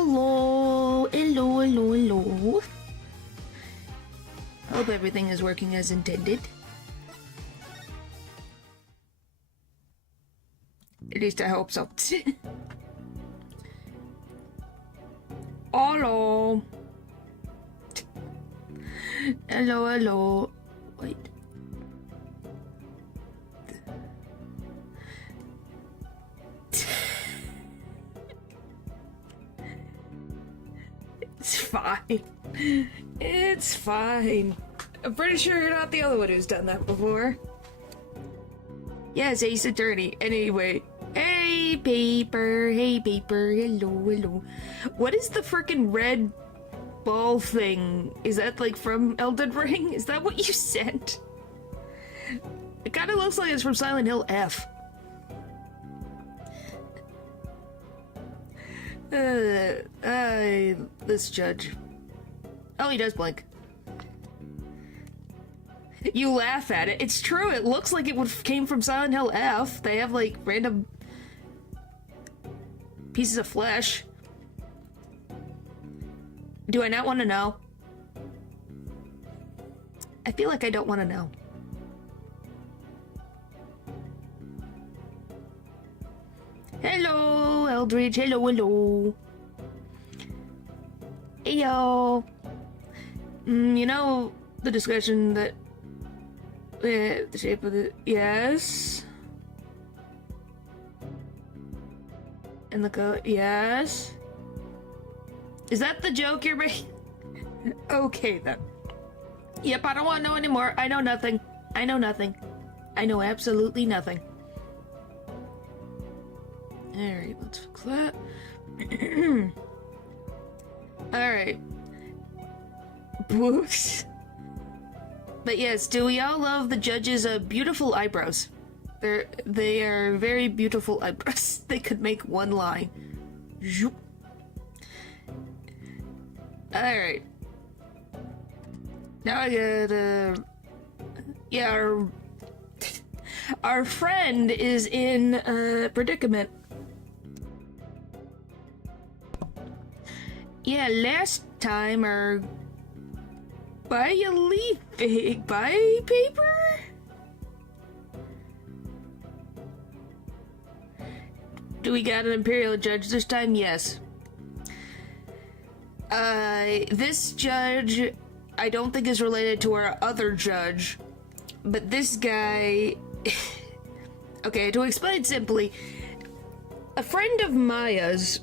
Hello, hello, hello, hello. Hope everything is working as intended. At least I hope so. Hello. Hello, hello. Wait. It's fine. It's fine. I'm pretty sure you're not the only one who's done that before. Yes, Ace Attorney. Anyway. Hey, Paper. Hey, Paper. Hello, hello. What is the frickin' red ball thing? Is that, like, from Elden Ring? Is that what you sent? It kinda looks like it's from Silent Hill F. This judge. Oh, he does blink. You laugh at it. It's true, it looks like it came from Silent Hill F. They have, like, random pieces of flesh. Do I not want to know? I feel like I don't want to know. Hello, Eldridge. Hello, hello. Heyo. You know the discussion that... the shape of the... Yes? And the color... Yes? Is that the joke you're making? Okay, then. Yep, I don't want to know anymore. I know nothing. I know nothing. I know absolutely nothing. Alright, let's fix that. Alright. Whoops. But yes, do we all love the judge's beautiful eyebrows? They are very beautiful eyebrows. They could make one line. Zoop. Alright. Now I gotta... Yeah, our friend is in a predicament. Yeah, last time, Bye, you leave. Bye, Paper? Do we got an Imperial judge this time? Yes. This judge, I don't think is related to our other judge, but this guy... Okay, to explain simply, a friend of Maya's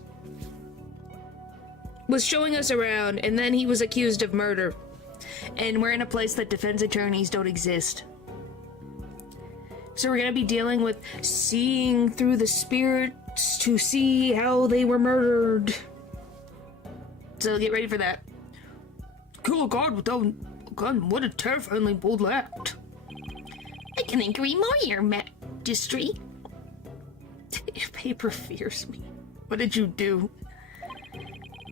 was showing us around, and then he was accused of murder. And we're in a place that defense attorneys don't exist. So we're gonna be dealing with seeing through the spirits to see how they were murdered. So get ready for that. Kill a god without a gun. What a terrifyingly bold act. I can agree more, Your Majesty. Paper fears me. What did you do?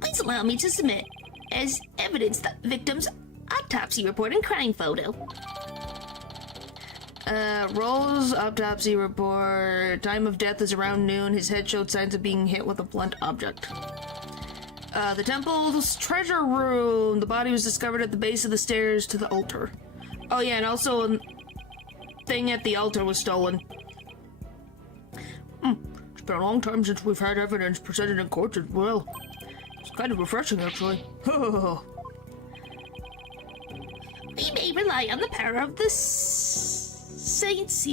Please allow me to submit as evidence the victim's autopsy report and crime photo. Rolls autopsy report. Time of death is around noon. His head showed signs of being hit with a blunt object. The temple's treasure room. The body was discovered at the base of the stairs to the altar. Oh yeah, and also a thing at the altar was stolen. It's been a long time since we've had evidence presented in court as well. It's kind of refreshing, actually. We may rely on the power of the Saints.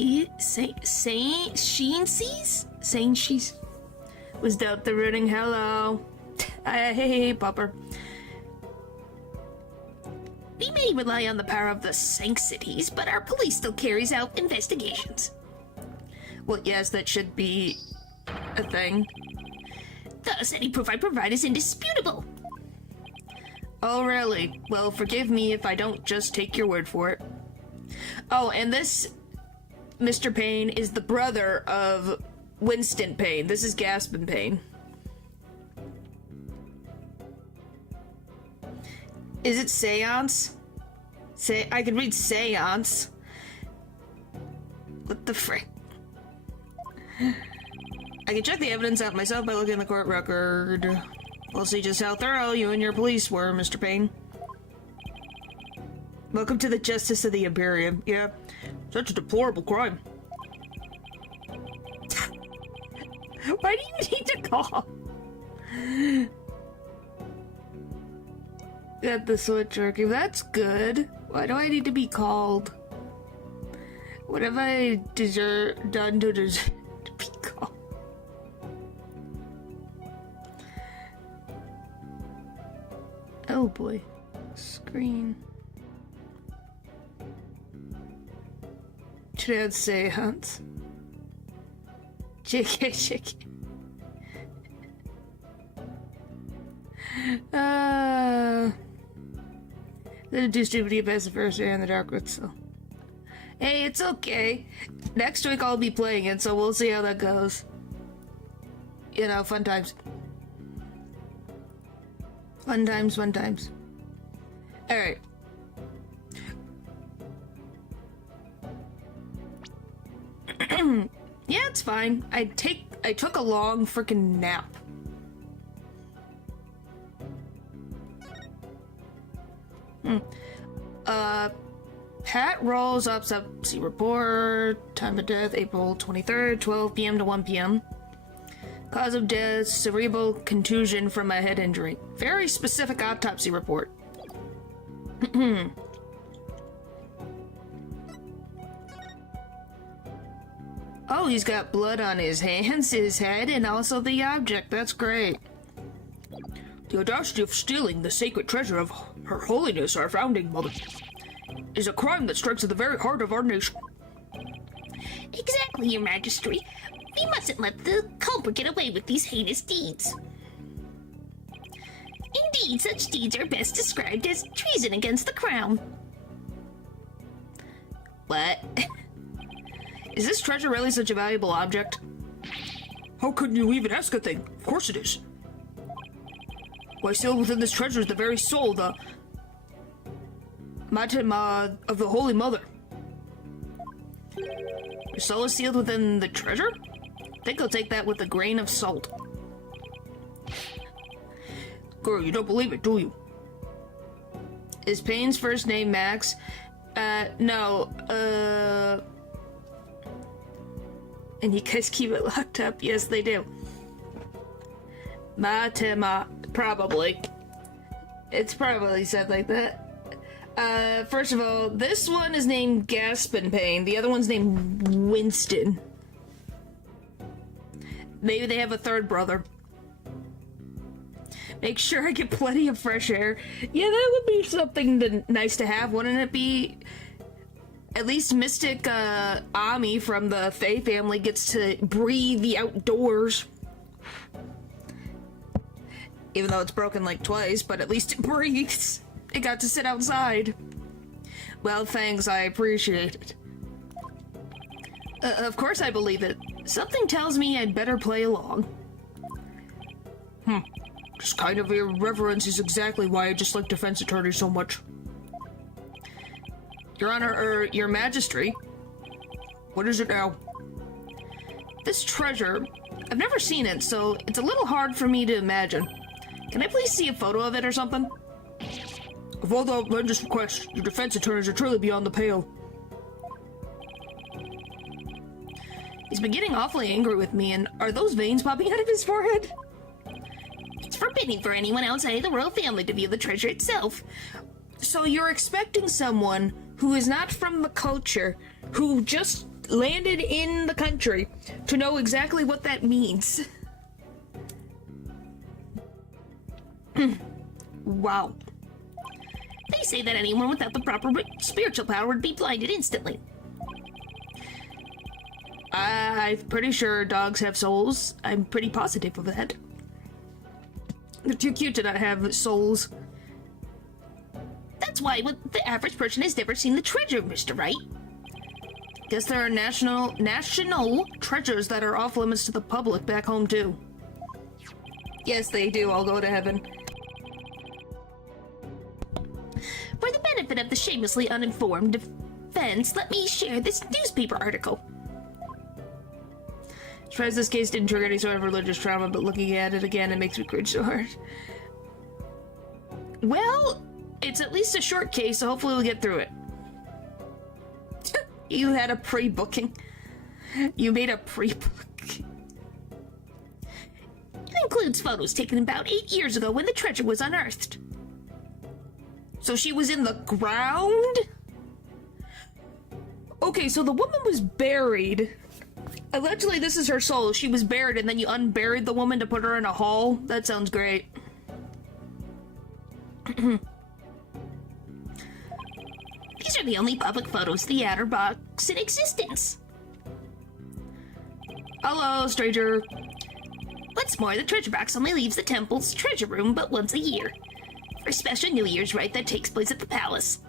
Was doubt the rooting. Hello. Hey, Popper. We may rely on the power of the sanctities, but our police still carries out investigations. Well, yes, that should be a thing. Thus, any proof I provide is indisputable. Oh, really? Well, forgive me if I don't just take your word for it. Oh, and this Mr. Payne is the brother of Winston Payne. This is Gaspin Payne. Is it seance? I could read seance. What the frick? I can check the evidence out myself by looking at the court record. We'll see just how thorough you and your police were, Mr. Payne. Welcome to the Justice of the Imperium. Yeah, such a deplorable crime. Why do you need to call? Got the switch working. That's good. Why do I need to be called? What have I done to deserve to be called? Oh boy. Screen. Should say Hans. JK. The induced to be best first day in the dark with, so. Hey, it's okay. Next week I'll be playing it, so we'll see how that goes. You know, fun times. Fun times, fun times. Alright. Yeah, it's fine. I took a long freaking nap. Pat rolls autopsy report. Time of death, April 23rd, 12 p.m. to 1 p.m. Cause of death, cerebral contusion from a head injury. Very specific autopsy report. Oh, he's got blood on his hands, his head, and also the object. That's great. The audacity of stealing the sacred treasure of Her Holiness, our founding mother, is a crime that strikes at the very heart of our nation. Exactly, Your Majesty. We mustn't let the culprit get away with these heinous deeds. Indeed, such deeds are best described as treason against the crown. What? Is this treasure really such a valuable object? How couldn't you even ask a thing? Of course it is. Why, sealed within this treasure is the very soul, the Matima of the Holy Mother. Your soul is sealed within the treasure? I think I'll take that with a grain of salt. Girl, you don't believe it, do you? Is Payne's first name Max? No, And you guys keep it locked up? Yes, they do. Matima, probably. It's probably said like that. First of all, this one is named Gaspin Payne. The other one's named Winston. Maybe they have a third brother. Make sure I get plenty of fresh air. Yeah, that would be something nice to have, wouldn't it be? At least Mystic Ami from the Faye family gets to breathe the outdoors. Even though it's broken like twice, but at least it breathes. It got to sit outside. Well, thanks, I appreciate it. Of course I believe it. Something tells me I'd better play along. This kind of irreverence is exactly why I dislike defense attorneys so much. Your Honor, Your Majesty. What is it now? This treasure, I've never seen it, so it's a little hard for me to imagine. Can I please see a photo of it or something? Of all the outlandish requests, your defense attorneys are truly beyond the pale. He's been getting awfully angry with me, and are those veins popping out of his forehead? It's forbidden for anyone outside of the royal family to view the treasure itself. So you're expecting someone who is not from the culture, who just landed in the country, to know exactly what that means. Wow. They say that anyone without the proper spiritual power would be blinded instantly. I'm pretty sure dogs have souls. I'm pretty positive of that. They're too cute to not have souls. That's why the average person has never seen the treasure, Mr. Wright. Guess there are national treasures that are off limits to the public back home too. Yes, they do. I'll go to heaven. For the benefit of the shamelessly uninformed defense, let me share this newspaper article. Surprised this case didn't trigger any sort of religious trauma, but looking at it again, it makes me cringe so hard. Well, it's at least a short case, so hopefully we'll get through it. You had a pre-booking. You made a pre-book. It includes photos taken about 8 years ago when the treasure was unearthed. So she was in the ground? Okay, so the woman was buried. Allegedly, this is her soul. She was buried, and then you unburied the woman to put her in a hole? That sounds great. These are the only public photos of the outer box in existence. Hello, stranger. What's more, the treasure box only leaves the temple's treasure room but once a year, for a special New Year's rite that takes place at the palace.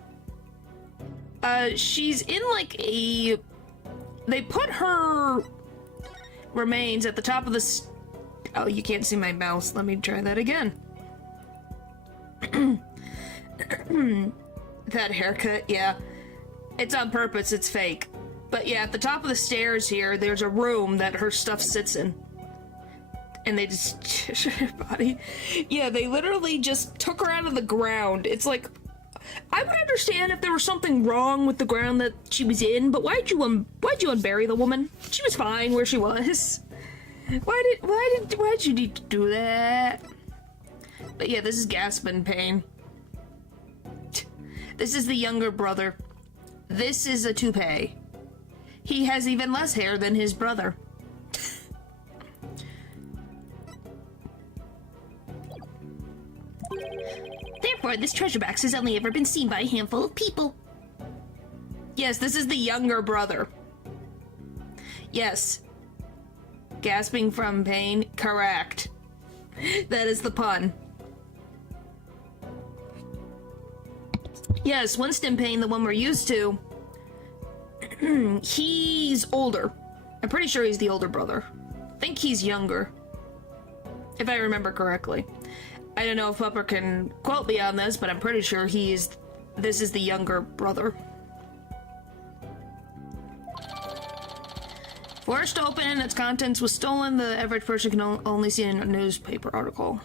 She's in like a... They put her remains at the top of the... Oh, you can't see my mouse. Let me try that again. That haircut, yeah. It's on purpose, it's fake. But yeah, at the top of the stairs here, there's a room that her stuff sits in. And they just... her body. Yeah, they literally just took her out of the ground. It's like... I would understand if there was something wrong with the ground that she was in, but why'd you unbury the woman? She was fine where she was. Why'd you need to do that? But yeah, this is Gaspin Pain. This is the younger brother. This is a toupee. He has even less hair than his brother. Therefore, this treasure box has only ever been seen by a handful of people. Yes, this is the younger brother. Yes. Gasping from pain. Correct. That is the pun. Yes, Winston Payne, the one we're used to. He's older. I'm pretty sure he's the older brother. I think he's younger. If I remember correctly. I don't know if Pupper can quote me on this, but I'm pretty sure this is the younger brother. Forced open and its contents was stolen. The average person can only see in a newspaper article.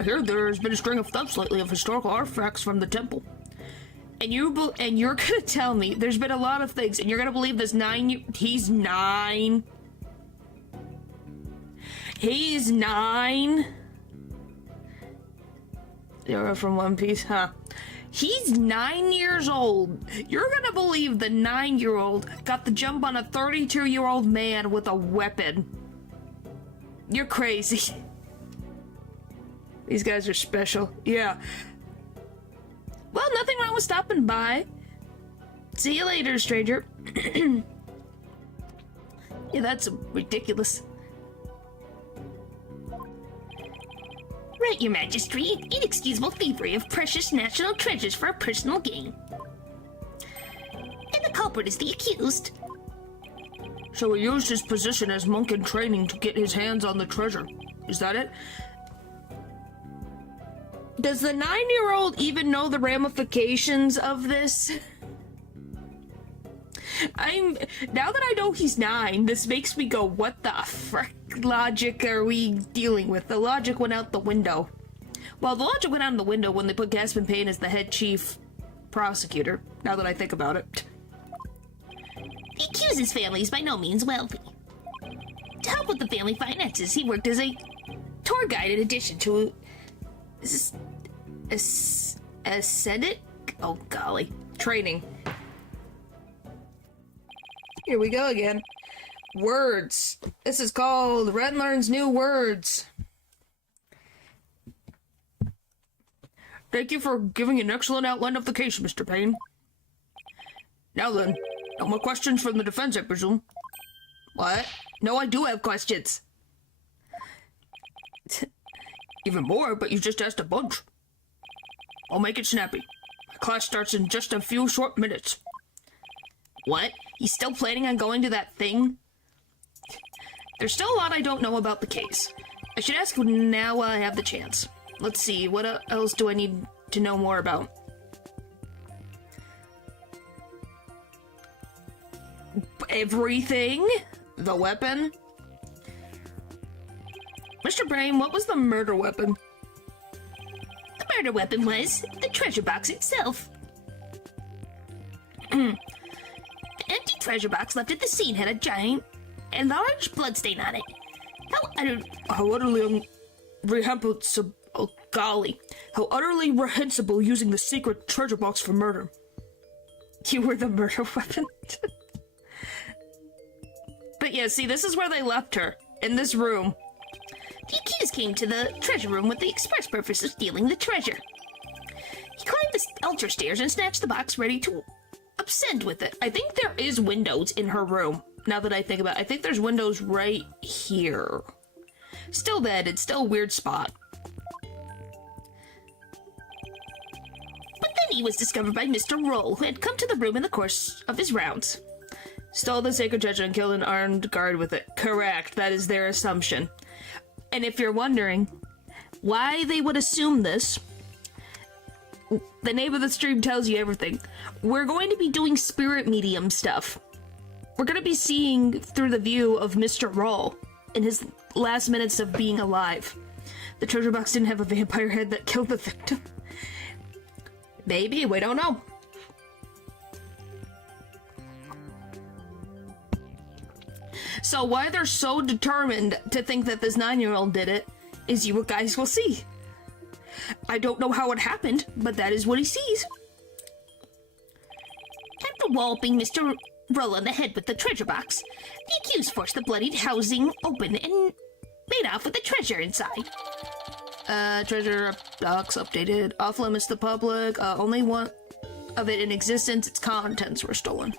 I hear there's been a string of thefts lately of historical artifacts from the temple. And you're gonna tell me there's been a lot of things, and you're gonna believe this he's 9. He's 9. You're from One Piece, huh? He's 9 years old. You're gonna believe the 9-year-old got the jump on a 32-year-old man with a weapon. You're crazy. These guys are special. Yeah. Well, nothing wrong with stopping by. See you later, stranger. Yeah, that's ridiculous. Right, Your Majesty. Inexcusable thievery of precious national treasures for a personal gain. And the culprit is the accused. So he used his position as monk in training to get his hands on the treasure. Is that it? Does the 9-year-old even know the ramifications of this? Now that I know he's 9, this makes me go, what the frick logic are we dealing with? The logic went out the window. Well, the logic went out the window when they put Gaspin Payne as the head chief prosecutor, now that I think about it. The accused's family is by no means wealthy. To help with the family finances, he worked as a tour guide in addition to ascetic? Oh, golly. Training. Here we go again. Words. This is called Ren Learns New Words. Thank you for giving an excellent outline of the case, Mr. Payne. Now then, no more questions from the defense, I presume. What? No, I do have questions. Even more, but you just asked a bunch. I'll make it snappy. My class starts in just a few short minutes. What? He's still planning on going to that thing? There's still a lot I don't know about the case. I should ask now while I have the chance. Let's see, what else do I need to know more about? Everything? The weapon? Mr. Brain, what was the murder weapon? murder weapon was the treasure box itself. The empty treasure box left at the scene had a large bloodstain on it. How utterly reprehensible, oh golly, how utterly reprehensible using the secret treasure box for murder. You were the murder weapon? But yeah, see, this is where they left her, in this room. The accused came to the treasure room with the express purpose of stealing the treasure. He climbed the altar stairs and snatched the box, ready to abscond with it. I think there is windows in her room, now that I think about it. I think there's windows right here. Still dead, it's still a weird spot. But then he was discovered by Mr. Roll, who had come to the room in the course of his rounds. Stole the sacred treasure and killed an armed guard with it. Correct, that is their assumption. And if you're wondering why they would assume this, the name of the stream tells you everything. We're going to be doing spirit medium stuff. We're going to be seeing through the view of Mr. Roll in his last minutes of being alive. The treasure box didn't have a vampire head that killed the victim. Maybe, we don't know. So why they're so determined to think that this 9-year-old did it is you guys will see. I don't know how it happened, but that is what he sees. After walloping Mr. Roll on the head with the treasure box, the accused forced the bloodied housing open and made off with the treasure inside. Treasure box updated. Off limits to the public. Only one of it in existence. Its contents were stolen.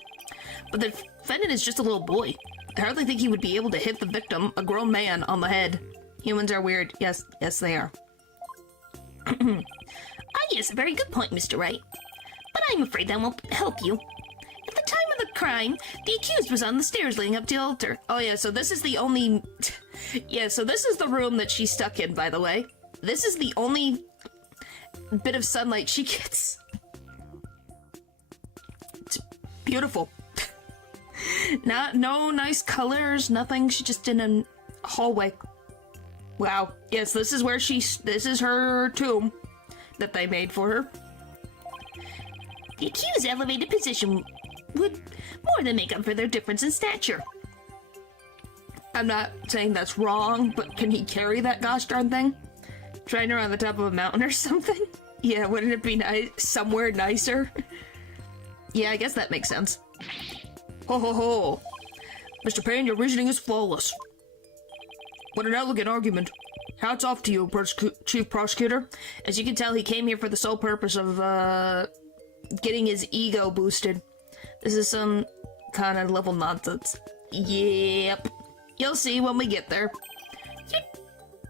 But the defendant is just a little boy. I hardly think he would be able to hit the victim, a grown man, on the head. Humans are weird. Yes, they are. Yes, a very good point, Mr. Wright. But I'm afraid that won't help you. At the time of the crime, the accused was on the stairs leading up to the altar. Oh yeah, so this is the only... Yeah, so this is the room that she's stuck in, by the way. This is the only bit of sunlight she gets. It's beautiful. No nice colors, nothing. She's just in a hallway. Wow. Yes, this is where this is her tomb that they made for her. The accused's elevated position would more than make up for their difference in stature. I'm not saying that's wrong, but can he carry that gosh darn thing? Trying her on the top of a mountain or something? Yeah, wouldn't it be nice somewhere nicer? Yeah, I guess that makes sense. Ho ho ho. Mr. Payne, your reasoning is flawless. What an elegant argument. Hats off to you, Chief Prosecutor. As you can tell, he came here for the sole purpose of, getting his ego boosted. This is some kind of level nonsense. Yep. You'll see when we get there.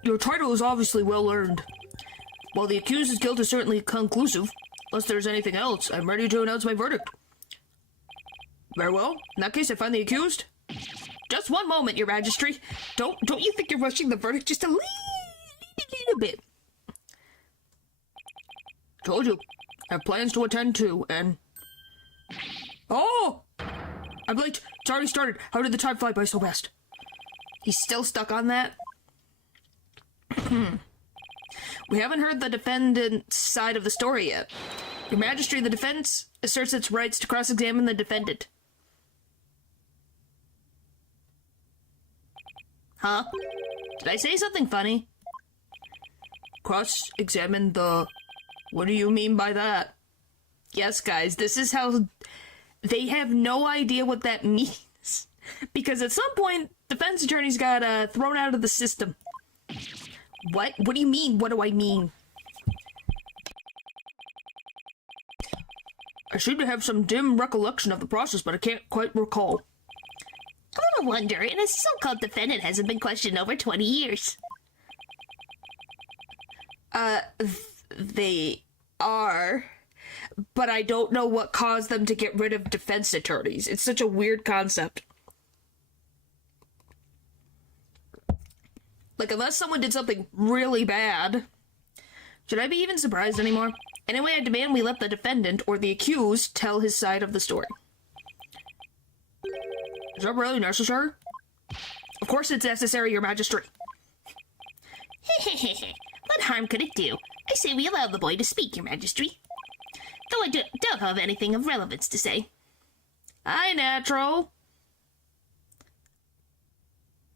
Your title is obviously well earned. While the accused's guilt is certainly conclusive, unless there's anything else, I'm ready to announce my verdict. Very well. In that case, I find the accused. Just one moment, Your Majesty. Don't you think you're rushing the verdict just a little bit? Told you. I have plans to attend to, and... Oh! I'm late. It's already started. How did the time fly by so fast? He's still stuck on that? We haven't heard the defendant's side of the story yet. Your Majesty, the defense asserts its rights to cross-examine the defendant. Huh? Did I say something funny? Cross-examine the... What do you mean by that? Yes, guys, this is how... They have no idea what that means. Because at some point, defense attorneys got thrown out of the system. What? What do you mean? What do I mean? I seem to have some dim recollection of the process, but I can't quite recall. A little wonder, and a so-called defendant hasn't been questioned over 20 years. They are, but I don't know what caused them to get rid of defense attorneys. It's such a weird concept. Like, unless someone did something really bad, should I be even surprised anymore? Anyway, I demand we let the defendant, or the accused, tell his side of the story. Is that really necessary? Of course it's necessary, Your Majesty. But harm could it do? I say we allow the boy to speak, Your Majesty. Though I don't have anything of relevance to say. Hi, Natural.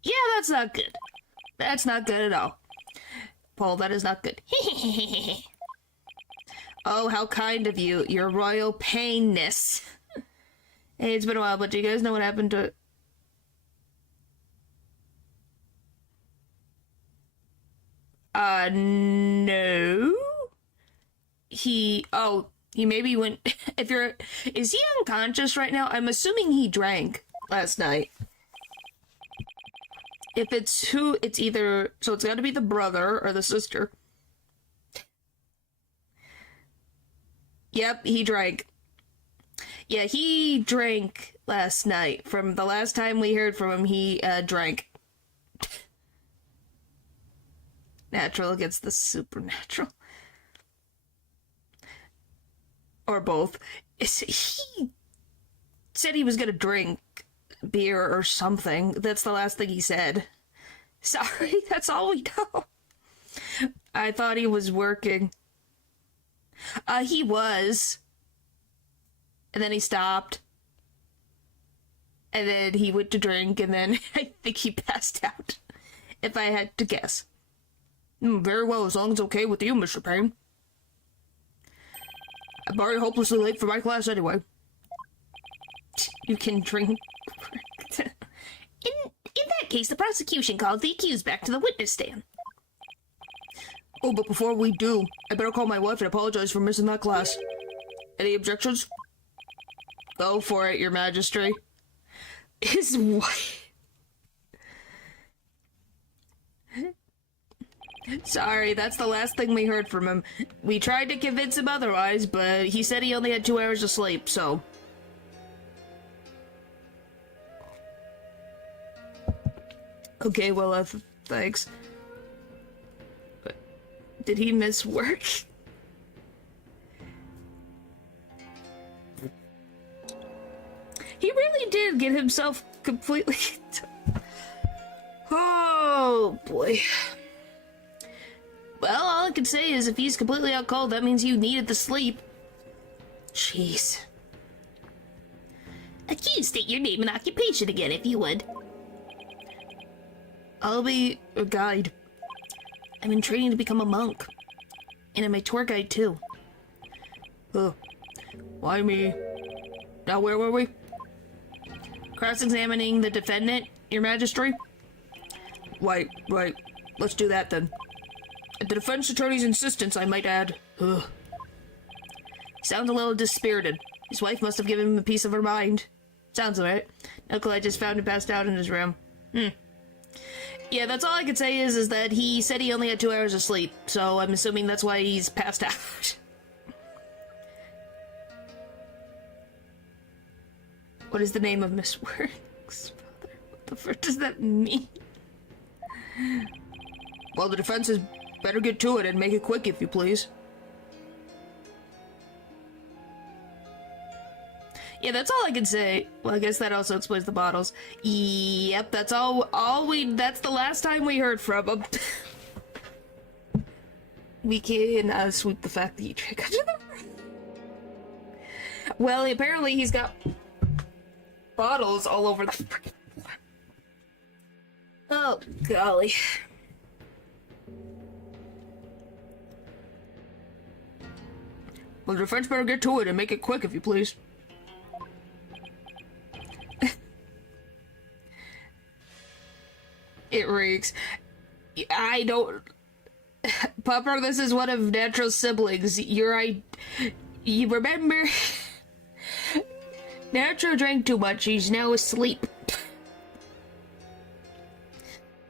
Yeah, that's not good. That's not good at all. Paul, that is not good. Oh, how kind of you. Your royal painness. Hey, it's been a while, but do you guys know what happened to... No? He maybe went... Is he unconscious right now? I'm assuming he drank last night. If it's it's either... So it's gotta be the brother or the sister. Yep, he drank. Yeah, he drank last night. From the last time we heard from him, he drank. Natural against the supernatural. Or both. He said he was gonna drink beer or something. That's the last thing he said. Sorry, that's all we know. I thought he was working. He was. And then he stopped. And then he went to drink, and then I think he passed out. If I had to guess. Very well, as long as it's okay with you, Mr. Payne. I'm already hopelessly late for my class anyway. You can drink. In that case, the prosecution calls the accused back to the witness stand. Oh, but before we do, I better call my wife and apologize for missing that class. Any objections? Go for it, Your Majesty. His wife... Sorry, that's the last thing we heard from him. We tried to convince him otherwise, but he said he only had 2 hours of sleep, so... Okay, well, thanks. But did he miss work? He really did get himself completely... Oh, boy. Well, all I can say is if he's completely out cold, that means you needed the sleep. Jeez. Accused, state your name and occupation again, if you would. I'll be a guide. I'm in training to become a monk. And I'm a tour guide, too. Why me? Now, where were we? Cross-examining the defendant, Your Majesty? Right. Let's do that, then. At the defense attorney's insistence, I might add. Sounds a little dispirited. His wife must have given him a piece of her mind. Sounds alright. Nikolai just found him passed out in his room. Yeah, that's all I can say is that he said he only had 2 hours of sleep, so I'm assuming that's why he's passed out. What is the name of Miss Work's father? What the frick does that mean? Well, the defense is better get to it and make it quick, if you please. Yeah, that's all I can say. Well, I guess that also explains the bottles. Yep, that's that's the last time we heard from him. We can sweep the fact that he drank under the room. Well, apparently he's got bottles all over the freaking floor. Oh, golly. Well, the defense better get to it and make it quick, if you please. It reeks. I don't... Pupper, this is one of Natural's siblings. You remember? Natural drank too much. He's now asleep.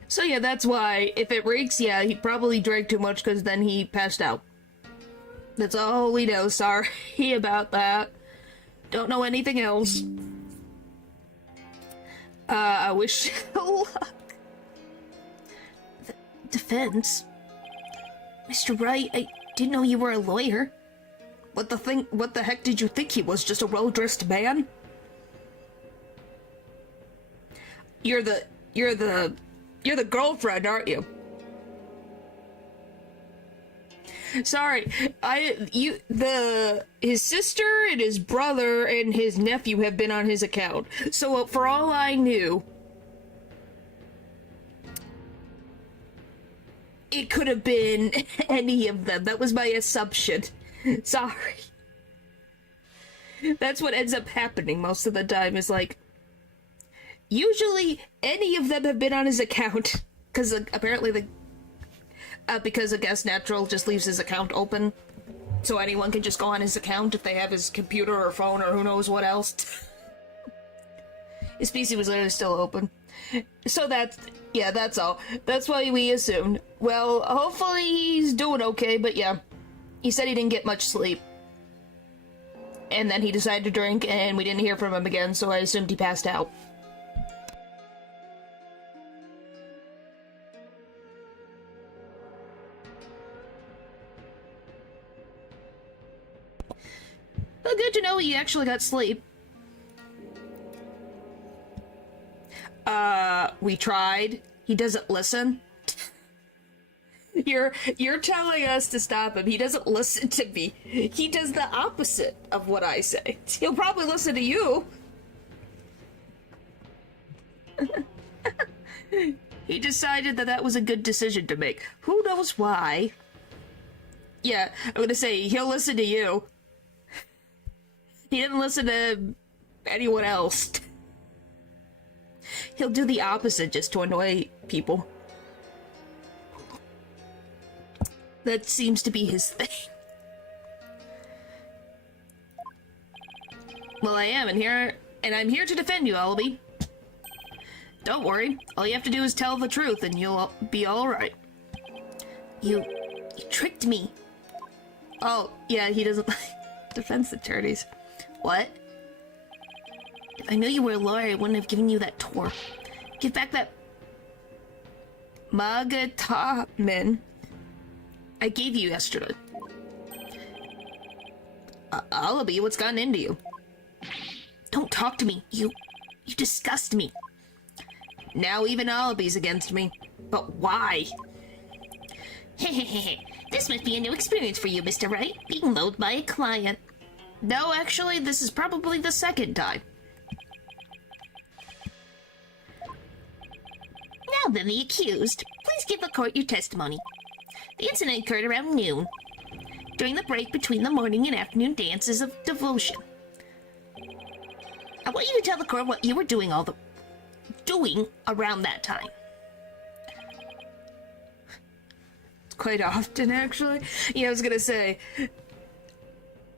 So yeah, that's why. If it reeks, yeah, he probably drank too much because then he passed out. That's all we know. Sorry about that. Don't know anything else. I wish you luck. The defense? Mr. Wright, I didn't know you were a lawyer. What the heck did you think he was? Just a well-dressed man? You're the girlfriend, aren't you? Sorry, his sister and his brother and his nephew have been on his account. So for all I knew, it could have been any of them. That was my assumption. Sorry. That's what ends up happening most of the time, is like, usually any of them have been on his account, because apparently because I guess Natural just leaves his account open, so anyone can just go on his account if they have his computer or phone or who knows what else. His PC was literally still open. So that's all. That's why we assumed. Well, hopefully he's doing okay, but yeah. He said he didn't get much sleep. And then he decided to drink, and we didn't hear from him again, so I assumed he passed out. Well, good to know he actually got sleep. We tried. He doesn't listen. You're telling us to stop him. He doesn't listen to me. He does the opposite of what I say. He'll probably listen to you. He decided that was a good decision to make. Who knows why? Yeah, I'm gonna say he'll listen to you. He didn't listen to anyone else. He'll do the opposite just to annoy people. That seems to be his thing. Well, I am, and I'm here to defend you, Allaby. Don't worry. All you have to do is tell the truth, and you'll be alright. You tricked me. Oh, yeah, he doesn't like defense attorneys. What? If I knew you were a lawyer, I wouldn't have given you that tour. Give back that Magataman I gave you yesterday. Allaby, what's gotten into you? Don't talk to me. You disgust me. Now even Allaby's against me. But why? Hehehe. This must be a new experience for you, Mr. Wright, being loathed by a client. No, actually, this is probably the second time. Now then, the accused. Please give the court your testimony. The incident occurred around noon, during the break between the morning and afternoon dances of devotion. I want you to tell the court what you were doing around that time. Quite often, actually. Yeah, I was gonna say,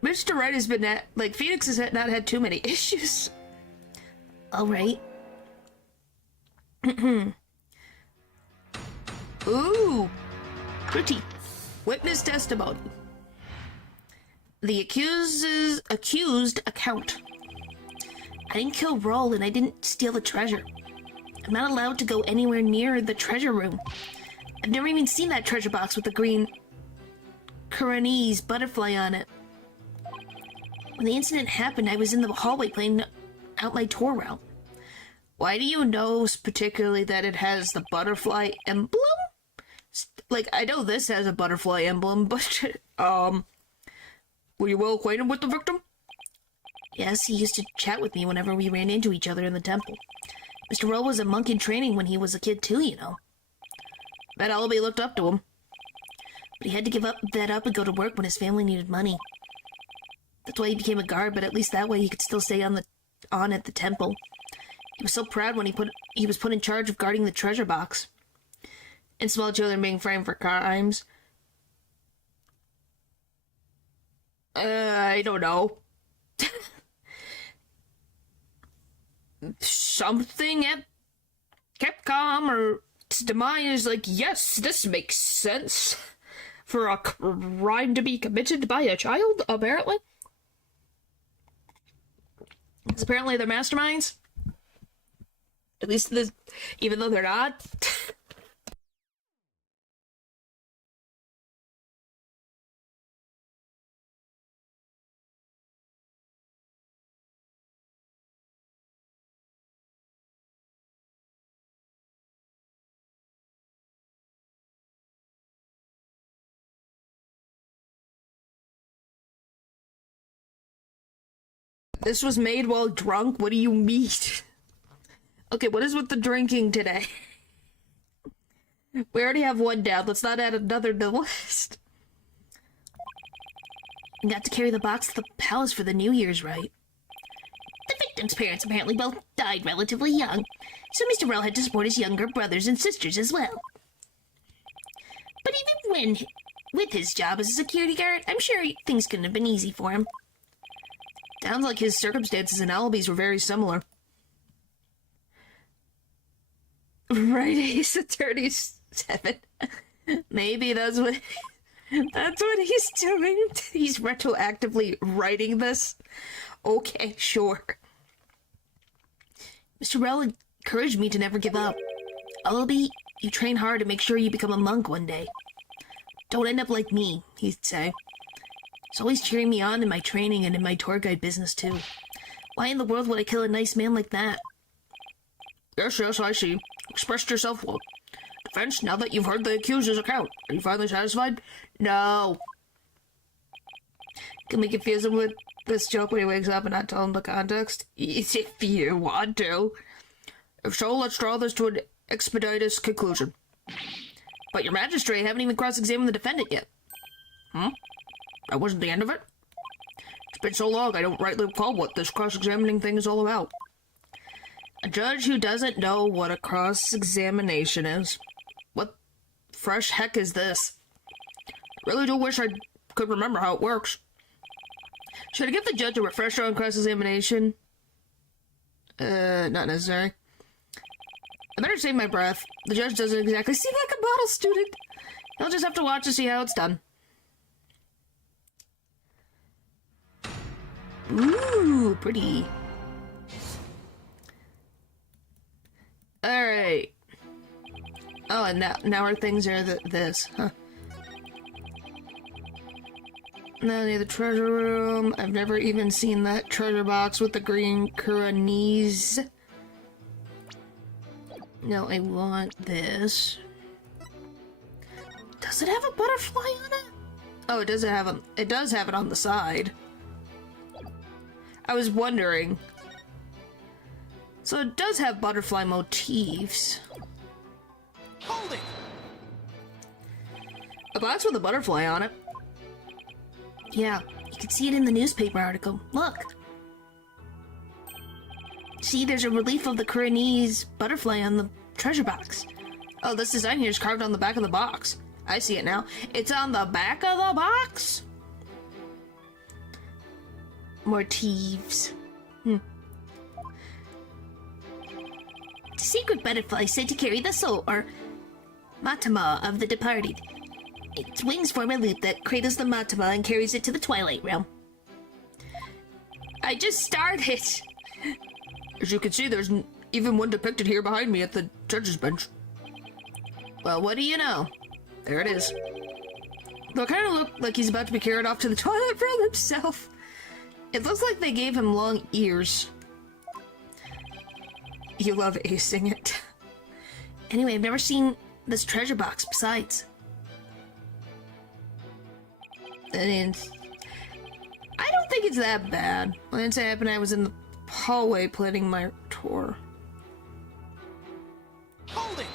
Mr. Wright has been Phoenix has not had too many issues. All right. Ooh, pretty. Witness testimony. The accused account. I didn't kill Roll and I didn't steal the treasure. I'm not allowed to go anywhere near the treasure room. I've never even seen that treasure box with the green Kuranese butterfly on it. When the incident happened, I was in the hallway playing out my tour route. Why do you know particularly that it has the butterfly emblem? I know this has a butterfly emblem, but, were you well acquainted with the victim? Yes, he used to chat with me whenever we ran into each other in the temple. Mr. Roll was a monk in training when he was a kid too, you know. Bet Allaby looked up to him. But he had to give that up and go to work when his family needed money. That's why he became a guard, but at least that way he could still stay on at the temple. He was so proud when he was put in charge of guarding the treasure box. And small children being framed for crimes. I don't know. Something at Capcom or demise is yes, this makes sense for a crime to be committed by a child, apparently. Because apparently they're masterminds. At least even though they're not. This was made while drunk? What do you mean? Okay, what is with the drinking today? We already have one down. Let's not add another to the list. You got to carry the box to the palace for the New Year's rite. The victim's parents apparently both died relatively young, so Mr. Rell had to support his younger brothers and sisters as well. But even with his job as a security guard, I'm sure things couldn't have been easy for him. Sounds like his circumstances and alibis were very similar. Right, Ace Attorney 7. Maybe that's what he's doing. He's retroactively writing this. Okay, sure. Mr. Rell encouraged me to never give up. Allaby, you train hard to make sure you become a monk one day. Don't end up like me, he'd say. He's always cheering me on in my training and in my tour guide business, too. Why in the world would I kill a nice man like that? Yes, I see. Expressed yourself well. Defense, now that you've heard the accuser's account, are you finally satisfied? No. Can we confuse him with this joke when he wakes up and not tell him the context? If you want to. If so, let's draw this to an expeditious conclusion. But your magistrate haven't even cross-examined the defendant yet. That wasn't the end of it? It's been so long, I don't rightly recall what this cross-examining thing is all about. A judge who doesn't know what a cross-examination is. What fresh heck is this? I really do wish I could remember how it works. Should I give the judge a refresher on cross-examination? Not necessary. I better save my breath. The judge doesn't exactly seem like a model student. He'll just have to watch to see how it's done. Ooh, pretty. Alright. Oh, and now our things are this, huh? Now near the treasure room. I've never even seen that treasure box with the green knees. No, I want this. Does it have a butterfly on it? Oh, it does have it on the side. I was wondering. So it does have butterfly motifs. Hold it! A box with a butterfly on it. Yeah, you can see it in the newspaper article. Look. See, there's a relief of the Kuranese butterfly on the treasure box. Oh, this design here is carved on the back of the box. I see it now. It's on the back of the box? Motifs. The secret butterfly said to carry the soul, or matama, of the departed. Its wings form a loop that cradles the matama and carries it to the Twilight Realm. I just started! As you can see, there's even one depicted here behind me at the judge's bench. Well, what do you know? There it is. They'll kind of look like he's about to be carried off to the Twilight Realm himself. It looks like they gave him long ears. You love acing it. Anyway, I've never seen this treasure box besides. I don't think it's that bad. When it happened, I was in the hallway planning my tour. Hold it!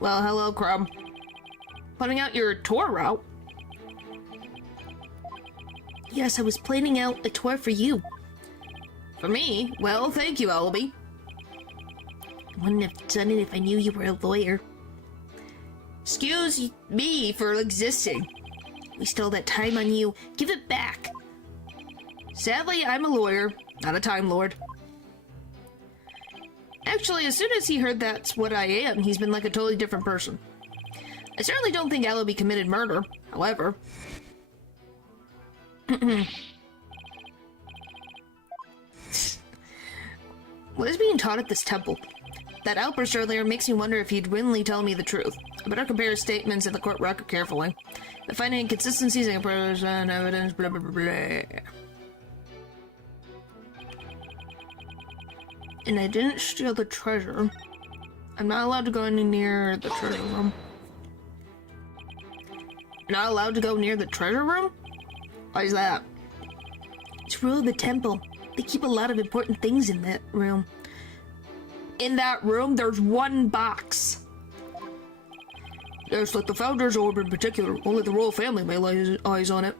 Well, hello, Crumb. Planning out your tour route? Yes, I was planning out a tour for you. For me? Well, thank you, Ellaby. I wouldn't have done it if I knew you were a lawyer. Excuse me for existing. We stole that time on you. Give it back. Sadly, I'm a lawyer, not a Time Lord. Actually, as soon as he heard that's what I am, he's been like a totally different person. I certainly don't think Ellaby committed murder, however. What is being taught at this temple? That outburst earlier makes me wonder if he'd willingly tell me the truth. I better compare his statements in the court record carefully. If finding inconsistencies and present evidence, blah blah blah blah. And I didn't steal the treasure. I'm not allowed to go any near the treasure room. Not allowed to go near the treasure room? Why is that? It's rule of the temple. They keep a lot of important things in that room. In that room, there's one box. Yes, like the Founder's Orb in particular. Only the royal family may lay eyes on it.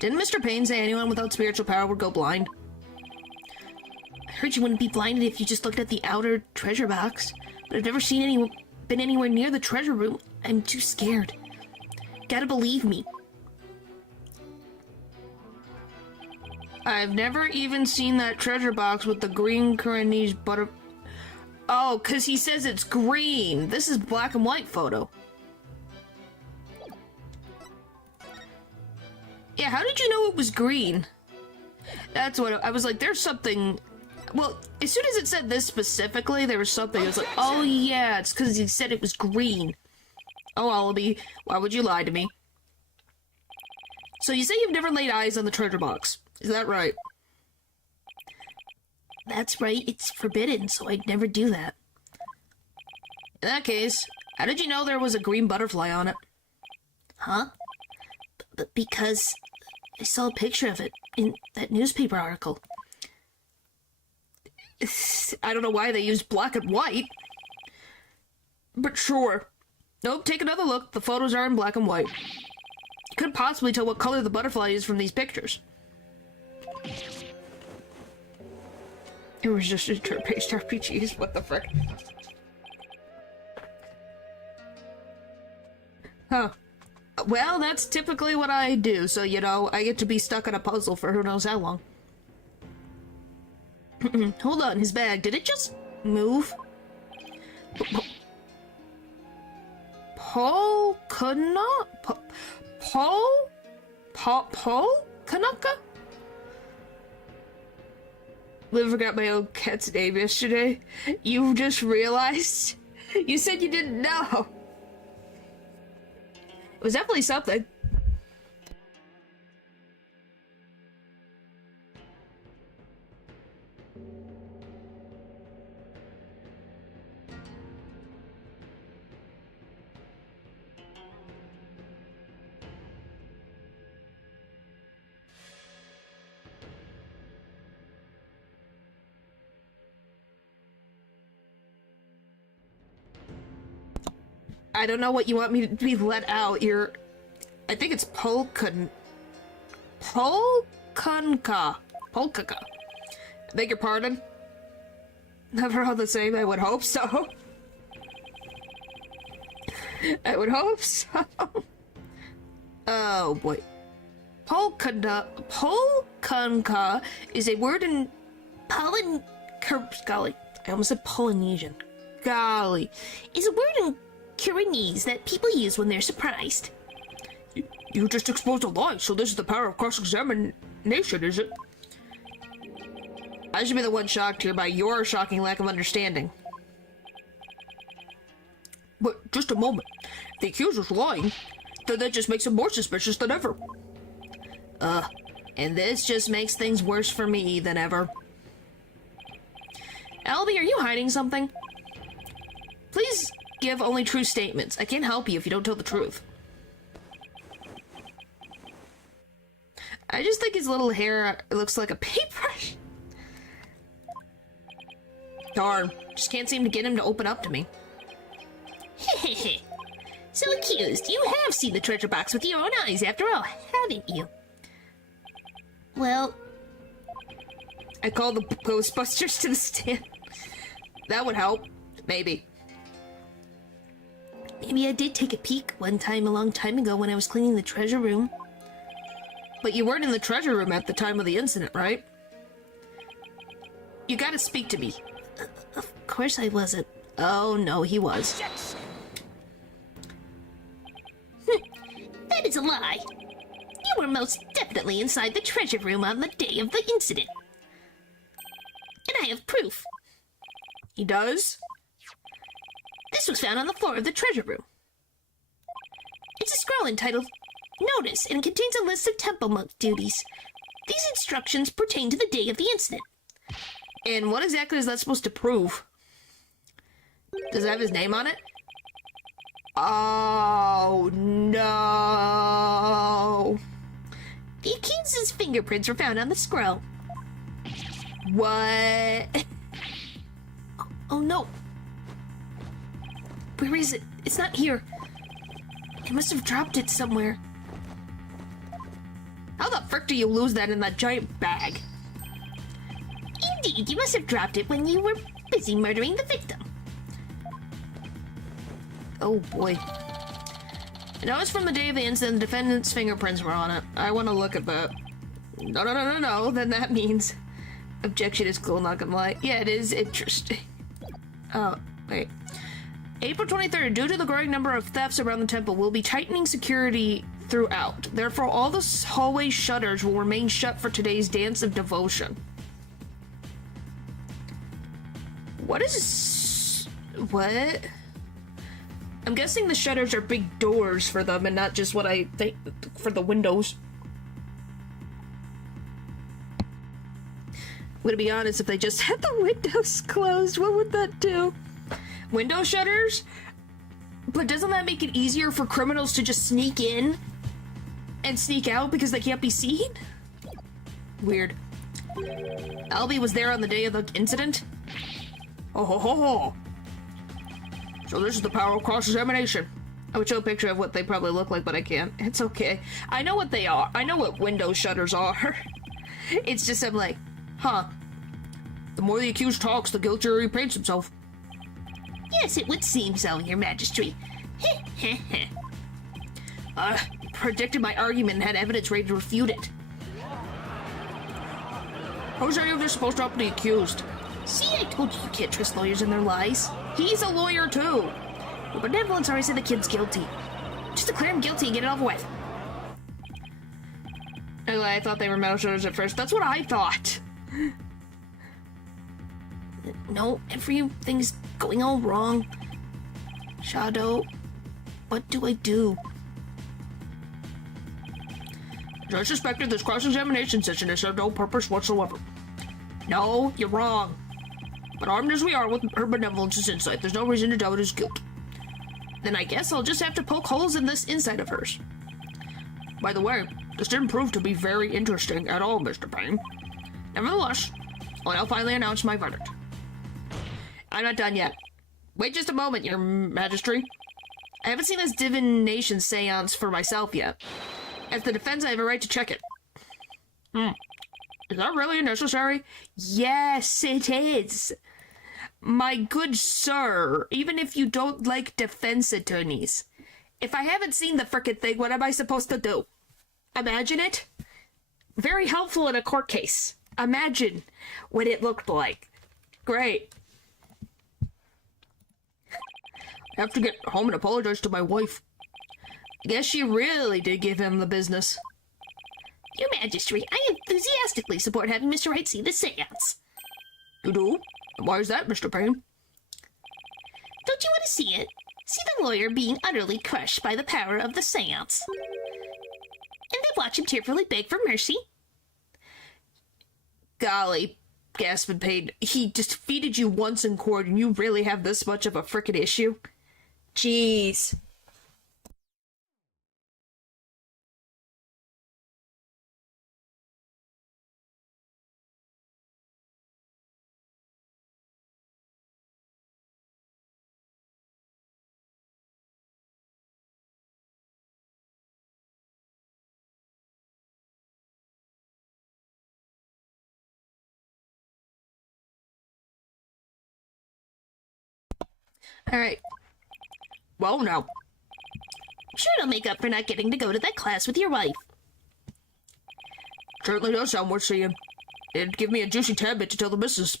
Didn't Mr. Payne say anyone without spiritual power would go blind? I heard you wouldn't be blinded if you just looked at the outer treasure box, but I've never been anywhere near the treasure room. I'm too scared. Gotta believe me. I've never even seen that treasure box with the green Kuranese butter... Oh, because he says it's green. This is black and white photo. Yeah, how did you know it was green? That's what I was like, there's something... Well, as soon as it said this specifically, there was something. I was like, oh yeah, it's because he said it was green. Oh, Wallaby, why would you lie to me? So you say you've never laid eyes on the treasure box. Is that right? That's right, it's forbidden, so I'd never do that. In that case, how did you know there was a green butterfly on it? Huh? Because I saw a picture of it in that newspaper article. I don't know why they used black and white. But sure. Nope, take another look. The photos are in black and white. You couldn't possibly tell what color the butterfly is from these pictures. It was just a turn-based RPGs. What the frick? Huh. Well, that's typically what I do, so, you know, I get to be stuck in a puzzle for who knows how long. Hold on, his bag. Did it just move? Paul Kanaka? Paul Kanaka? I forgot my own cat's name yesterday. You just realized? You said you didn't know. It was definitely something. I don't know what you want me to be let out. I think it's Polkanka. Polkanka. I beg your pardon? Never all the same, I would hope so. I would hope so. Oh boy. Polkanka is a word in golly, I almost said Polynesian. Golly. Is a word in Kuranese that people use when they're surprised. You just exposed a lie, so this is the power of cross-examination, is it? I should be the one shocked here by your shocking lack of understanding. But just a moment. If the accuser's lying, then that just makes him more suspicious than ever. And this just makes things worse for me than ever. Albie, are you hiding something? Please give only true statements. I can't help you if you don't tell the truth. I just think his little hair looks like a paintbrush. Darn, just can't seem to get him to open up to me. Hehehe. So accused, you have seen the treasure box with your own eyes after all, haven't you? Well, I call the Ghostbusters to the stand. That would help. Maybe. Maybe I did take a peek one time a long time ago when I was cleaning the treasure room. But you weren't in the treasure room at the time of the incident, right? You gotta speak to me. Of course I wasn't. Oh, no, he was. That is a lie. You were most definitely inside the treasure room on the day of the incident. And I have proof. He does? This was found on the floor of the treasure room. It's a scroll entitled Notice and contains a list of temple monk duties. These instructions pertain to the day of the incident. And what exactly is that supposed to prove? Does it have his name on it? Oh, no. The accused's fingerprints were found on the scroll. What? Oh no. Where is it? It's not here. I must have dropped it somewhere. How the frick do you lose that in that giant bag? Indeed, you must have dropped it when you were busy murdering the victim. Oh boy. I know it's from the day of the incident. The defendant's fingerprints were on it. I want to look at that. No. Then that means objection is cool, not gonna lie. Yeah, it is interesting. Oh, wait. April 23rd, due to the growing number of thefts around the temple, we'll be tightening security throughout. Therefore, all the hallway shutters will remain shut for today's dance of devotion. What is... what? I'm guessing the shutters are big doors for them and not just what I think for the windows. I'm gonna be honest, if they just had the windows closed, what would that do? Window shutters? But doesn't that make it easier for criminals to just sneak in and sneak out because they can't be seen? Weird. Albie was there on the day of the incident? Oh ho ho ho! So this is the power of cross-examination. I would show a picture of what they probably look like, but I can't. It's okay. I know what they are. I know what window shutters are. It's just I'm like, huh. The more the accused talks, the guiltier he paints himself. Yes, it would seem so, Your Majesty. Predicted my argument and had evidence ready to refute it. How's any of this supposed to help the accused? See, I told you can't trust lawyers and their lies. He's a lawyer too. The benevolence already said the kid's guilty. Just declare him guilty and get it over with. Anyway, I thought they were metal shutters at first. That's what I thought. No, everything's going all wrong. Shadow, what do I do? As I suspected, this cross-examination session has served no purpose whatsoever. No, you're wrong. But armed as we are with her benevolence's insight, there's no reason to doubt his guilt. Then I guess I'll just have to poke holes in this insight of hers. By the way, this didn't prove to be very interesting at all, Mr. Payne. Nevertheless, I'll now finally announce my verdict. I'm not done yet. Wait just a moment, Your Majesty. I haven't seen this divination seance for myself yet. As the defense, I have a right to check it. Is that really necessary? Yes, it is. My good sir, even if you don't like defense attorneys, if I haven't seen the frickin' thing, what am I supposed to do? Imagine it? Very helpful in a court case. Imagine what it looked like. Great. I have to get home and apologize to my wife. I guess she really did give him the business. Your Majesty, I enthusiastically support having Mr. Wright see the seance. You do? Why is that, Mr. Payne? Don't you want to see it? See the lawyer being utterly crushed by the power of the seance. And then watch him tearfully beg for mercy. Golly, Gaspin Payne, he defeated you once in court and you really have this much of a frickin' issue? Jeez. Alright. Well, now. Sure, it'll make up for not getting to go to that class with your wife. Certainly does sound worth seeing. It'd give me a juicy tidbit to tell the missus.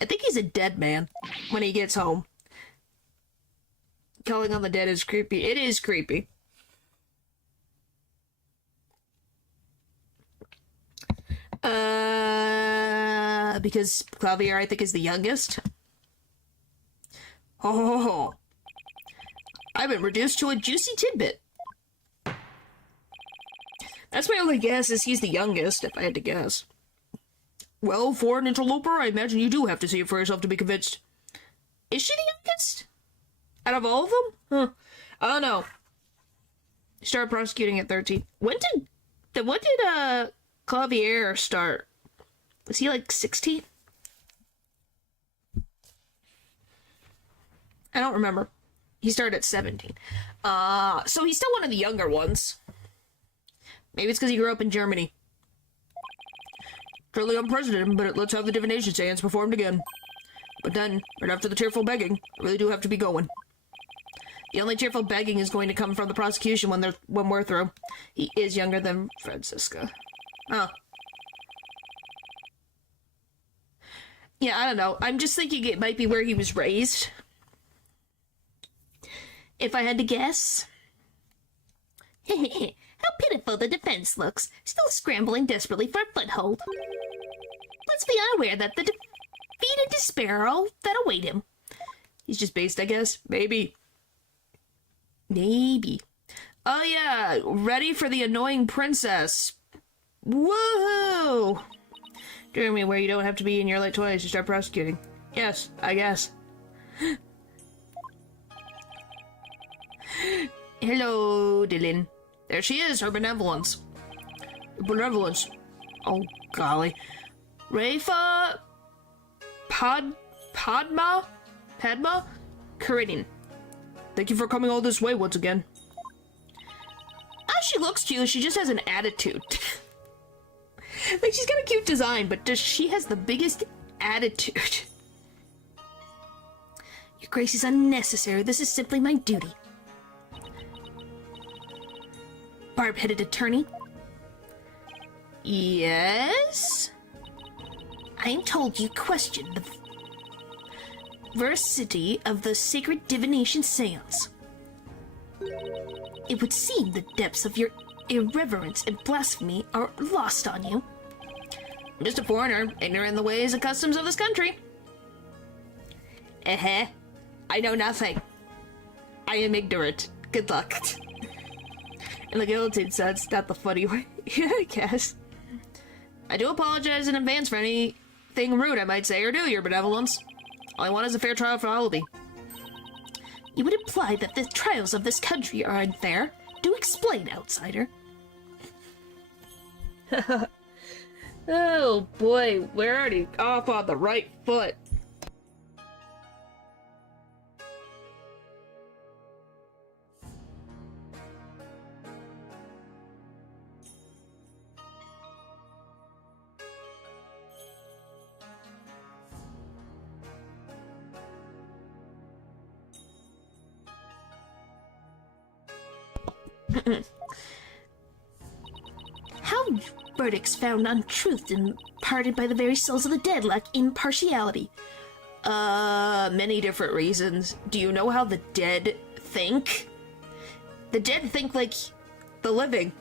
I think he's a dead man when he gets home. Calling on the dead is creepy. It is creepy. Because Clavier, I think, is the youngest. Oh, I've been reduced to a juicy tidbit. That's my only guess, is he's the youngest, if I had to guess. Well, for an interloper, I imagine you do have to see it for yourself to be convinced. Is she the youngest? Out of all of them? Huh. I don't know. Started prosecuting at 13. When did Clavier start? Was he like 16? I don't remember. He started at 17. So he's still one of the younger ones. Maybe it's because he grew up in Germany. Truly unprecedented, but let's have the divination seance performed again. But then, right after the tearful begging, I really do have to be going. The only tearful begging is going to come from the prosecution when we're through. He is younger than Francisca. Oh. Yeah, I don't know. I'm just thinking it might be where he was raised. If I had to guess. How pitiful the defense looks, still scrambling desperately for a foothold. Let's be unaware that the defeat and despair are all that await him. He's just based, I guess. Maybe. Maybe. Oh yeah, ready for the annoying princess. Woohoo! Germany, where you don't have to be in your late 20s to start prosecuting. Yes, I guess. Hello, Dylan. There she is, her benevolence. Benevolence. Oh, golly. Rafa... Padma? Karenin. Thank you for coming all this way once again. She looks cute, she just has an attitude. Like, she's got a cute design, but she has the biggest attitude. Your grace is unnecessary. This is simply my duty. Barb-headed attorney? Yes? I am told you question the veracity of the sacred divination seance. It would seem the depths of your irreverence and blasphemy are lost on you. I'm just a foreigner, ignorant in the ways and customs of this country. I know nothing. I am ignorant. Good luck. In the guillotine sense, not the funny way. Yeah, I guess. I do apologize in advance for anything rude I might say or do, your benevolence. All I want is a fair trial for Allaby. You would imply that the trials of this country are unfair? Do explain, outsider. Oh boy, we're already off on the right foot. How verdicts found untruth imparted by the very souls of the dead lack impartiality? Many different reasons. Do you know how the dead think? The dead think like the living.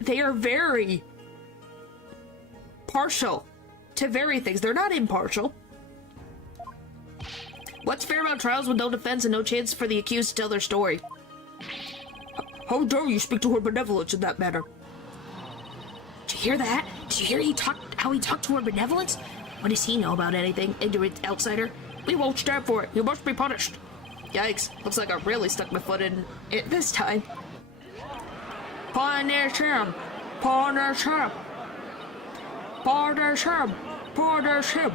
They are very partial to very things. They're not impartial. What's fair about trials with no defense and no chance for the accused to tell their story? How dare you speak to her benevolence in that manner? Did you hear that? Did you hear how he talked to her benevolence? What does he know about anything, ignorant outsider? We won't stand for it. You must be punished. Yikes. Looks like I really stuck my foot in it this time. Punish him! Punish him! Punish him! Punish him!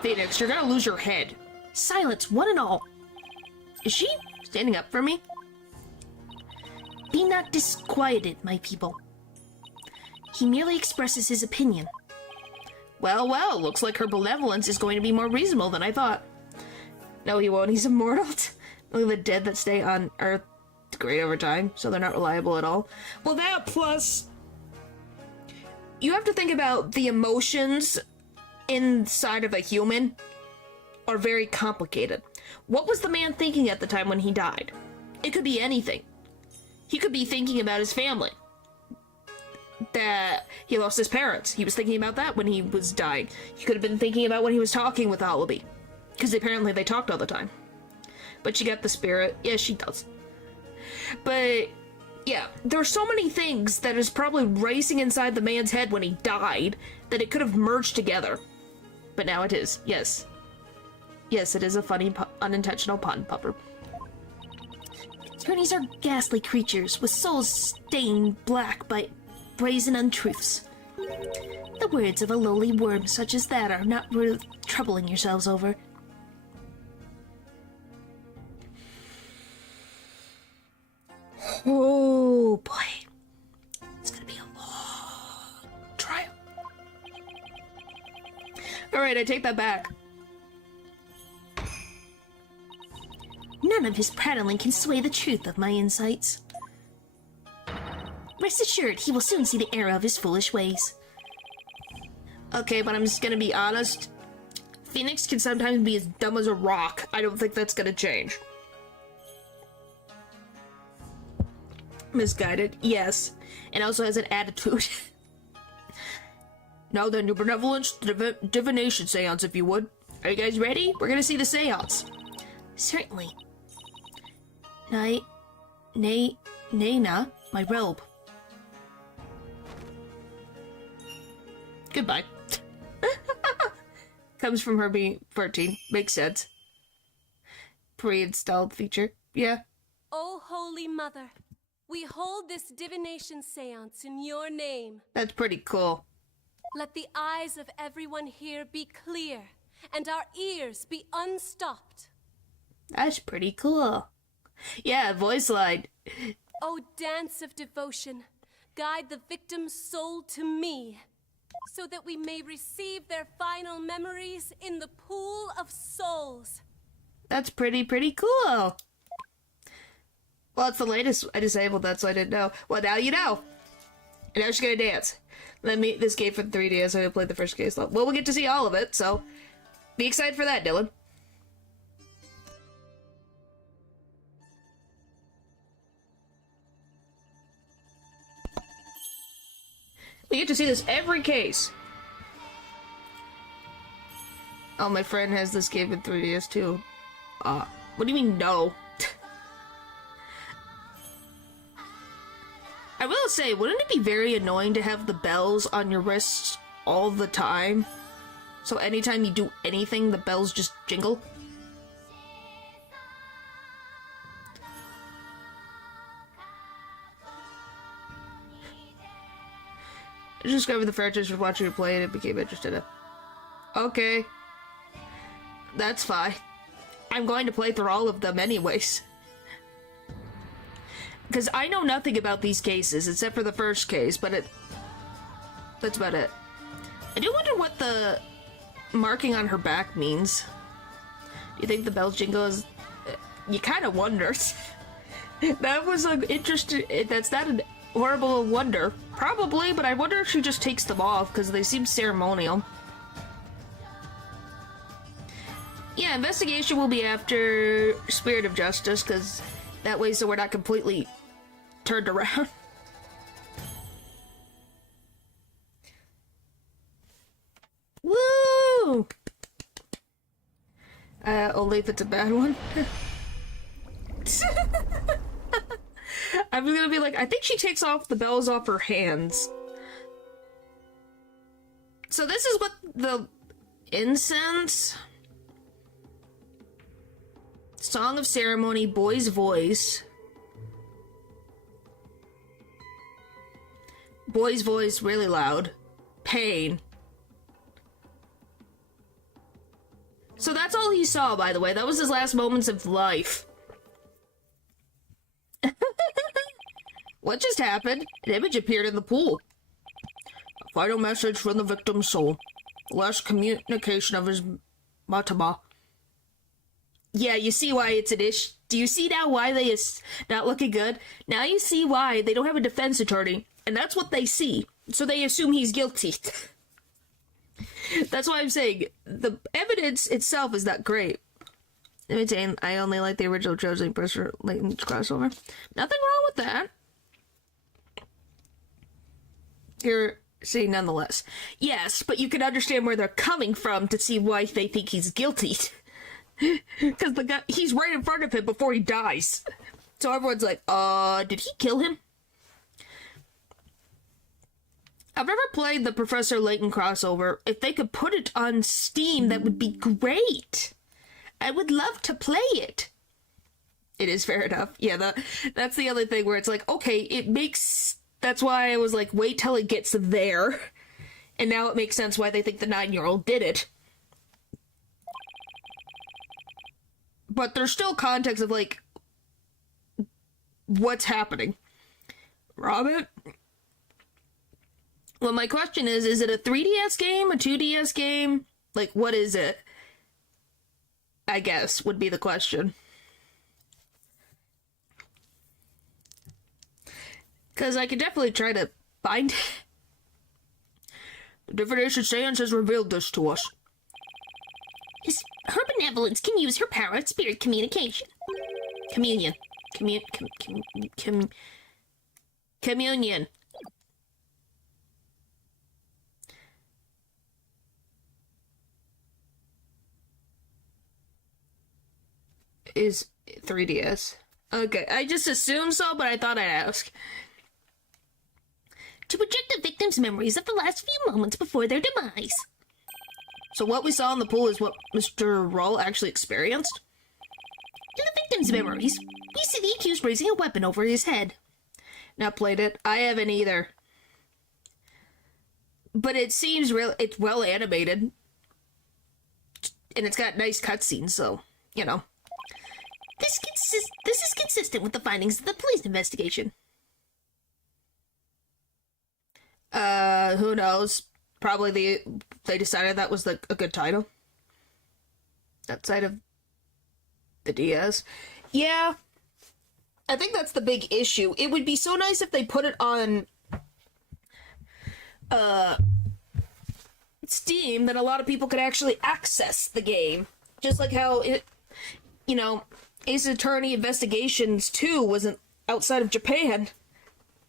Phoenix, you're gonna lose your head. Silence, one and all. Is she standing up for me? Be not disquieted, my people. He merely expresses his opinion. Well, well, looks like her benevolence is going to be more reasonable than I thought. No, he won't. He's immortal. Look at the dead that stay on Earth degrade over time, so they're not reliable at all. Well, that plus... You have to think about the emotions inside of a human are very complicated. What was the man thinking at the time when he died? It could be anything. He could be thinking about his family. That he lost his parents. He was thinking about that when he was dying. He could have been thinking about when he was talking with Allaby. Because apparently they talked all the time. But she got the spirit. Yeah, she does. But, yeah, there are so many things that is probably racing inside the man's head when he died that it could have merged together. But now it is, yes. Yes, it is a funny, unintentional pun, Pupper. Attorneys are ghastly creatures with souls stained black by brazen untruths. The words of a lowly worm such as that are not worth troubling yourselves over. Oh boy. It's gonna be a long trial. Alright, I take that back. None of his prattling can sway the truth of my insights. Rest assured, he will soon see the error of his foolish ways. Okay, but I'm just gonna be honest. Phoenix can sometimes be as dumb as a rock. I don't think that's gonna change. Misguided, yes. And also has an attitude. Now then, your benevolence, divination seance, if you would. Are you guys ready? We're gonna see the seance. Certainly. Nayna, my robe. Goodbye. Comes from her being 14. Makes sense. Pre-installed feature. Yeah. O Holy Mother, we hold this divination seance in your name. That's pretty cool. Let the eyes of everyone here be clear, and our ears be unstopped. That's pretty cool. Yeah, voice line. O dance of devotion, guide the victim's soul to me, so that we may receive their final memories in the pool of souls. That's pretty cool. Well, it's the latest. I disabled that, so I didn't know. Well, now you know. And now she's gonna dance. This game for 3DS, I played the first case. Well, we'll get to see all of it, so be excited for that, Dylan. We get to see this every case. Oh, my friend has this game in 3DS too. What do you mean no? I will say, wouldn't it be very annoying to have the bells on your wrists all the time? So anytime you do anything, the bells just jingle? I just discovered the franchise was watching you play and it became interested in. Okay. That's fine. I'm going to play through all of them anyways. Because I know nothing about these cases, except for the first case, but that's about it. I do wonder what the marking on her back means. Do you think the bells jingle is... You kind of wonder. That was an interesting... That's not a horrible wonder. Probably, but I wonder if she just takes them off, because they seem ceremonial. Yeah, investigation will be after Spirit of Justice, because that way so we're not completely turned around. Woo! Only if it's a bad one. I'm gonna be like, I think she takes off the bells off her hands. So this is what the incense... Song of Ceremony, Boy's Voice. Boy's voice, really loud. Pain. So that's all he saw, by the way. That was his last moments of life. What just happened? An image appeared in the pool. A final message from the victim's soul. Last communication of his matama. Yeah, you see why it's an issue. Do you see now why they is not looking good? Now you see why they don't have a defense attorney. And that's what they see. So they assume he's guilty. That's why I'm saying the evidence itself is not great. Maintain, I only like the original Trilogy for latent crossover. Nothing wrong with that. Here, see, nonetheless. Yes, but you can understand where they're coming from to see why they think he's guilty. Because the guy, he's right in front of him before he dies. So everyone's like, did he kill him? I've never played the Professor Layton crossover. If they could put it on Steam, that would be great. I would love to play it. It is fair enough. Yeah, that's the other thing where it's like, okay, it makes That's why I was like, wait till it gets there. And now it makes sense why they think the 9-year-old did it. But there's still context of, like, what's happening. Robert? Well, my question is it a 3DS game? A 2DS game? Like, what is it? I guess, would be the question. Because I could definitely try to find it. The divination seance has revealed this to us. Her benevolence can use her power of spirit communication. Communion. Communion. Is 3DS. Okay, I just assumed so, but I thought I'd ask. To project the victim's memories of the last few moments before their demise. So what we saw in the pool is what Mr. Roll actually experienced? In the victim's memories, we see the accused raising a weapon over his head. Not played it. I haven't either. But it seems it's well animated. And it's got nice cutscenes, so, you know. This is consistent with the findings of the police investigation. Who knows? Probably they decided that was a good title. Outside of the DS. Yeah. I think that's the big issue. It would be so nice if they put it on Steam that a lot of people could actually access the game. Just like how it, you know, Ace Attorney Investigations 2 wasn't outside of Japan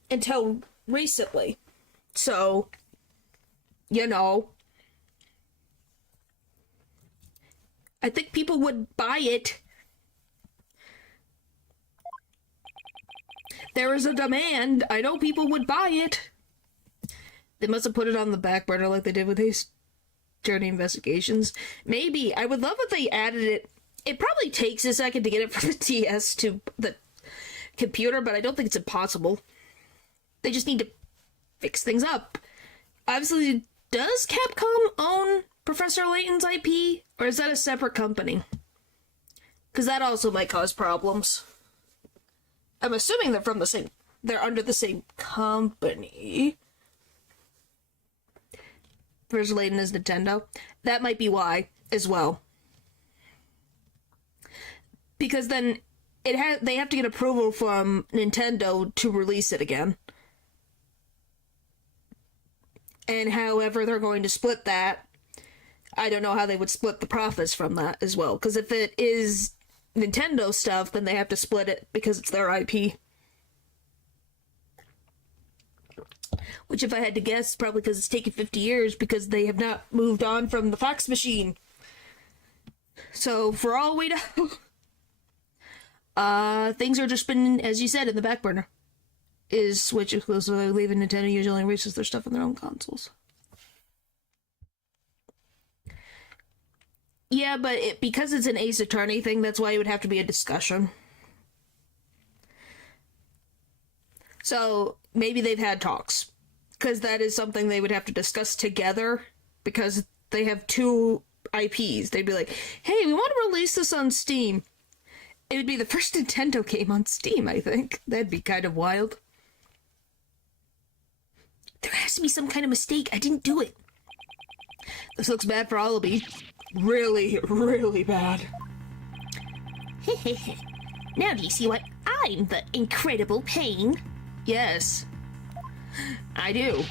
until recently. So, you know, I think people would buy it. There is a demand. I know people would buy it. They must have put it on the back burner like they did with Ace Attorney Investigations. Maybe. I would love if they added it. It probably takes a second to get it from the DS to the computer, but I don't think it's impossible. They just need to fix things up. Obviously, does Capcom own Professor Layton's IP? Or is that a separate company? Because that also might cause problems. I'm assuming they're under the same company. Professor Layton is Nintendo. That might be why, as well. Because then they have to get approval from Nintendo to release it again. And however they're going to split that, I don't know how they would split the profits from that as well. Because if it is Nintendo stuff, then they have to split it because it's their IP. Which, if I had to guess, probably because it's taken 50 years because they have not moved on from the fax machine. So, for all we know, things are just been, as you said, in the back burner. Is Switch exclusively, leaving Nintendo usually releases their stuff on their own consoles. Yeah, but because it's an Ace Attorney thing, that's why it would have to be a discussion. So, maybe they've had talks. Because that is something they would have to discuss together. Because they have two IPs. They'd be like, hey, we want to release this on Steam. It would be the first Nintendo game on Steam, I think. That'd be kind of wild. There has to be some kind of mistake. I didn't do it. This looks bad for all of you. Really, really bad. Now do you see why I'm the incredible pain? Yes. I do.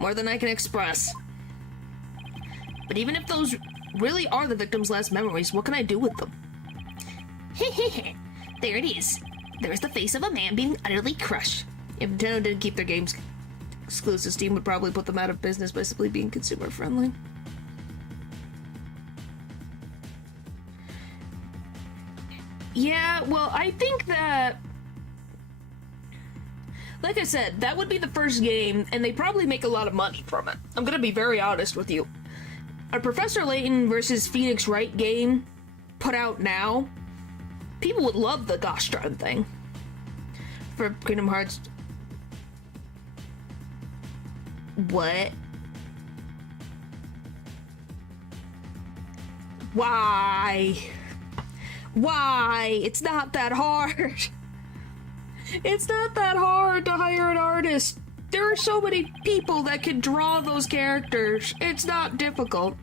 More than I can express. But even if those really are the victim's last memories, what can I do with them? There it is. There's the face of a man being utterly crushed. If Nintendo didn't keep their games exclusive, Steam would probably put them out of business by simply being consumer friendly. Yeah, well, I think that, like I said, that would be the first game, and they probably make a lot of money from it. I'm gonna be very honest with you. A Professor Layton versus Phoenix Wright game put out now, people would love the gosh darn thing. For Kingdom Hearts What? Why? Why? It's not that hard. It's not that hard to hire an artist. There are so many people that can draw those characters. It's not difficult.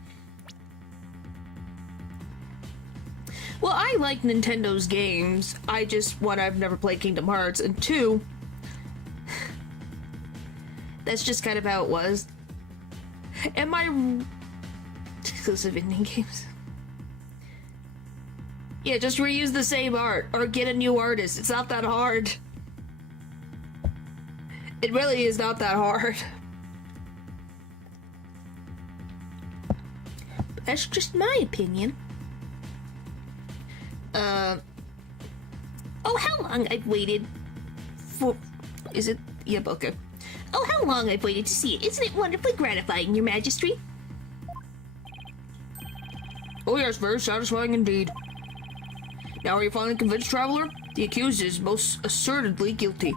Well, I like Nintendo's games. I've never played Kingdom Hearts, and 2, that's just kind of how it was. Am I exclusive indie games? Yeah, just reuse the same art or get a new artist. It's not that hard. It really is not that hard. But that's just my opinion. Oh, how long I've waited for... Is it... Yep, okay. Oh, how long I've waited to see it. Isn't it wonderfully gratifying, Your Majesty? Oh yes, very satisfying indeed. Now are you finally convinced, Traveler? The accused is most assertedly guilty.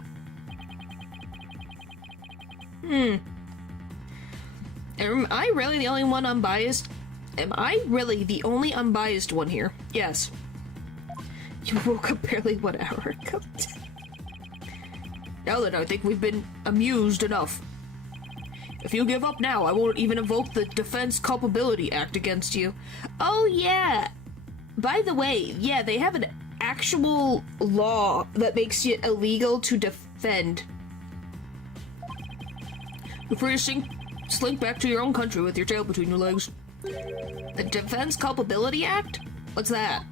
Am I really the only one unbiased? Am I really the only unbiased one here? Yes. You woke up barely 1 hour ago. Now then, I think we've been amused enough. If you give up now, I won't even invoke the Defense Culpability Act against you. Oh yeah! By the way, yeah, they have an actual law that makes it illegal to defend. You're free to slink back to your own country with your tail between your legs. The Defense Culpability Act? What's that?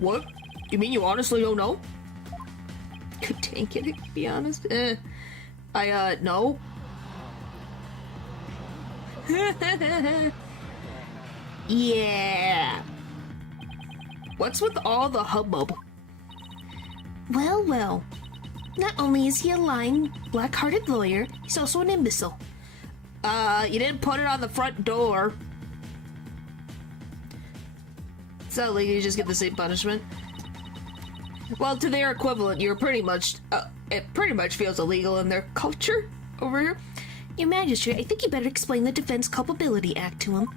What? You mean you honestly don't know? Good dang it, to be honest. No. Yeah. What's with all the hubbub? Well, well. Not only is he a lying, black-hearted lawyer, he's also an imbecile. You didn't put it on the front door. It's not legal, you just get the same punishment. Well, to their equivalent, you're pretty much, it pretty much feels illegal in their culture over here. Your Majesty, I think you better explain the Defense Culpability Act to him.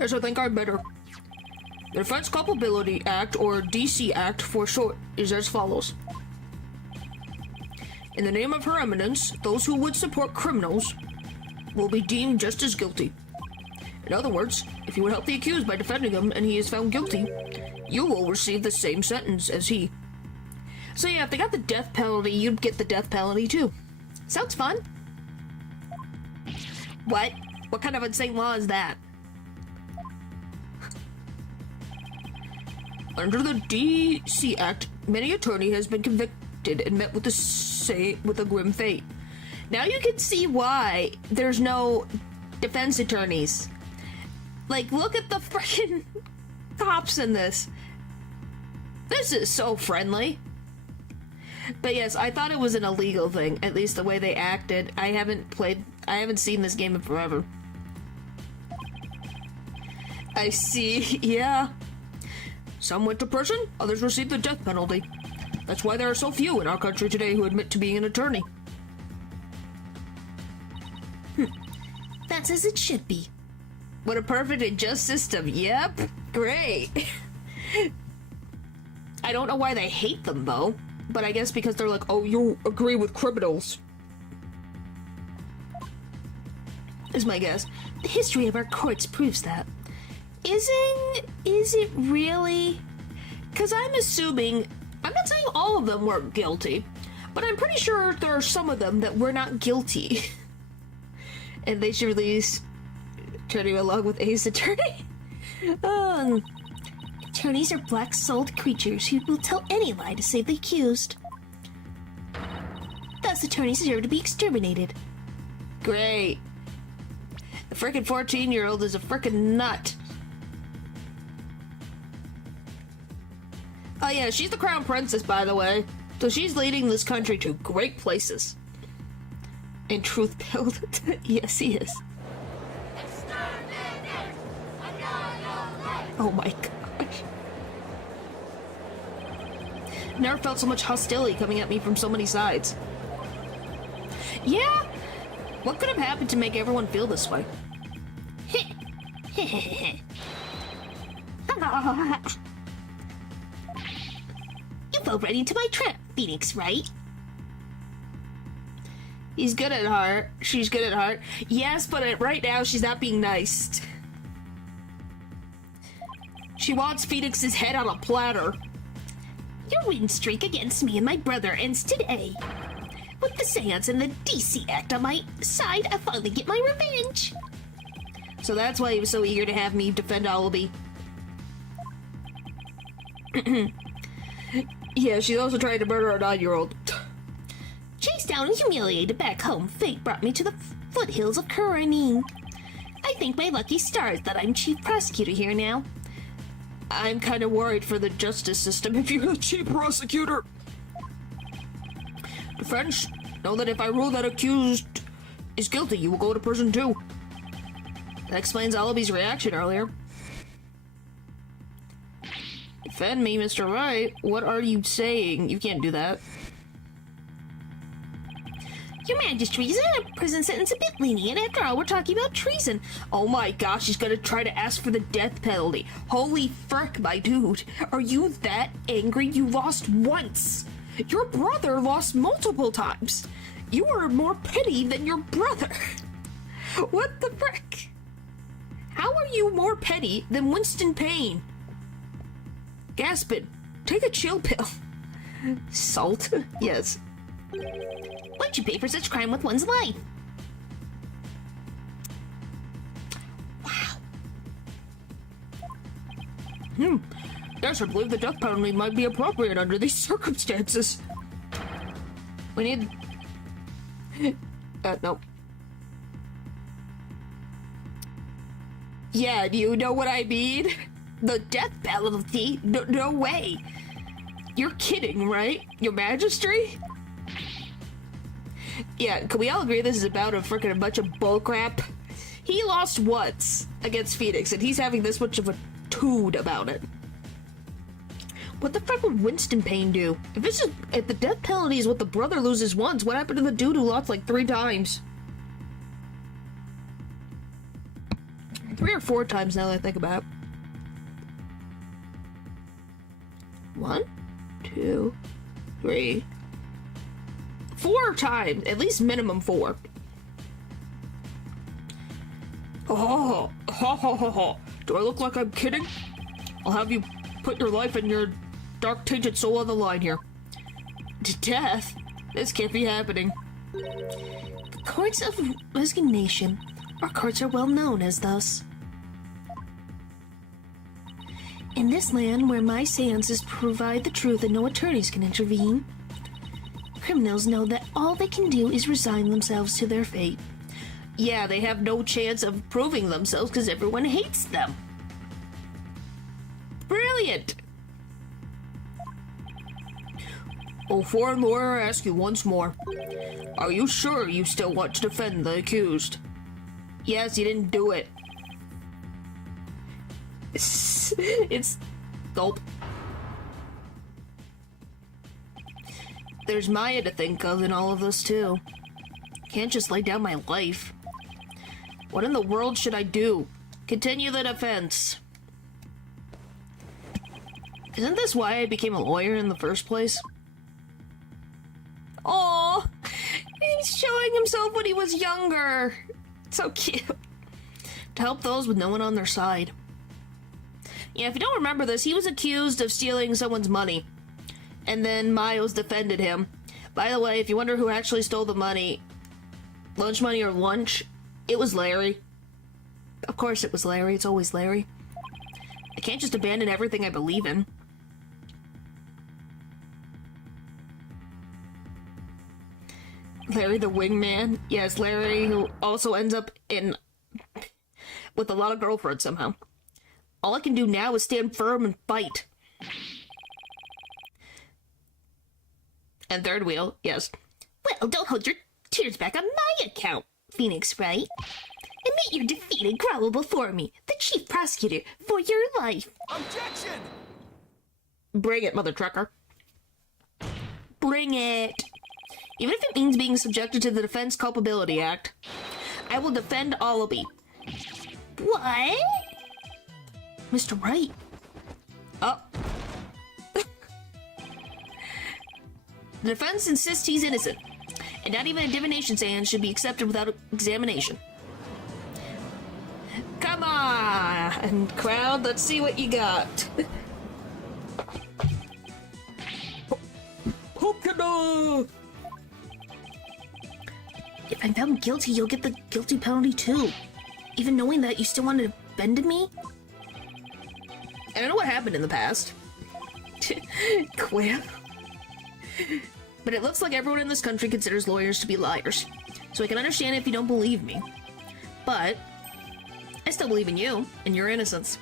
Yes, I think I better. The Defense Culpability Act, or DC Act for short, is as follows. In the name of Her Eminence, those who would support criminals will be deemed just as guilty. In other words, if you would help the accused by defending him and he is found guilty, you will receive the same sentence as he. So yeah, if they got the death penalty, you'd get the death penalty too. Sounds fun. What? What kind of insane law is that? Under the DC Act, many attorney has been convicted and met with a grim fate. Now you can see why there's no defense attorneys. Like, look at the freaking cops in this. This is so friendly. But yes, I thought it was an illegal thing, at least the way they acted. I haven't seen this game in forever. I see, yeah. Some went to prison, others received the death penalty. That's why there are so few in our country today who admit to being an attorney. That's as it should be. What a perfect and just system. Yep, great. I don't know why they hate them, though. But I guess because they're like, oh, you agree with criminals. Is my guess. The history of our courts proves that. Is it really? Because I'm assuming, I'm not saying all of them were guilty, but I'm pretty sure there are some of them that were not guilty. And they should release Attorney along with Ace Attorney. Attorneys are black-souled creatures who will tell any lie to save the accused. Thus, attorneys deserve to be exterminated. Great. The frickin' 14-year-old is a frickin' nut. Oh yeah, she's the crown princess, by the way. So she's leading this country to great places. And truth build. Yes, he is. Oh my gosh. Never felt so much hostility coming at me from so many sides. Yeah, What could have happened to make everyone feel this way? You fell right into my trap, Phoenix, right? He's good at heart. She's good at heart. Yes, but right now she's not being nice. She wants Phoenix's head on a platter. Your win streak against me and my brother ends today. With the seance and the DC Act on my side, I finally get my revenge. So that's why he was so eager to have me defend Allaby. Yeah, she's also trying to murder a 9-year-old. Chased down and humiliated back home, fate brought me to the foothills of Kuranin. I thank my lucky stars that I'm chief prosecutor here now. I'm kind of worried for the justice system if you're the chief prosecutor. Defense, know that if I rule that accused is guilty, you will go to prison too. That explains Allaby's reaction earlier. Defend me, Mr. Wright. What are you saying? You can't do that. Your Majesty, isn't a prison sentence a bit lenient? After all, we're talking about treason. Oh my gosh, she's gonna try to ask for the death penalty. Holy frick, my dude. Are you that angry? You lost once. Your brother lost multiple times. You are more petty than your brother. What the frick? How are you more petty than Winston Payne? Gaspin, take a chill pill. Salt? Yes. Why'd you pay for such crime with one's life? Wow. Yes, I believe the death penalty might be appropriate under these circumstances. We need... no. Yeah, do you know what I mean? The death penalty? No way. You're kidding, right? Your Majesty? Yeah, can we all agree this is about a bunch of bullcrap? He lost once against Phoenix, and he's having this much of a tood about it. What the fuck would Winston Payne do? If the death penalty is what the brother loses once, what happened to the dude who lost like 3 times? 3 or 4 times now that I think about it. 1, 2, 3, 4 times, at least minimum 4. Oh, ho ho ho ho. Do I look like I'm kidding? I'll have you put your life and your dark tainted soul on the line here. To death? This can't be happening. The courts of resignation. Our courts are well known as thus. In this land where my seances provide the truth and no attorneys can intervene, criminals know that all they can do is resign themselves to their fate. Yeah, they have no chance of proving themselves because everyone hates them. Brilliant! Oh, foreign lawyer, I ask you once more. Are you sure you still want to defend the accused? Yes, you didn't do it. It's... Gulp. There's Maya to think of in all of this, too. Can't just lay down my life. What in the world should I do? Continue the defense. Isn't this why I became a lawyer in the first place? Oh, he's showing himself when he was younger. So cute. To help those with no one on their side. Yeah, if you don't remember this, he was accused of stealing someone's money. And then Miles defended him. By the way, if you wonder who actually stole the money, lunch money or lunch, it was Larry. Of course it was Larry. It's always Larry. I can't just abandon everything I believe in. Larry the wingman? Yes, Larry who also ends up with a lot of girlfriends somehow. All I can do now is stand firm and fight. And third wheel, yes. Well, don't hold your tears back on my account, Phoenix Wright. Admit your defeat and grovel before me, the chief prosecutor, for your life. Objection! Bring it, mother trucker. Bring it. Even if it means being subjected to the Defense Culpability Act. I will defend Allaby. What? Mr. Wright. Oh. The defense insists he's innocent, and not even a divination seance should be accepted without examination. Come on, crowd, let's see what you got. If I'm found guilty, you'll get the guilty penalty too. Even knowing that, you still wanted to bend me? I don't know what happened in the past. Quail. But it looks like everyone in this country considers lawyers to be liars. So I can understand if you don't believe me. But I still believe in you and your innocence.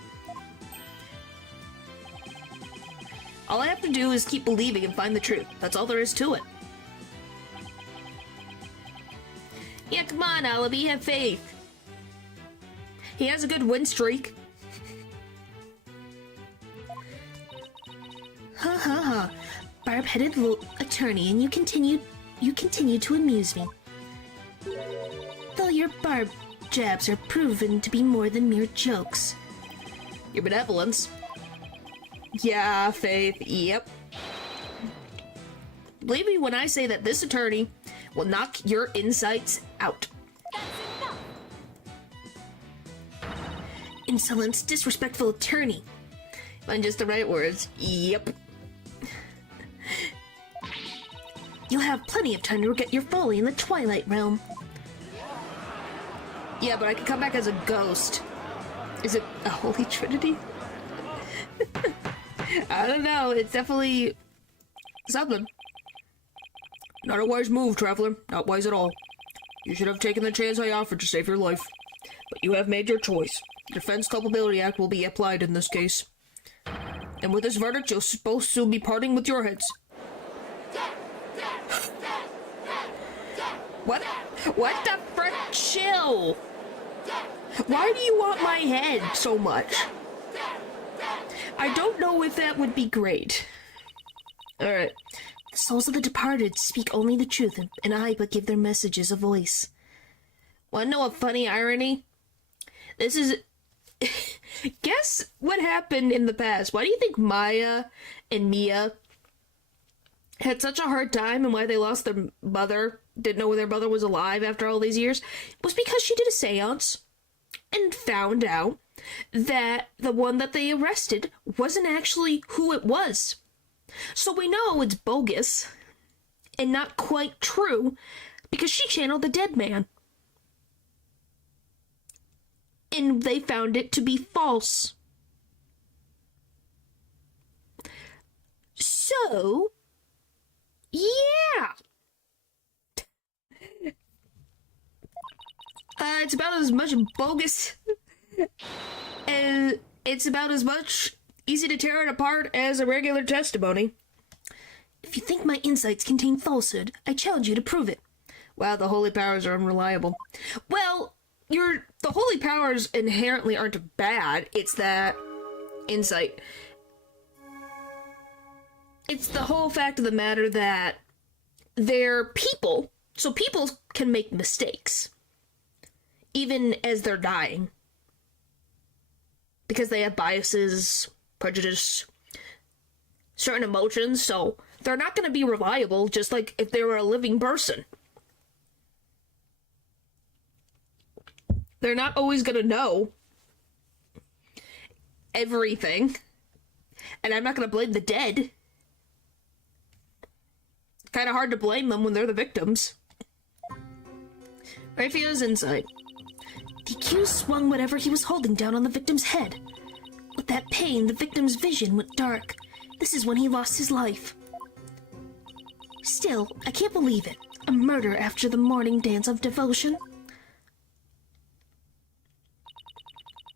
All I have to do is keep believing and find the truth. That's all there is to it. Yeah, come on, Allaby, have faith. He has a good win streak. Ha ha ha. Barb-headed attorney, and you continue to amuse me. Though your barb jabs are proven to be more than mere jokes. Your benevolence. Yeah, Faith, yep. Believe me when I say that this attorney will knock your insights out. Insolence, disrespectful attorney. Find just the right words. Yep. You'll have plenty of time to get your folly in the Twilight Realm. Yeah, but I can come back as a ghost. Is it a Holy Trinity? I don't know, it's definitely something. Not a wise move, Traveler. Not wise at all. You should have taken the chance I offered to save your life. But you have made your choice. The Defense Culpability Act will be applied in this case. And with this verdict, you'll both soon be parting with your heads. What? What the frick? Chill! Why do you want my head so much? I don't know if that would be great. Alright. The souls of the departed speak only the truth, and I but give their messages a voice. Wanna know a funny irony? This is... Guess what happened in the past? Why do you think Maya and Mia had such a hard time, and why they lost their mother, didn't know their mother was alive after all these years? It was because she did a seance and found out that the one that they arrested wasn't actually who it was. So we know it's bogus and not quite true because she channeled the dead man. And they found it to be false. So, yeah. It's about as much bogus and it's about as much easy to tear it apart as a regular testimony. If you think my insights contain falsehood, I challenge you to prove it. Wow, the holy powers are unreliable. Well, the holy powers inherently aren't bad. It's that insight. It's the whole fact of the matter that they're people, so people can make mistakes, even as they're dying. Because they have biases, prejudice, certain emotions, so they're not going to be reliable, just like if they were a living person. They're not always going to know everything. And I'm not going to blame the dead. Kind of hard to blame them when they're the victims. Raphael's insight. The accused swung whatever he was holding down on the victim's head. With that pain, the victim's vision went dark. This is when he lost his life. Still, I can't believe it. A murder after the morning dance of devotion?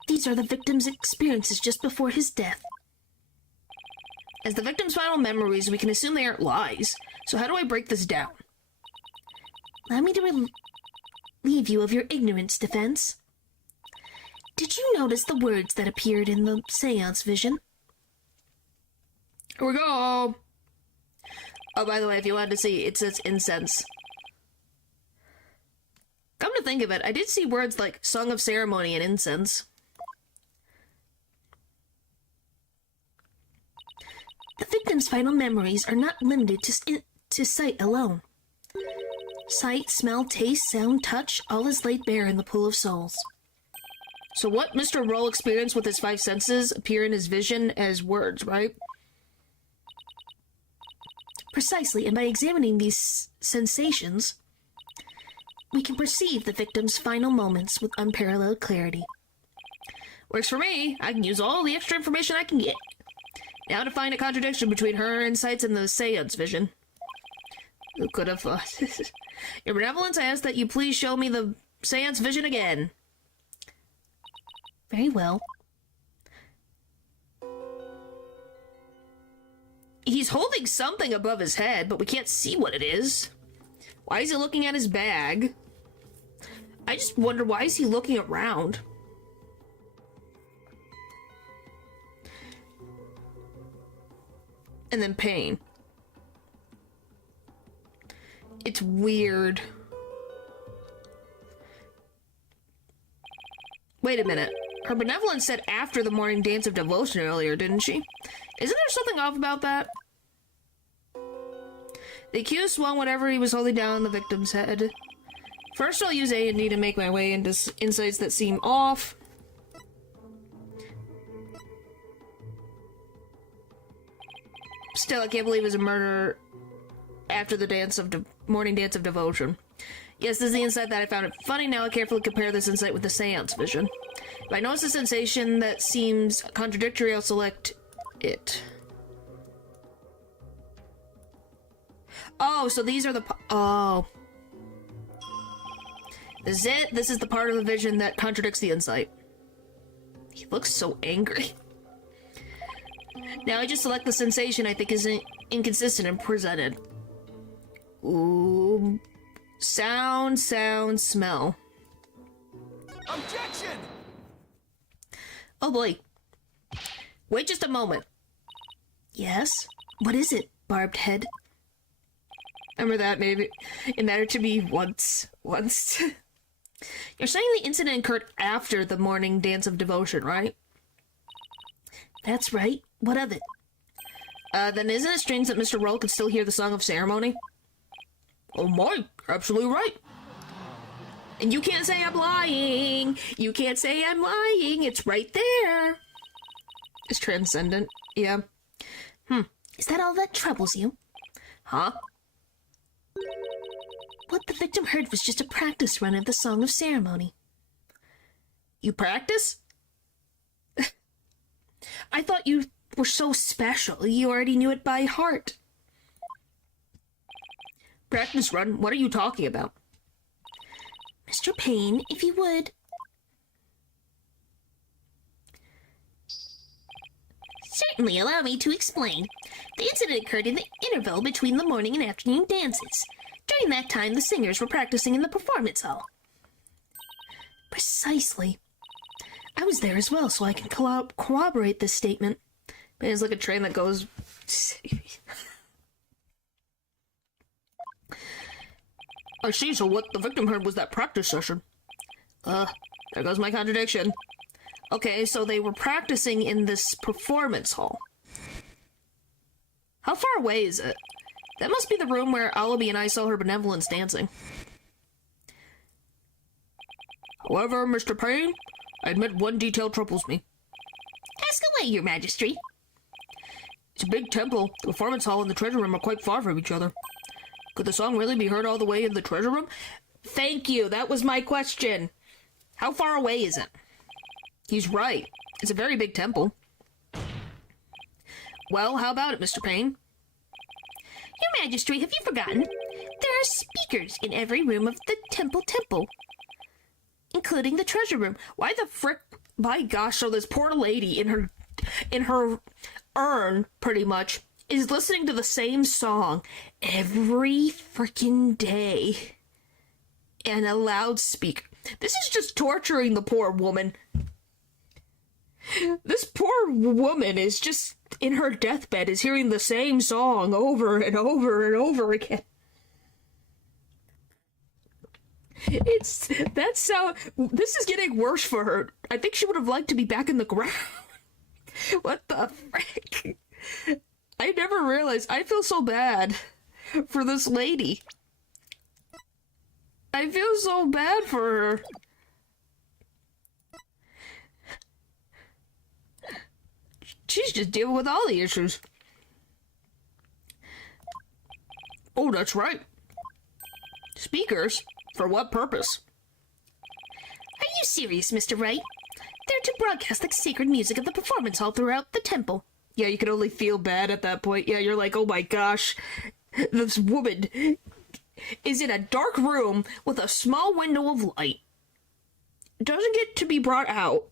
These are the victim's experiences just before his death. As the victim's final memories, we can assume they aren't lies. So how do I break this down? Allow me to relieve you of your ignorance, Defense. Did you notice the words that appeared in the seance vision? Here we go! Oh, by the way, if you wanted to see, it says incense. Come to think of it, I did see words like Song of Ceremony and Incense. The victim's final memories are not limited to sight alone. Sight, smell, taste, sound, touch, all is laid bare in the pool of souls. So what Mr. Roll experienced with his 5 senses appear in his vision as words, right? Precisely, and by examining these sensations, we can perceive the victim's final moments with unparalleled clarity. Works for me. I can use all the extra information I can get. Now to find a contradiction between her insights and the seance vision. Who could have thought? Your benevolence, I ask that you please show me the seance vision again. Very well. He's holding something above his head, but we can't see what it is. Why is he looking at his bag? I just wonder, why is he looking around? And then pain. It's weird. Wait a minute. Her benevolence said after the morning dance of devotion earlier, didn't she? Isn't there something off about that? The accused swung whatever he was holding down the victim's head. First, I'll use A and D to make my way into insights that seem off. Still, I can't believe it was a murder after the morning dance of devotion. Yes, this is the insight that I found it funny. Now I carefully compare this insight with the seance vision. If I notice a sensation that seems contradictory, I'll select it. Oh, so these are the... Oh. This is it. This is the part of the vision that contradicts the insight. He looks so angry. Now I just select the sensation I think is inconsistent and presented. Ooh. Sound, smell. Objection! Oh boy. Wait just a moment. Yes? What is it, barbed head? Remember that, maybe? It mattered to me once. You're saying the incident occurred after the morning dance of devotion, right? That's right. What of it? Then isn't it strange that Mr. Roll could still hear the Song of Ceremony? Oh my, absolutely right. And you can't say I'm lying. You can't say I'm lying. It's right there. It's transcendent. Yeah. Is that all that troubles you? Huh? What the victim heard was just a practice run of the Song of Ceremony. You practice? I thought you were so special. You already knew it by heart. Practice run? What are you talking about? Mr. Payne, if you would... Certainly, allow me to explain. The incident occurred in the interval between the morning and afternoon dances. During that time, the singers were practicing in the performance hall. Precisely. I was there as well, so I can corroborate this statement. Man, it's like a train that goes... I see, so what the victim heard was that practice session. There goes my contradiction. Okay, so they were practicing in this performance hall. How far away is it? That must be the room where Alabi and I saw her benevolence dancing. However, Mr. Payne, I admit one detail troubles me. Ask away, your majesty. It's a big temple. The performance hall and the treasure room are quite far from each other. Could the song really be heard all the way in the treasure room? Thank you, that was my question. How far away is it? He's right. It's a very big temple. Well, how about it, Mr. Payne? Your majesty, have you forgotten? There are speakers in every room of the temple, including the treasure room. Why the frick? My gosh, so this poor lady in her urn, pretty much, is listening to the same song every freaking day. And a loudspeaker. This is just torturing the poor woman. This poor woman is just in her deathbed, is hearing the same song over and over and over again. This is getting worse for her. I think she would have liked to be back in the ground. What the frick? I never realized. I feel so bad for this lady. I feel so bad for her. She's just dealing with all the issues. Oh, that's right. Speakers? For what purpose? Are you serious, Mr. Wright? They're to broadcast the sacred music of the performance hall throughout the temple. Yeah, you can only feel bad at that point. Yeah, you're like, oh my gosh, this woman is in a dark room with a small window of light. Doesn't get to be brought out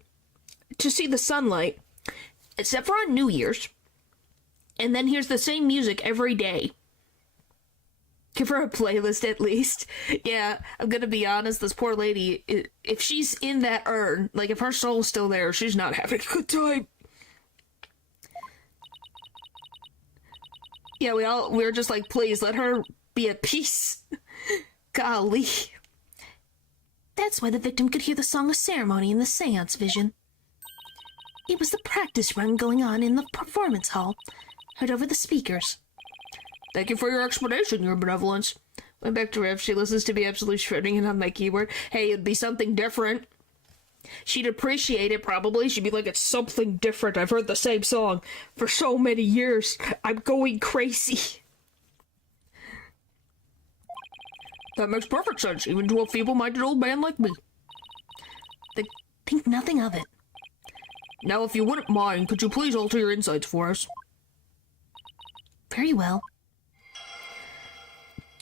to see the sunlight, except for on New Year's. And then here's the same music every day. Give her a playlist at least. Yeah, I'm gonna be honest, this poor lady, if she's in that urn, like if her soul's still there, she's not having a good time. Yeah, we were just like, please let her be at peace. Golly. That's why the victim could hear the song of ceremony in the seance vision. It was the practice run going on in the performance hall, heard over the speakers. Thank you for your explanation, your benevolence. Went back to Riff. She listens to me absolutely shredding it on my keyboard. Hey, it'd be something different. She'd appreciate it, probably. She'd be like, it's something different. I've heard the same song for so many years. I'm going crazy. That makes perfect sense, even to a feeble-minded old man like me. Think nothing of it. Now, if you wouldn't mind, could you please alter your insights for us? Very well.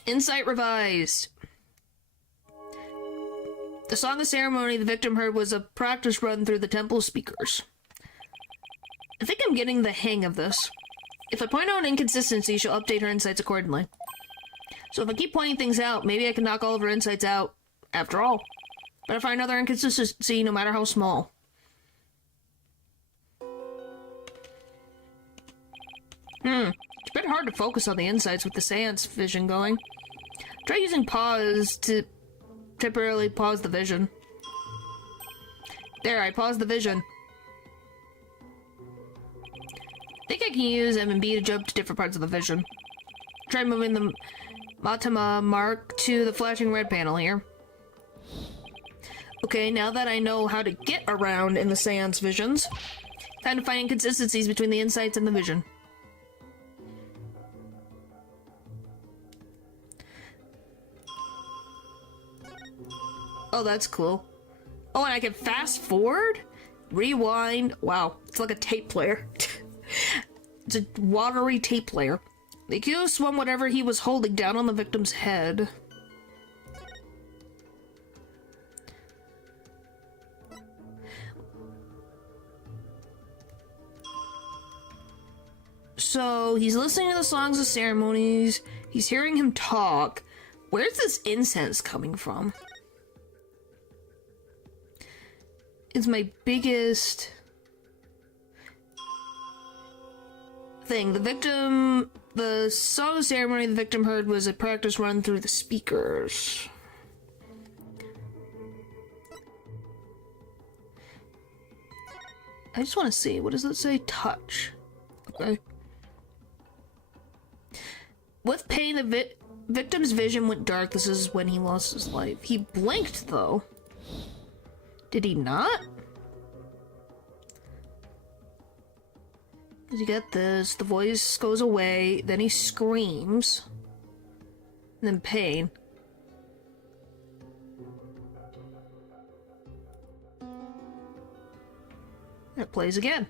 Insight revised. The song of ceremony the victim heard was a practice run through the temple speakers. I think I'm getting the hang of this. If I point out an inconsistency, she'll update her insights accordingly. So if I keep pointing things out, maybe I can knock all of her insights out after all. But if I find another inconsistency, no matter how small. It's a bit hard to focus on the insights with the seance vision going. Try using pause to temporarily pause the vision. There, I paused the vision. I think I can use M and B to jump to different parts of the vision. Try moving the Matama mark to the flashing red panel here. Okay, now that I know how to get around in the seance visions, time to find inconsistencies between the insights and the vision. Oh, that's cool. Oh, and I can fast forward? Rewind. Wow, it's like a tape player. It's a watery tape player. The accused swung whatever he was holding down on the victim's head. So, he's listening to the songs of ceremonies. He's hearing him talk. Where's this incense coming from? Is my biggest thing. The song of ceremony the victim heard was a practice run through the speakers. I just want to see. What does it say? Touch. Okay. With pain, the victim's vision went dark. This is when he lost his life. He blinked, though. Did he not? Did you get this? The voice goes away, then he screams. And then pain. And it plays again.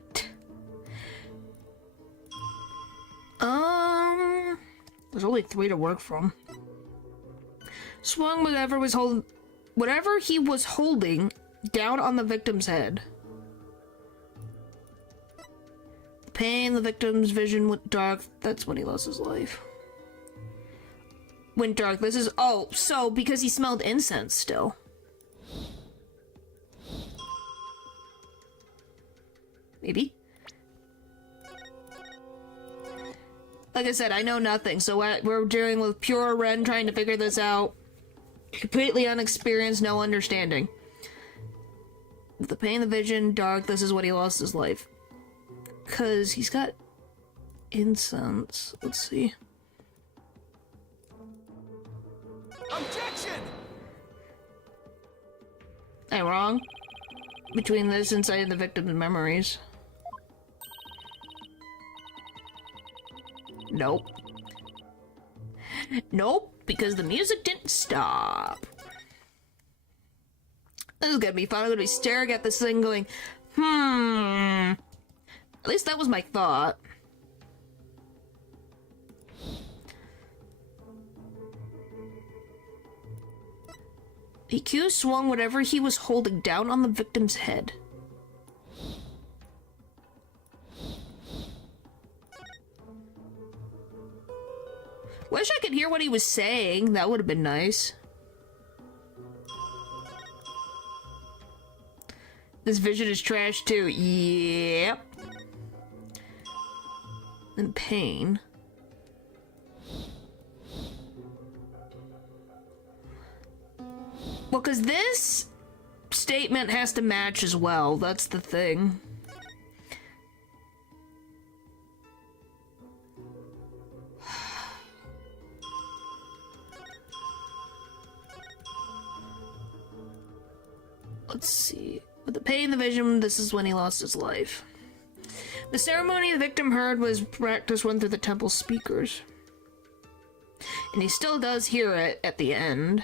There's only 3 to work from. Swung whatever he was holding down on the victim's head. Pain, the victim's vision went dark. That's when he lost his life. Went dark. This is... Oh, so because he smelled incense still. Maybe. Like I said, I know nothing, so we're dealing with pure Ren trying to figure this out. Completely unexperienced, no understanding. The pain, the vision, dark, this is when he lost his life. Because he's got incense. Let's see. Objection! Am I wrong? Between this and citing the victim's memories. Nope. Nope, because the music didn't stop. This is gonna be fun. I'm gonna be staring at this thing going, At least that was my thought. The accused swung whatever he was holding down on the victim's head. Wish I could hear what he was saying. That would have been nice. This vision is trash too. Yep. And pain. Well, because this statement has to match as well. That's the thing. Let's see. With the pain, the vision, this is when he lost his life. The ceremony the victim heard was practiced run through the temple speakers. And he still does hear it at the end.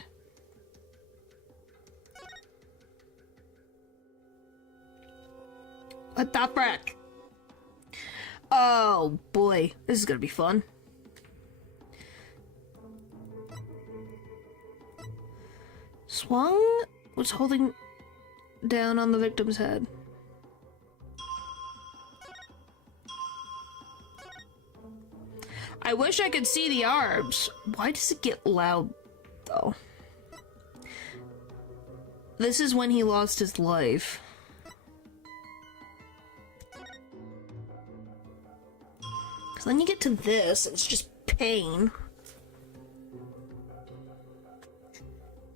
What the frick? Oh boy, this is gonna be fun. Swung was holding down on the victim's head. I wish I could see the arms. Why does it get loud, though? This is when he lost his life. Because then you get to this, it's just pain.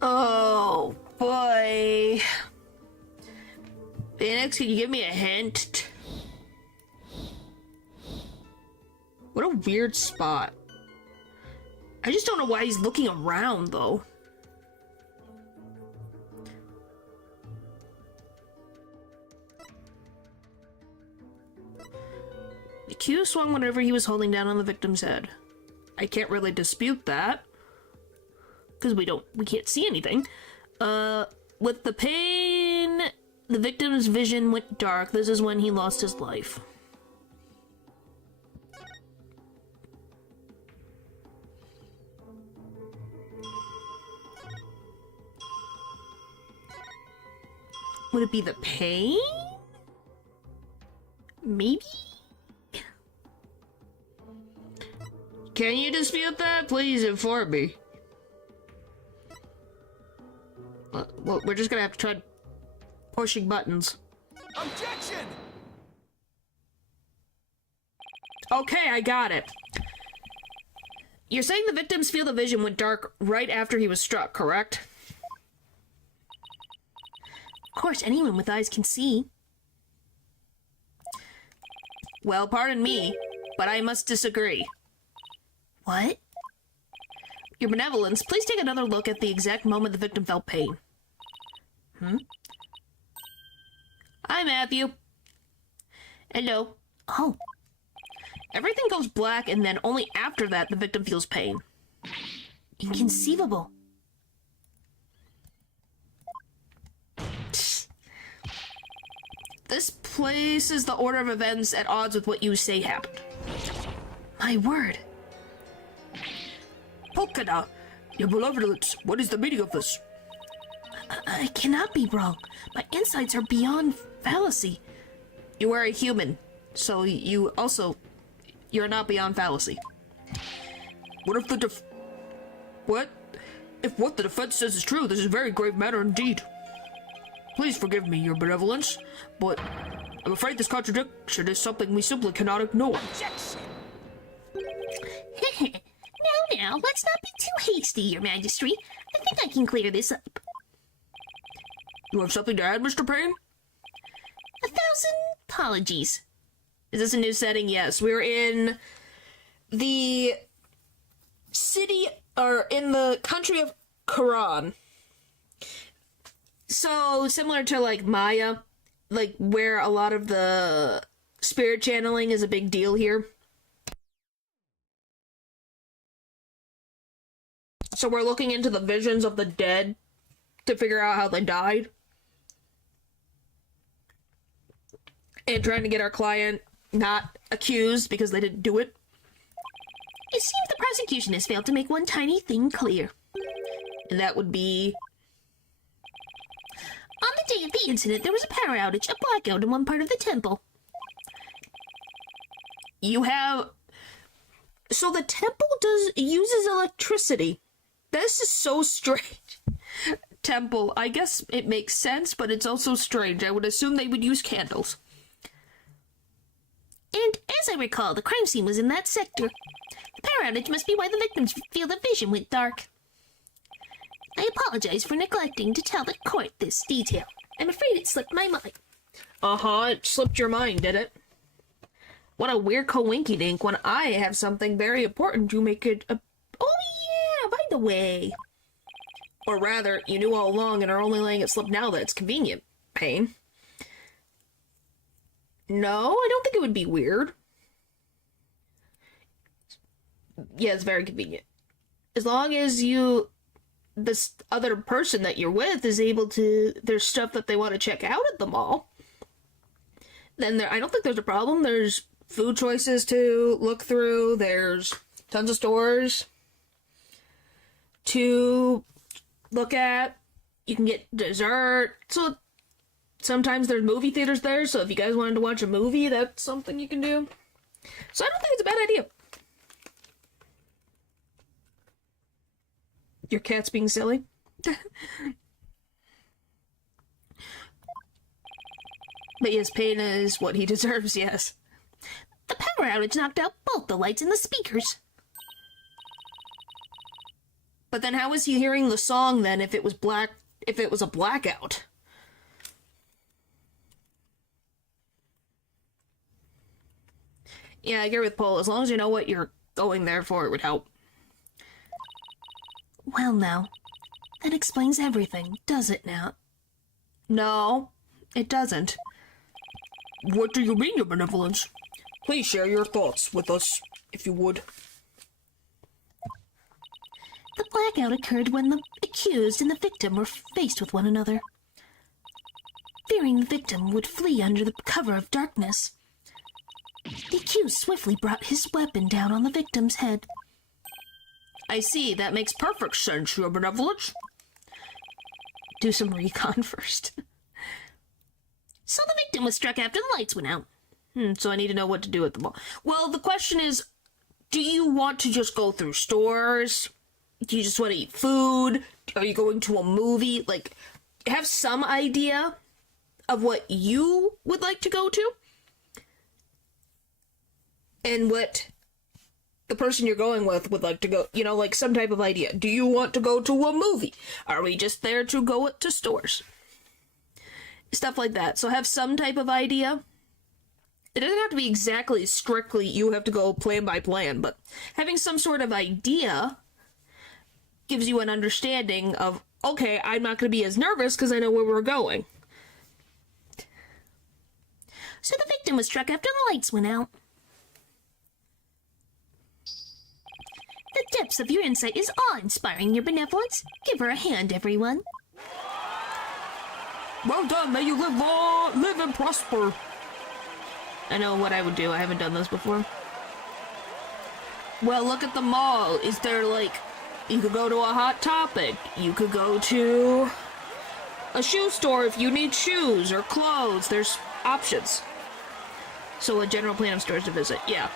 Oh, boy. Phoenix, can you give me a hint? What a weird spot. I just don't know why he's looking around, though. The accused swung whatever he was holding down on the victim's head. I can't really dispute that. Because we can't see anything. With the pain, the victim's vision went dark. This is when he lost his life. Would it be the pain? Maybe? Can you dispute that? Please inform me. Well, we're just gonna have to try pushing buttons. Objection! Okay, I got it. You're saying the victim's field of vision went dark right after he was struck, correct? Of course, anyone with eyes can see. Well, pardon me, but I must disagree. What? Your benevolence, please take another look at the exact moment the victim felt pain. Hi, Matthew. Hello. Oh. Everything goes black, and then only after that the victim feels pain. Inconceivable. This places the order of events at odds with what you say happened. My word. Polkada, your benevolence, what is the meaning of this? I cannot be wrong. My insights are beyond fallacy. You are a human, so you're not beyond fallacy. What if If what the defense says is true, this is a very grave matter indeed. Please forgive me, your benevolence, but I'm afraid this contradiction is something we simply cannot ignore. Objection! Now, Now, let's not be too hasty, Your Majesty. I think I can clear this up. You have something to add, Mr. Payne? 1,000 apologies. Is this a new setting? Yes. We're in the city, or in the country of Quran. So, similar to, like, Maya, like, where a lot of the spirit channeling is a big deal here. So we're looking into the visions of the dead to figure out how they died. And trying to get our client not accused because they didn't do it. It seems the prosecution has failed to make one tiny thing clear. And that would be... On the day of the incident, there was a power outage, a blackout in one part of the temple. You have... So the temple uses electricity. This is so strange. Temple, I guess it makes sense, but it's also strange. I would assume they would use candles. And as I recall, the crime scene was in that sector. The power outage must be why the victims feel the vision went dark. I apologize for neglecting to tell the court this detail. I'm afraid it slipped my mind. Uh-huh, it slipped your mind, did it? What a weird coinky-dink when I have something very important to make it a... Oh yeah, by the way. Or rather, you knew all along and are only letting it slip now that it's convenient. Payne. No, I don't think it would be weird. Yeah, it's very convenient. As long as this other person that you're with is able to... There's stuff that they want to check out at the mall. Then I don't think there's a problem. There's food choices to look through. There's tons of stores to look at. You can get dessert. So sometimes there's movie theaters there. So if you guys wanted to watch a movie, that's something you can do. So I don't think it's a bad idea. Your cat's being silly. But yes, Payne is what he deserves, yes. The power outage knocked out both the lights and the speakers. But then how was he hearing the song then if it was a blackout? Yeah, I agree with Paul. As long as you know what you're going there for, it would help. Well now, that explains everything, does it now? No, it doesn't. What do you mean, Your Benevolence? Please share your thoughts with us, if you would. The blackout occurred when the accused and the victim were faced with one another. Fearing the victim would flee under the cover of darkness, the accused swiftly brought his weapon down on the victim's head. I see. That makes perfect sense, Your Benevolence. Do some recon first. So the victim was struck after the lights went out. So I need to know what to do at the mall. Well, the question is, do you want to just go through stores? Do you just want to eat food? Are you going to a movie? Like, have some idea of what you would like to go to? And what the person you're going with would like to go, you know, like some type of idea. Do you want to go to a movie? Are we just there to go to stores? Stuff like that. So have some type of idea. It doesn't have to be exactly strictly you have to go plan by plan, but having some sort of idea gives you an understanding of, okay, I'm not going to be as nervous because I know where we're going. So the victim was struck after the lights went out. The depths of your insight is awe-inspiring, Your Benevolence. Give her a hand, everyone. Well done, may you live and prosper. I know what I would do. I haven't done this before. Well, look at the mall. Is there, like, you could go to a Hot Topic. You could go to a shoe store if you need shoes or clothes. There's options. So a general plan of stores to visit. Yeah.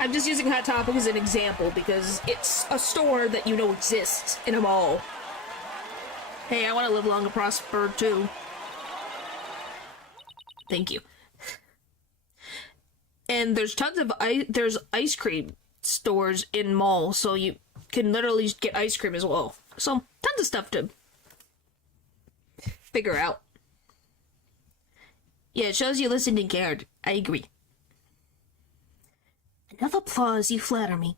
I'm just using Hot Topic as an example because it's a store that you know exists in a mall. Hey, I want to live long and prosper too. Thank you. And there's tons of there's ice cream stores in malls, so you can literally get ice cream as well. So, tons of stuff to figure out. Yeah, it shows you listened and cared. I agree. Enough applause, you flatter me.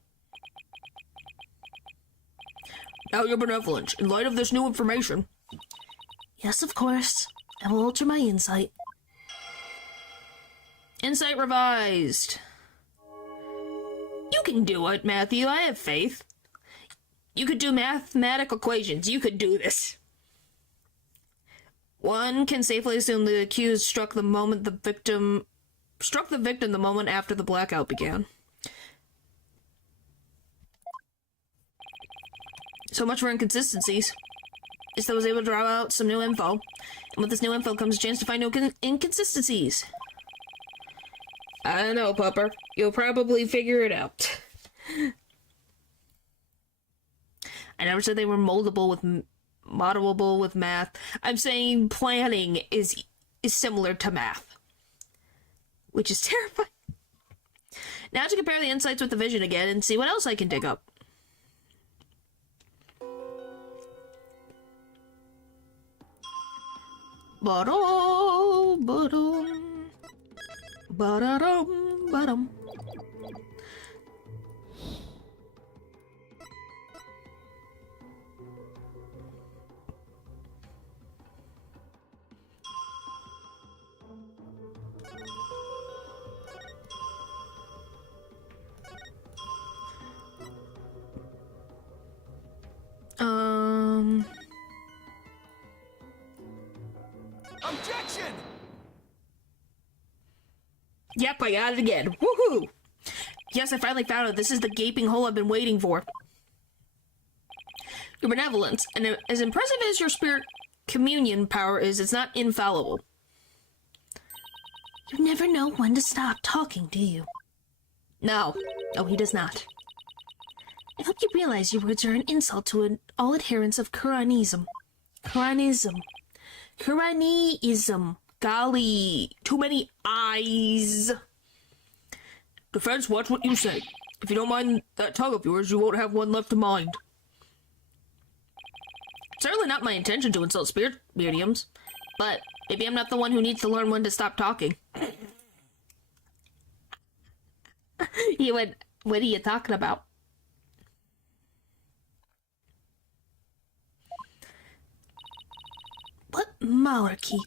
Now your benevolence, in light of this new information. Yes, of course. I will alter my insight. Insight revised. You can do it, Matthew. I have faith. You could do mathematical equations. You could do this. One can safely assume the accused struck the victim the moment after the blackout began. So much for inconsistencies. At least I was able to draw out some new info. And with this new info comes a chance to find new inconsistencies. I don't know, Pupper. You'll probably figure it out. I never said they were moldable with math. I'm saying planning is similar to math. Which is terrifying. Now to compare the insights with the vision again and see what else I can dig up. Ba-dum, ba-dum, ba-da-dum, ba-dum. Objection! Yep, I got it again. Woohoo! Yes, I finally found it. This is the gaping hole I've been waiting for. Your benevolence, and as impressive as your spirit communion power is, it's not infallible. You never know when to stop talking, do you? No. No, he does not. I hope you realize your words are an insult to all adherents of Quranism. Quranism. Golly, too many eyes. Defense, watch what you say. If you don't mind that tongue of yours, you won't have one left to mind. It's certainly not my intention to insult spirit mediums, but maybe I'm not the one who needs to learn when to stop talking. He went, what are you talking about? What monarchy?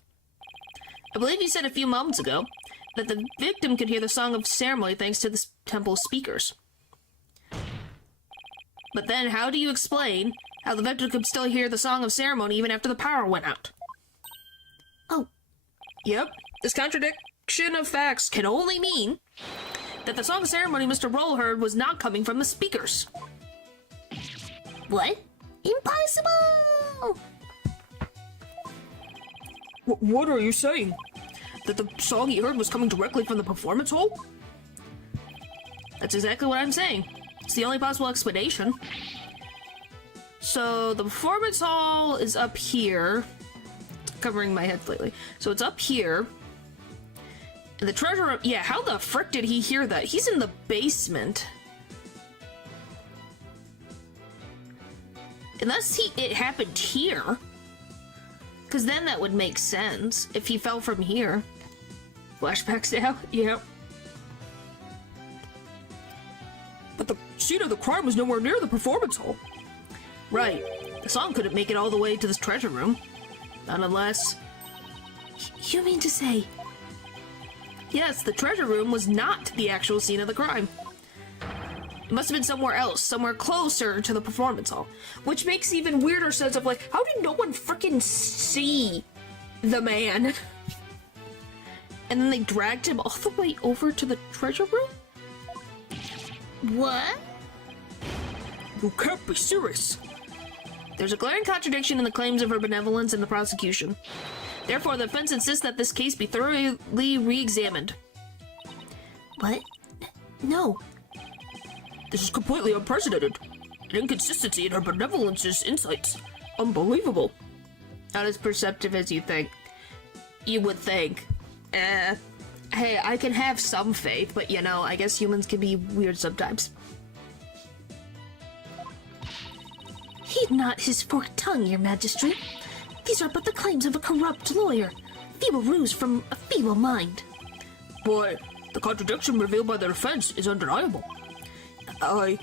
I believe you said a few moments ago that the victim could hear the song of ceremony thanks to the temple's speakers. But then how do you explain how the victim could still hear the song of ceremony even after the power went out? Oh. Yep. This contradiction of facts can only mean that the song of ceremony Mr. Roll heard was not coming from the speakers. What? Impossible! What are you saying? That the song he heard was coming directly from the performance hall? That's exactly what I'm saying. It's the only possible explanation. So, the performance hall is up here. Covering my head slightly. So it's up here. And the treasure room... Yeah, how the frick did he hear that? He's in the basement. Unless it happened here. Because then that would make sense if he fell from here. Flashbacks now? Yep. But the scene of the crime was nowhere near the performance hall. Right. The song couldn't make it all the way to this treasure room. Not unless... You mean to say... Yes, the treasure room was not the actual scene of the crime. It must have been somewhere else, somewhere closer to the performance hall. Which makes even weirder sense of like, how did no one frickin' see the man? And then they dragged him all the way over to the treasure room? What? You can't be serious. There's a glaring contradiction in the claims of her benevolence and the prosecution. Therefore, the defense insists that this case be thoroughly re-examined. What? No. This is completely unprecedented. An inconsistency in her benevolence's insights. Unbelievable. Not as perceptive as you think. You would think. Hey, I can have some faith, but you know, I guess humans can be weird sometimes. Heed not his forked tongue, your majesty. These are but the claims of a corrupt lawyer, feeble ruse from a feeble mind. But the contradiction revealed by the defense is undeniable. We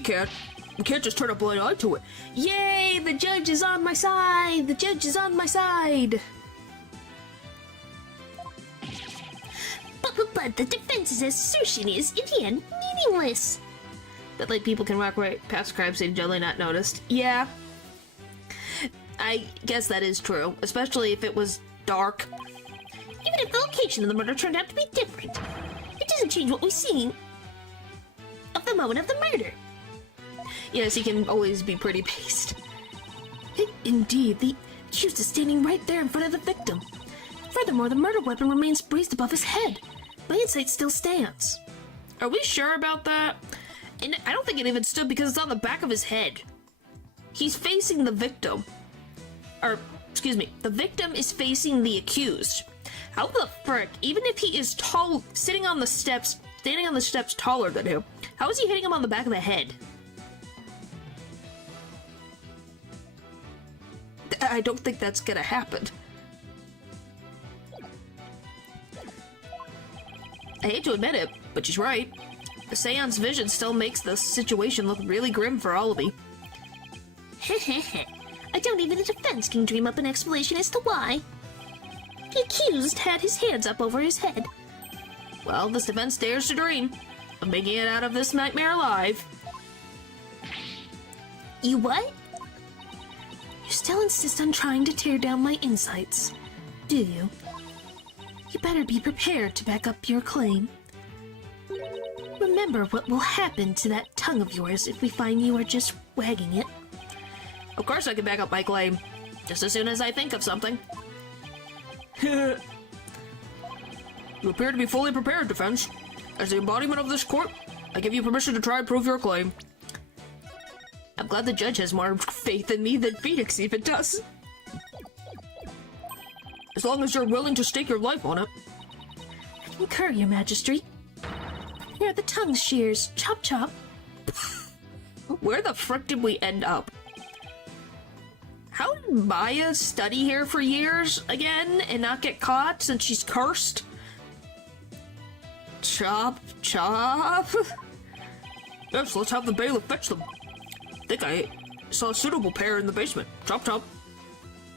can't just turn a blind eye to it. Yay, the judge is on my side! The judge is on my side! But the defense's assertion is, in the end, meaningless. That like people can walk right past crime scene generally not noticed. Yeah. I guess that is true, especially if it was dark. Even if the location of the murder turned out to be different, it doesn't change what we see of the moment of the murder. Yes, he can always be pretty based. Indeed, the accused is standing right there in front of the victim. Furthermore, the murder weapon remains raised above his head. My insight still stands. Are we sure about that? And I don't think it even stood because it's on the back of his head. He's facing the victim. Or, excuse me, the victim is facing the accused. How the frick, even if he is tall, standing on the steps taller than him, how is he hitting him on the back of the head? I don't think that's gonna happen. I hate to admit it, but she's right. The seance vision still makes the situation look really grim for Allaby. Heh. I don't even the defense can dream up an explanation as to why. The accused had his hands up over his head. Well, this defense dares to dream of making it out of this nightmare alive. You what? You still insist on trying to tear down my insights, do you? You better be prepared to back up your claim. Remember what will happen to that tongue of yours if we find you are just wagging it. Of course I can back up my claim, just as soon as I think of something. You appear to be fully prepared, defense. As the embodiment of this court, I give you permission to try and prove your claim. I'm glad the judge has more faith in me than Phoenix even does. As long as you're willing to stake your life on it. I concur, your majesty. Here are the tongue shears. Chop chop. Where the frick did we end up? How did Maya study here for years again and not get caught since she's cursed? Chop, chop. Yes, let's have the bailiff fetch them. I think I saw a suitable pair in the basement. Chop, chop.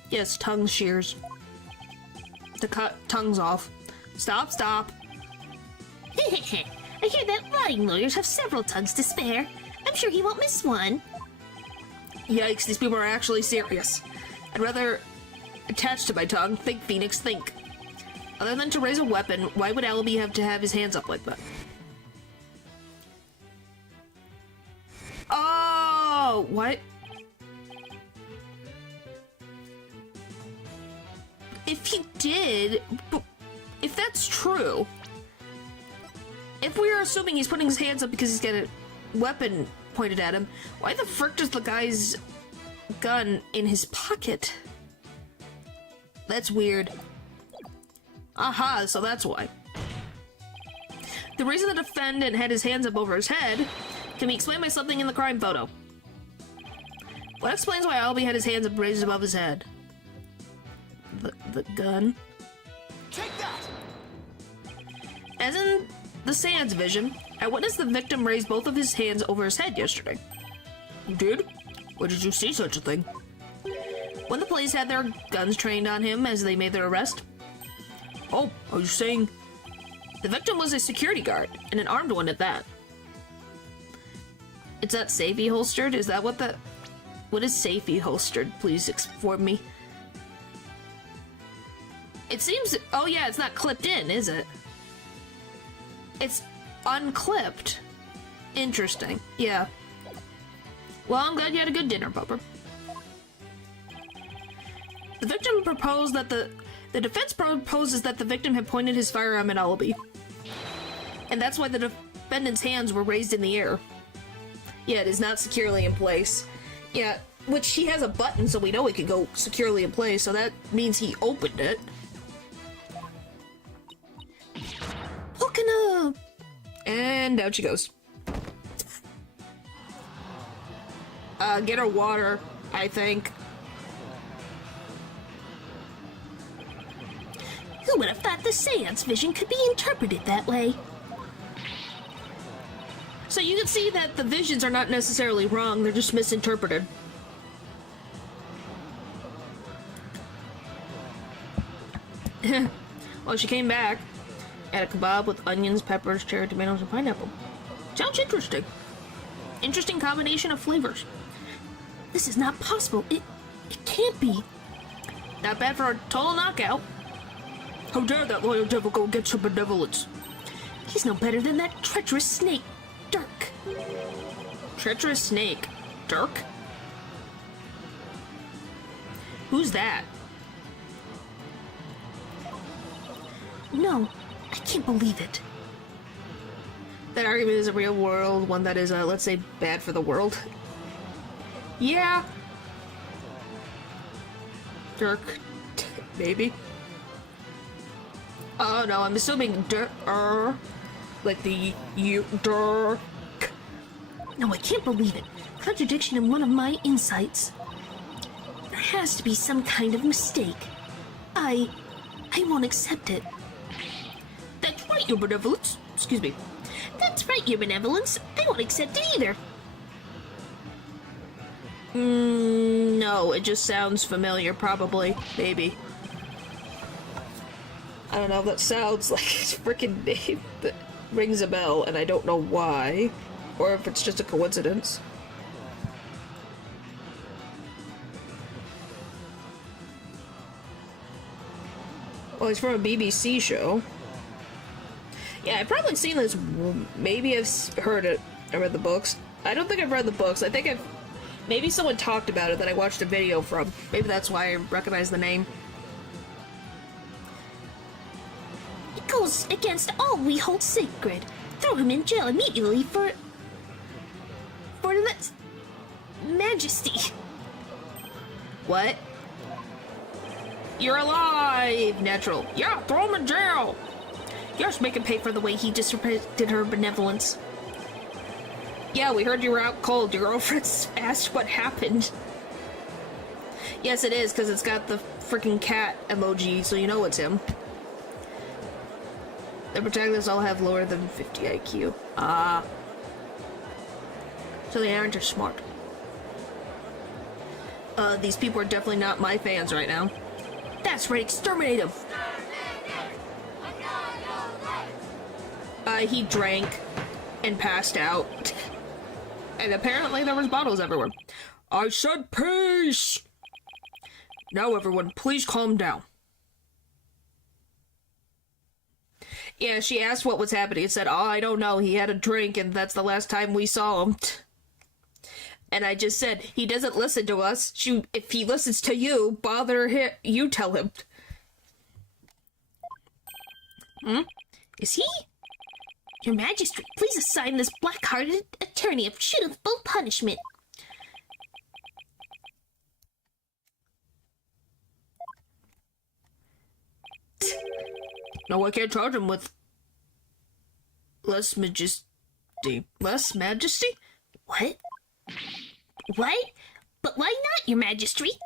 Yes, tongue shears. To cut tongues off. Stop, stop. I hear that lying lawyers have several tongues to spare. I'm sure he won't miss one. Yikes, these people are actually serious. I'd rather attach to my tongue. Think, Phoenix, think. Other than to raise a weapon, why would Allaby have to have his hands up like that? Oh, what? If he did, if that's true, if we are assuming he's putting his hands up because he's got a weapon pointed at him, why the frick does the guy's gun in his pocket? That's weird. Aha, so that's why. The reason the defendant had his hands up over his head can be explained by something in the crime photo. What explains why Allaby had his hands up raised above his head? The gun? Take that! As in the seance vision, I witnessed the victim raise both of his hands over his head yesterday. You did? Where did you see such a thing? When the police had their guns trained on him as they made their arrest. Oh, are you saying... The victim was a security guard, and an armed one at that. It's that safety holstered? Is that what the... What is safety holstered? Please inform me. It seems... Oh yeah, it's not clipped in, is it? It's unclipped. Interesting. Yeah. Well, I'm glad you had a good dinner, Bubber. The victim proposed that the defense proposes that the victim had pointed his firearm at Allaby. And that's why the defendant's hands were raised in the air. Yeah, it is not securely in place. Yeah, which he has a button, so we know it can go securely in place, so that means he opened it. And down she goes. Get her water, I think. Who would have thought the seance vision could be interpreted that way? So you can see that the visions are not necessarily wrong, they're just misinterpreted. Well, she came back. Had a kebab with onions, peppers, cherry tomatoes, and pineapple. Sounds interesting. Interesting combination of flavors. This is not possible. It can't be. Not bad for a total knockout. How dare that loyal devil go against her benevolence? He's no better than that treacherous snake, Dirk. Treacherous snake? Dirk? Who's that? No, I can't believe it. That argument is a real world, one that is, let's say, bad for the world. Yeah. Dirk. Maybe. Oh no, I'm assuming Dirk. Like the you Dirk. No, I can't believe it. Contradiction in one of my insights. There has to be some kind of mistake. I won't accept it. That's right, your benevolence. Excuse me. That's right, your benevolence. I won't accept it either. No, it just sounds familiar, probably. Maybe. I don't know, that sounds like a freaking name that rings a bell, and I don't know why. Or if it's just a coincidence. Well, it's from a BBC show. Yeah, I've probably seen this. Maybe I've heard it. I read the books. I don't think I've read the books. I think I've... Maybe someone talked about it that I watched a video from. Maybe that's why I recognize the name. It goes against all we hold sacred. Throw him in jail immediately for the majesty. What? You're alive, Natural. Yeah, throw him in jail. Yours make him pay for the way he disrespected her benevolence. Yeah, we heard you were out cold. Your girlfriend asked what happened. Yes, it is, because it's got the freaking cat emoji, so you know it's him. The protagonists all have lower than 50 IQ. Ah. So they aren't as smart. These people are definitely not my fans right now. That's right, exterminate him! He drank and passed out. And apparently there was bottles everywhere. I said peace! Now everyone, please calm down. Yeah, she asked what was happening and said, oh, I don't know, he had a drink and that's the last time we saw him. And I just said, he doesn't listen to us. If he listens to you, you tell him. Is he? Your Majesty, please assign this black-hearted attorney a suitable punishment. No, I can't charge him with less majesty. Less majesty? What? What? But why not, Your Majesty? He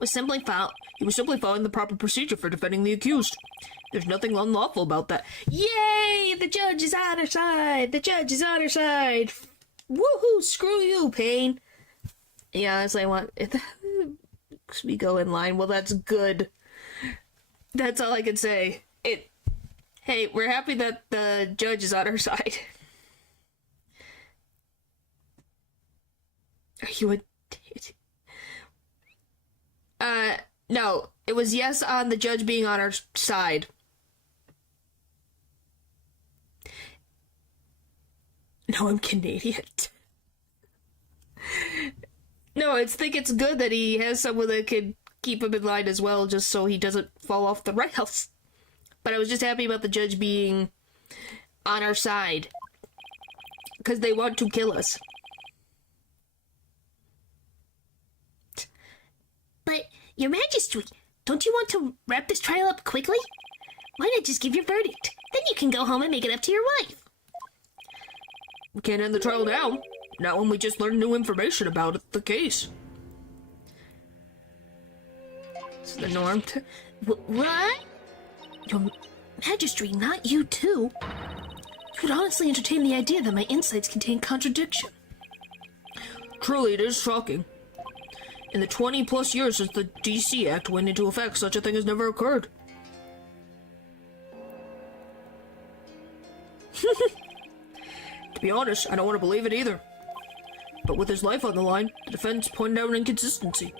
was simply following the proper procedure for defending the accused. There's nothing unlawful about that. Yay! The judge is on our side! The judge is on our side! Woohoo! Screw you, Payne! Yeah, as I want... we go in line. Well, that's good. That's all I can say. Hey, we're happy that the judge is on our side. Are you a... no. It was yes on the judge being on our side. No, I'm Canadian. No, I think it's good that he has someone that could keep him in line as well, just so he doesn't fall off the rails. But I was just happy about the judge being on our side. Because they want to kill us. But, Your Majesty, don't you want to wrap this trial up quickly? Why not just give your verdict? Then you can go home and make it up to your wife. We can't end the trial now. Not when we just learned new information about the case. It's the norm to... What? Your Majesty, not you too. You would honestly entertain the idea that my insights contain contradiction. Truly, it is shocking. In the 20-plus years since the DC Act went into effect, such a thing has never occurred. To be honest, I don't want to believe it either. But with his life on the line, the defense pointed out an inconsistency.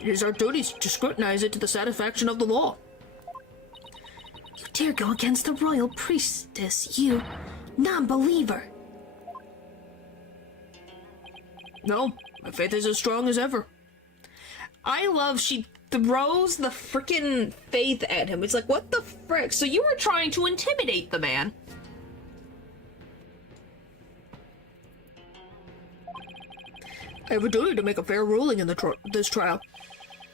It is our duty to scrutinize it to the satisfaction of the law. You dare go against the royal priestess, you non-believer. No, my faith is as strong as ever. I love she throws the frickin' faith at him. It's like, what the frick? So you were trying to intimidate the man. I have a duty to make a fair ruling in this trial.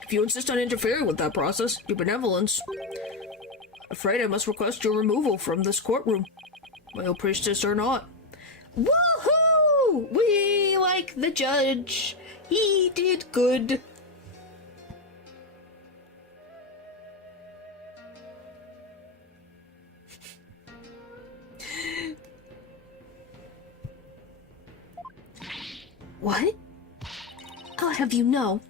If you insist on interfering with that process, your benevolence, afraid I must request your removal from this courtroom. Royal priestess or not. Woohoo! We like the judge. He did good. What? I'll have you know.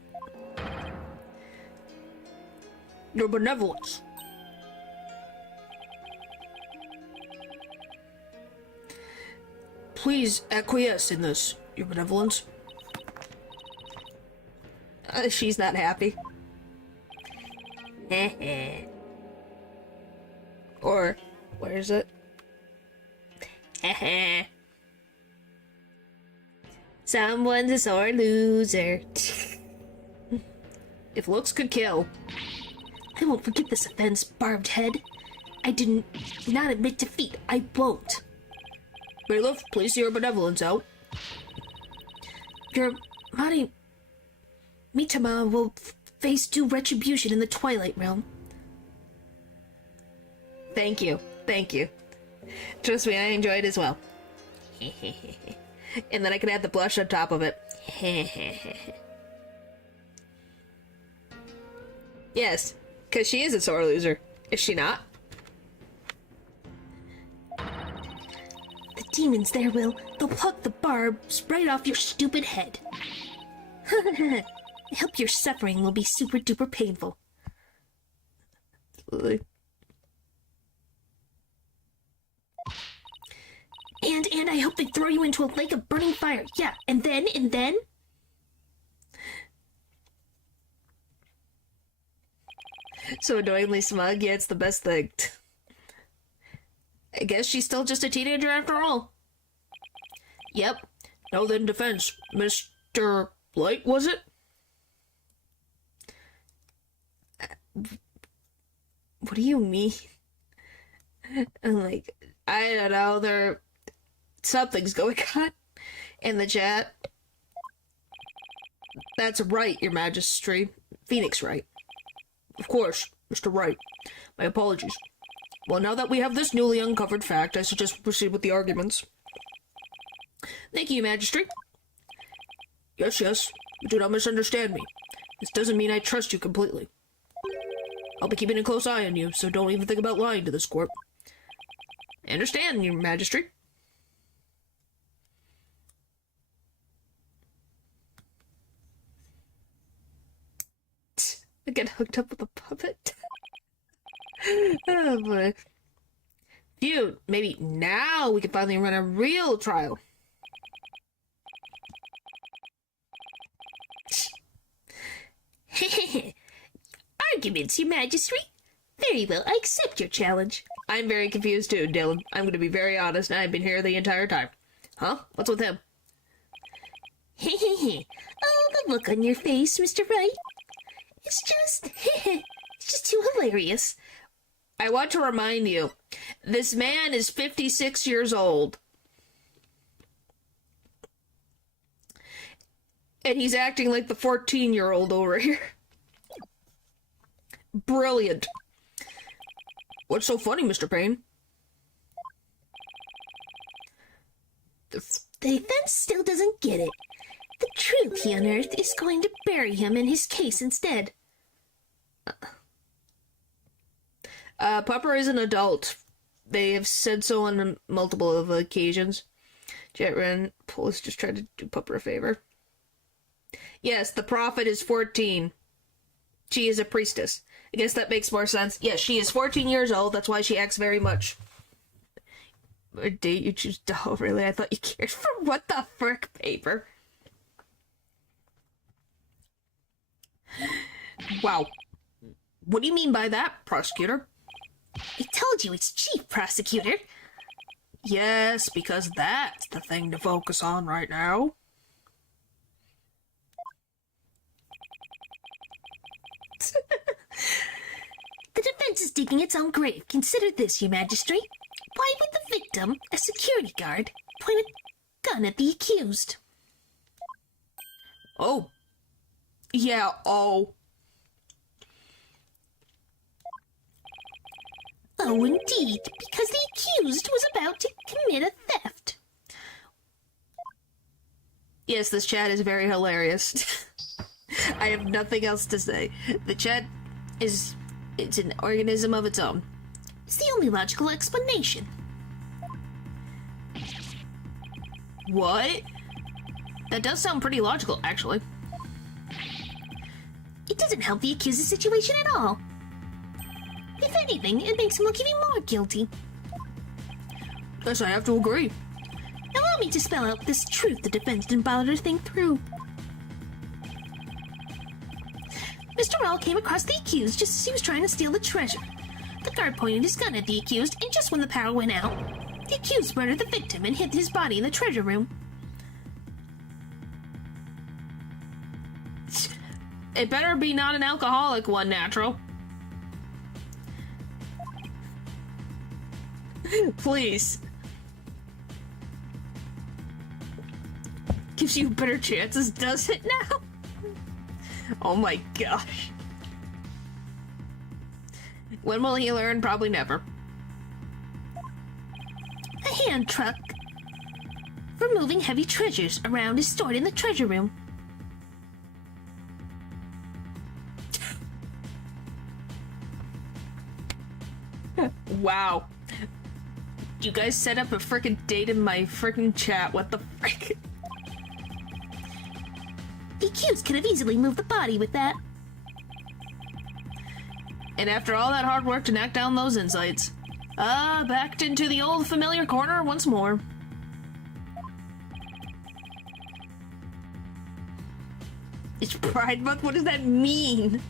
Your benevolence. Please acquiesce in this, your benevolence. She's not happy. Or, where is it? Someone's a sore loser. If looks could kill. I won't forget this offense, barbed head. I did not admit defeat. I won't. Bailiff, please see your benevolence out. Your Mari Mitama will face due retribution in the Twilight Realm. Thank you. Thank you. Trust me, I enjoyed it as well. And then I can add the blush on top of it. Yes, because she is a sore loser. Is she not? The demons there they'll pluck the barbs right off your stupid head. I hope your suffering will be super duper painful. Absolutely. And I hope they throw you into a lake of burning fire. Yeah, and then... So annoyingly smug, yeah, it's the best thing. I guess she's still just a teenager after all. Yep. No, then defense. Mr. Light, was it? What do you mean? I'm like, I don't know, something's going on in the chat. That's right, Your Majesty. Phoenix Wright. Of course, Mr. Wright. My apologies. Well, now that we have this newly uncovered fact, I suggest we proceed with the arguments. Thank you, Your Majesty. Yes, yes. Do not misunderstand me. This doesn't mean I trust you completely. I'll be keeping a close eye on you, so don't even think about lying to this court. I understand, Your Majesty. I get hooked up with a puppet. Oh boy. Phew, maybe now we can finally run a real trial. Arguments, Your Majesty. Very well, I accept your challenge. I'm very confused too, Dylan. I'm going to be very honest, and I've been here the entire time. Huh? What's with him? Oh, the look on your face, Mr. Wright. It's just too hilarious. I want to remind you, this man is 56 years old. And he's acting like the 14-year-old over here. Brilliant. What's so funny, Mr. Payne? The defense still doesn't get it. The truth he unearthed is going to bury him in his case instead. Pupper is an adult. They have said so on multiple of occasions. Jetran, police just tried to do Pupper a favor. Yes, the prophet is 14. She is a priestess. I guess that makes more sense. Yes, she is 14 years old. That's why she acts very much. A date you choose? Oh, really? I thought you cared for what the frick paper. Wow. What do you mean by that, prosecutor? I told you it's chief prosecutor. Yes, because that's the thing to focus on right now. The defense is digging its own grave. Consider this, Your Majesty. Why would the victim, a security guard, point a gun at the accused? Oh. Yeah, oh. Oh, indeed, because the accused was about to commit a theft. Yes, this chat is very hilarious. I have nothing else to say. The chat is... it's an organism of its own. It's the only logical explanation. What? That does sound pretty logical, actually. It doesn't help the accused's situation at all. If anything, it makes him look even more guilty. Yes, I have to agree. Allow me to spell out this truth the defense didn't bother to think through. Mr. Rawl came across the accused just as he was trying to steal the treasure. The guard pointed his gun at the accused, and just when the power went out, the accused murdered the victim and hid his body in the treasure room. It better be not an alcoholic one, natural. Please. Gives you better chances, does it now? Oh my gosh. When will he learn? Probably never. A hand truck for moving heavy treasures around is stored in the treasure room. Wow. You guys set up a frickin' date in my frickin' chat. What the frick? The accused could have easily moved the body with that. And after all that hard work to knock down those insights, backed into the old familiar corner once more. It's Pride Month? What does that mean?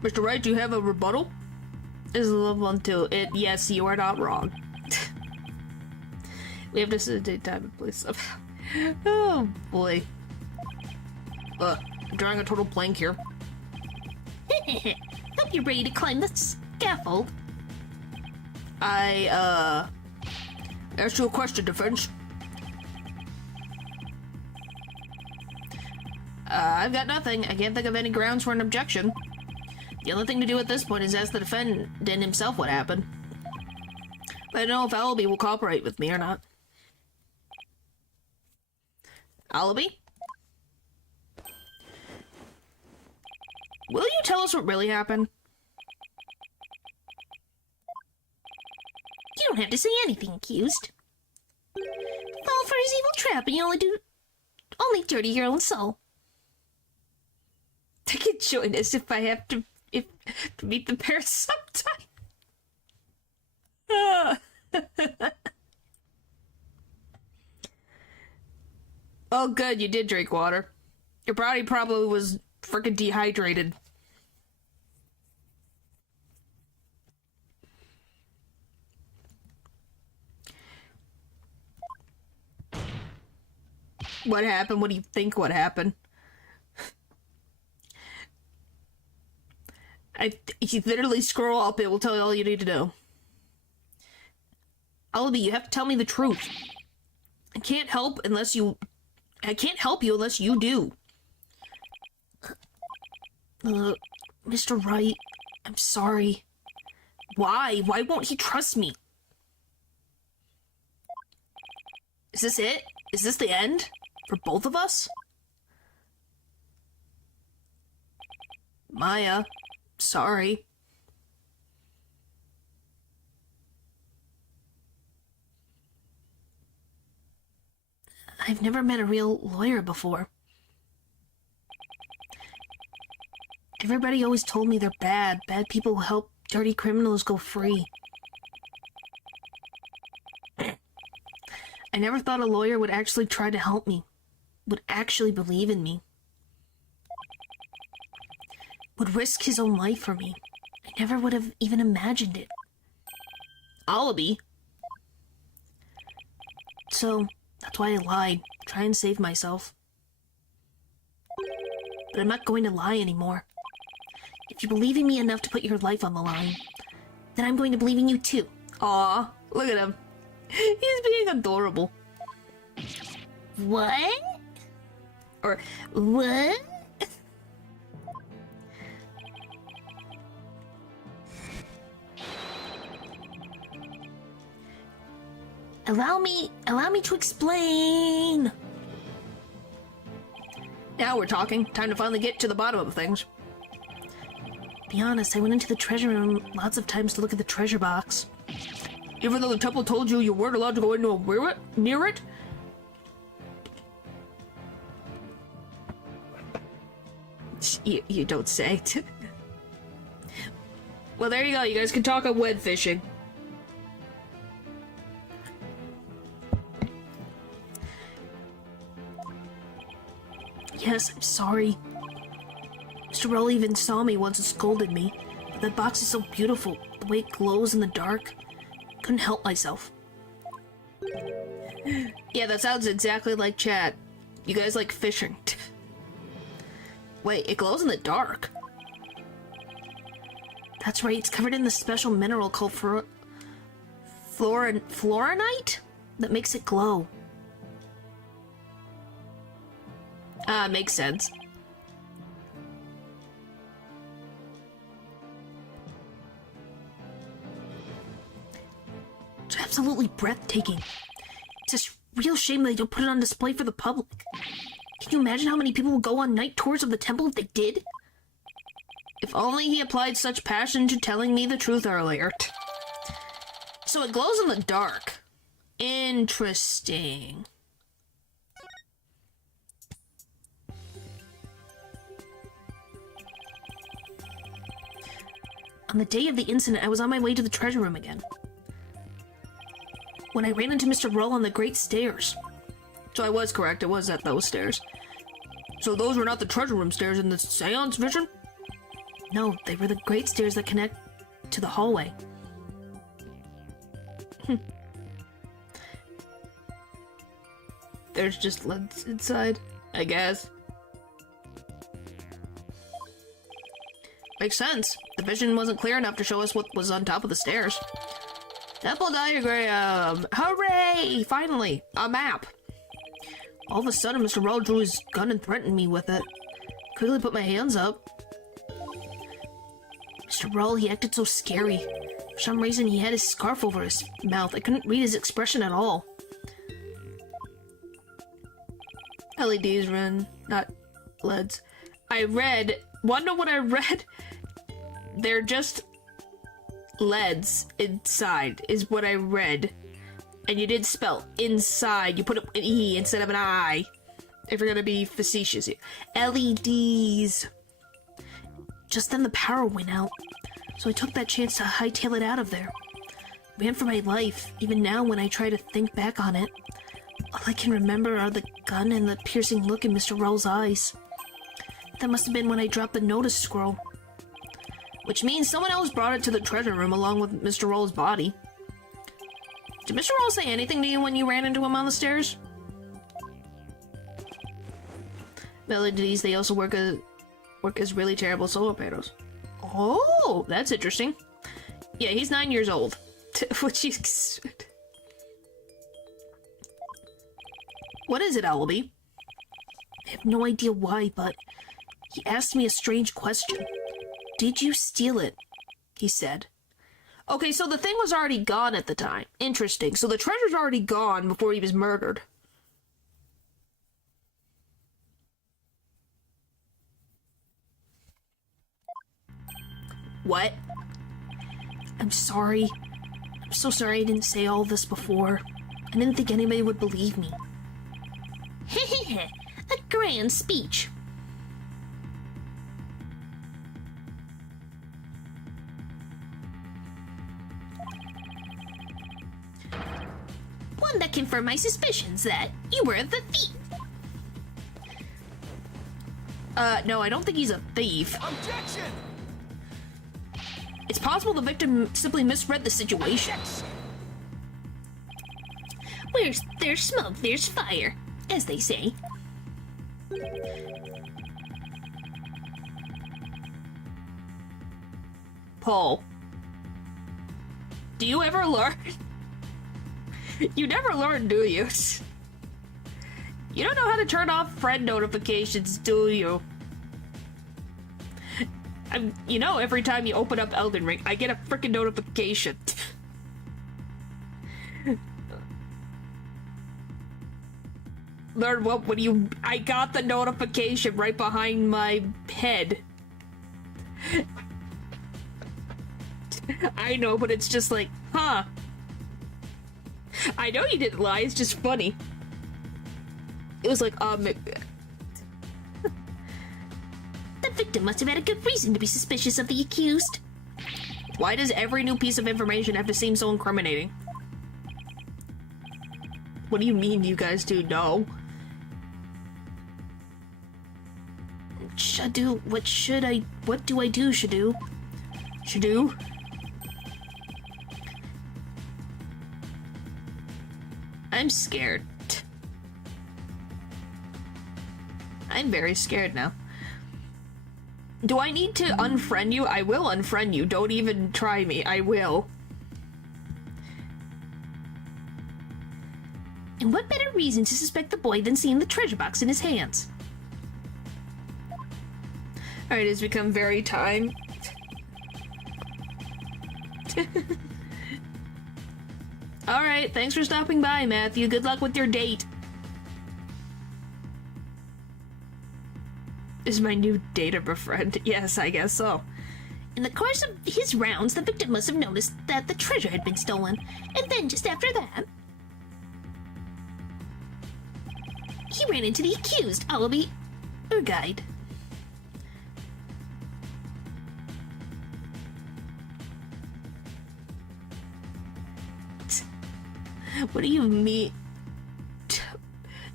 Mr. Wright, do you have a rebuttal? Is level 1 too. Yes, you are not wrong. We have to set a date, time, and place. Oh boy. I'm drawing a total blank here. Hope you're ready to climb the scaffold. I asked you a question, defense. I've got nothing. I can't think of any grounds for an objection. The only thing to do at this point is ask the defendant himself what happened. But I don't know if Allaby will cooperate with me or not. Allaby? Will you tell us what really happened? You don't have to say anything, accused. Fall for his evil trap and you only dirty your own soul. I can join us if I have to meet the pair sometime. Oh, good, you did drink water. Your body probably was freaking dehydrated. What happened? What do you think what happened? If you literally scroll up, it will tell you all you need to know. Allaby, you have to tell me the truth. I can't help unless you I can't help you unless you do. Mr. Wright, I'm sorry. Why? Why won't he trust me? Is this it? Is this the end? For both of us? Maya, sorry. I've never met a real lawyer before. Everybody always told me they're bad. Bad people who help dirty criminals go free. I never thought a lawyer would actually try to help me. Would actually believe in me. Would risk his own life for me. I never would have even imagined it. Alibi? So, that's why I lied. Try and save myself. But I'm not going to lie anymore. If you believe in me enough to put your life on the line, then I'm going to believe in you too. Aw, look at him. He's being adorable. What? Or, What? Allow me to explain. now we're talking. Time to finally get to the bottom of things. Be honest, I went into the treasure room lots of times to look at the treasure box. Even though the temple told you weren't allowed to go near it? You don't say. Well, there you go. You guys can talk on web fishing. Yes, I'm sorry. Mr. Roll even saw me once and scolded me. But that box is so beautiful, the way it glows in the dark. Couldn't help myself. Yeah, that sounds exactly like chat. You guys like fishing. Wait, it glows in the dark? That's right, it's covered in this special mineral called fluorinite that makes it glow. Ah, makes sense. It's absolutely breathtaking. It's a real shame they don't put it on display for the public. Can you imagine how many people would go on night tours of the temple if they did? If only he applied such passion to telling me the truth earlier. So it glows in the dark. Interesting. On the day of the incident, I was on my way to the treasure room again, when I ran into Mr. Roll on the great stairs. So I was correct, it was at those stairs. So those were not the treasure room stairs in the seance vision? No, they were the great stairs that connect to the hallway. There's just leads inside, I guess. Makes sense. The vision wasn't clear enough to show us what was on top of the stairs. Temple diagram! Hooray! Finally! A map! All of a sudden, Mr. Roll drew his gun and threatened me with it. Quickly put my hands up. Mr. Roll, he acted so scary. For some reason, he had his scarf over his mouth. I couldn't read his expression at all. LEDs run, not LEDs. Wanna know what I read? They're just LEDs inside, is what I read. And you did spell inside. You put an E instead of an I. If you're gonna be facetious here. LEDs. Just then the power went out, so I took that chance to hightail it out of there. Ran for my life. Even now, when I try to think back on it, all I can remember are the gun and the piercing look in Mr. Roll's eyes. That must have been when I dropped the notice scroll. Which means someone else brought it to the treasure room along with Mr. Roll's body. Did Mr. Roll say anything to you when you ran into him on the stairs? Melodies, they also work as really terrible solo panels. Oh, that's interesting. Yeah, he's 9 years old. Which is... What is it, Alibi? I have no idea why, but he asked me a strange question. Did you steal it? He said. Okay, so the thing was already gone at the time. Interesting. So the treasure's already gone before he was murdered. What? I'm sorry. I'm so sorry I didn't say all this before. I didn't think anybody would believe me. Hehehe, a grand speech. One that confirmed my suspicions that you were the thief. No, I don't think he's a thief. Objection! It's possible the victim simply misread the situation. Where there's smoke, there's fire, as they say. Paul, do you ever learn? You never learn, do you? You don't know how to turn off friend notifications, do you? You know, every time you open up Elden Ring, I get a freaking notification. Learn what when you... I got the notification right behind my head. I know, but it's just like, huh. I know you didn't lie, it's just funny. It was like, The victim must have had a good reason to be suspicious of the accused. why does every new piece of information have to seem so incriminating? What do you mean you guys do know? Shadu, what do I do, Shadu? Shadu? I'm scared. I'm very scared now. Do I need to unfriend you? I will unfriend you. Don't even try me. I will. And what better reason to suspect the boy than seeing the treasure box in his hands? Alright, it's become very time. Alright, thanks for stopping by, Matthew. Good luck with your date. Is my new data befriend? Yes, I guess so. In the course of his rounds, the victim must have noticed that the treasure had been stolen, and then just after that, he ran into the accused, alibi, or guide. What do you mean? Do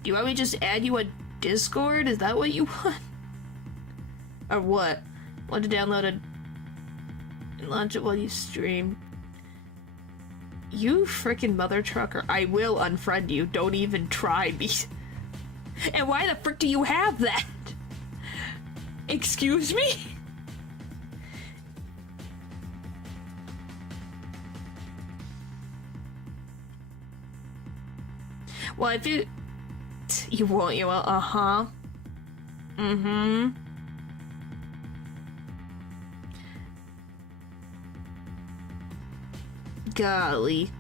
you want me to just add you a Discord? Is that what you want? Or what? Want to download it and launch it while you stream? You frickin' mother trucker. I will unfriend you. Don't even try me. And why the frick do you have that? Excuse me? Well, if you won't, you will, uh-huh. Mm-hmm. Golly.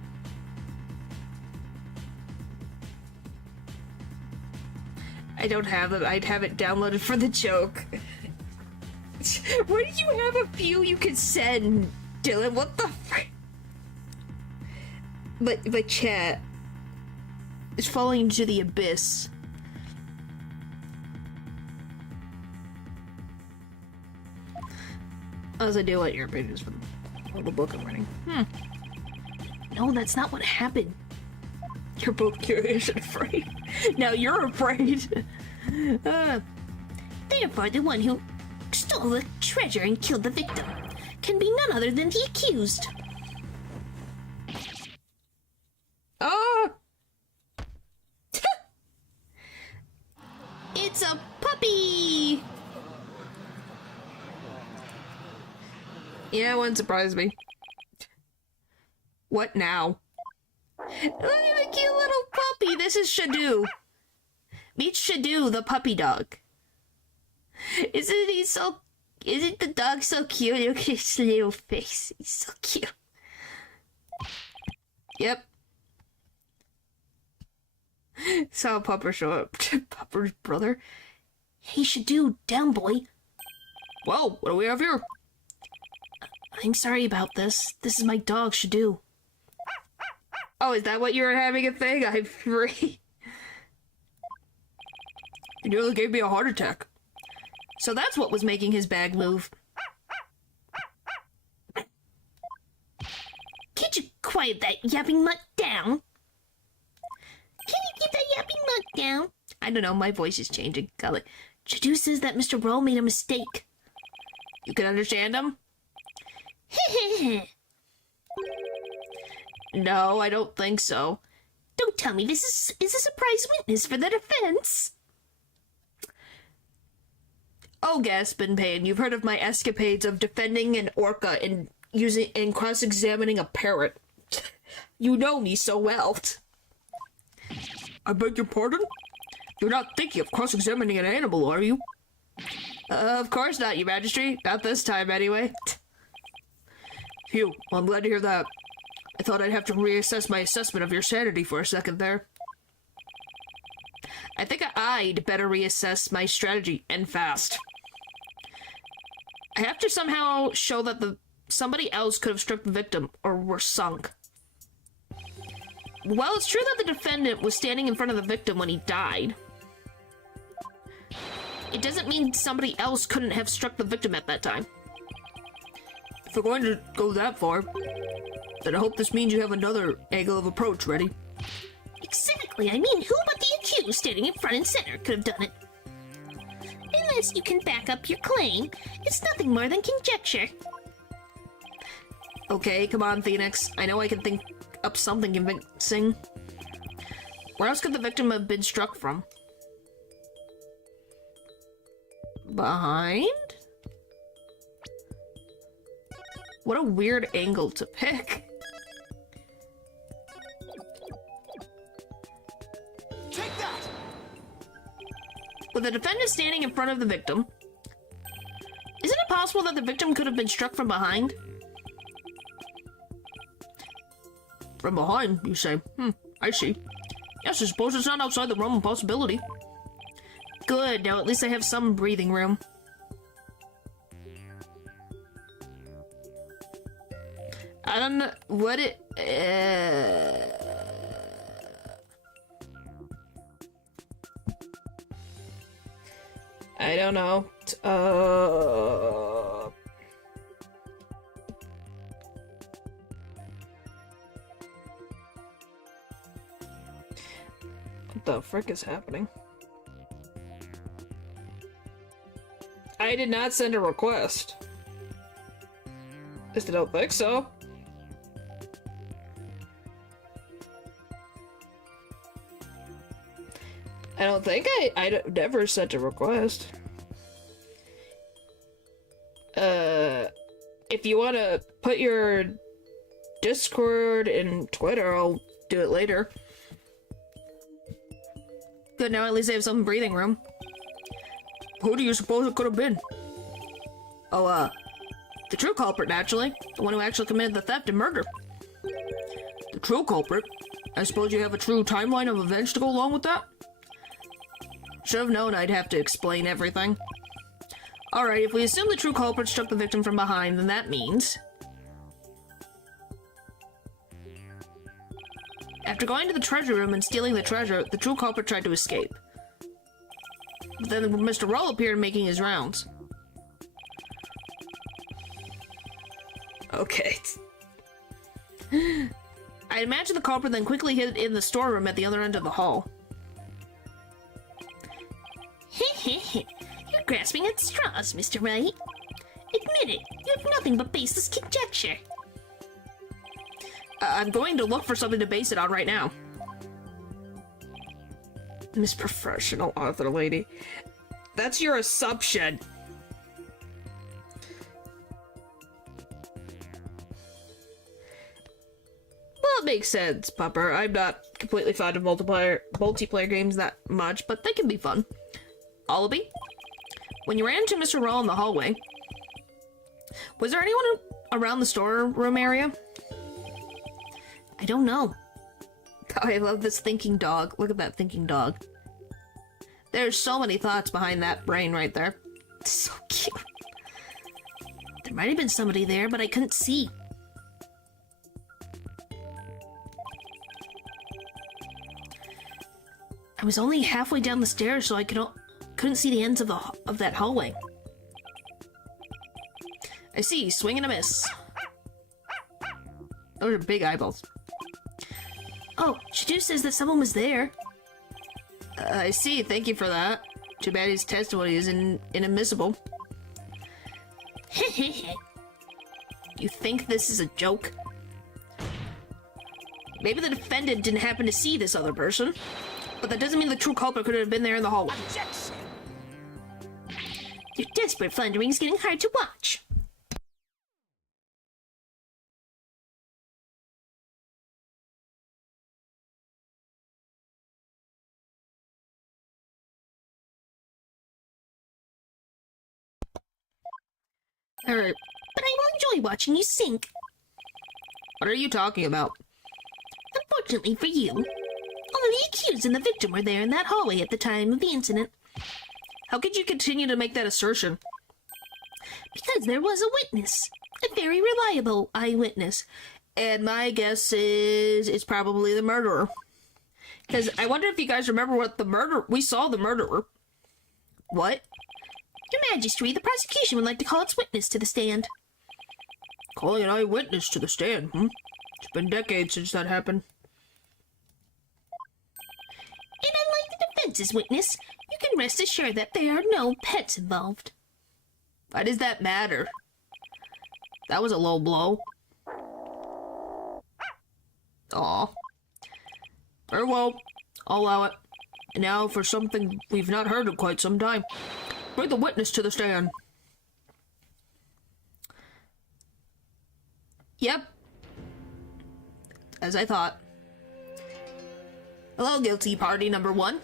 I don't have it. I'd have it downloaded for the joke. Where do you have a few you could send, Dylan? What the frick? My chat is falling into the abyss. As I do like your opinions from the book I'm reading. No, that's not what happened. You're both curious and afraid. Now you're afraid. Therefore, the one who stole the treasure and killed the victim can be none other than the accused. Oh! It's a puppy! Yeah, it wouldn't surprise me. What now? Look at the cute little puppy. This is Shadu. Meet Shadoo, the puppy dog. Isn't the dog so cute? Look at his little face. He's so cute. Yep. Saw Pupper show up. Pupper's brother. Hey, Shadoo, down, boy. Whoa, what do we have here? I'm sorry about this. This is my dog, Shadoo. Oh, is that what you were having a thing? I'm free. You nearly gave me a heart attack. So that's what was making his bag move. Can't you quiet that yapping mutt down? Can you keep that yapping mutt down? I don't know, my voice is changing. Golly. Shadoo says that Mr. Roll made a mistake. You can understand him? No, I don't think so. Don't tell me this is a surprise witness for the defense. Oh, Gaspin Payne, you've heard of my escapades of defending an orca and cross-examining a parrot. You know me so well. I beg your pardon? You're not thinking of cross-examining an animal, are you? Of course not, Your Majesty. Not this time, anyway. Phew, well, I'm glad to hear that. I thought I'd have to reassess my assessment of your sanity for a second there. I think I'd better reassess my strategy, and fast. I have to somehow show that somebody else could have struck the victim, or were sunk. Well, it's true that the defendant was standing in front of the victim when he died. It doesn't mean somebody else couldn't have struck the victim at that time. If we're going to go that far, then I hope this means you have another angle of approach ready. Exactly, I mean, who but the accused standing in front and center could have done it? Unless you can back up your claim, it's nothing more than conjecture. Okay, come on, Phoenix. I know I can think up something convincing. Where else could the victim have been struck from? Behind? What a weird angle to pick. Take that! With the defendant standing in front of the victim, isn't it possible that the victim could have been struck from behind? From behind, you say? I see. Yes, I suppose it's not outside the realm of possibility. Good, now at least I have some breathing room. I don't know what it... I don't know. What the frick is happening? I did not send a request. Just don't think so. I don't think I never sent a request. If you want to put your Discord and Twitter, I'll do it later. Good, now at least I have some breathing room. Who do you suppose it could have been? Oh, the true culprit, naturally. The one who actually committed the theft and murder. The true culprit? I suppose you have a true timeline of events to go along with that? Should have known I'd have to explain everything. Alright, if we assume the true culprit struck the victim from behind, then that means... After going to the treasure room and stealing the treasure, the true culprit tried to escape. But then Mr. Roll appeared making his rounds. Okay. I imagine the culprit then quickly hid in the storeroom at the other end of the hall. You're grasping at straws, Mr. Wright. Admit it, you have nothing but baseless conjecture. I'm going to look for something to base it on right now. Miss Professional Author Lady. That's your assumption. Well, makes sense, Pupper. I'm not completely fond of multiplayer games that much, but they can be fun. Allaby, when you ran into Mr. Rawl in the hallway, was there anyone around the storeroom area? I don't know. Oh, I love this thinking dog. Look at that thinking dog. There's so many thoughts behind that brain right there. It's so cute. There might have been somebody there, but I couldn't see. I was only halfway down the stairs, so I couldn't see the ends of that hallway. I see. Swing and a miss. Those are big eyeballs. Oh, Shadu says that someone was there. I see. Thank you for that. Too bad his testimony is inadmissible. You think this is a joke? Maybe the defendant didn't happen to see this other person, but that doesn't mean the true culprit could have been there in the hallway. Objection! Your desperate floundering is getting hard to watch. Alright. But I will enjoy watching you sink. What are you talking about? Unfortunately for you, only the accused and the victim were there in that hallway at the time of the incident. How could you continue to make that assertion? Because there was a witness. A very reliable eyewitness. And my guess is it's probably the murderer. Because I wonder if you guys remember what we saw the murderer. What? Your Majesty, the prosecution would like to call its witness to the stand. Calling an eyewitness to the stand, It's been decades since that happened. And unlike the defense's witness, you can rest assured that there are no pets involved. Why does that matter? That was a low blow. Aw. Very well. I'll allow it. And now for something we've not heard in quite some time. Bring the witness to the stand. Yep. As I thought. Hello, guilty party number 1.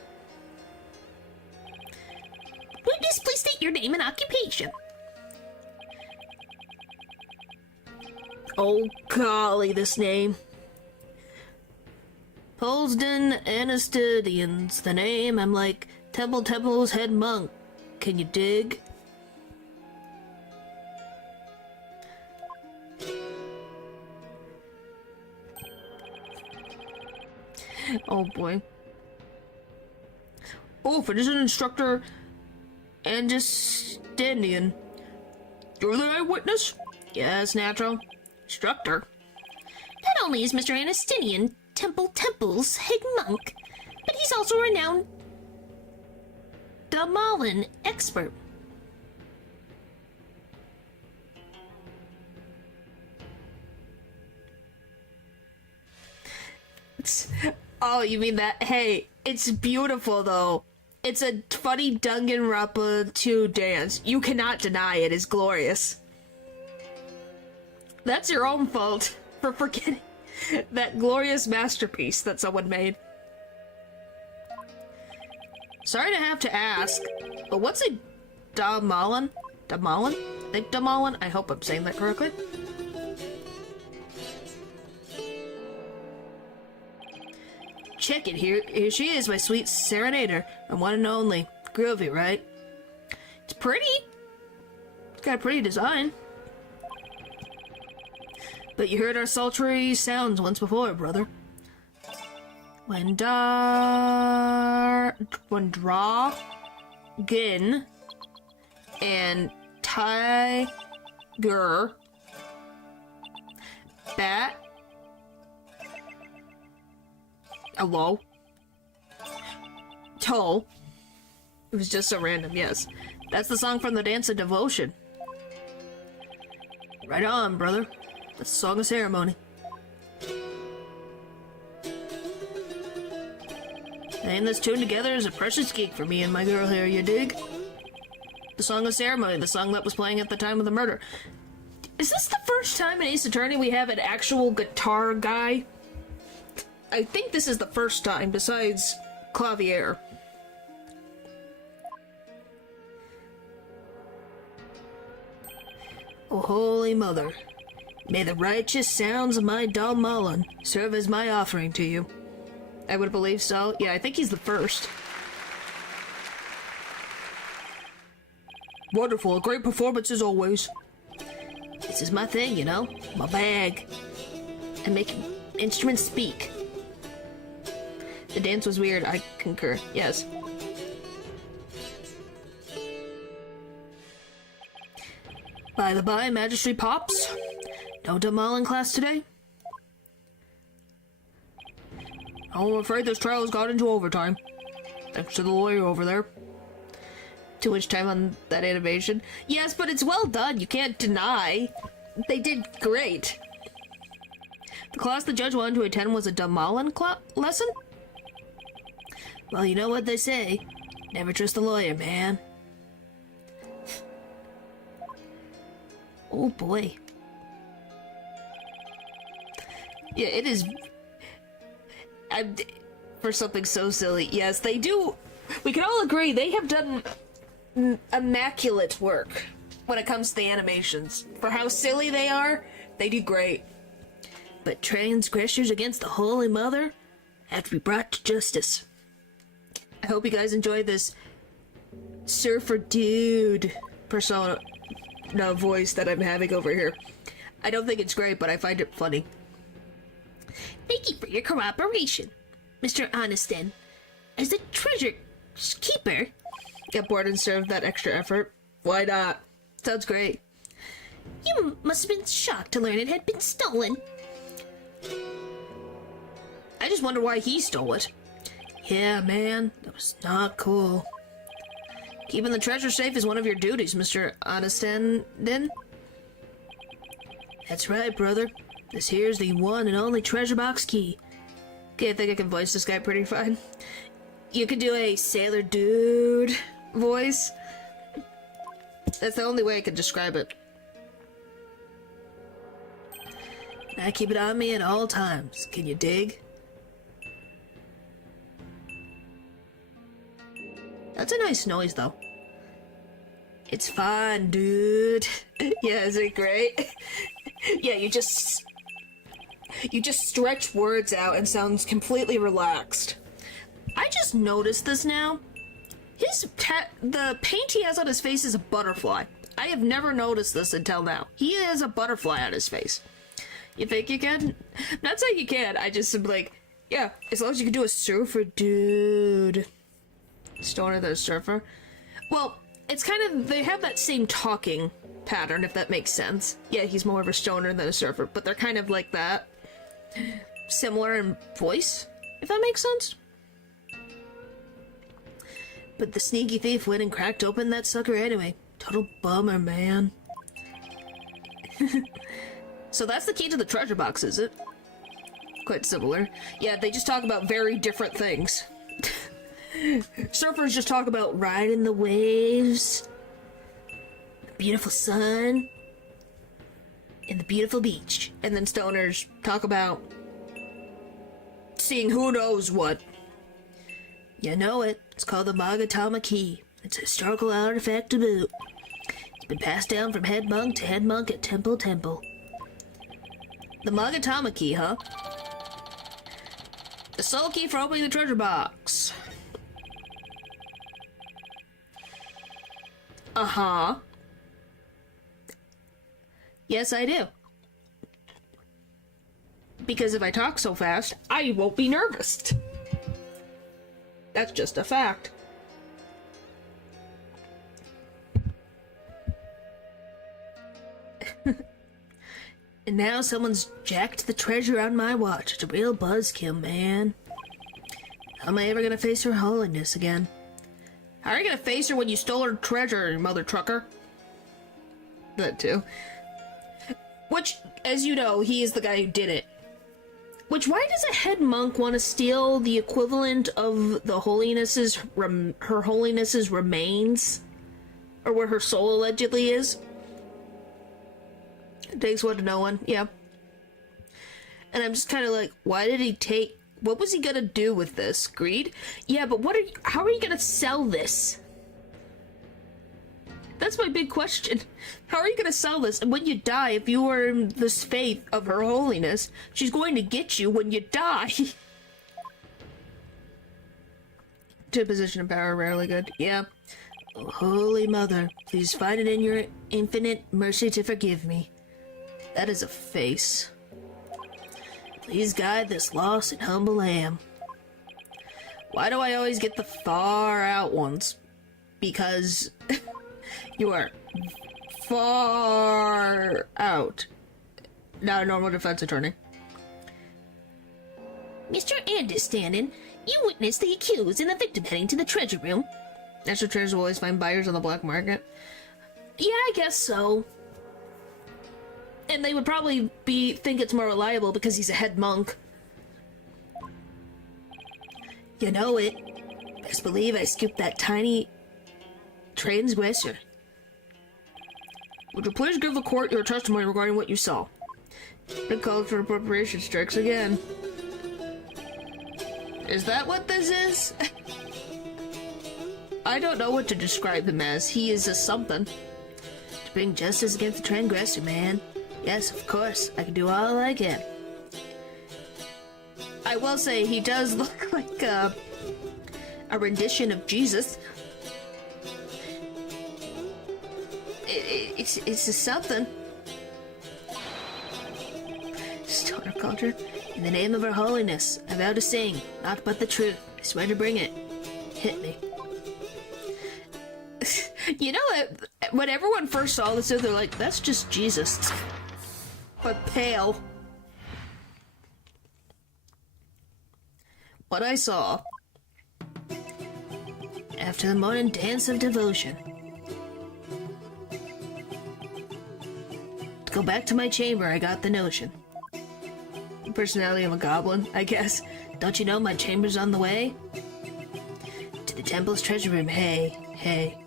Witness, please state your name and occupation. Oh, golly, this name. Polsden Anastidians. The name, I'm like Temple's head monk. Can you dig? Oh boy. Oh, if it isn't instructor Angistandian. You're the eyewitness? Yes, natural. Instructor. Not only is Mr. Anastinian Temple's head monk, but he's also a renowned Damalan expert. Oh, you mean that? Hey, it's beautiful though. It's a funny Danganronpa 2 dance. You cannot deny it is glorious. That's your own fault for forgetting that glorious masterpiece that someone made. Sorry to have to ask, but what's a Damalan? Damalan? I think Damalan? I hope I'm saying that correctly. Check it, here she is, my sweet serenader, my one and only. Groovy, right? It's pretty. It's got a pretty design. But you heard our sultry sounds once before, brother. When Dragon and Tiger Bat. Hello? Toe. It was just so random, yes. That's the song from the Dance of Devotion. Right on, brother. That's the song of ceremony. And this tune together is a precious gig for me and my girl here, you dig? The song of ceremony, the song that was playing at the time of the murder. Is this the first time in Ace Attorney we have an actual guitar guy? I think this is the first time, besides Clavier. O Holy Mother, may the righteous sounds of my Dalmalin serve as my offering to you. I would believe so. Yeah, I think he's the first. Wonderful, a great performance as always. This is my thing, you know? My bag. I make instruments speak. The dance was weird, I concur. Yes. By the by, Magistrate Pops. No Dalmalin class today? Oh, I'm afraid this trial has got into overtime. Thanks to the lawyer over there. Too much time on that animation. Yes, but it's well done. You can't deny. They did great. The class the judge wanted to attend was a Dalmalin lesson? Well, you know what they say. Never trust the lawyer, man. Oh boy. Yeah, it is... for something so silly. Yes, they do... We can all agree, they have done immaculate work when it comes to the animations. For how silly they are, they do great. But transgressors against the Holy Mother have to be brought to justice. I hope you guys enjoyed this surfer dude persona voice that I'm having over here. I don't think it's great, but I find it funny. Thank you for your cooperation, Mr. Honeston. As the treasure keeper, get bored and serve that extra effort. Why not? Sounds great. You must have been shocked to learn it had been stolen. I just wonder why he stole it. Yeah, man, that was not cool. Keeping the treasure safe is one of your duties, Mr. Honeston. That's right, brother. This here's the one and only treasure box key. Okay, I think I can voice this guy pretty fine. You could do a sailor dude voice. That's the only way I could describe it. I keep it on me at all times. Can you dig? That's a nice noise, though. It's fun, dude. Yeah, is it great? Yeah, you just stretch words out and sounds completely relaxed. I just noticed this now. The paint he has on his face is a butterfly. I have never noticed this until now. He has a butterfly on his face. You think you can? I'm not saying you can. I just am like, yeah, as long as you can do a surfer, dude. Stoner than a surfer. Well, it's kind of, they have that same talking pattern, if that makes sense. Yeah, he's more of a stoner than a surfer, but they're kind of like that. Similar in voice, if that makes sense. But the sneaky thief went and cracked open that sucker anyway. Total bummer, man. So that's the key to the treasure box, is it? Quite similar. Yeah, they just talk about very different things. Surfers just talk about riding the waves, the beautiful sun, and the beautiful beach. And then stoners talk about seeing who knows what. You know it. It's called the Magatama Key. It's a historical artifact to boot. It's been passed down from head monk to head monk at Temple. The Magatama Key, huh? The sole key for opening the treasure box. Uh-huh. Yes, I do. Because if I talk so fast, I won't be nervous. That's just a fact. And now someone's jacked the treasure on my watch. It's a real buzzkill, man. How am I ever gonna face her holiness again? How are you gonna face her when you stole her treasure, you mother trucker? That too. Which, as you know, he is the guy who did it. Which, why does a head monk want to steal the equivalent of the holiness's, her holiness's remains? Or where her soul allegedly is? Takes one to know one, yeah. And I'm just kind of like, why did he take What was he gonna do with this? Greed? Yeah, but how are you gonna sell this? That's my big question. How are you gonna sell this? And when you die, if you are in this faith of her holiness, she's going to get you when you die. To a position of power, rarely good. Yeah. Oh, Holy Mother, please find it in your infinite mercy to forgive me. That is a face. Please guide this lost and humble lamb. Why do I always get the far out ones? Because you are far out. Not a normal defense attorney. Mr. Anderstanden, you witnessed the accused and the victim heading to the treasure room. National Treasures will always find buyers on the black market. Yeah, I guess so. And they would probably think it's more reliable because he's a head monk. You know it. Best believe I scooped that tiny transgressor. Would you please give the court your testimony regarding what you saw? It calls for appropriation strikes again. Is that what this is? I don't know what to describe him as. He is a something. To bring justice against the transgressor, man. Yes, of course. I can do all I can. I will say he does look like a rendition of Jesus. It's just something. Stoner culture. In the name of her holiness, I vow to sing, naught but the truth. I swear to bring it. Hit me. You know, when everyone first saw this, they're like, that's just Jesus. But pale. What I saw. After the morning dance of devotion. To go back to my chamber, I got the notion. The personality of a goblin, I guess. Don't you know my chamber's on the way? To the temple's treasure room, hey, hey.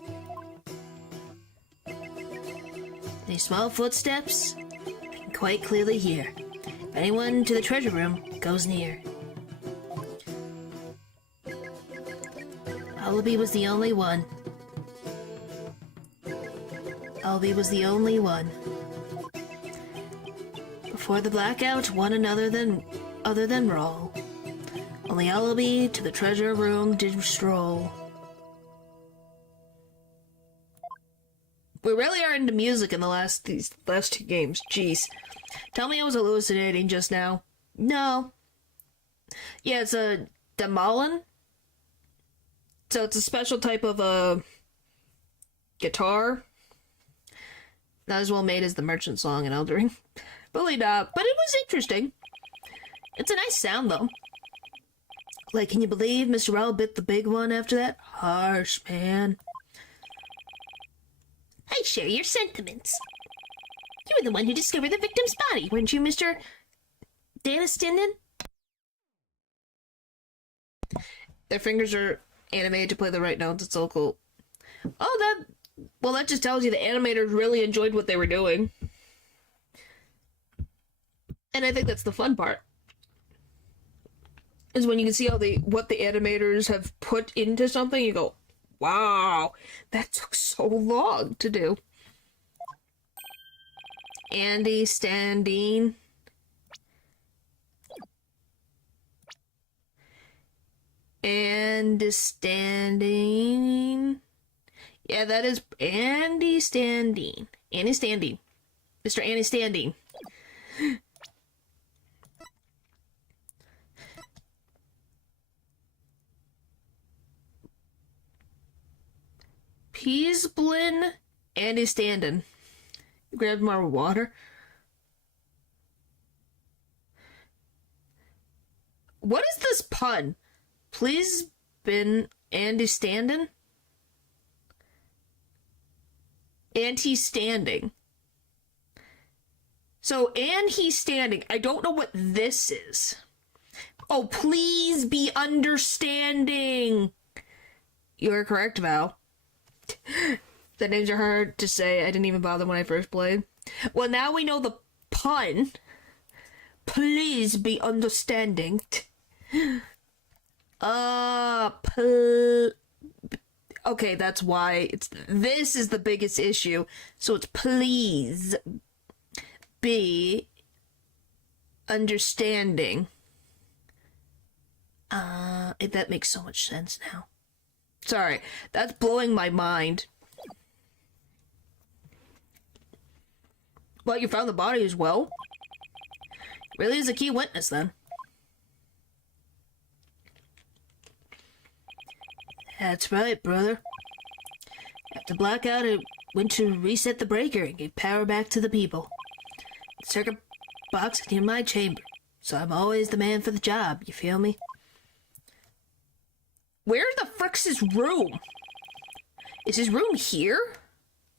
Any small footsteps? I can quite clearly hear. If anyone to the treasure room goes near. Allaby was the only one. Allaby was the only one. Before the blackout, one other than Rawl. Only Allaby to the treasure room did stroll. We really are into music in these last two games. Jeez. Tell me I was hallucinating just now. No. Yeah, it's a demolin. So it's a special type of guitar. Not as well made as the Merchant Song in Elden Ring. Really not, but it was interesting. It's a nice sound, though. Like, can you believe Mr. Rawl bit the big one after that? Harsh, man. I share your sentiments. You were the one who discovered the victim's body, weren't you, Mr. Danistenden? Their fingers are animated to play the right notes. It's so cool. Oh, that just tells you the animators really enjoyed what they were doing. And I think that's the fun part. Is when you can see what the animators have put into something, you go, wow, that took so long to do. Andy standing. And standing. Yeah, that is Andy Standing. Andy Standing. Mr. Andy Standing. Peasblin, Andy Standing. Grab more water. What is this pun? Please been Andy Standing? And he's standing. So, and he's standing. I don't know what this is. Oh, please be understanding. You're correct, Val. The names are hard to say. I didn't even bother when I first played. Well, now we know the pun. Please be understanding. Okay, that's why this is the biggest issue. So it's please be understanding. That makes so much sense now. Sorry, that's blowing my mind. Well, you found the body as well? Really is a key witness, then. That's right, brother. After blackout, I went to reset the breaker and gave power back to the people. The circuit box is near my chamber, so I'm always the man for the job, you feel me? Where the frick's his room? Is his room here?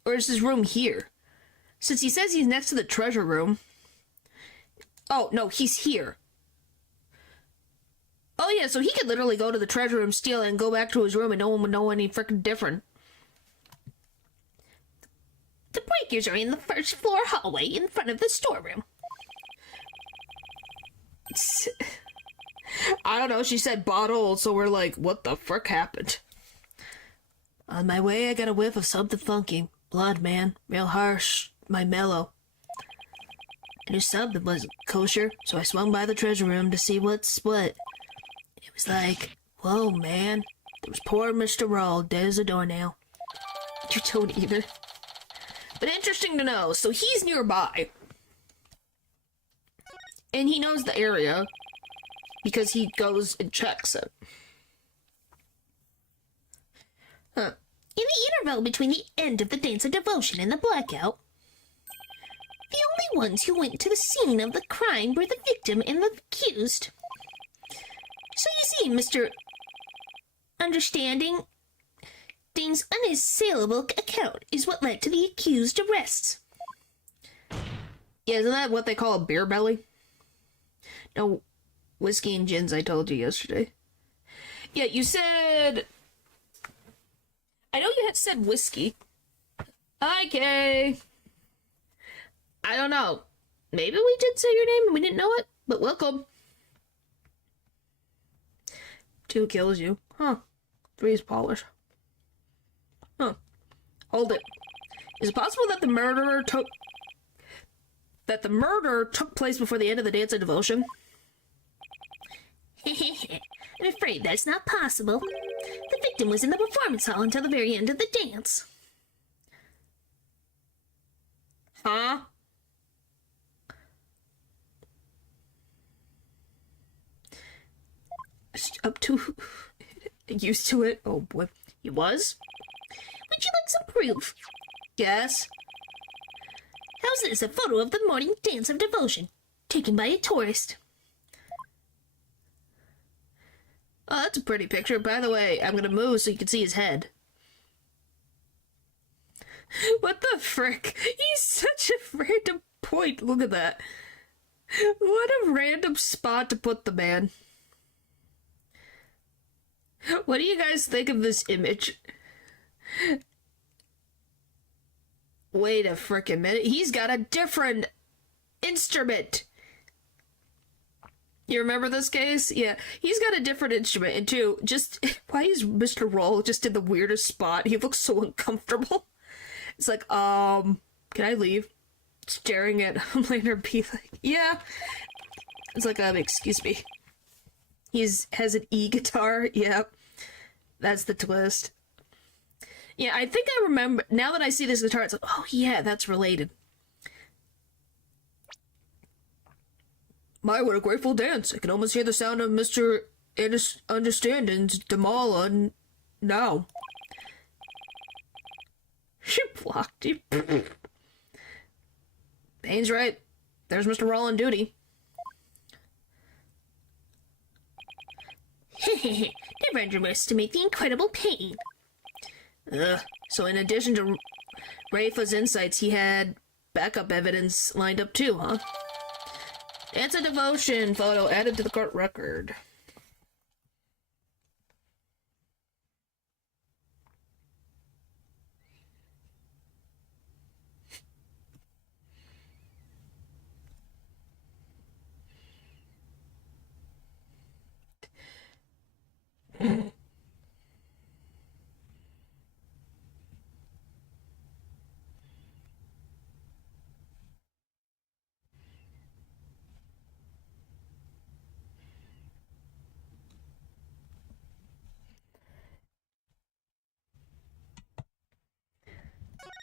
Or is his room here? Since he says he's next to the treasure room. Oh, no, he's here. Oh, yeah, so he could literally go to the treasure room, steal it, and go back to his room, and no one would know any frickin' different. The breakers are in the first floor hallway in front of the storeroom. I don't know, she said bottle, so we're like, what the frick happened? On my way, I got a whiff of something funky. Blood, man. Real harsh. My mellow. I knew something wasn't kosher, so I swung by the treasure room to see what's what. It was like, whoa, man. There was poor Mr. Rawl, dead as a doornail. You don't either. But interesting to know, so he's nearby. And he knows the area, because he goes and checks it. Huh. In the interval between the end of the Dance of Devotion and the blackout, the only ones who went to the scene of the crime were the victim and the accused. So you see, Mr. Understanding, Dane's unassailable account is what led to the accused arrests. Yeah, isn't that what they call a beer belly? No, whiskey and gins, I told you yesterday. Yeah, you said... I know you had said whiskey. Hi, Kay. I don't know. Maybe we did say your name and we didn't know it, but welcome. 2 kills you. Huh. 3 is polish. Huh. Hold it. Is it possible that the murder took place before the end of the Dance of Devotion? I'm afraid that's not possible. The victim was in the performance hall until the very end of the dance. Huh? Up to... used to it? Oh boy. He was? Would you like some proof? Yes. How's this a photo of the morning Dance of Devotion, taken by a tourist? Oh, that's a pretty picture. By the way, I'm gonna move so you can see his head. What the frick? He's such a random point. Look at that. What a random spot to put the man. What do you guys think of this image? Wait a frickin' minute. He's got a different instrument. You remember this case? Yeah, he's got a different instrument. And two, just, why is Mr. Roll just in the weirdest spot? He looks so uncomfortable. It's like, can I leave? Staring at Homelander be like, yeah. It's like, excuse me. Has an e-guitar. Yep. That's the twist. Yeah, I think I remember, now that I see this guitar, it's like, oh yeah, that's related. My, what a grateful dance. I can almost hear the sound of Mr. Understanding's Damala now. She blocked you. Payne's right. There's Mr. Rawl on duty. Never underestimate the incredible pain. Ugh. So in addition to Rafa's insights, he had backup evidence lined up too, huh? It's a devotion photo added to the court record.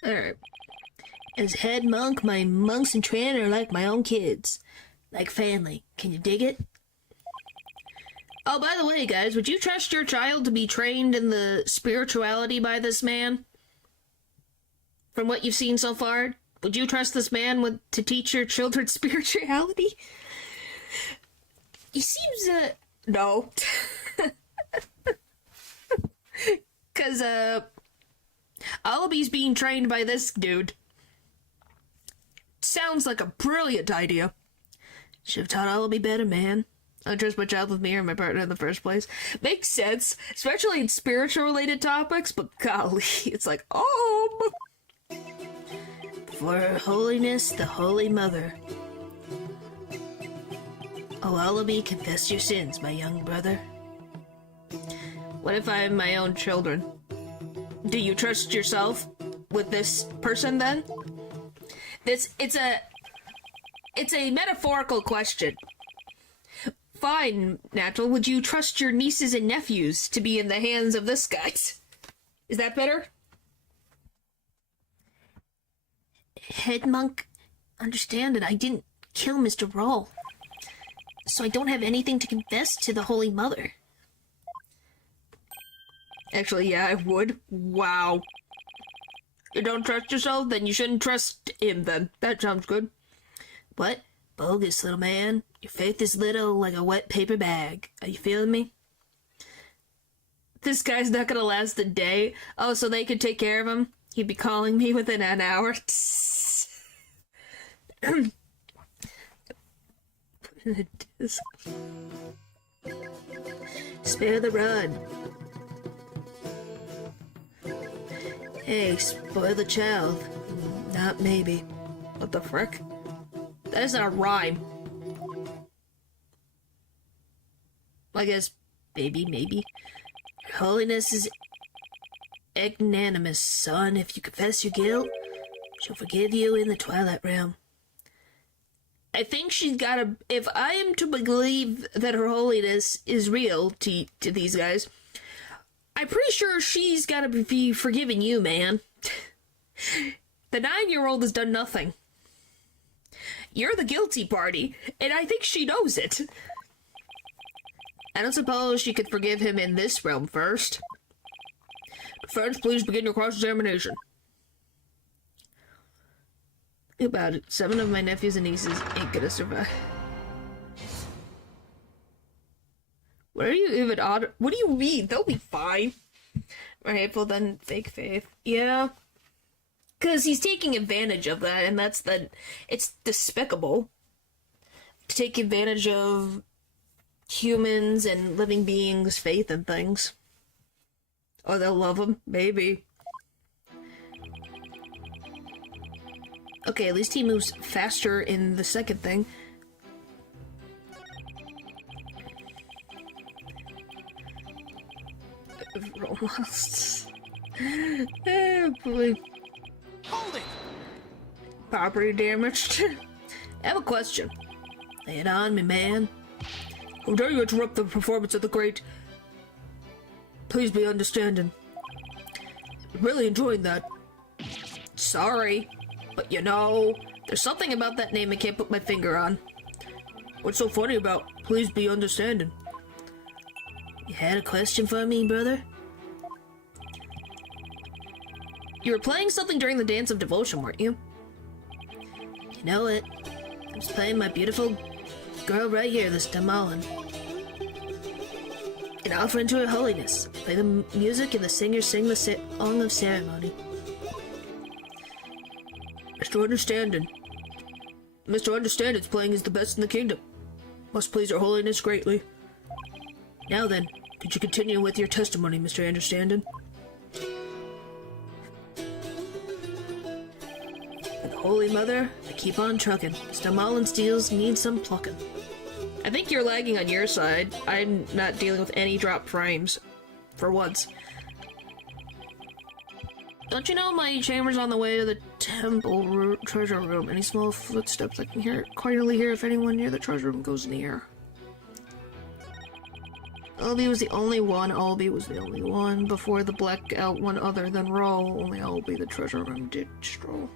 Alright. As head monk, my monks and Tran are like my own kids. Like family. Can you dig it? Oh, by the way, guys, would you trust your child to be trained in the spirituality by this man? From what you've seen so far, would you trust this man to teach your children spirituality? He seems, no. Because, Allaby's being trained by this dude. Sounds like a brilliant idea. Should have taught Allaby better, man. I trust my child with me or my partner in the first place. Makes sense, especially in spiritual-related topics, but golly, it's like, oh! For Her Holiness, the Holy Mother. Oh, Allaby, confess your sins, my young brother. What if I have my own children? Do you trust yourself with this person, then? It's a metaphorical question. Fine, Natural, would you trust your nieces and nephews to be in the hands of this guy? Is that better? Head monk, understand that I didn't kill Mr. Roll, so I don't have anything to confess to the Holy Mother. Actually, yeah, I would. Wow. You don't trust yourself? Then you shouldn't trust him, then. That sounds good. What? Bogus, little man. Your faith is little like a wet paper bag. Are you feeling me? This guy's not gonna last a day. Oh, so they could take care of him? He'd be calling me within an hour. Spare the rod. Hey, spoil the child. Not maybe. What the frick? That is not a rhyme. I guess, baby, maybe. Your Holiness is magnanimous, son. If you confess your guilt, she'll forgive you in the Twilight Realm. I think she's gotta... If I am to believe that Her Holiness is real to these guys, I'm pretty sure she's gotta be forgiving you, man. The 9-year-old has done nothing. You're the guilty party, and I think she knows it. I don't suppose she could forgive him in this realm first. Defense, please begin your cross-examination. Think about it. 7 of my nephews and nieces ain't gonna survive. What are you even on? What do you mean? They'll be fine. Right, well then, fake faith. Yeah. Because he's taking advantage of that, and it's despicable. To take advantage of humans and living beings' faith and things. Oh, they'll love him? Maybe. Okay, at least he moves faster in the second thing. Almost. Oh, boy. Hold it! Property damaged. I have a question. Lay it on me, man. How dare you interrupt the performance of the great... Please be understanding. Really enjoying that. Sorry, but you know, there's something about that name I can't put my finger on. What's so funny about please be understanding? You had a question for me, brother? You were playing something during the Dance of Devotion, weren't you? You know it. I was playing my beautiful girl right here, this Damalin. An offering to Her Holiness. Play the music and the singers sing the song of ceremony. Mr. Understanding. Mr. Understanding's playing is the best in the kingdom. Must please Her Holiness greatly. Now then, could you continue with your testimony, Mr. Understanding? For the Holy Mother, I keep on trucking. Stamalin steels need some plucking. I think you're lagging on your side. I'm not dealing with any drop frames. For once. Don't you know my chamber's on the way to the temple treasure room? Any small footsteps I can quietly hear if anyone near the treasure room goes near. Albie was the only one. Albie was the only one. Before the blackout, one other than Roll. Only Albie the treasure room did stroll.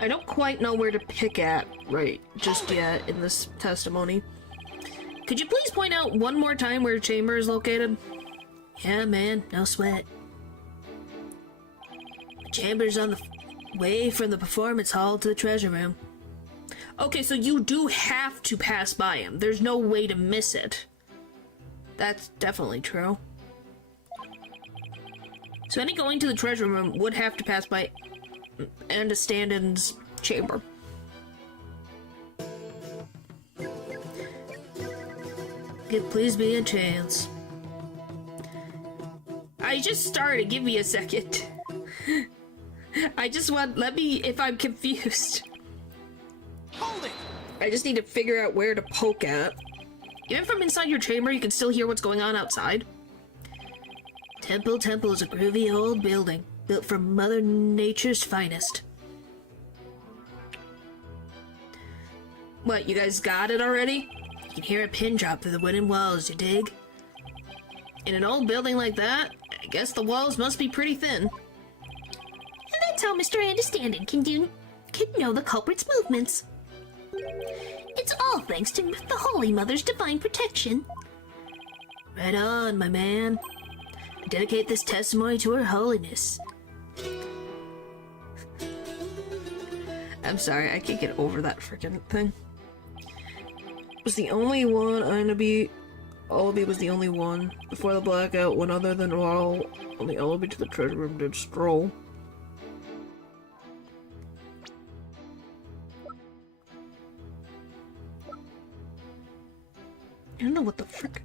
I don't quite know where to pick at right just yet in this testimony. Could you please point out one more time where chamber is located? Yeah, man, no sweat. The chamber's on the way from the performance hall to the treasure room. Okay, so you do have to pass by him. There's no way to miss it. That's definitely true. So any going to the treasure room would have to pass by and stand-in's chamber. Please be a chance. I just started. Give me a second. I just want. Let me. If I'm confused. Hold it! I just need to figure out where to poke at. Even from inside your chamber, you can still hear what's going on outside. Temple is a groovy old building built from Mother Nature's finest. What, you guys got it already? You can hear a pin drop through the wooden walls, you dig? In an old building like that, I guess the walls must be pretty thin. And that's how Mr. Understanding can know the culprit's movements. It's all thanks to the Holy Mother's divine protection. Right on, my man. I dedicate this testimony to her holiness. I'm sorry, I can't get over that freaking thing. Was the only one Albie was the only one. Before the blackout, one other than Raul, only Albie to the treasure room did stroll. I don't know what the frick.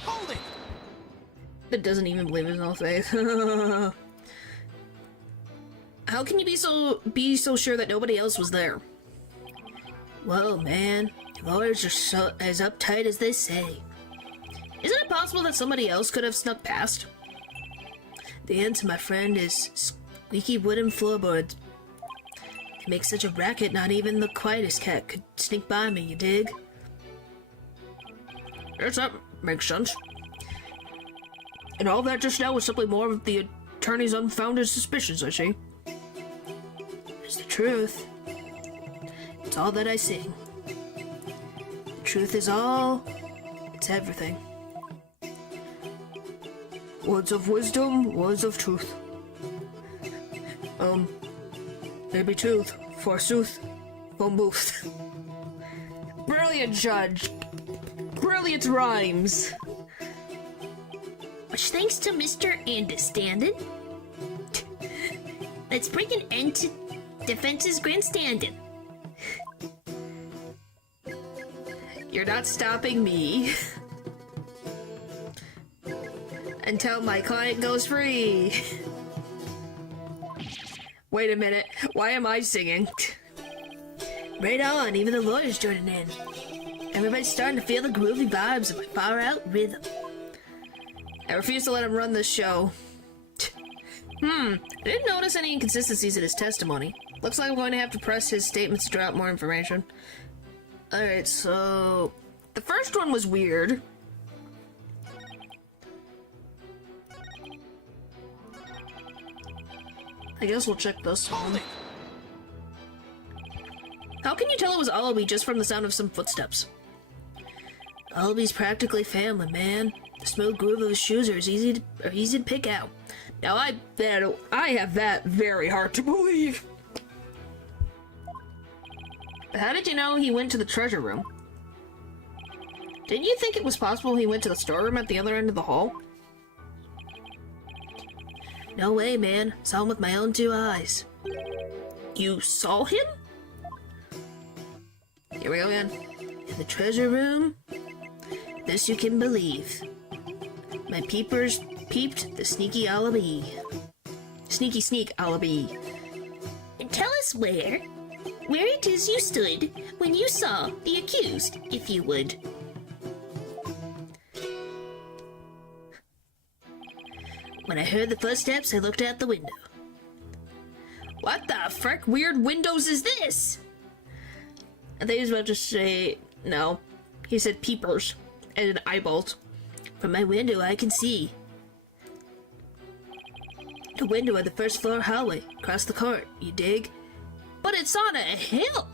Hold it! It doesn't even believe his own faith. How can you be so sure that nobody else was there? Whoa, man. Lawyers are as uptight as they say. Isn't it possible that somebody else could have snuck past? The answer, my friend, is squeaky wooden floorboards. They make such a racket, not even the quietest cat could sneak by me, you dig? Yes, that makes sense. And all that just now was simply more of the attorney's unfounded suspicions, I see. It's the truth. It's all that I sing. The truth is all. It's everything. Words of wisdom, words of truth. Maybe truth, forsooth, from booth. Brilliant, Judge. Brilliant rhymes. Which, thanks to Mr. Understanding, let's bring an end to defense's grandstanding. You're not stopping me. Until my client goes free. Wait a minute, why am I singing? Right on, even the lawyer's joining in. Everybody's starting to feel the groovy vibes of my far-out rhythm. I refuse to let him run this show. I didn't notice any inconsistencies in his testimony. Looks like I'm going to have to press his statements to draw out more information. Alright, so... the first one was weird. I guess we'll check this one. How can you tell it was Albie just from the sound of some footsteps? Albie's practically family, man. The smooth groove of his shoes are easy to pick out. Now I have that very hard to believe. But how did you know he went to the treasure room? Didn't you think it was possible he went to the storeroom at the other end of the hall? No way, man. Saw him with my own two eyes. You saw him? Here we go again. In the treasure room? This you can believe. My peepers peeped the sneaky alibi. Sneaky sneak alibi. And tell us where it is you stood when you saw the accused, if you would. When I heard the footsteps, I looked out the window. What the frick weird windows is this? I think he was about to say, No. He said peepers. And eyeballs. From my window, I can see. The window of the first floor hallway. Across the court, you dig? But it's on a hill!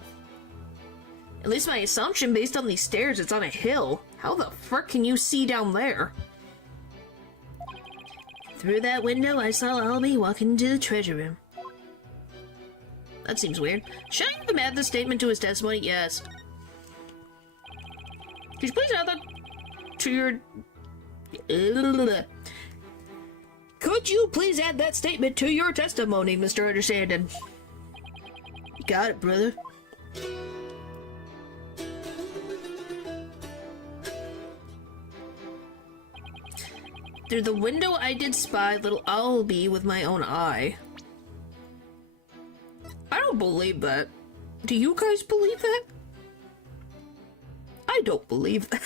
At least my assumption, based on these stairs, it's on a hill. How the frick can you see down there? Through that window, I saw Albie walking into the treasure room. That seems weird. Should I even add this statement to his testimony? Yes. Could you please add that to your... Could you please add that statement to your testimony, Mr. Understanding? You got it, brother. Through the window I did spy little Albie with my own eye. I don't believe that. Do you guys believe that? I don't believe that.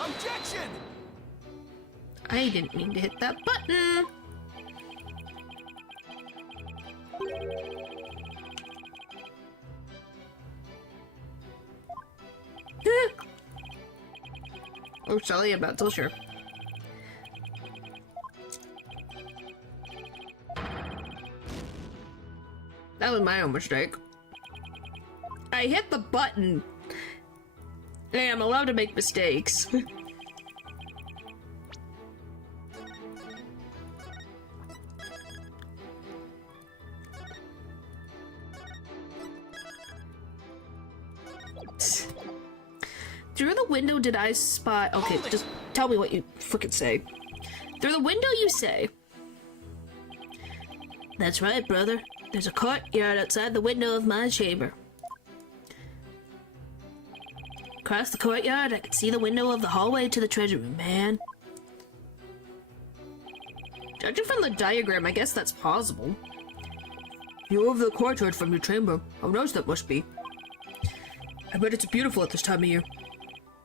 Objection! I didn't mean to hit that button. Oh, Sally, I'm not so sure. That was my own mistake. I hit the button. Hey, I'm allowed to make mistakes. Through the window did I spy... Okay, just tell me what you frickin' say. Through the window you say. That's right, brother. There's a courtyard outside the window of my chamber. Across the courtyard, I could see the window of the hallway to the treasure room, man. Judging from the diagram, I guess that's possible. View of the courtyard from your chamber. How nice that must be. I bet it's beautiful at this time of year.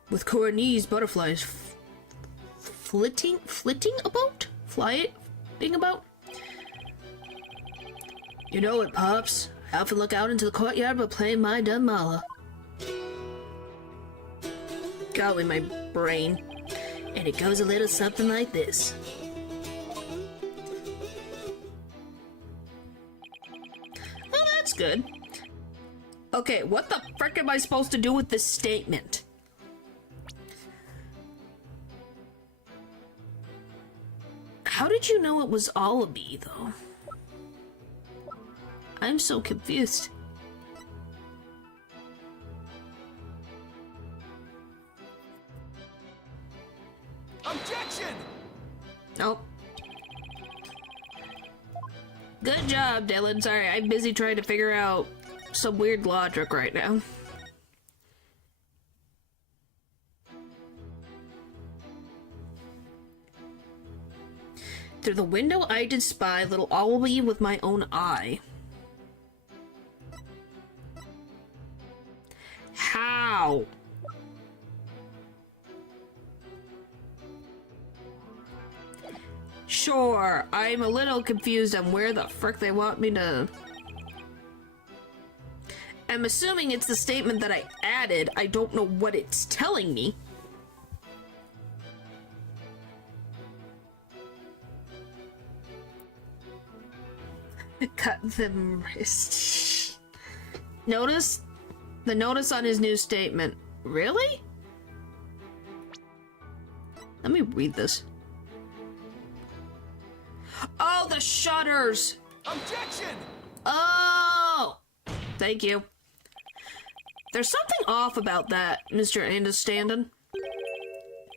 With Coronese butterflies flitting about? Flying about? You know it, Pops. I often look out into the courtyard while playing my dumb mala. Got in my brain. And it goes a little something like this. Well, that's good. Okay, what the frick am I supposed to do with this statement? How did you know it was Allaby, though? I'm so confused. Objection! Nope. Good job, Dylan. Sorry, I'm busy trying to figure out some weird logic right now. Through the window I did spy little Albie with my own eye. How? Sure, I'm a little confused on where the frick they want me to... I'm assuming it's the statement that I added. I don't know what it's telling me. Cut them wrist. Notice? The notice on his new statement. Really? Let me read this. Oh, the shutters! Objection! Oh! Thank you. There's something off about that, Mr. Understanding.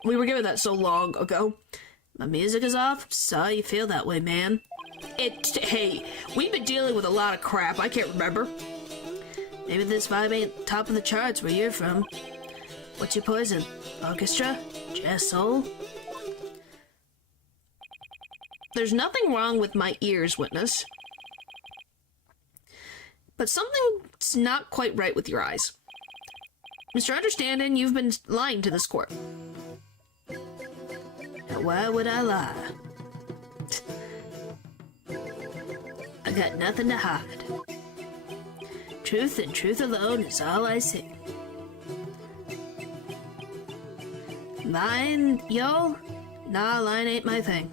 We were given that so long ago. My music is off? Sorry you feel that way, man. Hey, we've been dealing with a lot of crap. I can't remember. Maybe this vibe ain't top of the charts where you're from. What's your poison? Orchestra? Jazz soul? There's nothing wrong with my ears, witness. But something's not quite right with your eyes. Mr. Understanding, you've been lying to this court. Now, why would I lie? I got nothing to hide. Truth and truth alone is all I see. Lying, yo? Nah, lying ain't my thing.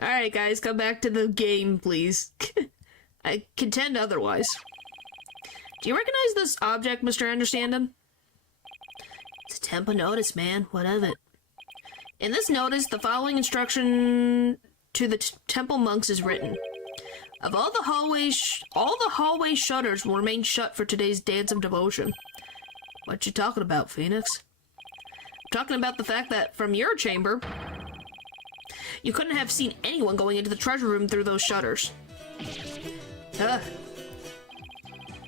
Alright, guys, come back to the game, please. I contend otherwise. Do you recognize this object, Mr. Understanding? It's a temple notice, man. What of it? In this notice, the following instruction to the temple monks is written. Of all the hallway shutters will remain shut for today's dance of devotion. What you talking about, Phoenix? I'm talking about the fact that from your chamber, you couldn't have seen anyone going into the treasure room through those shutters. Yeah,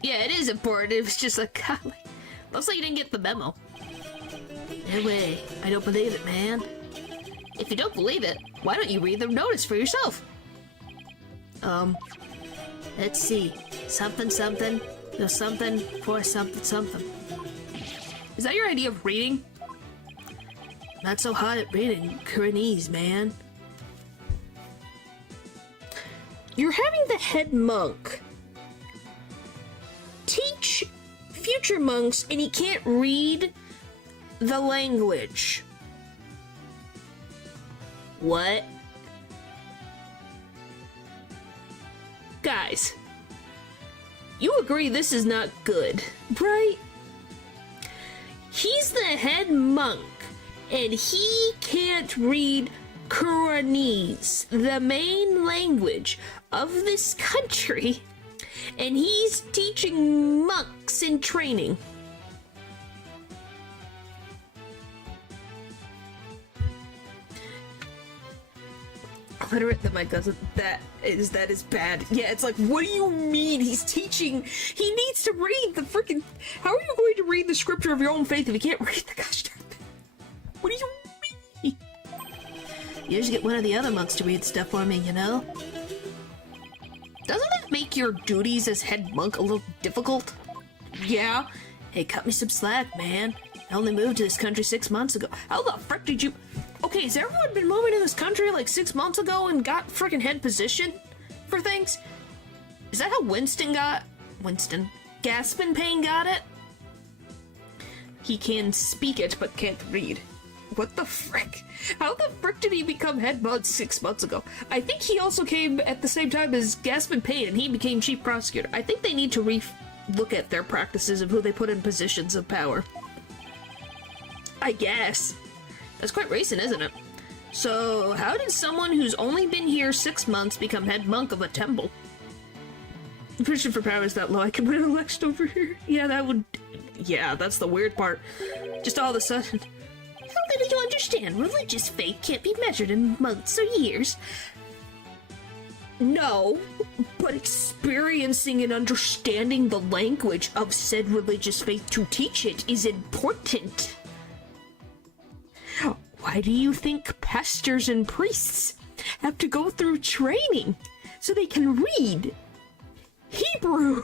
it is important. It was just like, golly. Looks like you didn't get the memo. No way. I don't believe it, man. If you don't believe it, why don't you read the notice for yourself? Let's see. Something, something. No, something for something, something. Is that your idea of reading? Not so hot at reading. Kuranese, man. You're having the head monk teach future monks, and he can't read the language. What? Guys, you agree this is not good, right? He's the head monk, and he can't read Kuranese, the main language of this country, and he's teaching monks in training. Literate that my cousin, that is bad. Yeah, it's like, what do you mean he's teaching? He needs to read the freaking. How are you going to read the scripture of your own faith if you can't read the gosh darn thing? What do you mean? You just get one of the other monks to read stuff for me, you know? Doesn't that make your duties as head monk a little difficult? Yeah. Hey, cut me some slack, man. I only moved to this country 6 months ago. How the frick did you... Okay, has everyone been moving to this country like 6 months ago and got frickin' head position for things? Is that how Gaspin Payne got it? He can speak it, but can't read. What the frick? How the frick did he become head monk 6 months ago? I think he also came at the same time as Gaspin Payne, and he became chief prosecutor. I think they need to look at their practices of who they put in positions of power. I guess. That's quite recent, isn't it? So, how did someone who's only been here 6 months become head monk of a temple? The position for power is that low. I can win an election over here. Yeah, that would... Yeah, that's the weird part. Just all of a sudden... How little you understand. Religious faith can't be measured in months or years. No, but experiencing and understanding the language of said religious faith to teach it is important. Why do you think pastors and priests have to go through training so they can read Hebrew?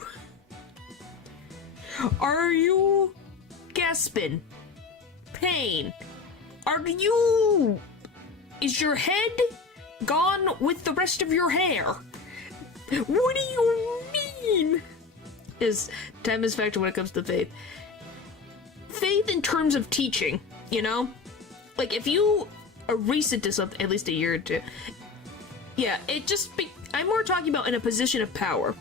Are you Gaspin Payne? Is your head gone with the rest of your hair? What do you mean? Time is a factor when it comes to faith. Faith in terms of teaching, you know? Like, if you are recent to something, at least a year or two, yeah, I'm more talking about in a position of power.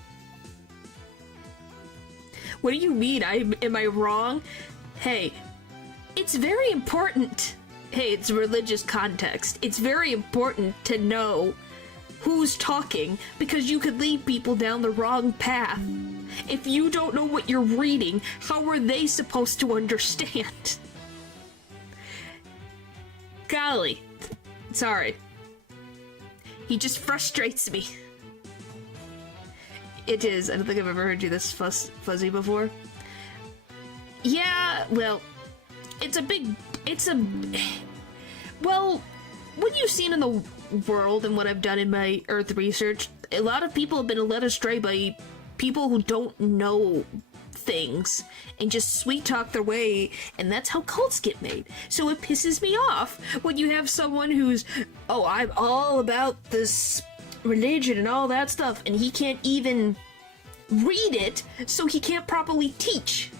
What do you mean? Am I wrong? Hey, it's very important. Hey, it's religious context. It's very important to know who's talking, because you could lead people down the wrong path. If you don't know what you're reading, how are they supposed to understand? Golly. Sorry. He just frustrates me. It is. I don't think I've ever heard you this fuzzy before. Yeah, well, well, what you've seen in the world and what I've done in my Earth research, a lot of people have been led astray by people who don't know things and just sweet talk their way, and that's how cults get made. So it pisses me off when you have someone who's, oh, I'm all about this religion and all that stuff, and he can't even read it, so he can't properly teach.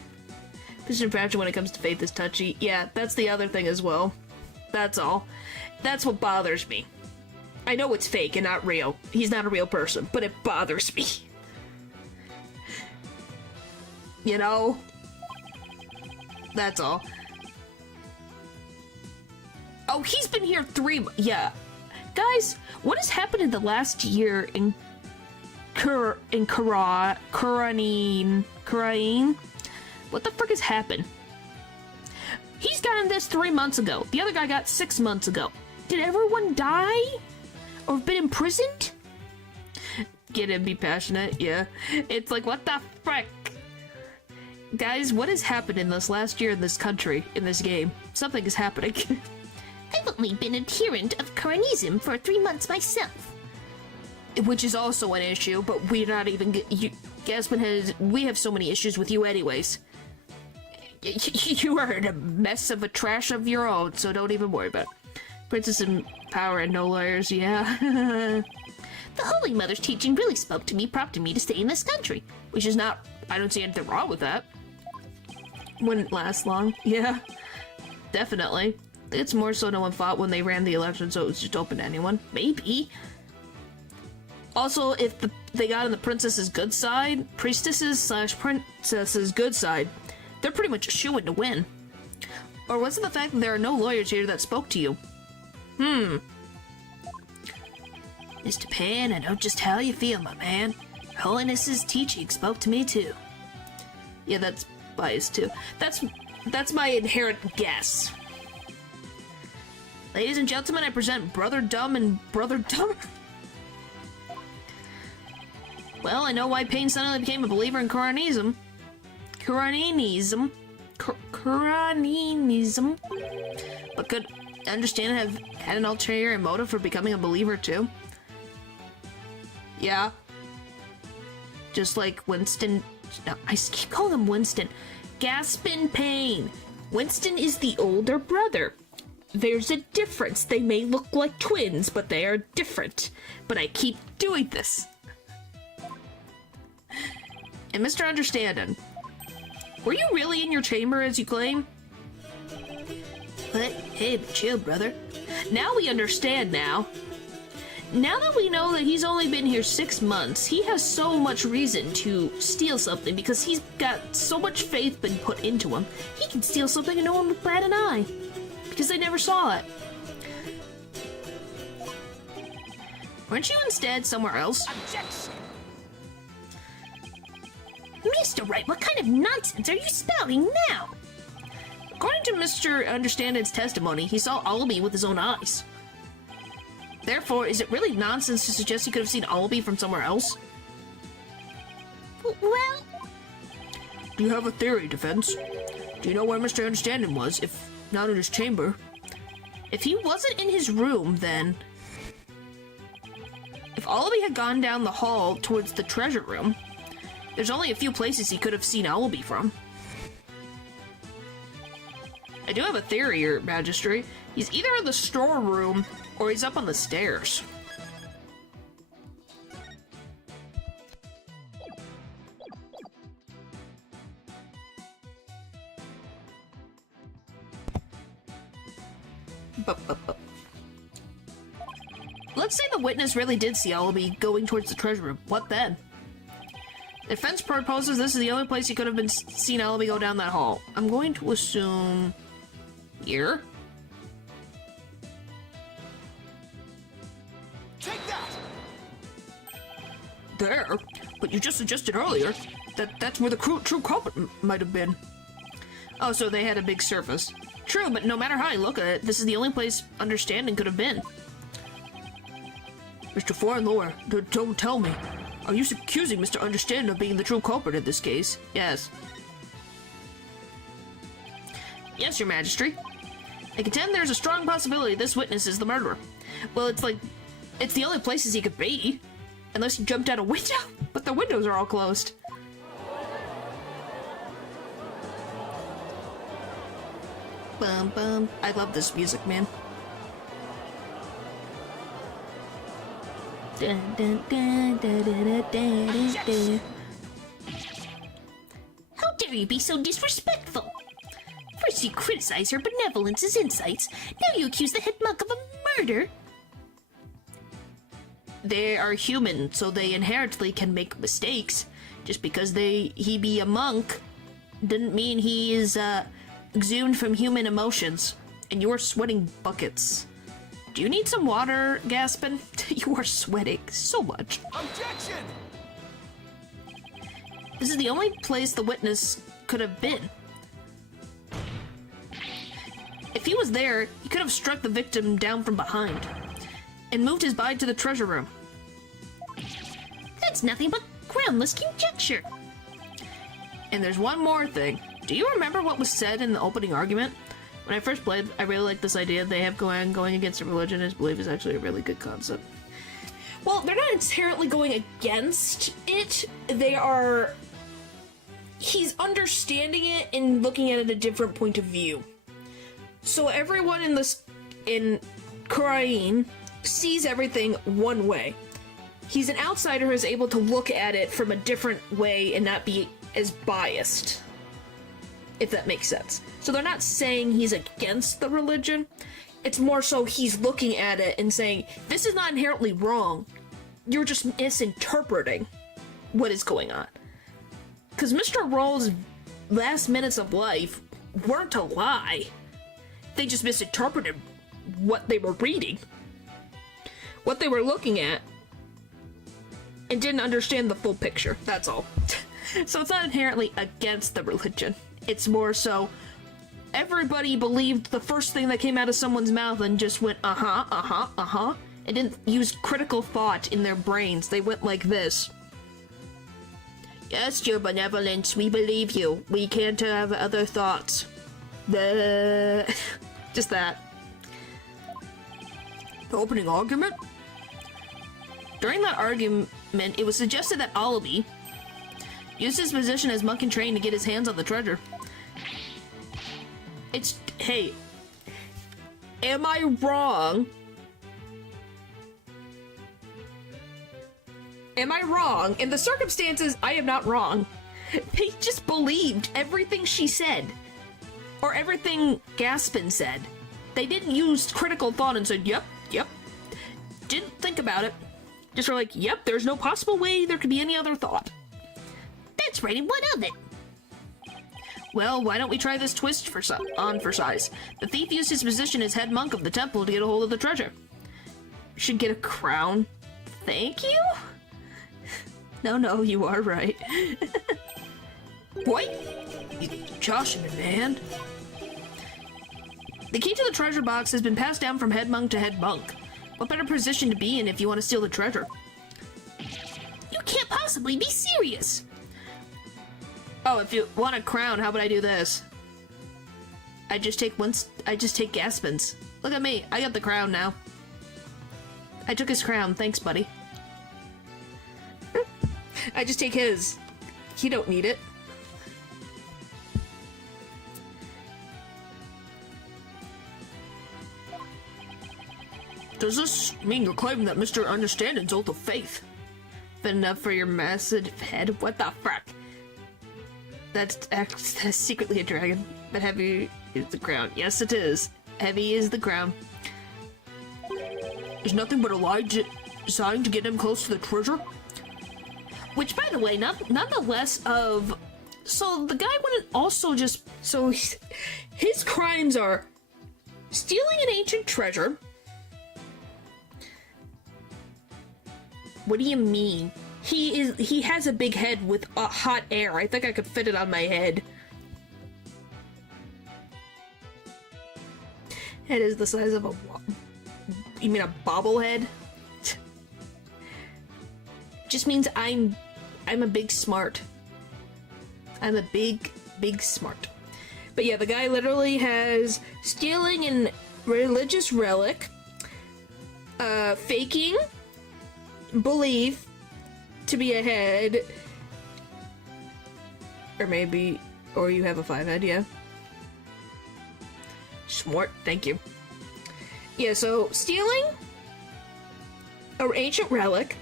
Christian fashion when it comes to faith is touchy. Yeah, that's the other thing as well. That's all. That's what bothers me. I know it's fake and not real. He's not a real person, but it bothers me. You know? That's all. Oh, he's been here yeah. Guys, what has happened in the last year in Kurain? What the frick has happened? He's gotten this 3 months ago. The other guy got 6 months ago. Did everyone die? Or been imprisoned? Get in, be passionate, yeah. It's like, what the frick? Guys, what has happened in this last year in this country, in this game? Something is happening. I've only been adherent of Kuranism for 3 months myself. Which is also an issue, but we're not even... we have so many issues with you anyways. You are in a mess of a trash of your own, so don't even worry about it. Princess in power and no lawyers, yeah. The Holy Mother's teaching really spoke to me, prompting me to stay in this country. Which is not... I don't see anything wrong with that. Wouldn't last long. Yeah. Definitely. It's more so no one fought when they ran the election, so it was just open to anyone. Maybe. Also, if they got on the princess's good side, priestesses/princess's good side, they're pretty much a shoo-in to win. Or was it the fact that there are no lawyers here that spoke to you? Mr. Pan, I know just how you feel, my man. Holiness's teaching spoke to me too. Yeah, that's biased too. That's my inherent guess. Ladies and gentlemen, I present Brother Dumb and Brother Dumber. Well, I know why Payne suddenly became a believer in Kuranism. Kuranism. But could understand have had an ulterior motive for becoming a believer too? Yeah. Just like Winston... No, I keep calling him Winston. Gaspin Payne. Winston is the older brother. There's a difference. They may look like twins, but they are different. But I keep doing this. And Mr. Understanding, were you really in your chamber as you claim? But, hey, chill, brother. Now we understand now. Now that we know that he's only been here 6 months, he has so much reason to steal something because he's got so much faith been put into him. He can steal something and no one would bat an eye because they never saw it. Weren't you instead somewhere else? Objection! Mr. Wright, what kind of nonsense are you spouting now? According to Mr. Understanding's testimony, he saw Allaby with his own eyes. Therefore, is it really nonsense to suggest he could have seen Allaby from somewhere else? Well... Do you have a theory, Defense? Do you know where Mr. Understanding was, if not in his chamber? If he wasn't in his room, then... If Allaby had gone down the hall towards the treasure room, there's only a few places he could have seen Allaby from. I do have a theory, Your Majesty. He's either in the storeroom or he's up on the stairs. Let's say the witness really did see Allaby going towards the treasure room. What then? The defense proposes this is the only place he could have been seen Allaby go down that hall. I'm going to assume... here? Take that! There? But you just suggested earlier that that's where the true culprit might have been. Oh, so they had a big surface. True, but no matter how I look at it, this is the only place Understanding could have been. Mr. Foreign Lawyer, don't tell me. Are you accusing Mr. Understanding of being the true culprit in this case? Yes. Yes, Your Majesty. I contend there's a strong possibility this witness is the murderer. Well, it's like... it's the only places he could be. Unless he jumped out a window. But the windows are all closed. Bum bum. I love this music, man. Dun, dun, dun, dun, dun, dun, dun, dun. How dare you be so disrespectful? First you criticize her benevolence as insights, now you accuse the head monk of a murder. They are human, so they inherently can make mistakes. Just because he be a monk didn't mean he is exhumed from human emotions. And you are sweating buckets. Do you need some water, Gaspin? You are sweating so much. Objection! This is the only place the witness could have been. If he was there, he could have struck the victim down from behind and moved his body to the treasure room. That's nothing but groundless conjecture. And there's one more thing. Do you remember what was said in the opening argument? When I first played, I really liked this idea they have going against a religion. I believe is actually a really good concept. Well, they're not inherently going against it. They are... He's understanding it and looking at it a different point of view. So everyone in Khurain sees everything one way. He's an outsider who is able to look at it from a different way and not be as biased. If that makes sense. So they're not saying he's against the religion. It's more so he's looking at it and saying, this is not inherently wrong. You're just misinterpreting what is going on. Because Mr. Roll's last minutes of life weren't a lie. They just misinterpreted what they were reading. What they were looking at. And didn't understand the full picture. That's all. So it's not inherently against the religion. It's more so everybody believed the first thing that came out of someone's mouth and just went and didn't use critical thought in their brains. They went like this. Yes, your benevolence, we believe you. We can't have other thoughts. Just that. The opening argument? During that argument, it was suggested that Alabi used his position as monk in train to get his hands on the treasure. Hey, am I wrong? Am I wrong? In the circumstances, I am not wrong. They just believed everything she said. Or everything Gaspin said. They didn't use critical thought and said, yep. Didn't think about it. Just were like, yep, there's no possible way there could be any other thought. That's right, and what of it? Well, why don't we try this twist for size? The thief used his position as head monk of the temple to get a hold of the treasure. Should get a crown. Thank you? No, you are right. What? You joshing me, man. The key to the treasure box has been passed down from head monk to head monk. What better position to be in if you want to steal the treasure? You can't possibly be serious. Oh, if you want a crown, how about I do this? I just take Gaspin's. Look at me, I got the crown now. I took his crown, thanks buddy. I just take his. He don't need it. Does this mean you're claiming that Mr. Understanding's oath of faith? Fit enough for your massive head? What the fuck? That's secretly a dragon, but heavy is the crown. Yes, it is. Heavy is the crown. Is nothing but a lie designed to get him close to the treasure? Which, by the way, nonetheless of... So, the guy wouldn't also just... So, his crimes are stealing an ancient treasure. What do you mean? He has a big head with hot air. I think I could fit it on my head. Head is the size of a... You mean a bobblehead? Just means I'm a big smart. I'm a big smart. But yeah, the guy literally has stealing an religious relic, faking belief to be a head, or you have a 5 head, yeah. Smart, thank you. Yeah, so stealing an ancient relic,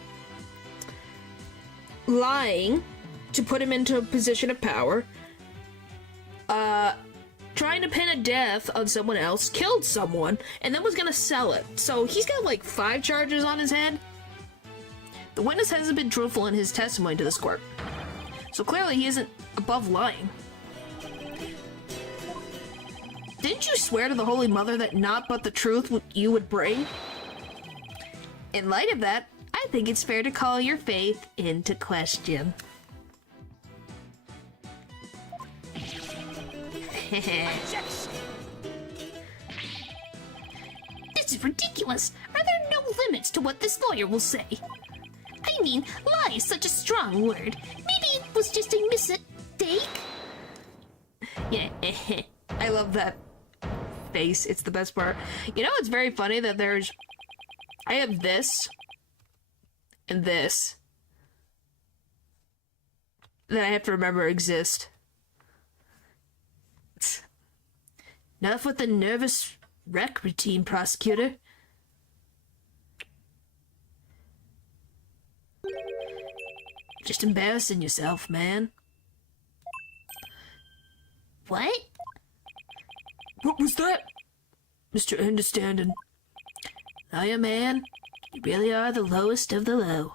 lying to put him into a position of power, trying to pin a death on someone else, killed someone, and then was gonna sell it. So he's got like 5 charges on his head. The witness hasn't been truthful in his testimony to this court. So clearly he isn't above lying. Didn't you swear to the Holy Mother that not but the truth you would bring? In light of that, I think it's fair to call your faith into question. Objection! This is ridiculous. Are there no limits to what this lawyer will say? I mean, lie is such a strong word. Maybe it was just a mistake? Yeah, I love that face. It's the best part. You know, it's very funny that I have this and this that I have to remember exist. Enough with the nervous wreck routine, prosecutor. Just embarrassing yourself, man. What? What was that? Mr. Understanding. Lawyer man, you really are the lowest of the low.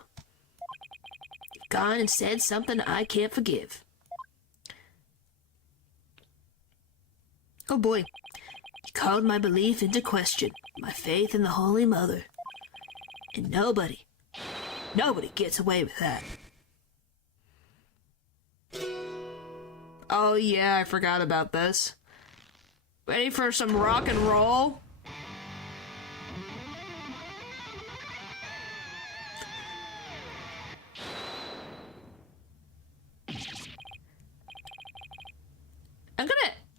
You've gone and said something I can't forgive. Oh boy, you called my belief into question, my faith in the Holy Mother. And nobody gets away with that. Oh yeah, I forgot about this. Ready for some rock and roll?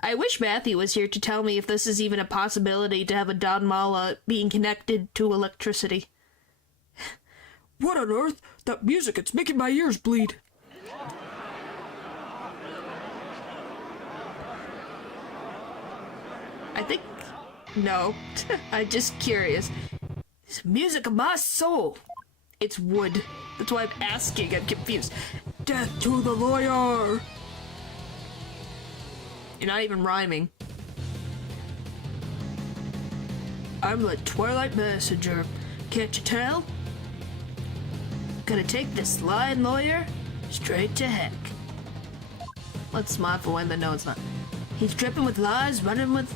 I wish Matthew was here to tell me if this is even a possibility to have a Don Mala being connected to electricity. What on earth? That music, it's making my ears bleed. I think... No. I'm just curious. It's music of my soul. It's wood. That's why I'm asking. I'm confused. Death to the lawyer! You're not even rhyming. I'm the Twilight Messenger. Can't you tell? Gonna take this lying lawyer straight to heck. Let's smile for when, but no, it's not. He's dripping with lies, running with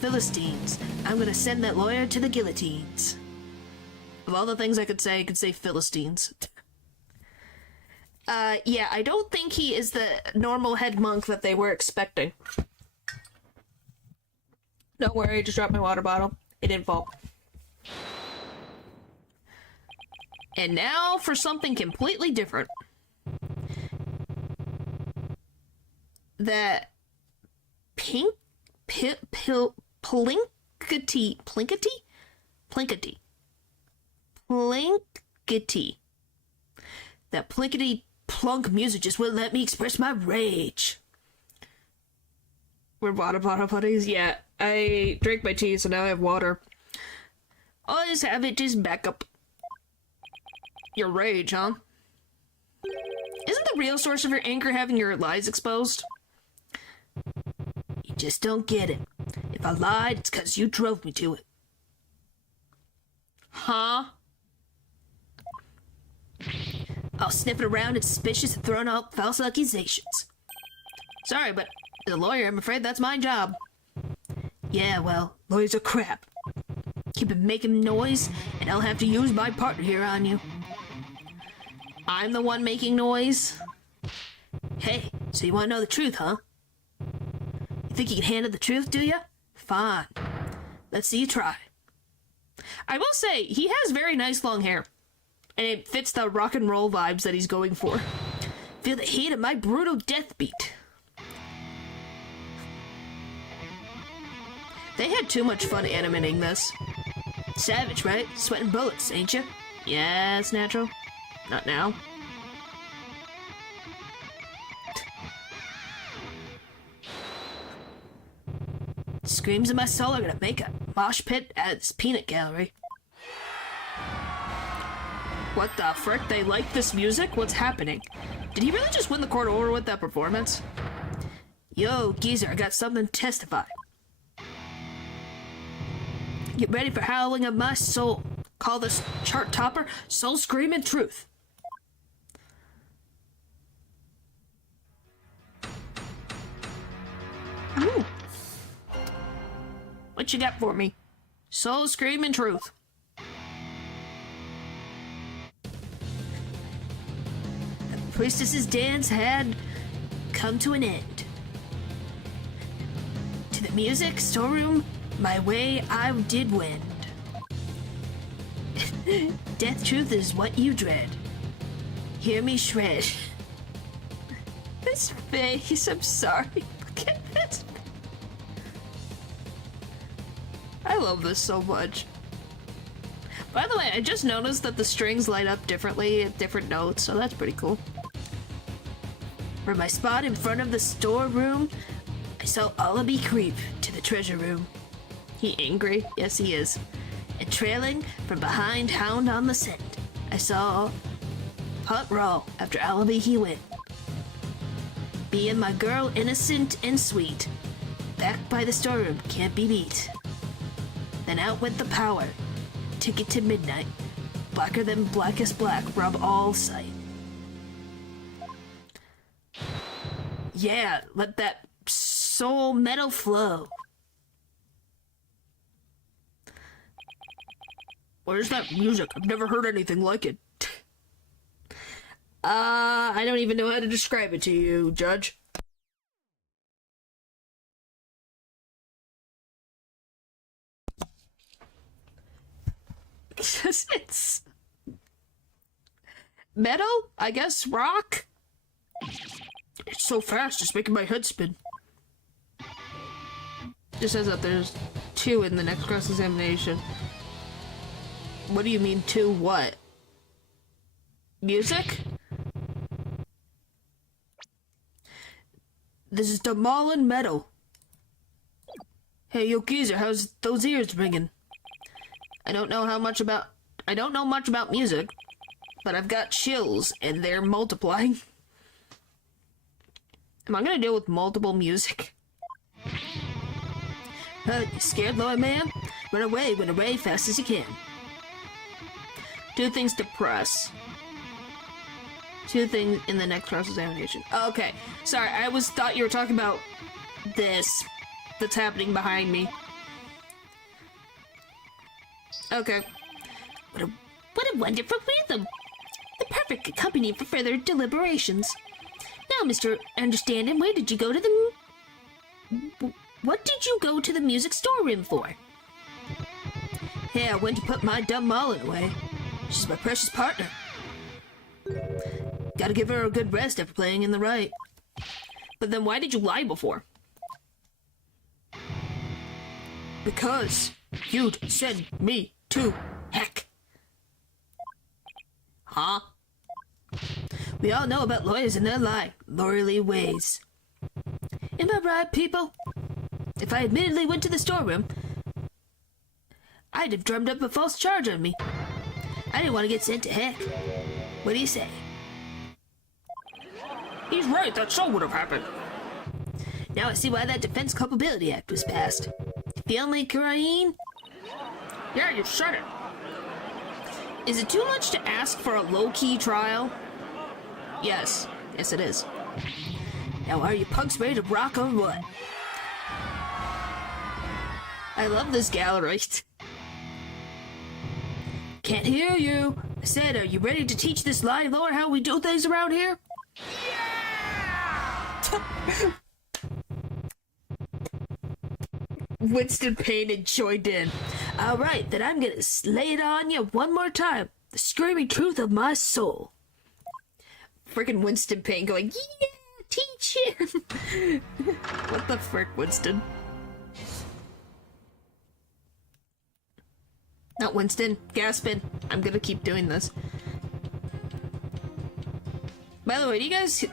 Philistines. I'm gonna send that lawyer to the guillotines. Of all the things I could say Philistines. Yeah, I don't think he is the normal head monk that they were expecting. Don't worry, I just dropped my water bottle. It didn't fall. And now for something completely different. That plinkety. That plinkety plunk music just wouldn't let me express my rage. We're water bottle buddies? Yeah, I drank my tea, so now I have water. Always have it just back up. Your rage, huh? Isn't the real source of your anger having your lies exposed? You just don't get it. If I lied, it's because you drove me to it. Huh? I'll sniff it around and suspicious and throwing out false accusations. Sorry, but as a lawyer, I'm afraid that's my job. Yeah, well, lawyers are crap. Keep it making noise, and I'll have to use my partner here on you. I'm the one making noise? Hey, so you want to know the truth, huh? You think you can handle the truth, do you? Fine. Let's see you try. I will say, he has very nice long hair. And it fits the rock and roll vibes that he's going for. Feel the heat of my brutal death beat. They had too much fun animating this. Savage, right? Sweating bullets, ain't you? Yeah, it's natural. Not now. Screams of my soul are gonna make a mosh pit at this peanut gallery. What the frick? They like this music? What's happening? Did he really just win the court order with that performance? Yo, geezer, I got something to testify. Get ready for howling of my soul. Call this chart topper Soul Screaming Truth. Ooh. What you got for me? Soul Screaming Truth. The priestess's dance had come to an end. To the music storeroom, my way I did wend. Death truth is what you dread. Hear me shred. This face, I'm sorry. Look at this. I love this so much. By the way, I just noticed that the strings light up differently at different notes, so that's pretty cool. From my spot in front of the storeroom, I saw Allaby creep to the treasure room. He angry? Yes, he is. And trailing from behind, hound on the scent, I saw Punt raw after Allaby he went. Being my girl innocent and sweet, back by the storeroom can't be beat. Then out went the power, ticket to midnight, blacker than blackest black, rub all sight. Yeah, let that soul metal flow. Where's that music? I've never heard anything like it. I don't even know how to describe it to you, Judge. It's metal, I guess, rock. It's so fast, it's making my head spin. It says that there's 2 in the next cross-examination. What do you mean 2 what? Music? This is demolin' metal. Hey, yo, geezer, how's those ears ringing? I don't know much about music, but I've got chills, and they're multiplying. Am I gonna deal with multiple music? You scared, Lord Man? Run away fast as you can. 2 things to press. 2 things in the next cross-examination. Okay, sorry, I thought you were talking about this that's happening behind me. Okay. What a wonderful rhythm! The perfect accompaniment for further deliberations. Now, Mr. Understanding, where did you go to the... What did you go to the music storeroom for? Hey, I went to put my dumb Mullen away. She's my precious partner. Gotta give her a good rest after playing in the right. But then why did you lie before? Because you'd send me to heck. Huh? We all know about lawyers and their lawyerly ways. Am I right, people? If I admittedly went to the storeroom, I'd have drummed up a false charge on me. I didn't want to get sent to heck. What do you say? He's right, that so would have happened. Now I see why that Defense Culpability Act was passed. The only Korean? Yeah, you said it. Is it too much to ask for a low-key trial? Yes. Yes, it is. Now, are you punks ready to rock or what? I love this gallery. Can't hear you. I said, are you ready to teach this lying lord how we do things around here? Yeah! Winston Payne and joined in. All right, then I'm gonna lay it on you one more time. The screaming truth of my soul. Freaking Winston Payne going, yeah, teach him. What the frick, Winston? Not Winston. Gaspin. I'm gonna keep doing this. By the way, do you guys...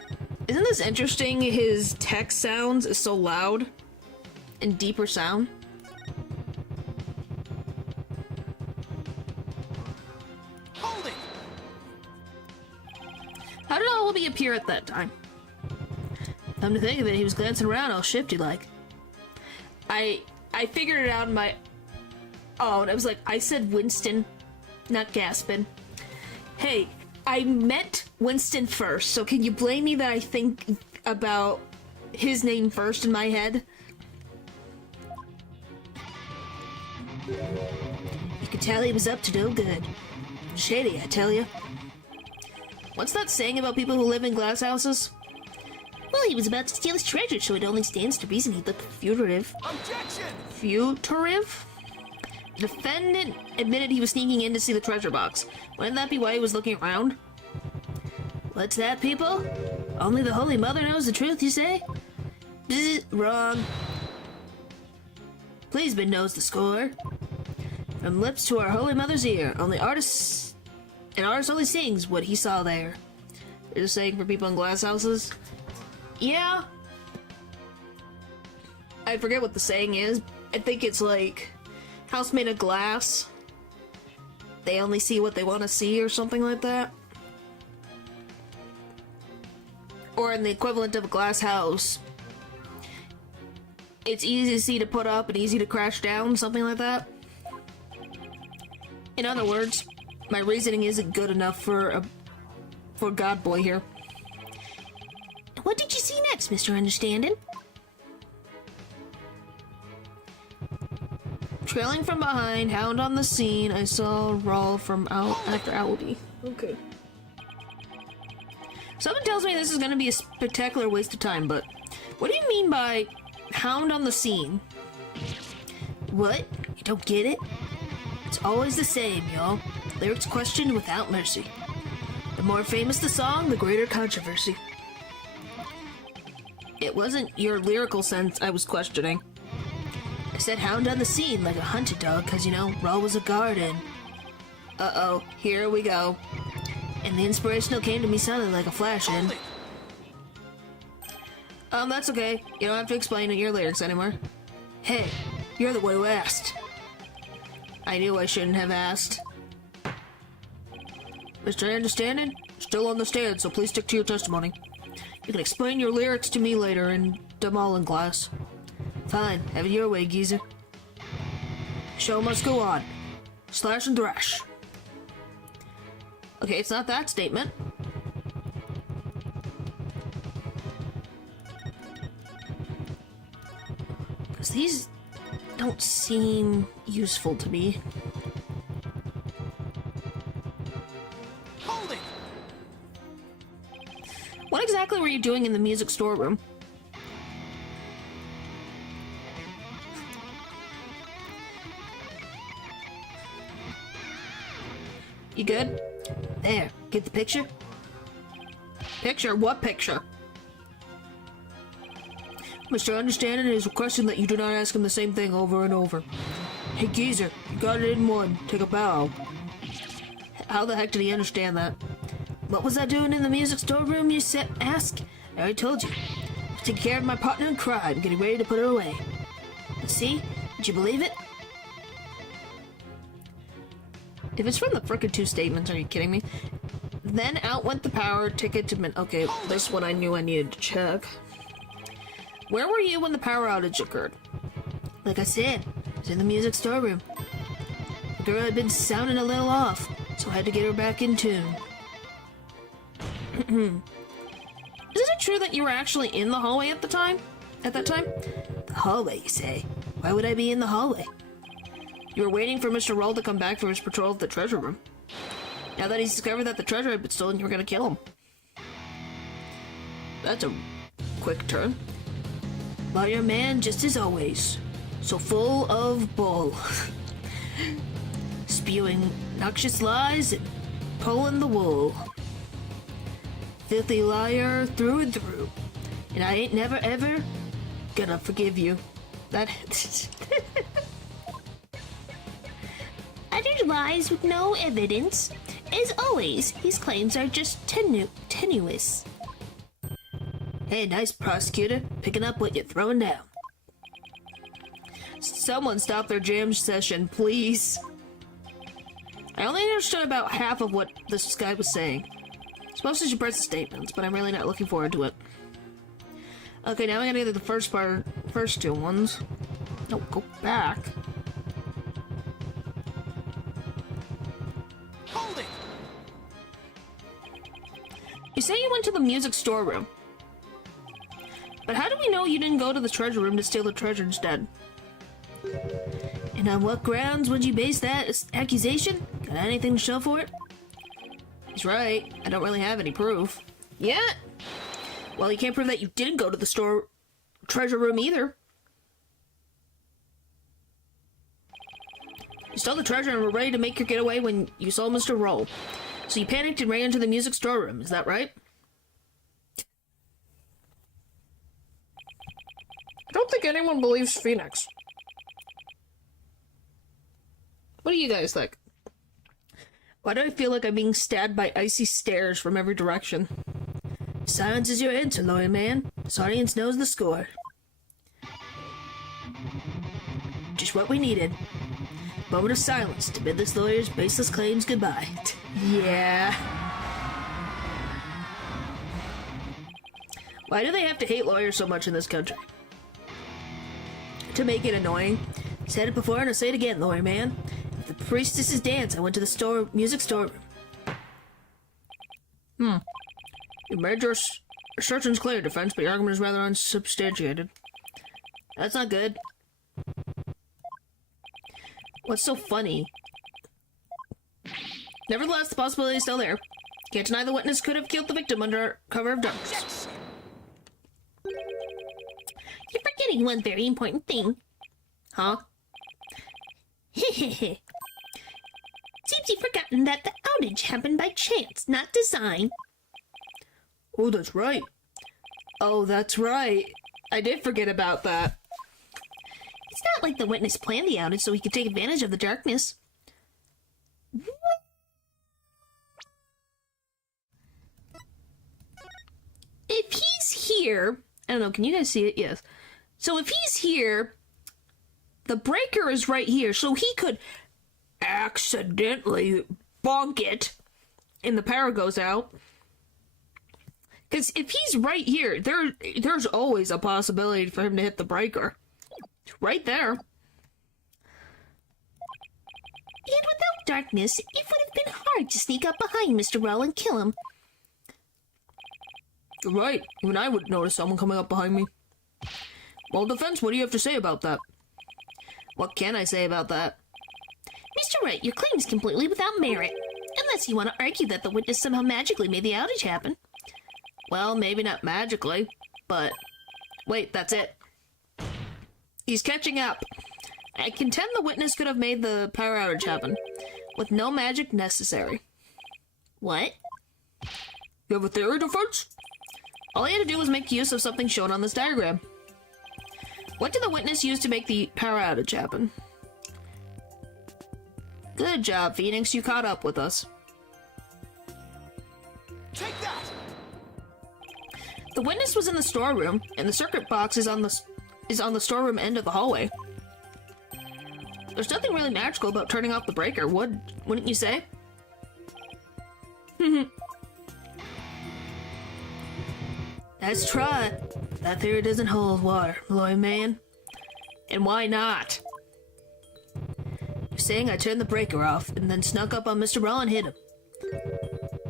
Isn't this interesting? His text sounds is so loud and deeper sound. appear at that time. Come to think of it, he was glancing around all shifty like. I figured it out in my... Oh, and I was like, I said Winston, not Gaspin. Hey, I meant Winston first, so can you blame me that I think about his name first in my head? You could tell he was up to no good. Shady, I tell you. What's that saying about people who live in glass houses? Well, he was about to steal his treasure, so it only stands to reason he'd look fugitive. Objection! Fugitive? The defendant admitted he was sneaking in to see the treasure box. Wouldn't that be why he was looking around? What's that, people? Only the Holy Mother knows the truth, you say? Bzz, wrong. Pleasebin knows the score. From lips to our Holy Mother's ear, an artist only sings what he saw there. There's a saying for people in glass houses. Yeah. I forget what the saying is. I think it's like, house made of glass. They only see what they want to see or something like that. Or in the equivalent of a glass house, it's easy to put up and easy to crash down, something like that. In other words, my reasoning isn't good enough for God Boy here. What did you see next, Mr. Understanding? Trailing from behind, hound on the scene, I saw Rawl from after Audi. Okay. Someone tells me this is going to be a spectacular waste of time, but what do you mean by hound on the scene? What? You don't get it? It's always the same, y'all. Lyrics questioned without mercy. The more famous the song, the greater controversy. It wasn't your lyrical sense I was questioning. I said hound on the scene like a hunted dog, cause you know, Raw was a garden. Uh-oh, here we go. And the inspirational came to me sounding like a flash in. That's okay. You don't have to explain your lyrics anymore. Hey, you're the one who asked. I knew I shouldn't have asked. Mr. Understanding? Still on the stand, so please stick to your testimony. You can explain your lyrics to me later in Demolin class. Fine, have it your way, geezer. Show must go on. Slash and thrash. Okay, it's not that statement. Because these don't seem useful to me. Hold it! What exactly were you doing in the music storeroom? You good? There, get the picture? Picture? What picture? Mr. Understanding is requesting that you do not ask him the same thing over and over. Hey geezer, you got it in one. Take a bow. How the heck did he understand that? What was I doing in the music storeroom, you ask? I already told you. Taking care of my partner in crime, getting ready to put her away. See? Did you believe it? If it's from the frickin' two statements, are you kidding me? Then out went the power, ticket to okay, this one I knew I needed to check. Where were you when the power outage occurred? Like I said, I was in the music storeroom. The girl had been sounding a little off, so I had to get her back in tune. Isn't it true that you were actually in the hallway at that time? The hallway, you say? Why would I be in the hallway? You were waiting for Mr. Roll to come back from his patrol of the treasure room. Now that he's discovered that the treasure had been stolen, you were gonna kill him. That's a quick turn. Well, your man, just as always, so full of bull. Spewing noxious lies and pulling the wool. Filthy liar through and through. And I ain't never ever gonna forgive you. That... Uttered lies with no evidence. As always, his claims are just tenuous. Hey, nice prosecutor, picking up what you're throwing down. Someone stop their jam session, please. I only understood about half of what this guy was saying. Suppose I should press the statements, but I'm really not looking forward to it. Okay, now I gotta get the first two ones. No, go back. Hold it! You say you went to the music storeroom. But how do we know you didn't go to the treasure room to steal the treasure instead? And on what grounds would you base that accusation? Got anything to show for it? He's right. I don't really have any proof. Yeah. Well, you can't prove that you didn't go to the treasure room either. You stole the treasure and were ready to make your getaway when you saw Mr. Roll. So you panicked and ran into the music storeroom, is that right? I don't think anyone believes Phoenix. What do you guys think? Why do I feel like I'm being stabbed by icy stares from every direction? Silence is your answer, lawyer man. This audience knows the score. Just what we needed. Moment of silence to bid this lawyer's baseless claims goodbye. Yeah. Why do they have to hate lawyers so much in this country? To make it annoying. Said it before and I'll say it again, lawyer man. If the priestesses dance, I went to the music storeroom. Your major assertion's clear, defense, but your argument is rather unsubstantiated. That's not good. What's so funny? Nevertheless, the possibility is still there. Can't deny the witness could have killed the victim under cover of darkness. You're forgetting one very important thing. Huh? Seems you've forgotten that the outage happened by chance, not design. Oh, that's right. Oh, that's right. I did forget about that. It's not like the witness planned the outage so he could take advantage of the darkness. If he's here... I don't know, can you guys see it? Yes. So if he's here, the breaker is right here, so he could accidentally bonk it and the power goes out. Because if he's right here, there's always a possibility for him to hit the breaker. Right there. And without darkness, it would have been hard to sneak up behind Mr. Rell and kill him. You're right. Even I would notice someone coming up behind me. Well, defense, what do you have to say about that? What can I say about that? Mr. Wright, your claim is completely without merit. Unless you want to argue that the witness somehow magically made the outage happen. Well, maybe not magically, but... Wait, that's it. He's catching up. I contend the witness could have made the power outage happen, with no magic necessary. What? You have a theory, defense? All he had to do was make use of something shown on this diagram. What did the witness use to make the power outage happen? Good job, Phoenix. You caught up with us. Take that! The witness was in the storeroom, and the circuit box is on the storeroom end of the hallway. There's nothing really magical about turning off the breaker, wouldn't you say? Let's try it. That theory doesn't hold water, lawyer man. And why not? You're saying I turned the breaker off and then snuck up on Mr. Rell and hit him.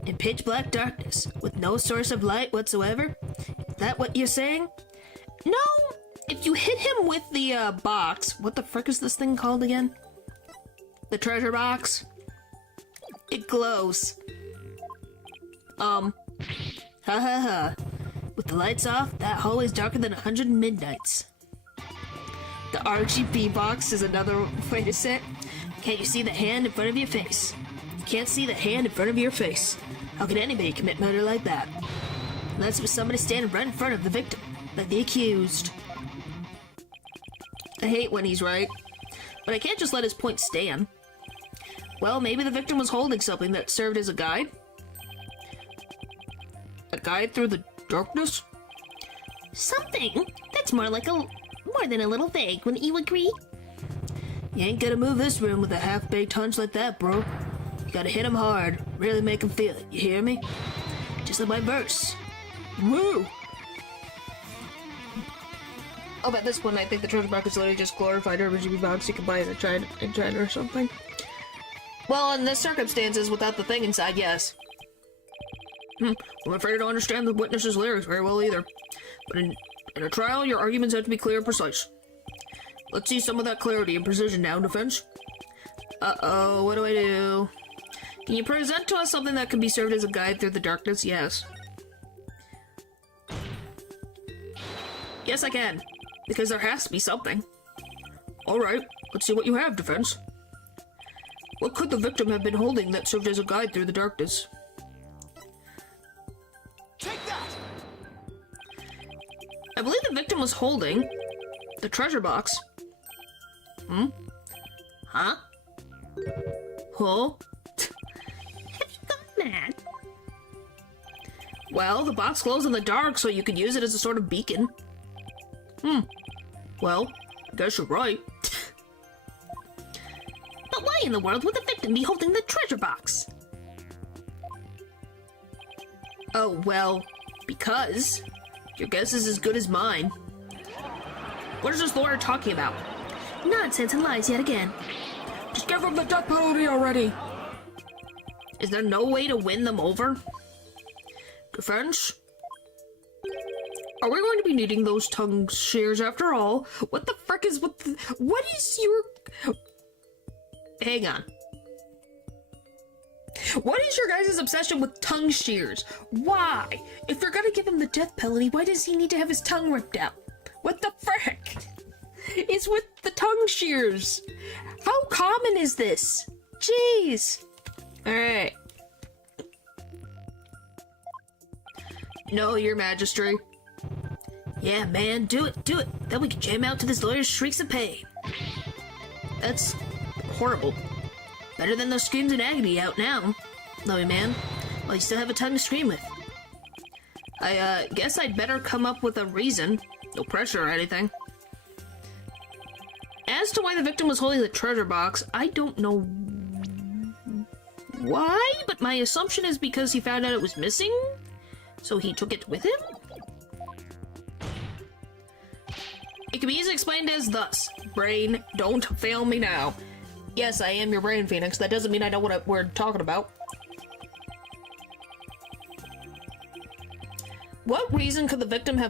In pitch black darkness, with no source of light whatsoever? Is that what you're saying? No! If you hit him with the, box... What the frick is this thing called again? The treasure box? It glows. Ha ha ha. With the lights off, that hallway's darker than 100 midnights. The RGB box is another way to say it. Can't you see the hand in front of your face? You can't see the hand in front of your face. How can anybody commit murder like that? Unless it was somebody standing right in front of the victim, like the accused. I hate when he's right, but I can't just let his point stand. Well, maybe the victim was holding something that served as a guide? A guide through the darkness? Something? That's more than a little vague, wouldn't you agree? You ain't gonna move this room with a half-baked hunch like that, bro. You gotta hit him hard, really make him feel it, you hear me? Just like my verse. Woo! Oh, at this point, I think the treasure box is literally just glorified RGB box you can buy in China or something. Well, in the circumstances, without the thing inside, yes. I'm afraid I don't understand the witness's lyrics very well either. But in a trial, your arguments have to be clear and precise. Let's see some of that clarity and precision now, defense. Uh-oh, what do I do? Can you present to us something that can be served as a guide through the darkness? Yes. Yes, I can. Because there has to be something. Alright, let's see what you have, defense. What could the victim have been holding that served as a guide through the darkness? Take that! I believe the victim was holding the treasure box. Huh? Huh? Have you gone mad? Well, the box glows in the dark, so you could use it as a sort of beacon. Well, I guess you're right. But why in the world would the victim be holding the treasure box? Oh, well, because your guess is as good as mine. What is this lawyer talking about? Nonsense and lies yet again. Just give him the death penalty already! Is there no way to win them over? Defense? Are we going to be needing those tongue shears after all? What the frick is what is your... Hang on. What is your guys' obsession with tongue shears? Why? If you're gonna give him the death penalty, why does he need to have his tongue ripped out? What the frick? It's with the tongue shears. How common is this? Jeez. Alright. No, your majesty. Yeah, man, do it. Then we can jam out to this lawyer's shrieks of pain. That's horrible. Better than those screams in agony out now. Lawyer man, well, you still have a tongue to scream with. I, guess I'd better come up with a reason. No pressure or anything. As to why the victim was holding the treasure box, I don't know why, but my assumption is because he found out it was missing, so he took it with him? It can be easily explained as thus. Brain, don't fail me now. Yes, I am your brain, Phoenix. That doesn't mean I know what we're talking about. What reason could the victim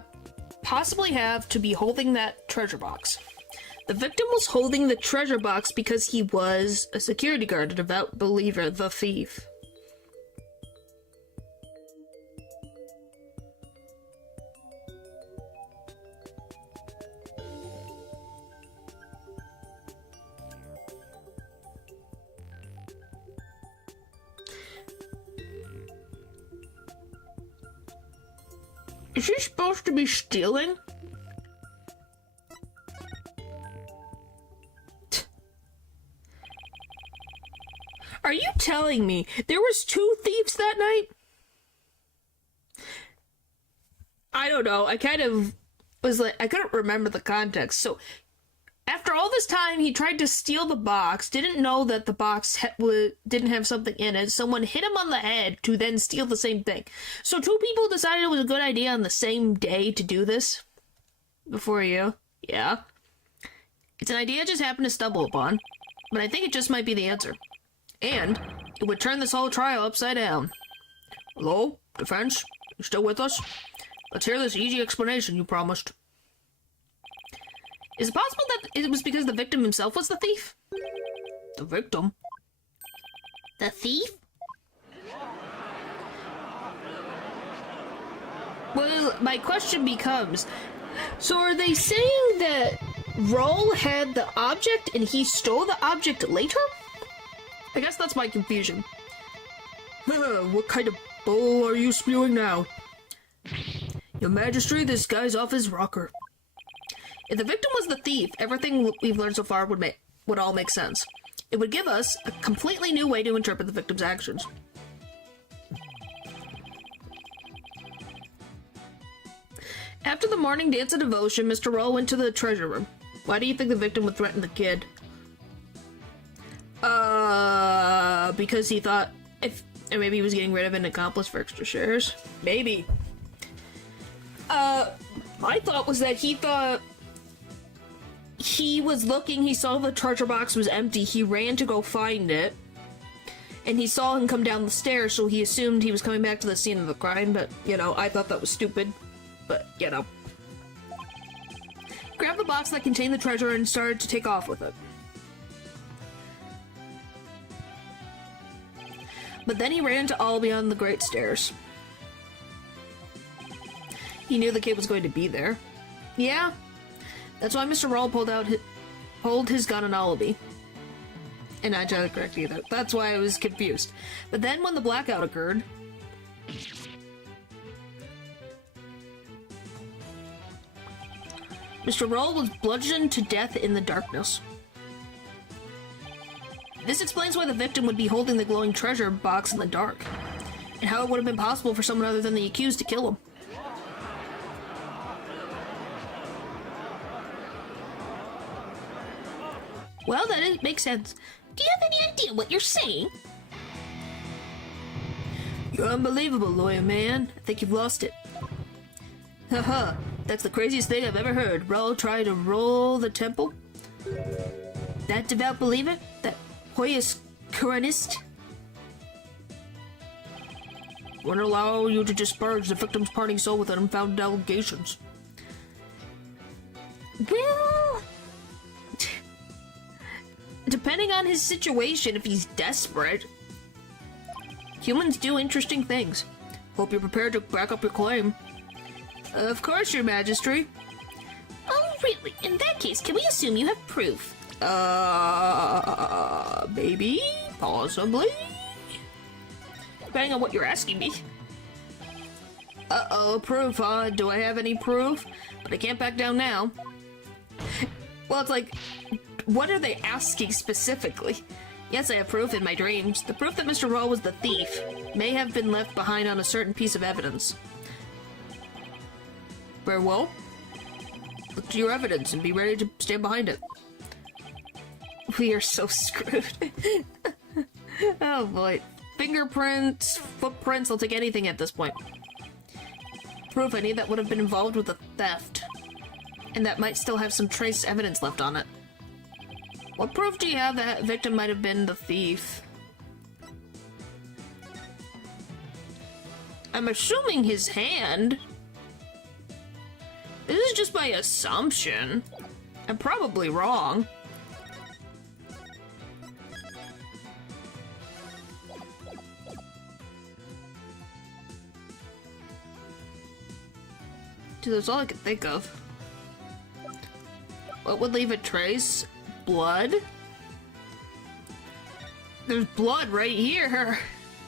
possibly have to be holding that treasure box? The victim was holding the treasure box because he was a security guard, a devout believer, the thief. Is she supposed to be stealing? Are you telling me there was 2 thieves that night? I don't know. I kind of was like, I couldn't remember the context. So after all this time, he tried to steal the box, didn't know that the box didn't have something in it. Someone hit him on the head to then steal the same thing. So 2 people decided it was a good idea on the same day to do this. Before you. Yeah. It's an idea I just happened to stumble upon. But I think it just might be the answer. And it would turn this whole trial upside down. Hello? Defense? You still with us? Let's hear this easy explanation you promised. Is it possible that it was because the victim himself was the thief? The victim? The thief? Well, my question becomes, so are they saying that Roll had the object and he stole the object later? I guess that's my confusion. What kind of bull are you spewing now? Your Majesty, this guy's off his rocker. If the victim was the thief, everything we've learned so far would all make sense. It would give us a completely new way to interpret the victim's actions. After the morning dance of devotion, Mr. Roll went to the treasure room. Why do you think the victim would threaten the kid? Because he thought Or maybe he was getting rid of an accomplice for extra shares. Maybe. My thought was that he thought he was looking, he saw the treasure box was empty, he ran to go find it, and he saw him come down the stairs, so he assumed he was coming back to the scene of the crime, but, you know, I thought that was stupid. But, you know. Grabbed the box that contained the treasure and started to take off with it. But then he ran to all beyond the great stairs. He knew the kid was going to be there. Yeah, that's why Mr. Roll pulled his gun and alibi. And not entirely correct either. That's why I was confused. But then when the blackout occurred, Mr. Roll was bludgeoned to death in the darkness. This explains why the victim would be holding the glowing treasure box in the dark, and how it would have been possible for someone other than the accused to kill him. Well, that makes sense. Do you have any idea what you're saying? You're unbelievable, lawyer man. I think you've lost it. Haha, that's the craziest thing I've ever heard. Raul tried to roll the temple? That devout believer? That pious Coranist? Wouldn't allow you to disparage the victim's parting soul with unfounded allegations. Well, depending on his situation, if he's desperate, humans do interesting things. Hope you're prepared to back up your claim. Of course, Your Majesty. Oh, really? In that case, can we assume you have proof? Maybe? Possibly? Depending on what you're asking me. Uh-oh, proof, huh? Do I have any proof? But I can't back down now. Well, it's like, what are they asking specifically? Yes, I have proof in my dreams. The proof that Mr. Roll was the thief may have been left behind on a certain piece of evidence. Very well. Look to your evidence and be ready to stand behind it. We are so screwed. Oh boy. Fingerprints, footprints, I'll take anything at this point. Proof any that would have been involved with the theft. And that might still have some trace evidence left on it. What proof do you have that victim might have been the thief? I'm assuming his hand. This is just my assumption. I'm probably wrong. Dude, that's all I can think of. What would leave a trace? Blood? There's blood right here.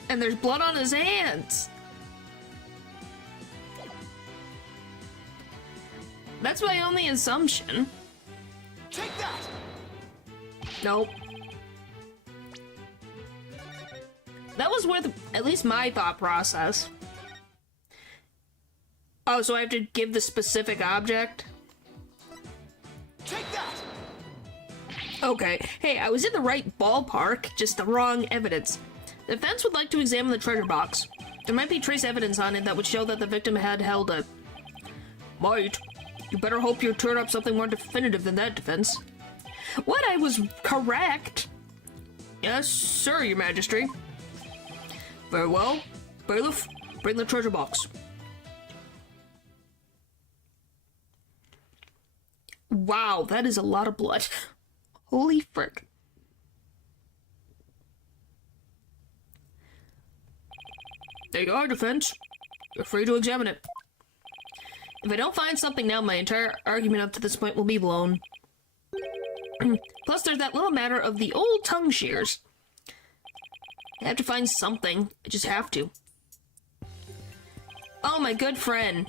And there's blood on his hands. That's my only assumption. Take that! Nope. That was worth at least my thought process. Oh, so I have to give the specific object? Take that! Okay. Hey, I was in the right ballpark, just the wrong evidence. The defense would like to examine the treasure box. There might be trace evidence on it that would show that the victim had held it. Might. You better hope you turn up something more definitive than that, defense. What? I was correct. Yes, sir, Your Majesty. Very well. Bailiff, bring the treasure box. Wow, that is a lot of blood. Holy frick. There you are, defense. You're free to examine it. If I don't find something now, my entire argument up to this point will be blown. Plus, there's that little matter of the old tongue shears. I have to find something. I just have to. Oh, my good friend.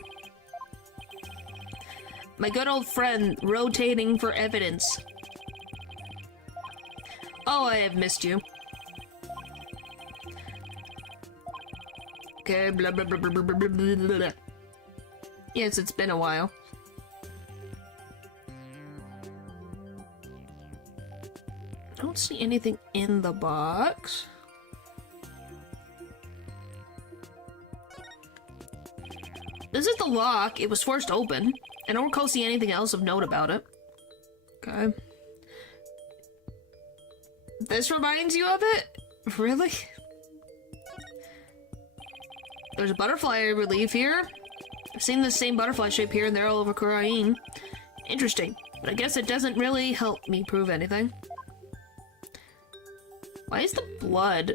My good old friend, rotating for evidence. Oh, I have missed you. Okay, blah blah blah blah blah blah blah blah. Yes, it's been a while. I don't see anything in the box. This is the lock. It was forced open. I don't recall seeing anything else of note about it. Okay. This reminds you of it? Really? There's a butterfly relief here. I've seen the same butterfly shape here and there all over Kurain. Interesting, but I guess it doesn't really help me prove anything. Why is the blood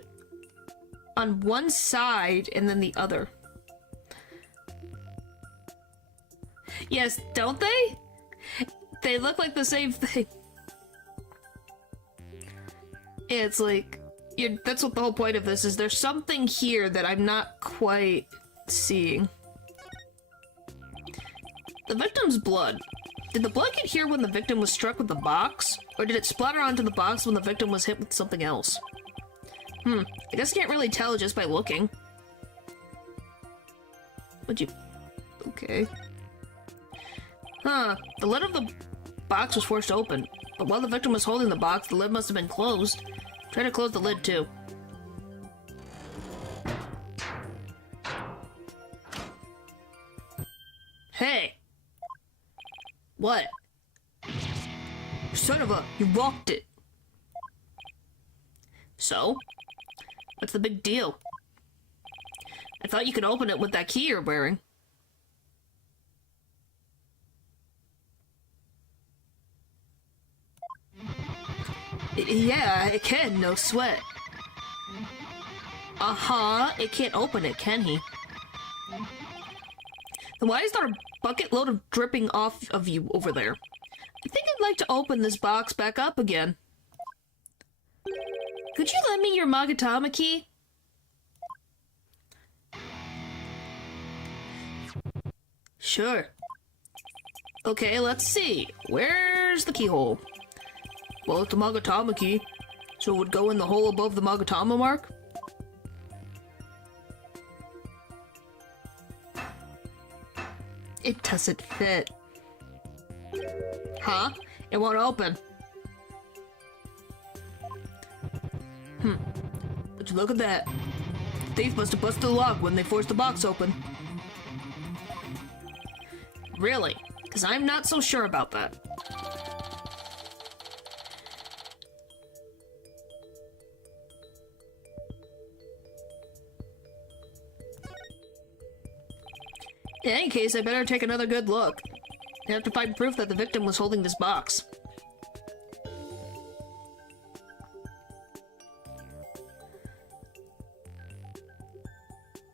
on one side and then the other? Yes, don't they? They look like the same thing. Yeah, it's like, that's what the whole point of this is. There's something here that I'm not quite seeing. The victim's blood. Did the blood get here when the victim was struck with the box? Or did it splatter onto the box when the victim was hit with something else? I guess I can't really tell just by looking. Would you... Okay. Huh. The lid of the box was forced open, but while the victim was holding the box, the lid must have been closed. Try to close the lid, too. Hey! What? Son of a... You locked it! So? What's the big deal? I thought you could open it with that key you're wearing. Yeah, it can, no sweat. Uh-huh, it can't open it, can he? Then why is there a bucket load of dripping off of you over there? I think I'd like to open this box back up again. Could you lend me your Magatama key? Sure. Okay, let's see. Where's the keyhole? Well, it's a Magatama key, so it would go in the hole above the Magatama mark? It doesn't fit. Huh? It won't open. But look at that. The thief must have busted the lock when they forced the box open. Really? Because I'm not so sure about that. In any case, I better take another good look. I have to find proof that the victim was holding this box.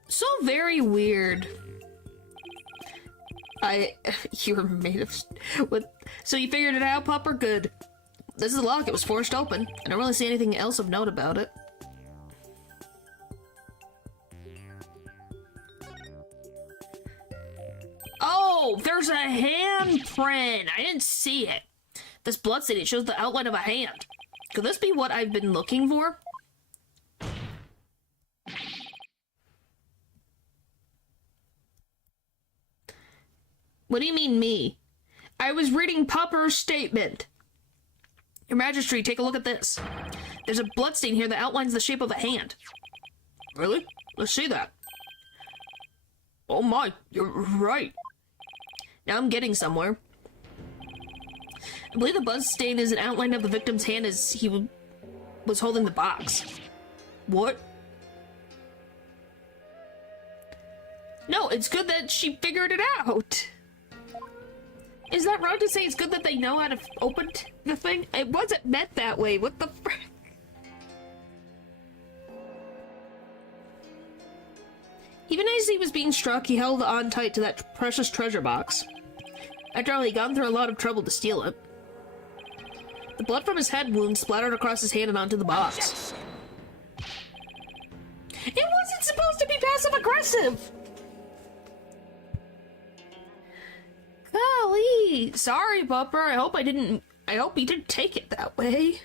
So very weird. You were made of... What? So you figured it out, Pupper? Good. This is a lock. It was forced open. I don't really see anything else of note about it. Oh, there's a handprint. I didn't see it. This bloodstain, it shows the outline of a hand. Could this be what I've been looking for? What do you mean, me? I was reading Pupper's statement. Your Majesty, take a look at this. There's a bloodstain here that outlines the shape of a hand. Really? Let's see that. Oh my, you're right. Now I'm getting somewhere. I believe the bloodstain is an outline of the victim's hand as he was holding the box. What? No, it's good that she figured it out. Is that wrong to say it's good that they know how to open the thing? It wasn't meant that way. What the frick? Even as he was being struck, he held on tight to that precious treasure box. After all, he'd gone through a lot of trouble to steal it. The blood from his head wound splattered across his hand and onto the box. It wasn't supposed to be passive-aggressive! Golly! Sorry, Pupper. I hope you didn't take it that way.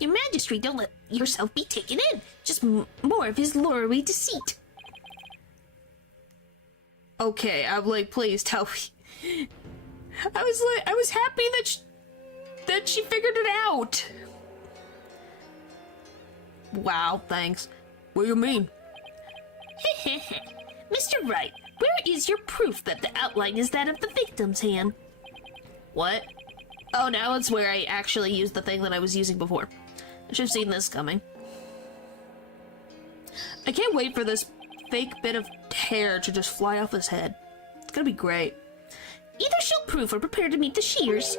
Your Majesty, don't let yourself be taken in. Just more of his lorry deceit. Okay, I'm like, please tell me. I was happy that that she figured it out. Wow, thanks. What do you mean? Mr. Wright, where is your proof that the outline is that of the victim's hand? What? Oh, now it's where I actually used the thing that I was using before. I should have seen this coming. I can't wait for this fake bit of hair to just fly off his head. It's gonna be great. Either show proof or prepare to meet the shears.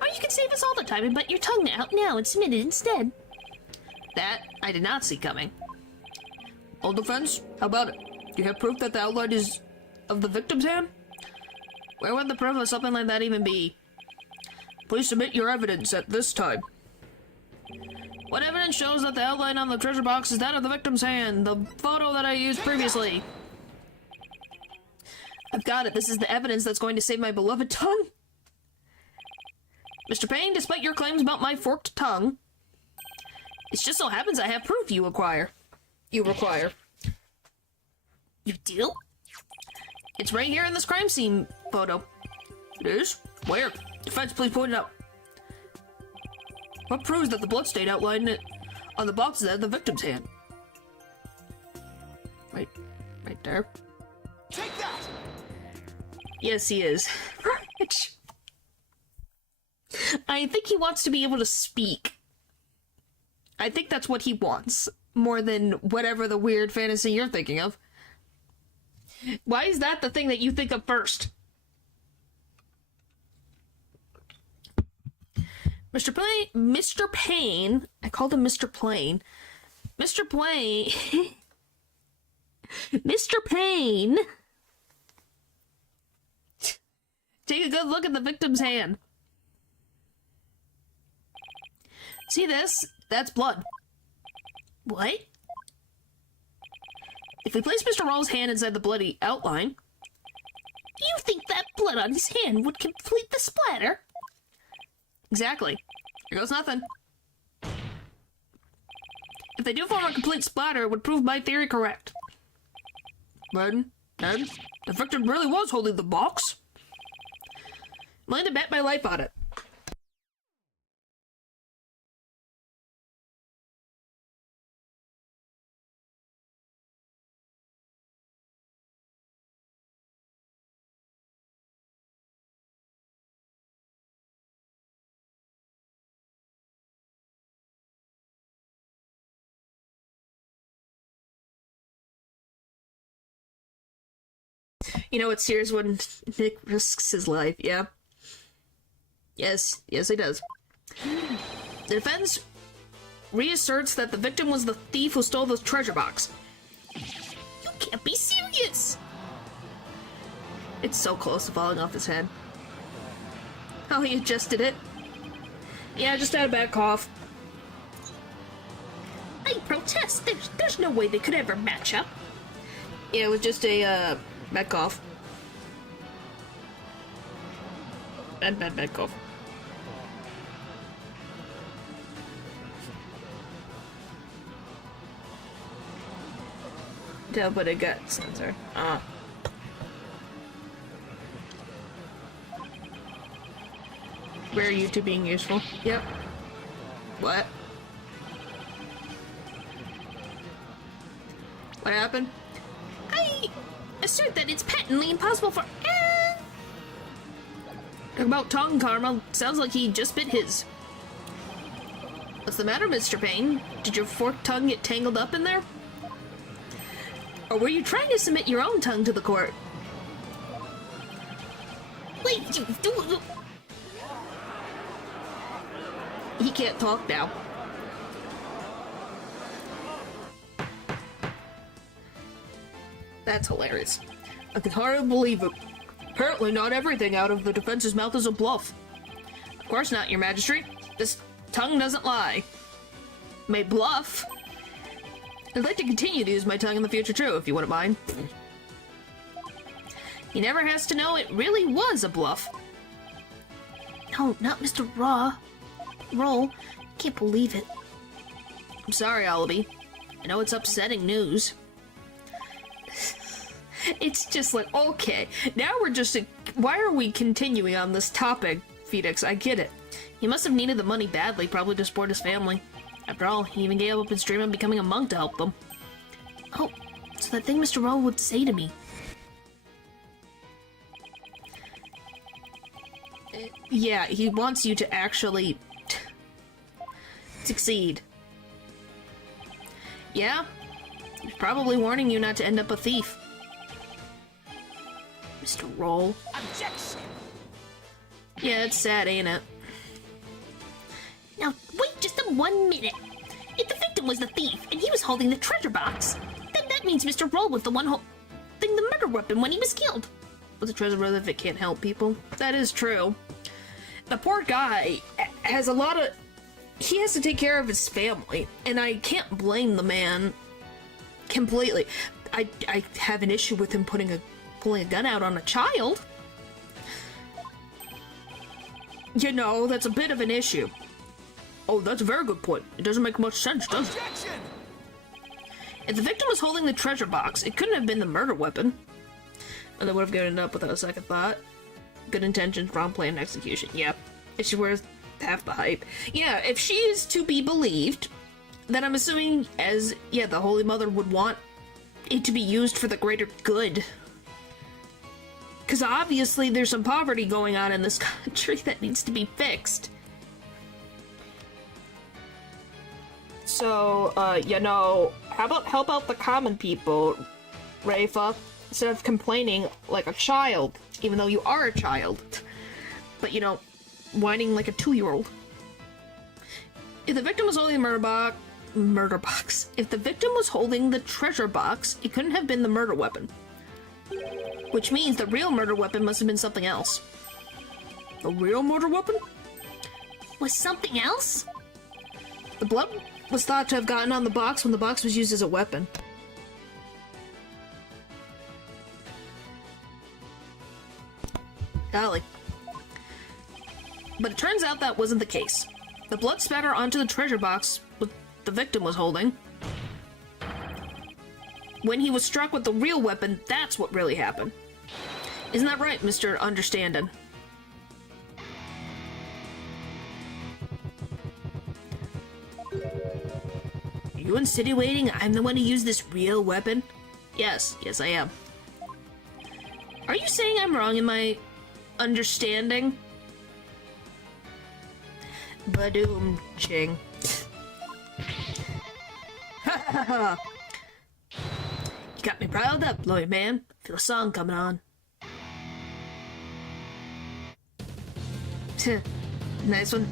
Or you can save us all the time and butt your tongue out now and submit it instead. That I did not see coming. Old defense? How about it? Do you have proof that the outline is of the victim's hand? Where would the proof of something like that even be? Please submit your evidence at this time. What evidence shows that the outline on the treasure box is that of the victim's hand? The photo that I used previously. I've got it. This is the evidence that's going to save my beloved tongue. Mr. Payne, despite your claims about my forked tongue, it just so happens I have proof you require. You do? It's right here in this crime scene photo. It is? Where? Defense, please point it out. What proves that the bloodstain outlined on the box is that of the victim's hand? Right there. Take that! Yes, he is. I think he wants to be able to speak. I think that's what he wants, more than whatever the weird fantasy you're thinking of. Why is that the thing that you think of first? Mr. Payne, I called him Mr. Plain. Mr. Plain, Mr. Payne, take a good look at the victim's hand. See this? That's blood. What? If we place Mr. Roll's hand inside the bloody outline... You think that blood on his hand would complete the splatter? Exactly. Here goes nothing. If they do form a complete splatter, it would prove my theory correct. Then, the victim really was holding the box. I'm willing to bet my life on it. You know, it's serious when Nick risks his life, yeah? Yes, he does. The defense reasserts that the victim was the thief who stole the treasure box. You can't be serious! It's so close to falling off his head. Oh, he adjusted it. Yeah, just had a bad cough. I protest. There's no way they could ever match up. Yeah, it was just a, bad cough. Bad cough. Tell, but a gut sensor. Where are you two being useful? Yep. What? What happened? I assert that it's patently impossible for... Talk about tongue, Karma. Sounds like he just bit his. What's the matter, Mr. Payne? Did your forked tongue get tangled up in there? Or were you trying to submit your own tongue to the court? Wait, you do... He can't talk now. That's hilarious. I can hardly believe it. Apparently not everything out of the defense's mouth is a bluff. Of course not, your majesty. This tongue doesn't lie. May bluff. I'd like to continue to use my tongue in the future too, if you wouldn't mind. He never has to know it really was a bluff. No, not Mr. Roll. Can't believe it. I'm sorry, Allaby. I know it's upsetting news. It's just like, okay, now we're just... Why are we continuing on this topic, Phoenix? I get it. He must have needed the money badly, probably to support his family. After all, he even gave up his dream of becoming a monk to help them. Oh, so that thing Mr. Roll would say to me. Yeah, he wants you to actually succeed. Yeah, he's probably warning you not to end up a thief. Mr. Roll. Objection! Yeah, it's sad, ain't it? Now, wait just a 1 minute. If the victim was the thief and he was holding the treasure box, then that means Mr. Roll was the one holding the murder weapon when he was killed. What's a treasure brother if it can't help people? That is true. The poor guy has a lot of... He has to take care of his family, and I can't blame the man completely. I have an issue with him pulling a gun out on a child. You know, that's a bit of an issue. Oh, that's a very good point. It doesn't make much sense, does it? Objection! If the victim was holding the treasure box, it couldn't have been the murder weapon. And they would have given it up without a second thought. Good intentions, wrong plan, execution. Yeah. If she wears half the hype. Yeah, if she is to be believed, then I'm assuming the Holy Mother would want it to be used for the greater good. Because obviously there's some poverty going on in this country that needs to be fixed. So, how about help out the common people, Rafa? Instead of complaining like a child, even though you are a child. But, whining like a 2-year-old. If the victim was holding the murder box. If the victim was holding the treasure box, it couldn't have been the murder weapon. Which means the real murder weapon must have been something else. The real murder weapon? Was something else? The blood was thought to have gotten on the box when the box was used as a weapon. Golly. But it turns out that wasn't the case. The blood spatter onto the treasure box the victim was holding. When he was struck with the real weapon, that's what really happened. Isn't that right, Mr. Understanding? Are you insinuating I'm the one who used this real weapon? Yes, I am. Are you saying I'm wrong in my understanding? Badoom ching. Ha ha ha! You got me riled up, lawyer man. Feel a song coming on. Nice one.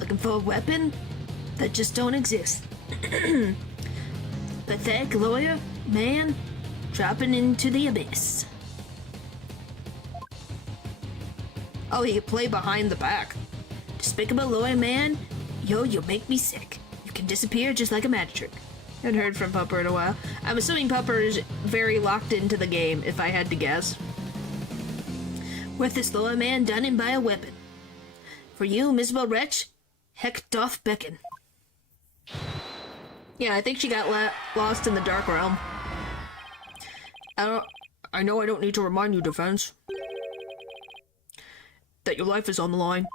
Looking for a weapon that just don't exist. Pathetic lawyer man dropping into the abyss. Oh, he could play behind the back. Despicable lawyer man, you'll make me sick. You can disappear just like a magic trick. I haven't heard from Pupper in a while. I'm assuming Pupper is very locked into the game, if I had to guess. Worthless lawyer man done in by a weapon. For you, miserable wretch, heck doth beckon. Yeah, I think she got lost in the dark realm. I know I don't need to remind you, Defense, that your life is on the line.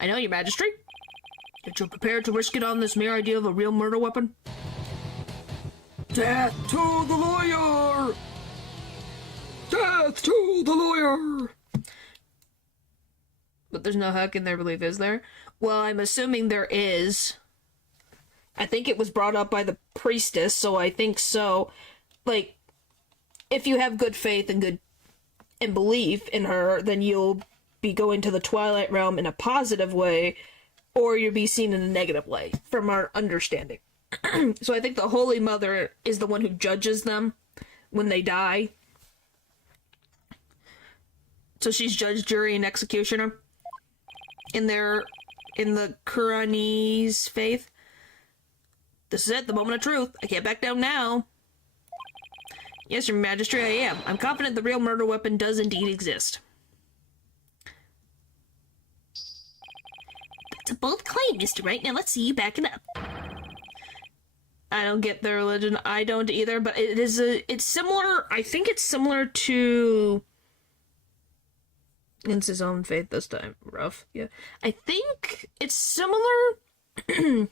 I know, Your Majesty. That you're prepared to risk it on this mere idea of a real murder weapon? Death to the lawyer! Death to the lawyer! But there's no heck in their belief, is there? Well, I'm assuming there is. I think it was brought up by the priestess, so I think so. Like, if you have good faith and belief in her, then you'll be going to the Twilight Realm in a positive way, or you'll be seen in a negative way, from our understanding. So I think the Holy Mother is the one who judges them when they die. So she's judge, jury, and executioner in the Qurani's faith. This is it, the moment of truth. I can't back down now. Yes, Your Majesty, I am. I'm confident the real murder weapon does indeed exist. It's a bold claim, Mr. Right. Now let's see you back it up. I don't get their religion. I don't either, but it's similar. I think it's similar to Against his own faith this time. Rough. Yeah. I think it's similar. I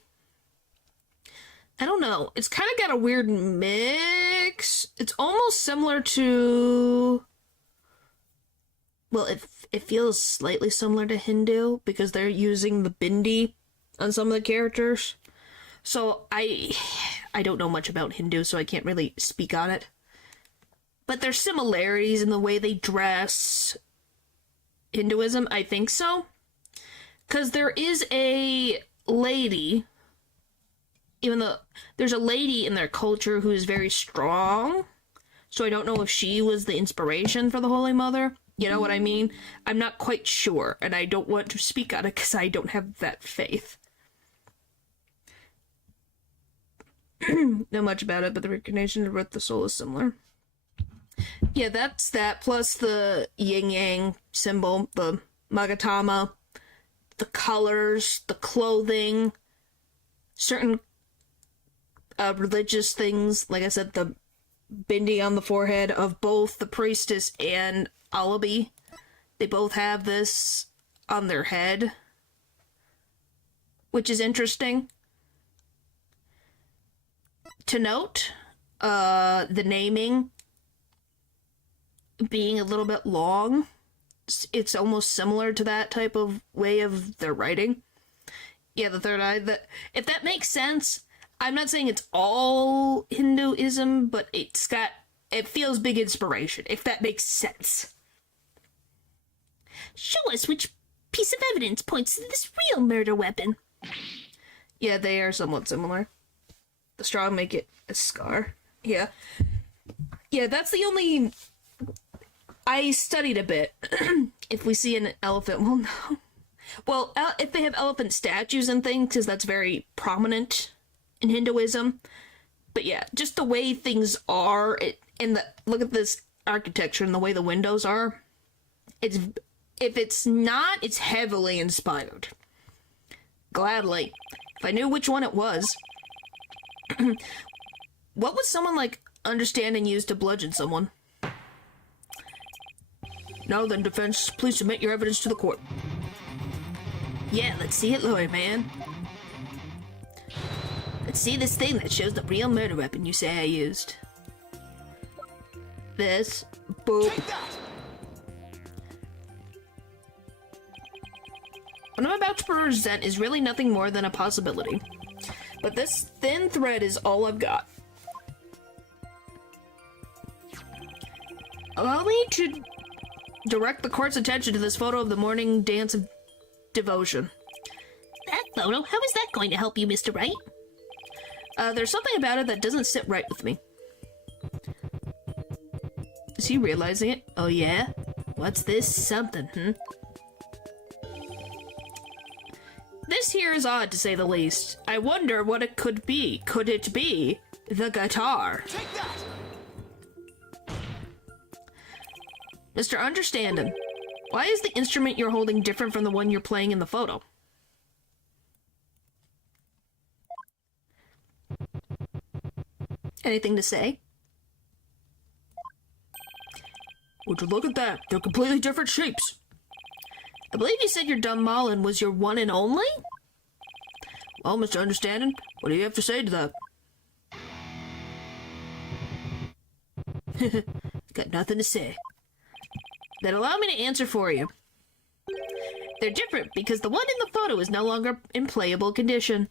don't know. It's kind of got a weird mix. It's almost similar to... Well, it feels slightly similar to Hindu because they're using the bindi on some of the characters. So I don't know much about Hindu, so I can't really speak on it. But there's similarities in the way they dress. Hinduism, I think so. Because there is a lady, even though there's a lady in their culture who is very strong. So I don't know if she was the inspiration for the Holy Mother. You know what I mean? I'm not quite sure, and I don't want to speak on it because I don't have that faith. Know much about it, but the reincarnation with the soul is similar. Yeah, that's that, plus the yin-yang symbol, the Magatama, the colors, the clothing, certain religious things, like I said, the bindi on the forehead of both the priestess and Alabi. They both have this on their head, which is interesting. To note, the naming being a little bit long, it's almost similar to that type of way of their writing. Yeah, the third eye, if that makes sense. I'm not saying it's all Hinduism, but it feels big inspiration, if that makes sense. Show us which piece of evidence points to this real murder weapon. Yeah, they are somewhat similar. The straw make it a scar. Yeah. Yeah, that's the only... I studied a bit. If we see an elephant, we'll know. Well, if they have elephant statues and things, because that's very prominent in Hinduism. But yeah, just the way things are, look at this architecture and the way the windows are. If it's not, it's heavily inspired. Gladly. If I knew which one it was. What would someone like understand and use to bludgeon someone? Now then, defense, please submit your evidence to the court. Yeah, let's see it, lawyer man. Let's see this thing that shows the real murder weapon you say I used. This. Boop. What I'm about to present is really nothing more than a possibility. But this thin thread is all I've got. Allow me to direct the court's attention to this photo of the morning dance of devotion. That photo? How is that going to help you, Mr. Wright? There's something about it that doesn't sit right with me. Is he realizing it? Oh yeah? What's this something, This here is odd, to say the least. I wonder what it could be. Could it be the guitar? Take that! Mr. Understandin', why is the instrument you're holding different from the one you're playing in the photo? Anything to say? Would you look at that? They're completely different shapes. I believe you said your Dunmalin was your one and only? Well, Mr. Understanding, what do you have to say to that? Got nothing to say. Then allow me to answer for you. They're different because the one in the photo is no longer in playable condition.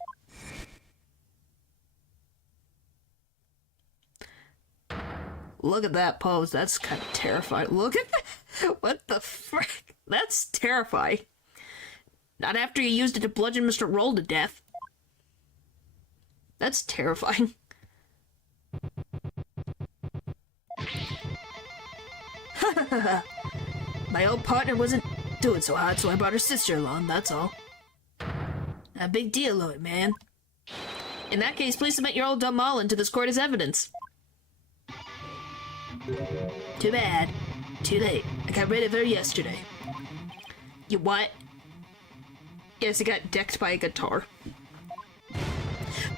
Look at that pose. That's kind of terrifying. Look at that. What the frick? That's terrifying. Not after you used it to bludgeon Mr. Roll to death. That's terrifying. My old partner wasn't doing so hot, so I brought her sister along, that's all. A big deal, Lloyd, man. In that case, please submit your old Dunmalin to this court as evidence. Too bad. Too late. I got rid of her yesterday. You what? Yes, I got decked by a guitar.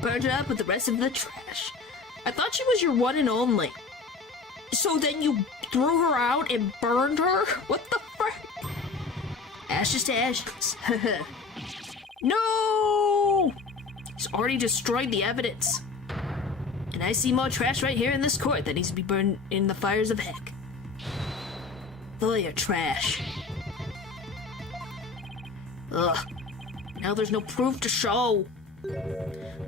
Burned her up with the rest of the trash. I thought she was your one and only. So then you threw her out and burned her? What the frick? ashes to ashes. No! He's already destroyed the evidence. And I see more trash right here in this court that needs to be burned in the fires of heck. Lawyer trash. Ugh. Now there's no proof to show.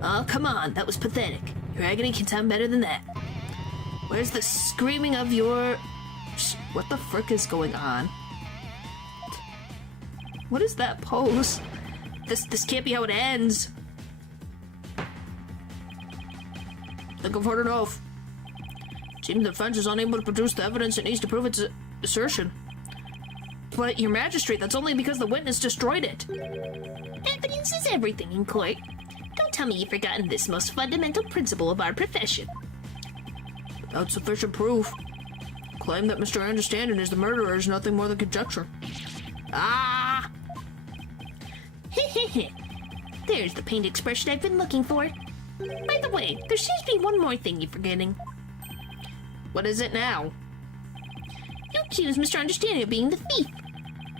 Oh, come on, that was pathetic. Your agony can sound better than that. Where's the screaming of your... What the frick is going on? What is that pose? This can't be how it ends. Think I've heard enough. Seems the defense is unable to produce the evidence it needs to prove its assertion. But, your magistrate, that's only because the witness destroyed it. Evidence is everything in court. Don't tell me you've forgotten this most fundamental principle of our profession. Without sufficient proof, claim that Mr. Understanding is the murderer is nothing more than conjecture. Ah! Heh. There's the pained expression I've been looking for. By the way, there seems to be one more thing you're forgetting. What is it now? You accused Mr. Understanding of being the thief,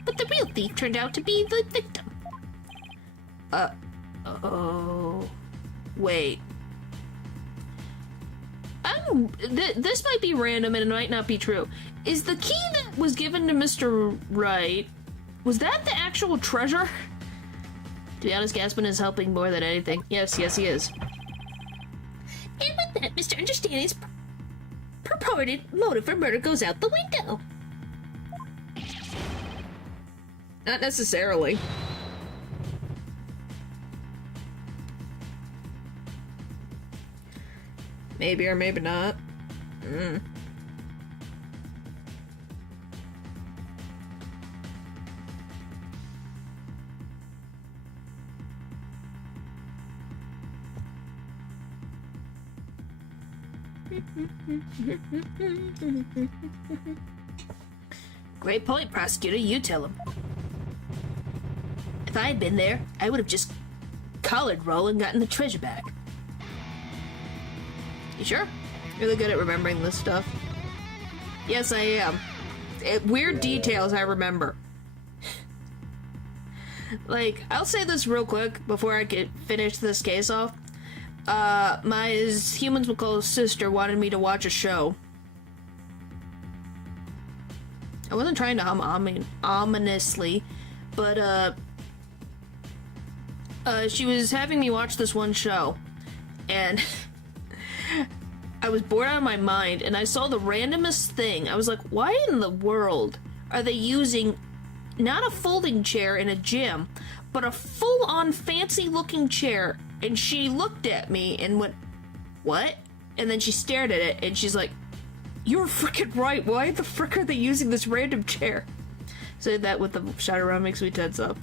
but the real thief turned out to be the victim. Oh... Wait. This might be random and it might not be true. Is the key that was given to Mr. Wright, was that the actual treasure? To be honest, Gaspin is helping more than anything. Yes, he is. And with that, Mr. Understanding's purported motive for murder goes out the window. Not necessarily. Maybe or maybe not. Great point, prosecutor. You tell him. If I had been there, I would have just collared Roll and gotten the treasure back. You sure? Really good at remembering this stuff. Yes, I am. Weird details I remember. Like, I'll say this real quick before I get finish this case off. My as humans will call sister wanted me to watch a show. I wasn't trying to hum ominously, but she was having me watch this one show, and I was bored out of my mind, and I saw the randomest thing. I was like, why in the world are they using not a folding chair in a gym, but a full-on fancy-looking chair? And she looked at me and went, what? And then she stared at it, and she's like, you were freaking right. Why the frick are they using this random chair? Say that with the shot around makes me tense up.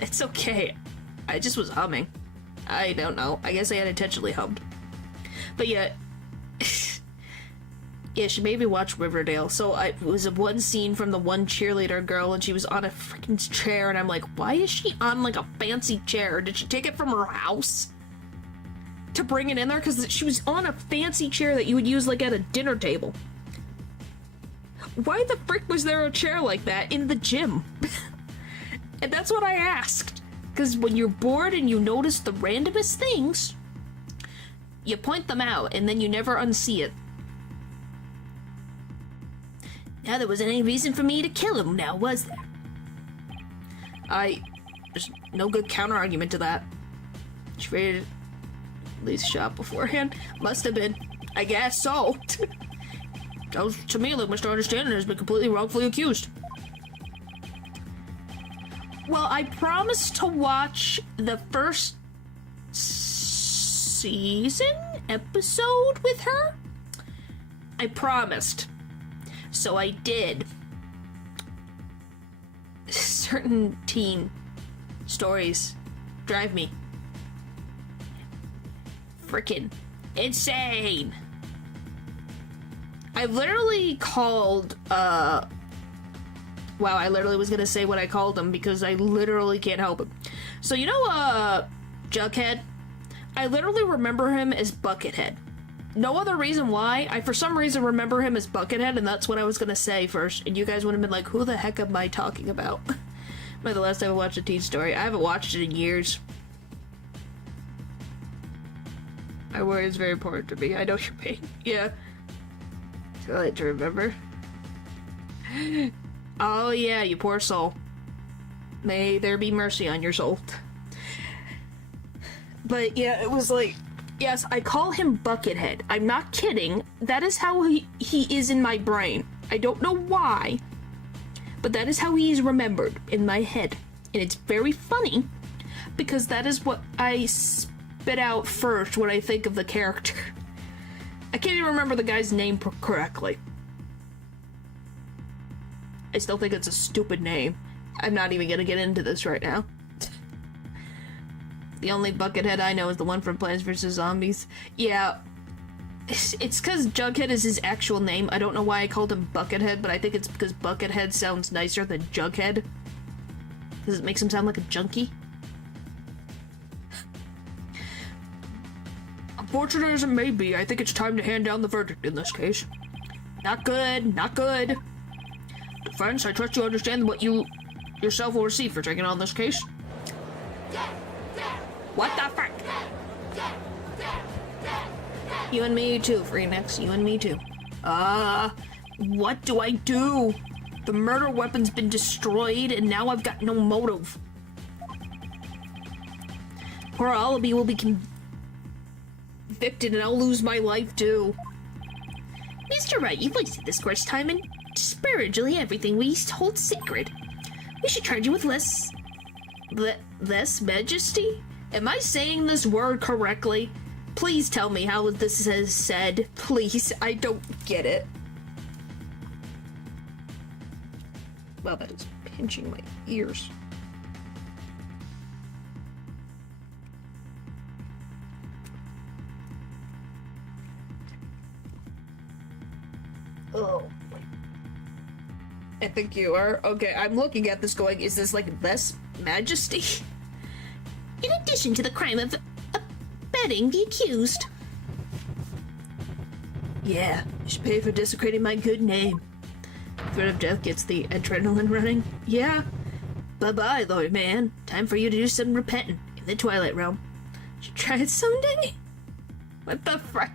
It's okay. I just was humming. I don't know. I guess I had intentionally hummed. But yeah. Yeah, she made me watch Riverdale. So it was one scene from the one cheerleader girl, and she was on a freaking chair, and I'm like, why is she on like a fancy chair? Did she take it from her house to bring it in there? Because she was on a fancy chair that you would use like at a dinner table. Why the frick was there a chair like that in the gym? And that's what I asked. Because when you're bored and you notice the randomest things, you point them out, and then you never unsee it. Now there wasn't any reason for me to kill him, now was there? There's no good counter-argument to that. She rated at least shot beforehand. Must have been. I guess so. Sounds to me like Mr. Understanding has been completely wrongfully accused. Well, I promised to watch the first episode with her. I promised. So I did. Certain teen stories drive me freaking insane. I literally called, wow, I literally was gonna say what I called him because I literally can't help it. So you know, Jughead? I literally remember him as Buckethead. No other reason why. I, for some reason, remember him as Buckethead, and that's what I was gonna say first. And you guys would have been like, who the heck am I talking about? By the last time I watched a teen story, I haven't watched it in years. My word is very important to me. I know your pain. Yeah. Too late to remember. Oh yeah, you poor soul. May there be mercy on your soul. But yeah, it was like, yes, I call him Buckethead. I'm not kidding. That is how he is in my brain. I don't know why, but that is how he is remembered in my head. And it's very funny, because that is what I spit out first when I think of the character. I can't even remember the guy's name correctly. I still think it's a stupid name. I'm not even gonna get into this right now. The only Buckethead I know is the one from Plants vs. Zombies. Yeah, it's because Jughead is his actual name. I don't know why I called him Buckethead, but I think it's because Buckethead sounds nicer than Jughead. Because it makes him sound like a junkie. Unfortunate as it may be, I think it's time to hand down the verdict in this case. Not good, not good. Defense, I trust you understand what you yourself will receive for taking on this case. What the frick? You and me too, Phoenix. You and me too. What do I do? The murder weapon's been destroyed, and now I've got no motive. Poor Allaby will be convicted, and I'll lose my life too. Mr. Wright, you've wasted this course time and disparagingly everything we hold sacred. We should charge you with less majesty? Am I saying this word correctly? Please tell me how this is said. Please, I don't get it. Wow, that is pinching my ears. Oh. I think you are. Okay, I'm looking at this going, is this like less majesty? In addition to the crime of abetting the accused. Yeah, you should pay for desecrating my good name. Threat of death gets the adrenaline running. Yeah. Bye-bye, Lord Man. Time for you to do some repenting in the Twilight Realm. Should try it someday? What the frick?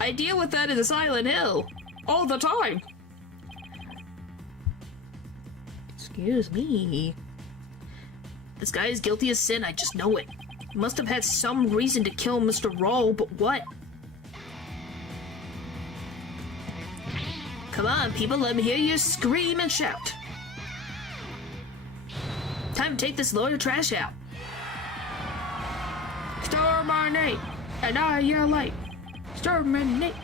I deal with that in Silent Hill. All the time. Excuse me. This guy is guilty of sin, I just know it. He must have had some reason to kill Mr. Roll, but what? Come on, people, let me hear you scream and shout. Time to take this lawyer trash out. Exterminate, and now you're late. Exterminate,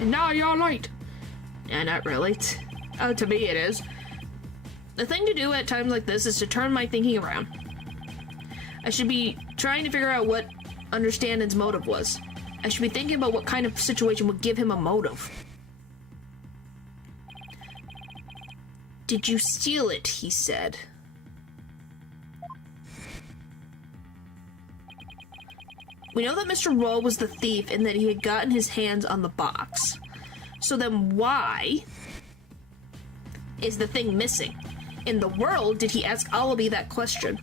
and now you're late. Yeah, not really. Oh, to me it is. The thing to do at times like this is to turn my thinking around. I should be trying to figure out what Understanding's motive was. I should be thinking about what kind of situation would give him a motive. Did you steal it? He said. We know that Mr. Roll was the thief and that he had gotten his hands on the box. So then why is the thing missing? In the world did he ask Allaby that question?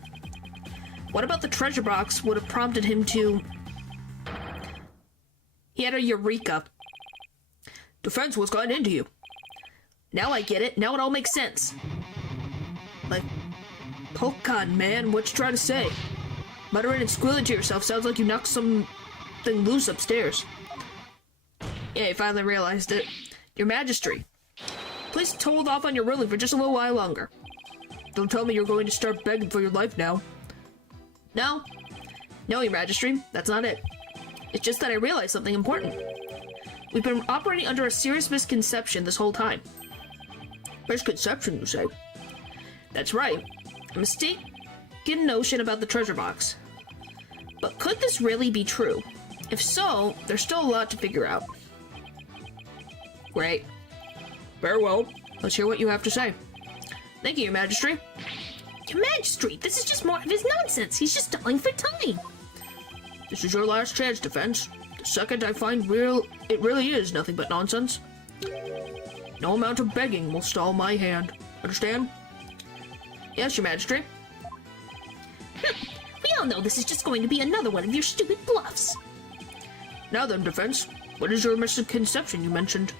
What about the treasure box would have prompted him to... He had a eureka. Defense, what's gotten into you? Now I get it. Now it all makes sense. Like, Pokemon, man, what you trying to say? Muttering and squealing to yourself sounds like you knocked something loose upstairs. Yeah, you finally realized it. Your Majesty, please hold off on your ruling for just a little while longer. Don't tell me you're going to start begging for your life now. No. No, Your Majesty, that's not it. It's just that I realized something important. We've been operating under a serious misconception this whole time. Misconception, you say? That's right. A mistaken notion about the treasure box. But could this really be true? If so, there's still a lot to figure out. Great. Very well. Let's hear what you have to say. Thank you, Your Majesty. Your Majesty, this is just more of his nonsense. He's just stalling for time. This is your last chance, Defense. The second I find it really is nothing but nonsense. No amount of begging will stall my hand. Understand? Yes, Your Majesty. We all know this is just going to be another one of your stupid bluffs. Now then, Defense, what is your misconception you mentioned?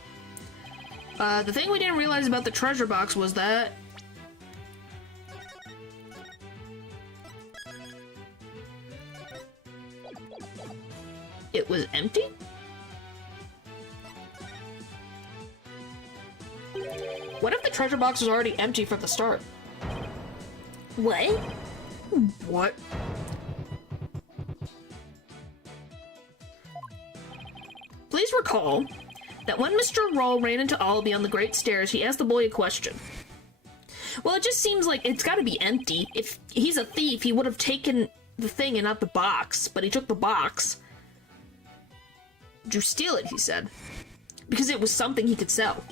The thing we didn't realize about the treasure box was that... it was empty? What if the treasure box was already empty from the start? What? What? Please recall that when Mr. Roll ran into Allaby on the Great Stairs, he asked the boy a question. Well, it just seems like it's gotta be empty. If he's a thief, he would have taken the thing and not the box, but he took the box. Did you steal it, he said. Because it was something he could sell.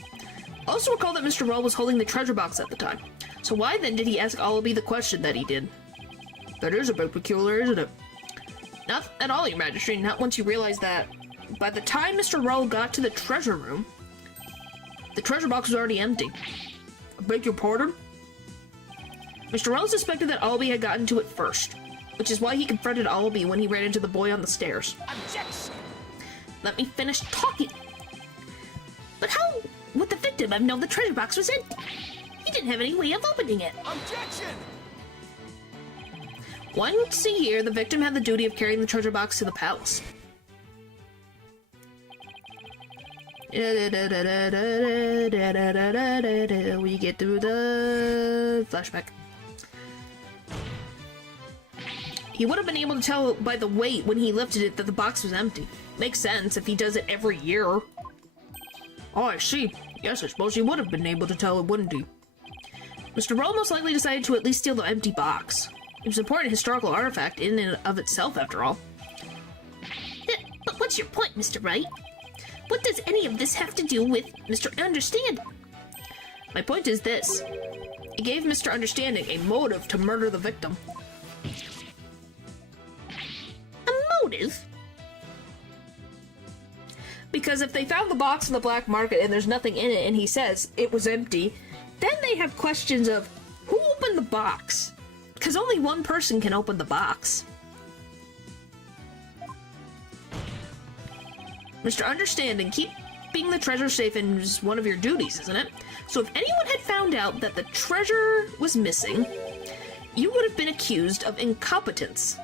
Also recall that Mr. Roll was holding the treasure box at the time. So why then did he ask Allaby the question that he did? That is a bit peculiar, isn't it? Not at all, Your Majesty, not once you realize that by the time Mr. Roll got to the treasure room, the treasure box was already empty. I beg your pardon? Mr. Roll suspected that Allaby had gotten to it first, which is why he confronted Allaby when he ran into the boy on the stairs. Objection! Let me finish talking. But how would the victim have known the treasure box was empty? He didn't have any way of opening it. Objection! Once a year, the victim had the duty of carrying the treasure box to the palace. We get to the flashback. He would have been able to tell by the weight when he lifted it that the box was empty. Makes sense if he does it every year. Oh, I see. Yes, I suppose he would have been able to tell it, wouldn't he? Mr. Roll most likely decided to at least steal the empty box. It was an important historical artifact in and of itself, after all. But what's your point, Mr. Wright? What does any of this have to do with Mr. Understanding? My point is this. It gave Mr. Understanding a motive to murder the victim. A motive? Because if they found the box in the black market and there's nothing in it and he says it was empty, then they have questions of who opened the box? Because only one person can open the box. Mr. Understanding, keeping the treasure safe is one of your duties, isn't it? So if anyone had found out that the treasure was missing, you would have been accused of incompetence.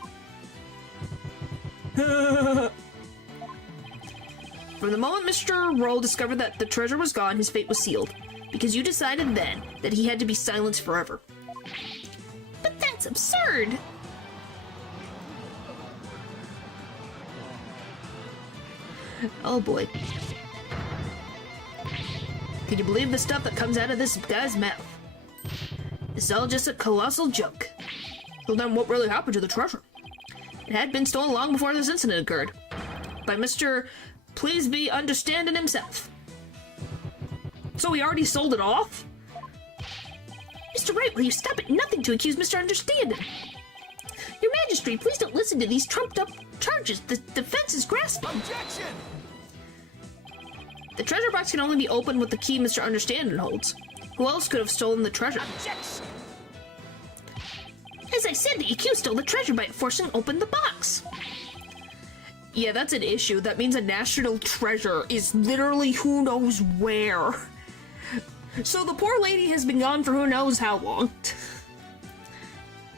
From the moment Mr. Roll discovered that the treasure was gone, his fate was sealed. Because you decided then that he had to be silenced forever. But that's absurd! Oh boy. Can you believe the stuff that comes out of this guy's mouth? It's all just a colossal joke. So then what really happened to the treasure? It had been stolen long before this incident occurred. By Mr. Please Be Understanding himself. So he already sold it off? Mr. Wright, will you stop at nothing to accuse Mr. Understanding? Your Majesty, please don't listen to these trumped-up charges the defense is grasping. Objection! The treasure box can only be opened with the key Mr. Understanding holds. Who else could have stolen the treasure? Objection! As I said, the accused stole the treasure by forcing open the box. Yeah, that's an issue. That means a national treasure is literally who knows where. So the poor lady has been gone for who knows how long.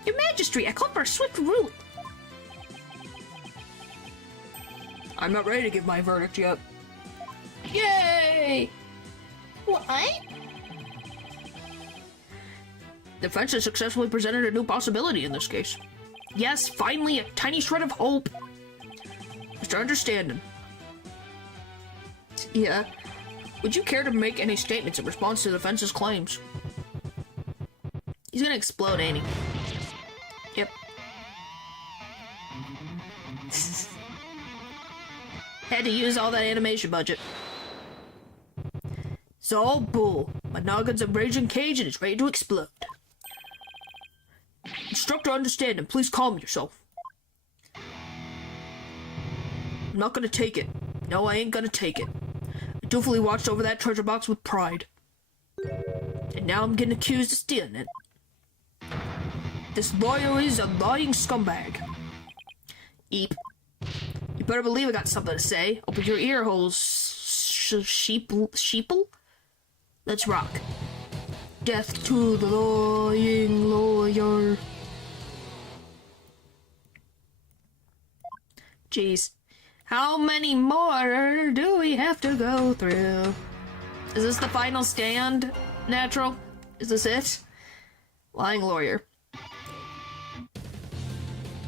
Your Majesty, I call for a swift ruling. I'm not ready to give my verdict yet. Yay! What? Defense has successfully presented a new possibility in this case. Yes, finally, a tiny shred of hope. Mr. Understanding. Yeah. Would you care to make any statements in response to the defense's claims? He's gonna explode, ain't he? Yep. Had to use all that animation budget. It's all bull. My noggin's a raging cage and it's ready to explode. Instructor Understanding, please calm yourself. I'm not gonna take it. No, I ain't gonna take it. I dutifully watched over that treasure box with pride. And now I'm getting accused of stealing it. This lawyer is a lying scumbag. Eep. You better believe I got something to say. Open your ear holes, sheeple? Let's rock. Death to the lying lawyer. Jeez. How many more do we have to go through? Is this the final stand, Natural? Is this it? Lying lawyer.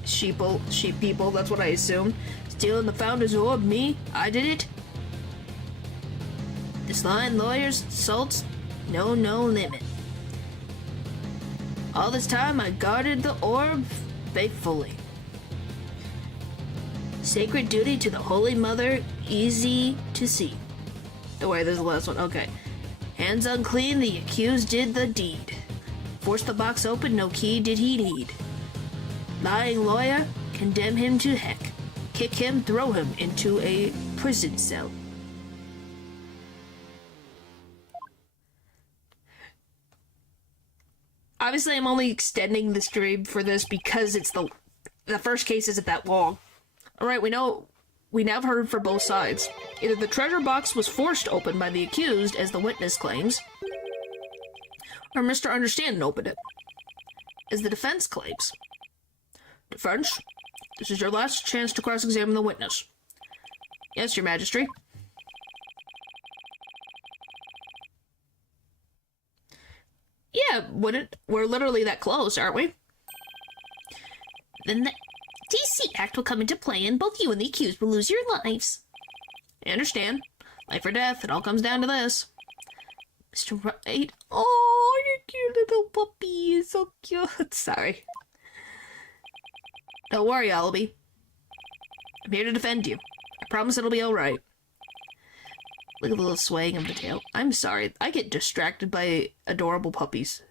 Sheep people, that's what I assumed. Stealing the founder's orb, me? I did it? This lying lawyer's salt's no limit. All this time I guarded the orb faithfully. Sacred duty to the Holy Mother, easy to see. Don't worry, there's the last one. Okay. Hands unclean, the accused did the deed. Forced the box open, no key did he need. Lying lawyer, condemn him to heck. Kick him, throw him into a prison cell. Obviously, I'm only extending the stream for this because it's the first case isn't that long. Alright, we now have heard for both sides. Either the treasure box was forced open by the accused, as the witness claims, or Mr. Understanding opened it, as the defense claims. Defense, this is your last chance to cross-examine the witness. Yes, your majesty. Yeah, we're literally that close, aren't we? Then the DC Act will come into play and both you and the accused will lose your lives. I understand. Life or death, it all comes down to this. Mr. Wright. Oh, your cute little puppy is so cute. Sorry. Don't worry, Allaby. I'm here to defend you. I promise it'll be alright. Look at the little swaying of the tail. I'm sorry. I get distracted by adorable puppies.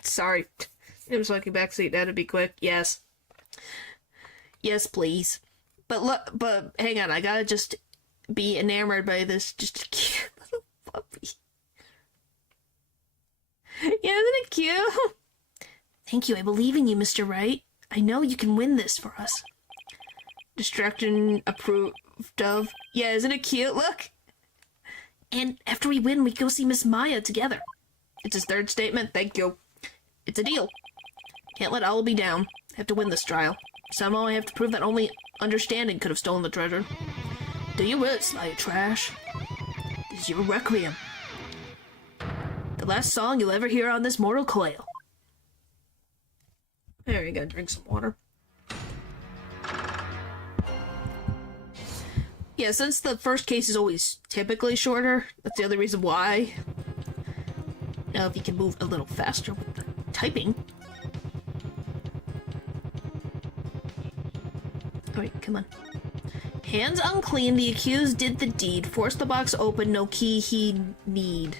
Sorry. I'm smoking backseat now to be quick. Yes. Yes, please. But hang on. I gotta just be enamored by this just cute little puppy. Yeah, isn't it cute? Thank you, I believe in you, Mr. Wright. I know you can win this for us. Distraction approved of. Yeah, isn't it cute? Look. And after we win, we go see Miss Maya together. It's his third statement. Thank you. It's a deal. Can't let Allaby down. I have to win this trial. Somehow I have to prove that only Understanding could have stolen the treasure. Do your worst, Slayer Trash. This is your requiem. The last song you'll ever hear on this mortal coil. There, you gotta drink some water. Yeah, since the first case is always typically shorter, that's the other reason why. Now, if you can move a little faster with the typing. Alright, come on. Hands unclean, the accused did the deed. Forced the box open, no key he need.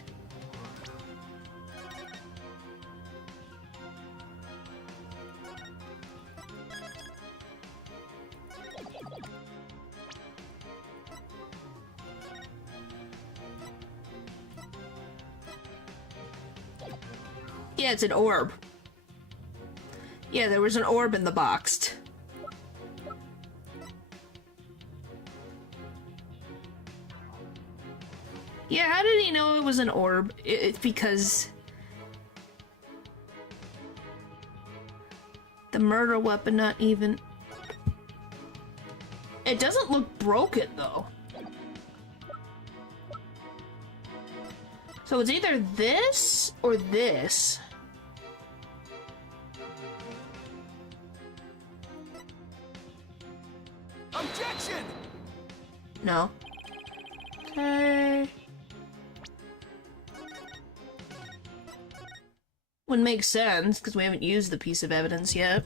Yeah, it's an orb. Yeah, there was an orb in the box. Yeah, how did he know it was an orb? It's because the murder weapon not even... It doesn't look broken, though. So it's either this or this. Objection! No. Okay. Wouldn't make sense, because we haven't used the piece of evidence yet.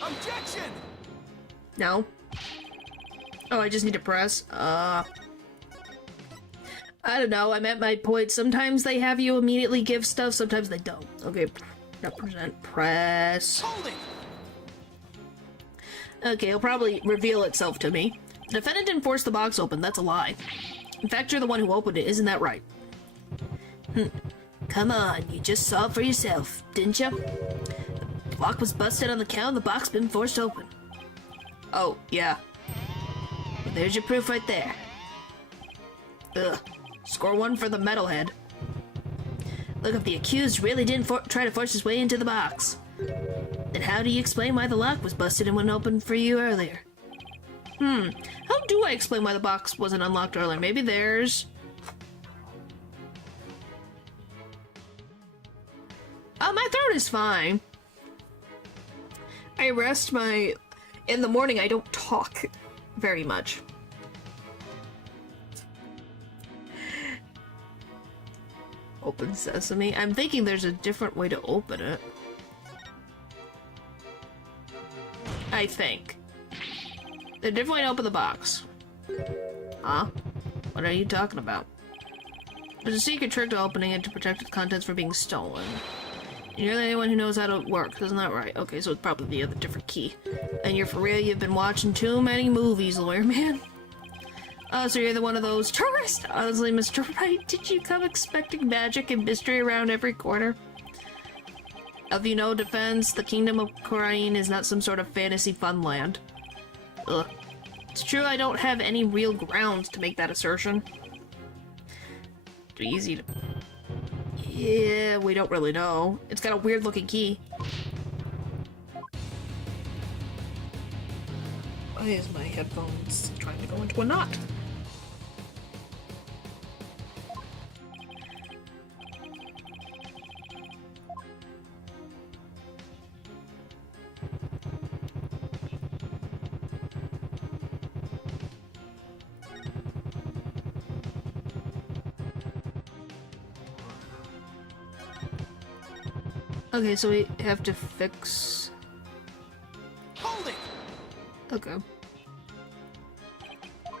Objection! No. Oh, I just need to press. I don't know, I'm at my point. Sometimes they have you immediately give stuff, sometimes they don't. Okay, represent, press. Hold it! Okay, it'll probably reveal itself to me. The defendant didn't force the box open, that's a lie. In fact, you're the one who opened it, isn't that right? Come on, you just saw it for yourself, didn't you? The lock was busted on the count and the box been forced open. Oh, yeah. Well, there's your proof right there. Ugh. Score 1 for the metalhead. Look, if the accused really didn't try to force his way into the box, then how do you explain why the lock was busted and wouldn't open for you earlier? How do I explain why the box wasn't unlocked earlier? Maybe there's... Oh, my throat is fine. I rest my... In the morning, I don't talk very much. Open sesame. I'm thinking there's a different way to open it. I think. There's a different way to open the box. Huh? What are you talking about? There's a secret trick to opening it to protect its contents from being stolen. And you're the only one who knows how to work, isn't that right? Okay, so it's probably the other different key. And you're for real, you've been watching too many movies, lawyer man. Oh, so you're the one of those tourists? Honestly, Mr. Wright, did you come expecting magic and mystery around every corner? Of you no defense, the kingdom of Korain is not some sort of fantasy fun land. Ugh. It's true I don't have any real grounds to make that assertion. Too easy to... Yeah, we don't really know. It's got a weird looking key. Why is my headphones trying to go into a knot? Okay, so we have to fix... Hold it! Okay.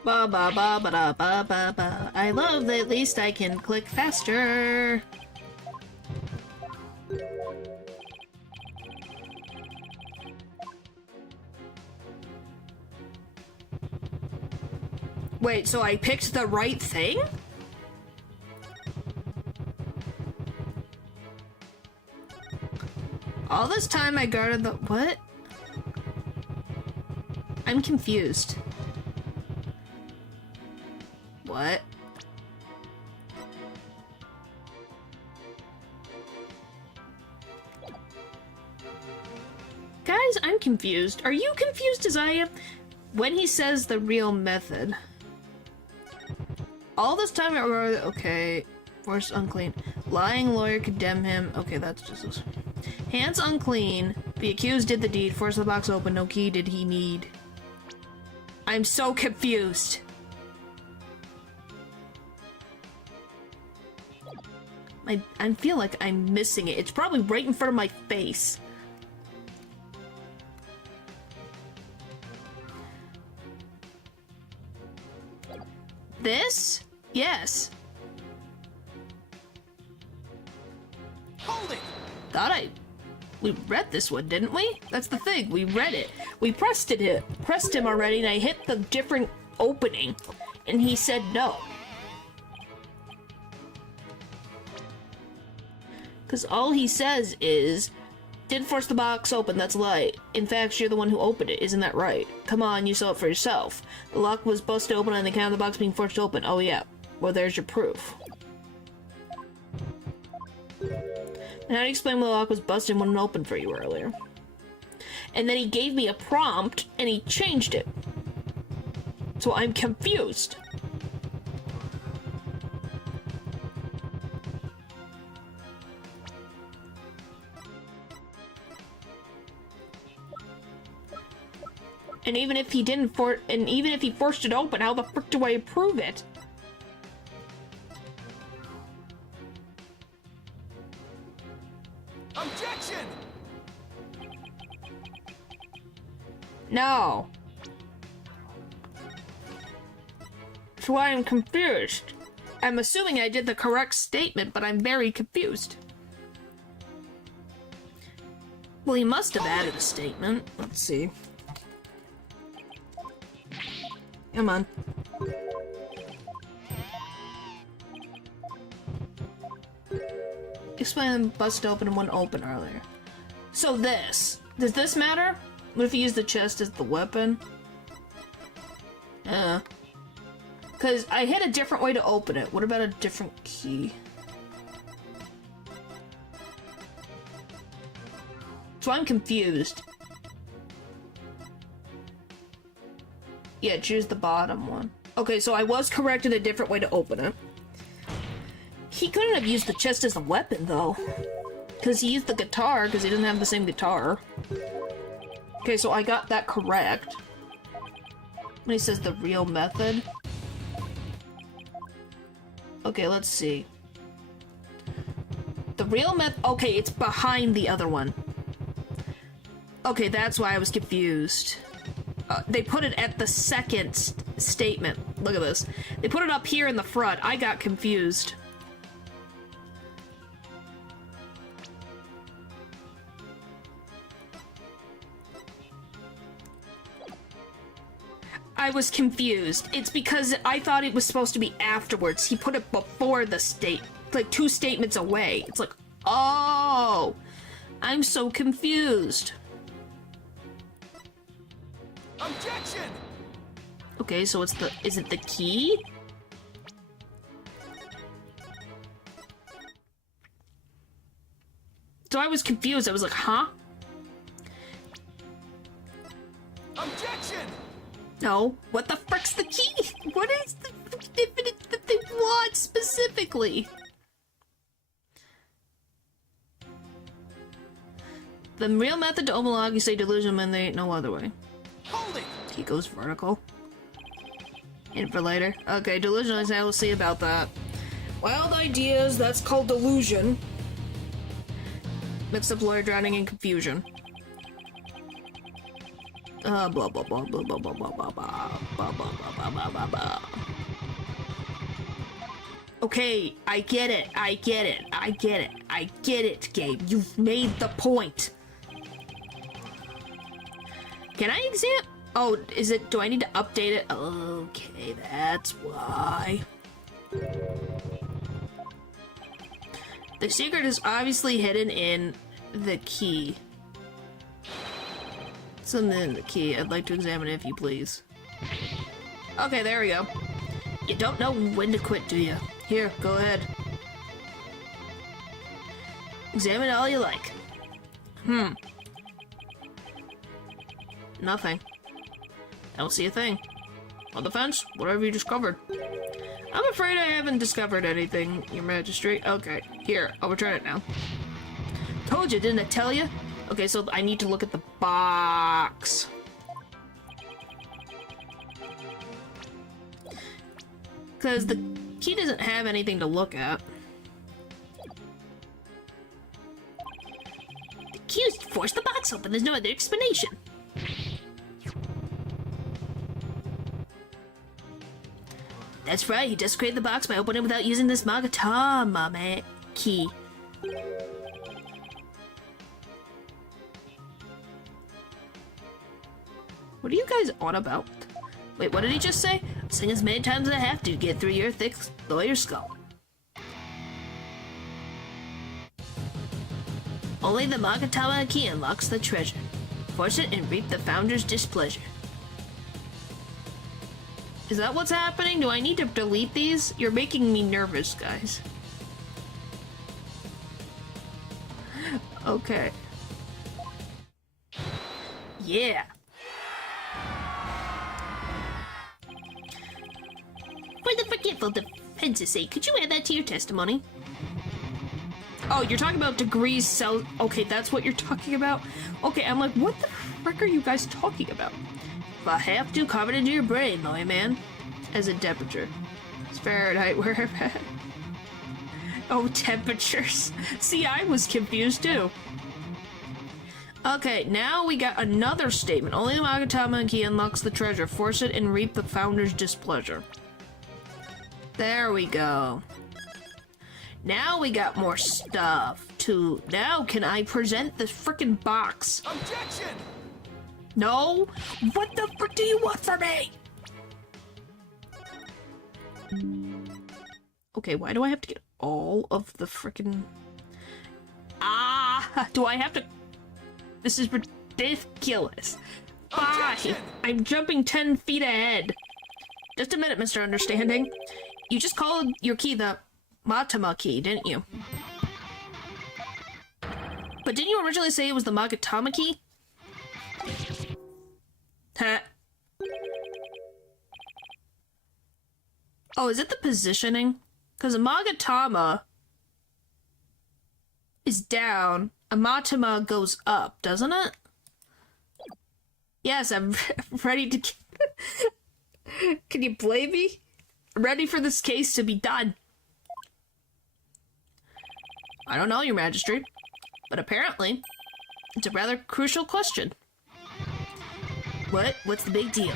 Ba ba ba ba da ba ba ba. I love that at least I can click faster. Wait, so I picked the right thing? All this time I guarded the... What? I'm confused. What? Guys, I'm confused. Are you confused as I am? When he says the real method. All this time I guarded... Okay. Force unclean. Lying lawyer condemn him. Okay, that's just this. Hands unclean. The accused did the deed. Force the box open. No key did he need. I'm so confused. I feel like I'm missing it. It's probably right in front of my face. This? Yes. Hold it! We read this one, didn't we? That's the thing, we read it. We pressed him already, and I hit the different opening, and he said no. Because all he says is, didn't force the box open, that's a lie. In fact, you're the one who opened it, isn't that right? Come on, you saw it for yourself. The lock was busted open on the account of the box being forced open. Oh yeah, well there's your proof. And how do you explain why the lock was busted and wouldn't open for you earlier? And then he gave me a prompt, and he changed it. So I'm confused. And even if he forced it open, how the frick do I approve it? Objection! No. That's why I'm confused. I'm assuming I did the correct statement, but I'm very confused. Well, he must have added a statement. Let's see. Come on. Explain busted open and one open earlier. So this. Does this matter? What if you use the chest as the weapon? Because I had a different way to open it. What about a different key? So I'm confused. Yeah, choose the bottom one. Okay, so I was corrected a different way to open it. He couldn't have used the chest as a weapon, though. Because he used the guitar, because he didn't have the same guitar. Okay, so I got that correct. When he says the real method. Okay, let's see. The real method... Okay, it's behind the other one. Okay, that's why I was confused. They put it at the second statement. Look at this. They put it up here in the front. I got confused. I was confused. It's because I thought it was supposed to be afterwards. He put it before the like 2 statements away. It's like, oh, I'm so confused. Objection! Okay, so is it the key? So I was confused. I was like, huh? Objection! No. What the frick's the key? What is the definite that they want specifically? The real method to homolog, you say delusion when there ain't no other way. Hold it! He goes vertical. In for later. Okay, delusion, I will see about that. Wild ideas, that's called delusion. Mixed up lawyer drowning in confusion. Blah blah blah blah blah blah blah blah blah blah blah blah blah blah blah. Okay, I get it, I get it, I get it, I get it, Gabe. You've made the point. Can I examine? Oh, is it? Do I need to update it? Okay, that's why. The secret is obviously hidden in the key. Something in the key. I'd like to examine it if you please. Okay, there we go. You don't know when to quit, do you? Here, go ahead. Examine all you like. Nothing. I don't see a thing. On the fence, whatever you discovered. I'm afraid I haven't discovered anything, Your Majesty. Okay, here, I'll return it now. Told you, didn't I tell you? Okay, so I need to look at the box. Because the key doesn't have anything to look at. The key is to force the box open. There's no other explanation. That's right, he just created the box by opening it without using this Magatama key. What are you guys on about? Wait, what did he just say? I'm saying as many times as I have to get through your thick lawyer skull. Only the Magatama key unlocks the treasure. Force it and reap the founder's displeasure. Is that what's happening? Do I need to delete these? You're making me nervous, guys. Okay. Yeah. For the forgetful defense's sake, could you add that to your testimony? Oh, you're talking about degrees cell. Okay, that's what you're talking about? Okay, I'm like, what the frick are you guys talking about? If I have to, carve it into your brain, lawyer man. As in temperature. It's Fahrenheit, where oh, temperatures. See, I was confused too. Okay, now we got another statement. Only the Magatama key unlocks the treasure. Force it and reap the founder's displeasure. There we go. Now we got more stuff to... Now can I present the frickin' box? Objection! No? What the frick do you want from me? Okay, why do I have to get all of the frickin'... Do I have to? This is ridiculous. Fine. Objection! I'm jumping 10 feet ahead. Just a minute, Mr. Understanding. You just called your key the Matama key, didn't you? But didn't you originally say it was the Magatama key? Huh. Oh, is it the positioning? Because a Magatama is down. A Matama goes up, doesn't it? Yes, I'm ready to... Can you blame me? I'm ready for this case to be done. I don't know, Your Majesty, but apparently it's a rather crucial question. What? What's the big deal?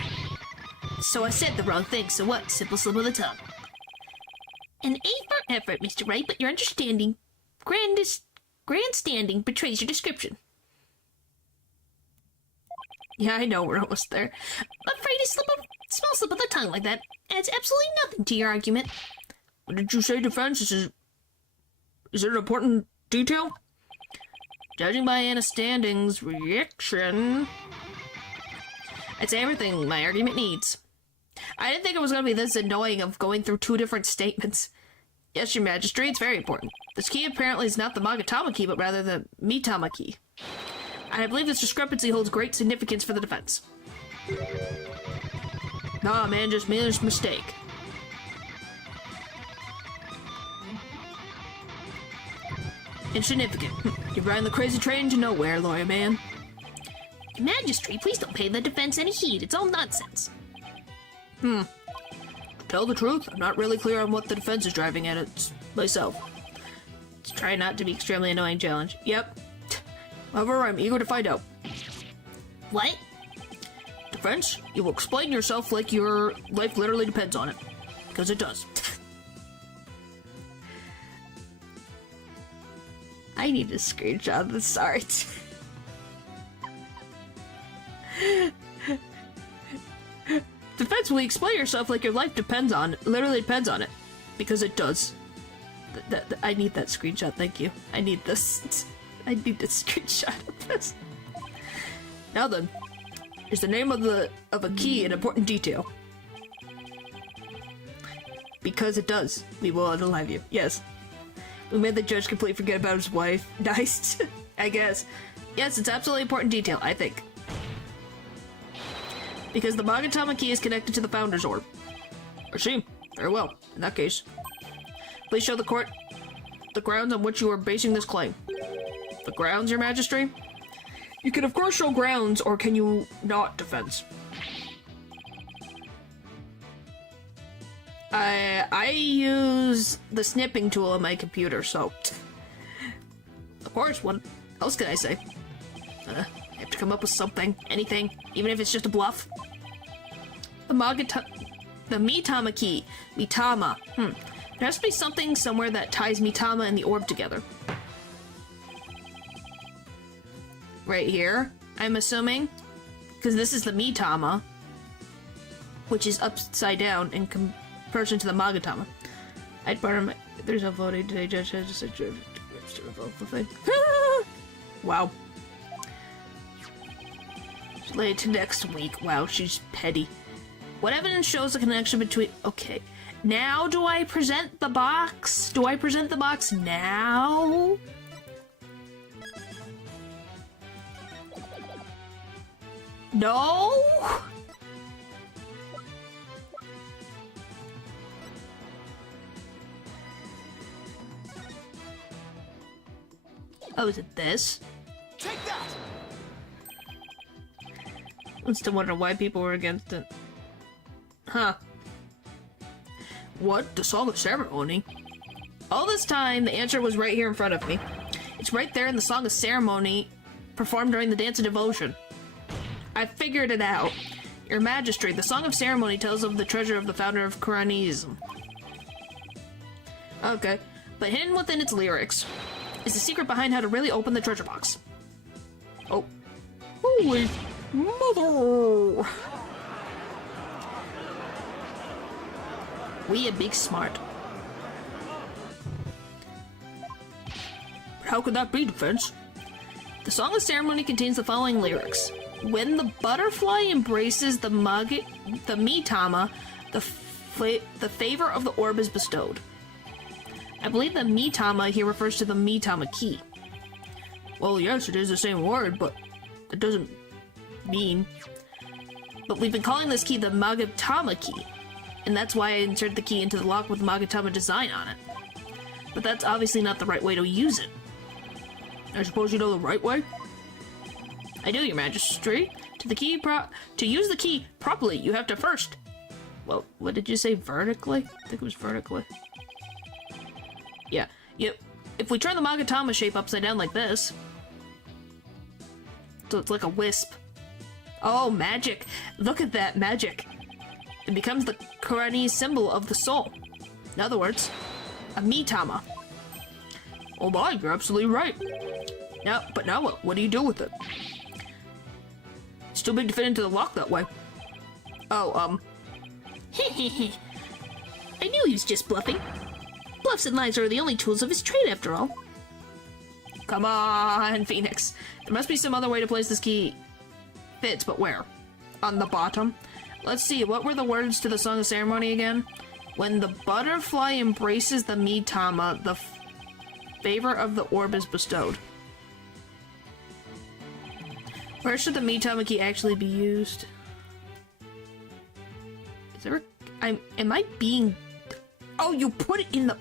So I said the wrong thing, so what? Simple slip of the tongue. An A for effort, Mr. Wright, but your understanding, grandstanding betrays your description. Yeah, I know, we're almost there. I'm afraid a small slip of the tongue like that adds absolutely nothing to your argument. What did you say, defense? Is it an important detail? Judging by Anna Standing's reaction, it's everything my argument needs. I didn't think it was going to be this annoying of going through two different statements. Yes, Your Majesty, it's very important. This key apparently is not the Magatama key, but rather the Mitama key. I believe this discrepancy holds great significance for the defense. Nah, man, just made a mistake. Insignificant. You're riding the crazy train to nowhere, lawyer man. Your Majesty, please don't pay the defense any heed. It's all nonsense. To tell the truth, I'm not really clear on what the defense is driving at it myself. Let's try not to be extremely annoying challenge. Yep. However, I'm eager to find out. What? Defense, you will explain yourself like your life literally depends on it. Because it does. I need a screenshot of this art. Defense, will you explain yourself like your life depends on it? Literally depends on it. Because it does. I need that screenshot, thank you. I need this. I need this screenshot of this. Now then, is the name of a key an important detail? Because it does. We will unalive you. Yes. We made the judge completely forget about his wife. Nice. I guess. Yes, it's absolutely important detail, I think. Because the Magatama key is connected to the Founder's Orb. I see. Very well. In that case, please show the court the grounds on which you are basing this claim. The grounds, Your Majesty? You can of course show grounds, or can you not, defense? I use the snipping tool on my computer, so... Of course, what else can I say? I have to come up with something, anything, even if it's just a bluff. The Mitama key. Mitama. There has to be something somewhere that ties Mitama and the orb together. Right here, I'm assuming. Because this is the Mitama, which is upside down in comparison to the Magatama. I'd part of my... There's no voting today, Judge has just said to revoke the thing. Wow. Late to next week. Wow, she's petty. What evidence shows the connection between... Okay. Now do I present the box? Do I present the box now? No? Oh, is it this? Take that! I'm still wondering why people were against it. Huh. What? The Song of Ceremony? All this time, the answer was right here in front of me. It's right there in the Song of Ceremony, performed during the Dance of Devotion. I figured it out. Your Majesty, the Song of Ceremony tells of the treasure of the founder of Quranism. Okay, but hidden within its lyrics is the secret behind how to really open the treasure box. Oh. Holy mother! We a big smart. But how could that be, defense? The Song of Ceremony contains the following lyrics. When the butterfly embraces the Mitama, the favor of the orb is bestowed. I believe the Mitama here refers to the Mitama key. Well, yes, it is the same word, but it doesn't mean. But we've been calling this key the Magatama key, and that's why I inserted the key into the lock with the Magatama design on it. But that's obviously not the right way to use it. I suppose you know the right way? I do, Your Majesty. To use the key properly, you have to first... Well, what did you say, vertically? I think it was vertically. Yeah. If we turn the Magatama shape upside down like this... So it's like a wisp. Oh, magic! Look at that magic! It becomes the Kurani symbol of the soul. In other words, a Mitama. Oh my, you're absolutely right. But now what do you do with it? It's too big to fit into the lock that way. Oh, Hehehe. I knew he was just bluffing. Bluffs and lies are the only tools of his trade, after all. come on, Phoenix. There must be some other way to place this key. Fits, but where? On the bottom? Let's see, what were the words to the Song of Ceremony again? When the butterfly embraces the Mitama, the favor of the orb is bestowed. Where should the Mitama key actually be used? Is there a... am I being... Oh, you put it in the...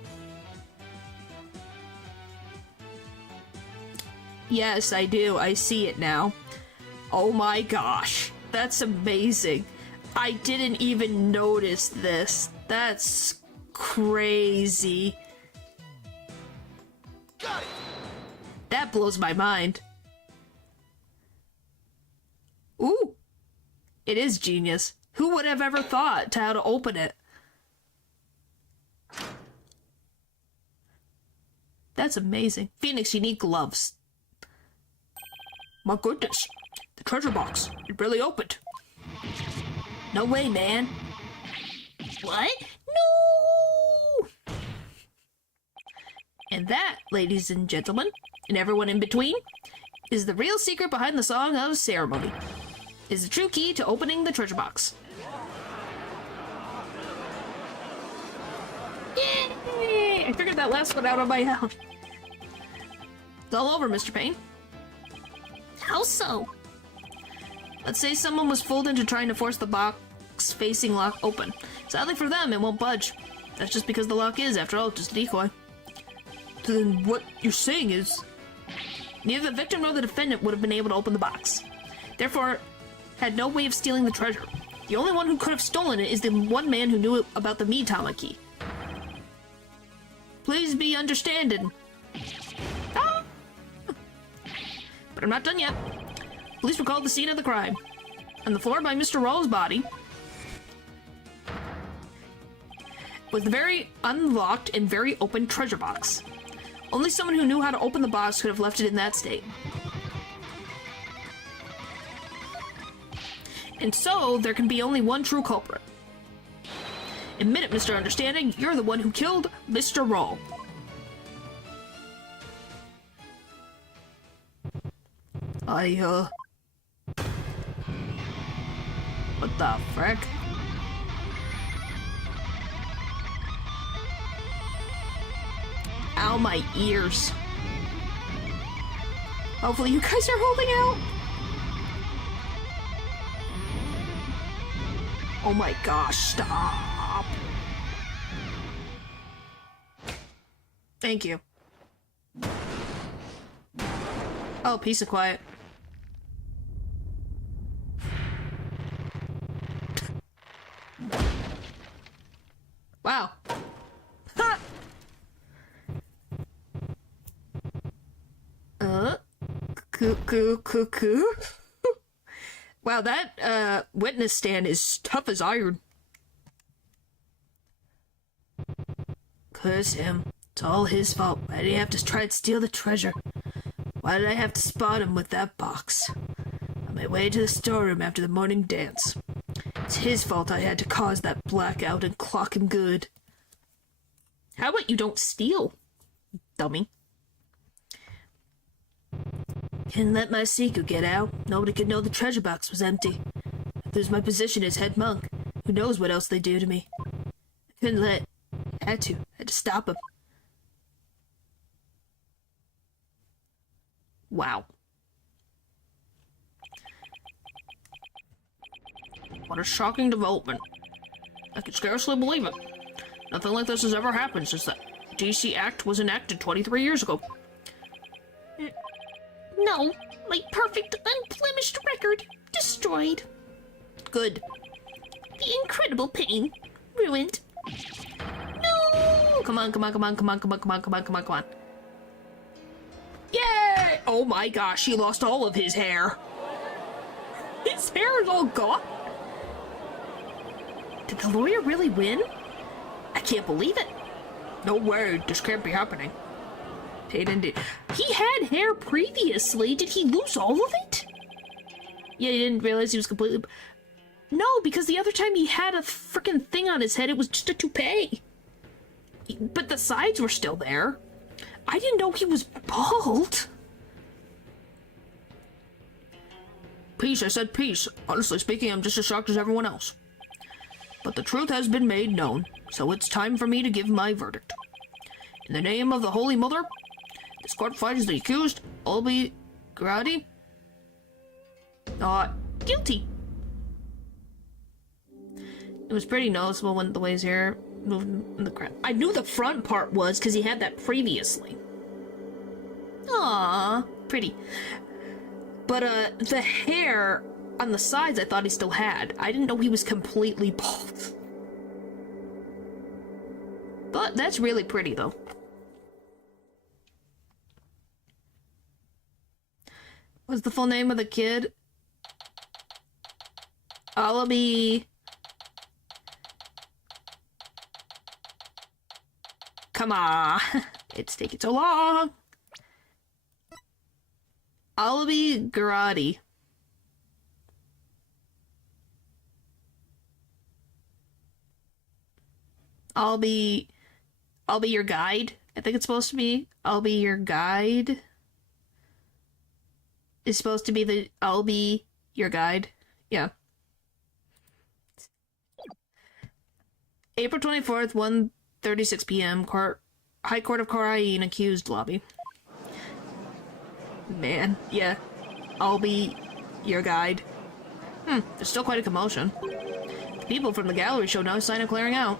Yes, I do. I see it now. Oh my gosh. That's amazing. I didn't even notice this. That's crazy. Got it! That blows my mind. Ooh. It is genius. Who would have ever thought to how to open it? That's amazing. Phoenix, you need gloves. My goodness. The treasure box. It really opened. No way, man. What? No! And that, ladies and gentlemen, and everyone in between, is the real secret behind the Song of Ceremony. Is the true key to opening the treasure box. Yay! I figured that last one out on my own. It's all over, Mr. Payne. How so? Let's say someone was fooled into trying to force the box facing lock open. Sadly for them, it won't budge. That's just because the lock is, after all, just a decoy. So then what you're saying is... neither the victim nor the defendant would have been able to open the box. Therefore, had no way of stealing the treasure. The only one who could have stolen it is the one man who knew about the Mitama key. Please be understanding. Ah! But I'm not done yet. Police recalled the scene of the crime. On the floor by Mr. Rawls' body was the very unlocked and very open treasure box. Only someone who knew how to open the box could have left it in that state. And so, there can be only one true culprit. Admit it, Mr. Understanding, you're the one who killed Mr. Rawl. What the frick? Ow, my ears. Hopefully you guys are holding out. Oh my gosh, stop. Thank you. Oh, peace and quiet. Wow. Ha! Cuckoo. Wow, that, witness stand is tough as iron. Curse him. It's all his fault. Why did he have to try and steal the treasure? Why did I have to spot him with that box? On my way to the storeroom after the morning dance. It's his fault I had to cause that blackout and clock him good. How about you don't steal, dummy? Couldn't let my secret get out. Nobody could know the treasure box was empty. I'd lose my position as head monk. Who knows what else they'd do to me. I couldn't let... Had to stop them. Wow. What a shocking development. I could scarcely believe it. Nothing like this has ever happened since the DC Act was enacted 23 years ago. No, my perfect, unblemished record destroyed. Good. The incredible pain ruined. No! Come on. Yay! Oh my gosh, he lost all of his hair. His hair is all gone. Did the lawyer really win? I can't believe it. No way, this can't be happening. Hayden did. He had hair previously. Did he lose all of it? Yeah, he didn't realize he was completely... No, because the other time he had a freaking thing on his head, it was just a toupee. But the sides were still there. I didn't know he was bald. Peace, I said peace. Honestly speaking, I'm just as shocked as everyone else. But the truth has been made known, so it's time for me to give my verdict. In the name of the Holy Mother, this court finds the accused, Olby Grady, guilty. It was pretty noticeable when the way his hair moved in the crowd. I knew the front part was because he had that previously. Aww, pretty. But the hair on the sides I thought he still had. I didn't know he was completely bald. But that's really pretty though. What's the full name of the kid? Alabi. Come on. It's taking so long. Alabi Garati. I'll be your guide. I think it's supposed to be I'll be your guide. It's supposed to be the I'll be your guide. Yeah. April 24th, 1:36 p.m. High Court of Korain accused lobby. Man, yeah. I'll be your guide. There's still quite a commotion. The people from the gallery show no sign of clearing out.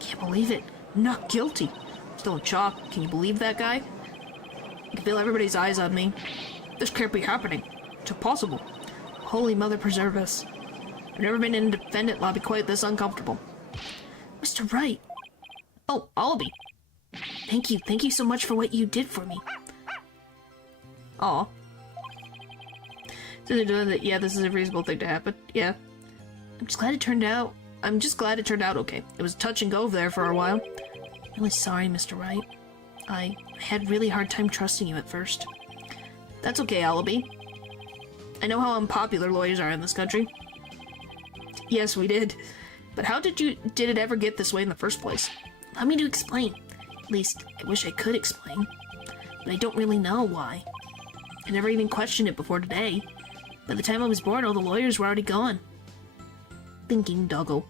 Can't believe it. I'm not guilty. Still in shock. Can you believe that guy? I can feel everybody's eyes on me. This can't be happening. It's impossible. Holy Mother preserve us. I've never been in a defendant lobby quite this uncomfortable. Mr. Wright. Oh, Albie. Thank you. Thank you so much for what you did for me. Aw. So they're doing that. Yeah, this is a reasonable thing to happen. Yeah. I'm just glad it turned out okay. It was touch and go over there for a while. Really sorry, Mr. Wright. I had really hard time trusting you at first. That's okay, Alabi. I know how unpopular lawyers are in this country. Yes, we did. But how did it ever get this way in the first place? Allow me to explain. At least, I wish I could explain. But I don't really know why. I never even questioned it before today. By the time I was born, all the lawyers were already gone. Thinking doggo.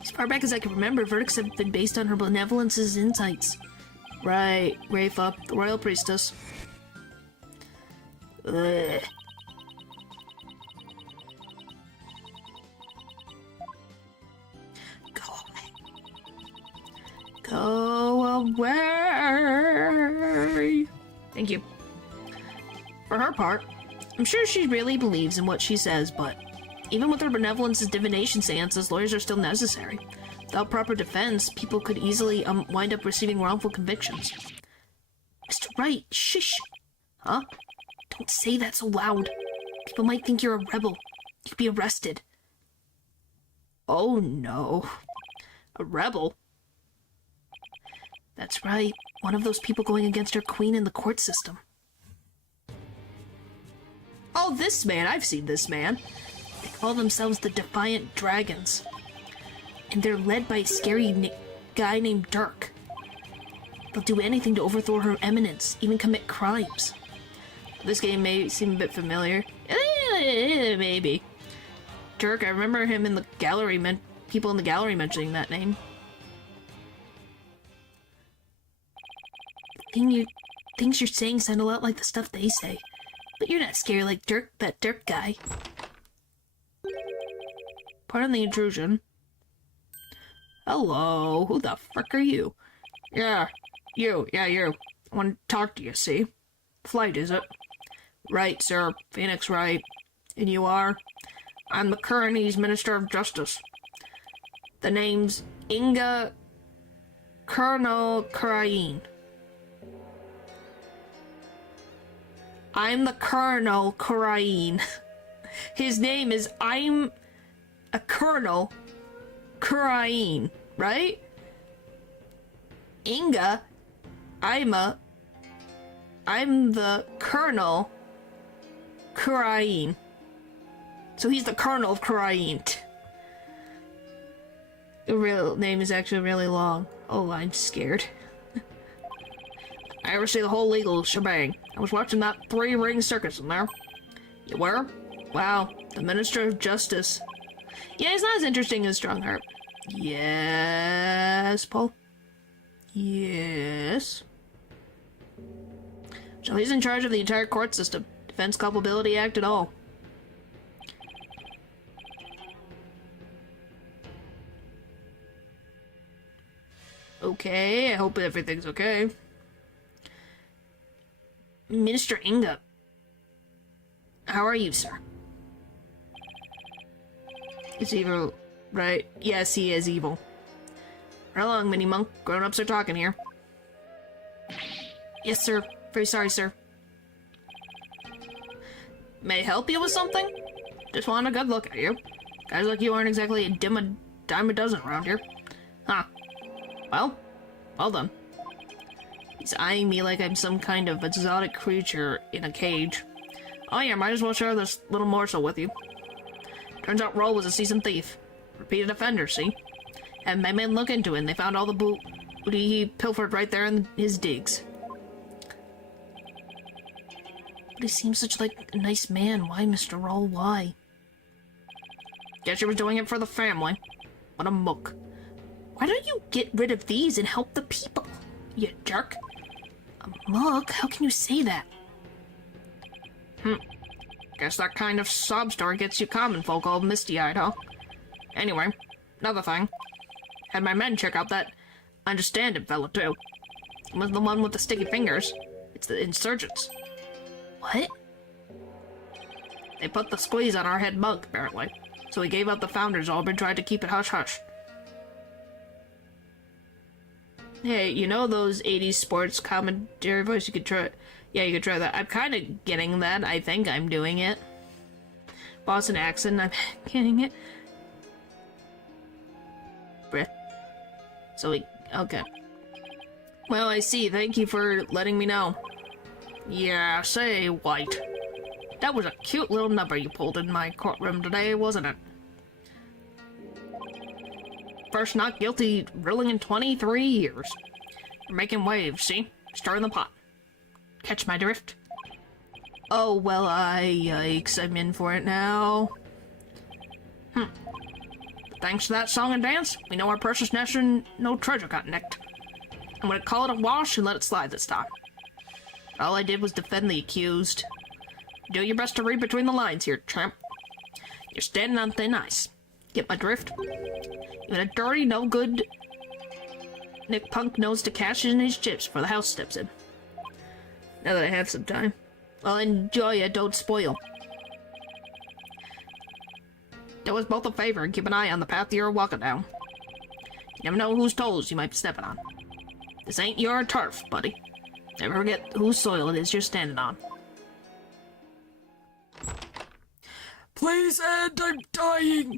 As far back as I can remember, verdicts have been based on her benevolence's insights. Right, Rafa, the royal priestess. Ugh. Go away. Go away. Thank you. For her part, I'm sure she really believes in what she says, but even with her benevolence's divination seances, lawyers are still necessary. Without proper defense, people could easily wind up receiving wrongful convictions. Mr. Wright, shush! Huh? Don't say that so loud. People might think you're a rebel. You could be arrested. Oh no. A rebel? That's right. One of those people going against our queen in the court system. Oh, this man. I've seen this man. They call themselves the Defiant Dragons. And they're led by a scary guy named Dirk. They'll do anything to overthrow her eminence, even commit crimes. This game may seem a bit familiar. Maybe. Jerk, I remember him in the gallery, people in the gallery mentioning that name. Things you're saying sound a lot like the stuff they say. But you're not scary like that Dirk guy. Pardon the intrusion. Hello, who the frick are you? Yeah, you. I want to talk to you, see? Flight, is it? Right, sir. Phoenix Wright. And you are? I'm the Colonel's Minister of Justice. The name's Inga Colonel Karain. I'm the Colonel Karain. His name is I'm a Colonel Karain, right? Inga, I'm the Colonel Karain. So he's the Colonel of Karain. The real name is actually really long. Oh, I'm scared. I ever see the whole legal shebang. I was watching that three-ring circus in there. You were? Wow, the Minister of Justice. Yeah, he's not as interesting as Strongheart. Yes, Paul? Yes? So he's in charge of the entire court system. Defense Culpability Act and all. Okay, I hope everything's okay. Minister Inga. How are you, sir? He's evil, right? Yes, he is evil. Run along, Mini Monk. Grown-ups are talking here. Yes, sir. Very sorry, sir. May I help you with something? Just want a good look at you. Guys like you aren't exactly a dime a dozen around here. Huh. Well done. He's eyeing me like I'm some kind of exotic creature in a cage. Oh yeah, might as well share this little morsel with you. Turns out Roll was a seasoned thief. Repeated offender, see? And my men look into it and they found all the booty he pilfered right there in his digs. But he seems such like a nice man. Why, Mr. Roll? Why? Guess you were doing it for the family. What a mook. Why don't you get rid of these and help the people, you jerk? A mook? How can you say that? Guess that kind of sob story gets you common folk all misty-eyed, huh? Anyway, another thing. Had my men check out that understanding fella, too. He was the one with the sticky fingers. It's the insurgents. What? They put the squeeze on our head monk, apparently. So he gave up the founders all but tried to keep it hush-hush. Hey, you know those 80s sports commentary voice? You could try it. Yeah, you could try that. I'm kind of getting that. I think I'm doing it. Boston accent, I'm getting it. So okay. Well, I see. Thank you for letting me know. Yeah, say, White. That was a cute little number you pulled in my courtroom today, wasn't it? First not guilty ruling in 23 years. You're making waves, see? Stirring the pot. Catch my drift? Oh, well, yikes, I'm in for it now. Thanks to that song and dance, we know our precious national treasure got nicked. I'm gonna call it a wash and let it slide this time. All I did was defend the accused. Do your best to read between the lines here, tramp. You're standing on thin ice. Get my drift? Even a dirty, no-good Nick Punk knows to cash in his chips before the house steps in. Now that I have some time. Well, enjoy it, don't spoil. Do us both a favor and keep an eye on the path you're walking down. You never know whose toes you might be stepping on. This ain't your turf, buddy. Never forget whose soil it is you're standing on. Please end, I'm dying!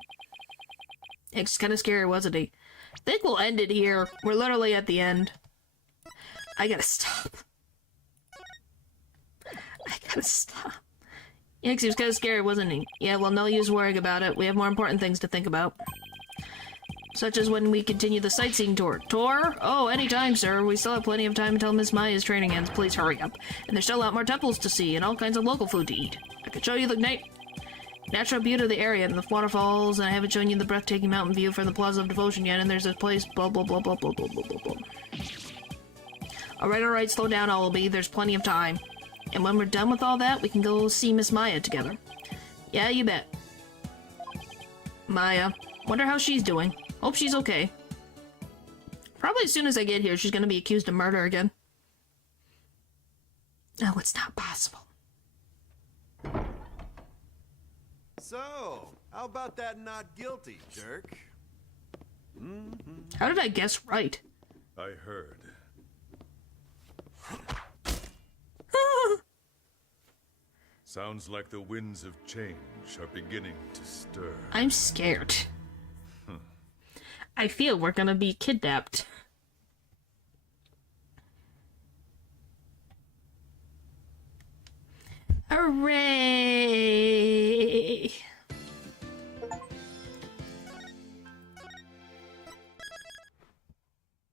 It's kind of scary, wasn't he? I think we'll end it here. We're literally at the end. I gotta stop. Yeah, 'cause he was kind of scary, wasn't he? Yeah, well, no use worrying about it. We have more important things to think about. Such as when we continue the sightseeing tour. Tour? Oh, anytime, sir. We still have plenty of time until Miss Maya's training ends. Please hurry up. And there's still a lot more temples to see and all kinds of local food to eat. I could show you the natural beauty of the area and the waterfalls, and I haven't shown you the breathtaking mountain view from the Plaza of Devotion yet, and there's this place, blah, blah, blah, blah, blah, blah, blah, blah, blah. Alright, slow down, Allaby. There's plenty of time. And when we're done with all that, we can go see Miss Maya together. Yeah, you bet. Maya. Wonder how she's doing. Hope she's okay. Probably as soon as I get here, she's gonna be accused of murder again. Oh, it's not possible. So, how about that not guilty, jerk? How did I guess right? I heard. Sounds like the winds of change are beginning to stir. I'm scared. I feel we're gonna be kidnapped. Hooray!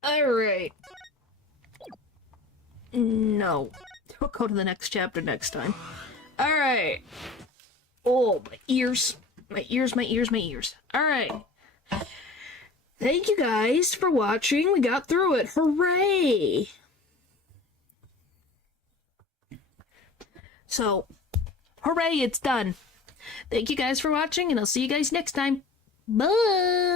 Alright. No. We'll go to the next chapter next time. Alright. Oh, my ears. My ears, my ears, my ears. Alright. Thank you guys for watching. We got through it. Hooray! So, hooray, it's done. Thank you guys for watching, and I'll see you guys next time. Bye!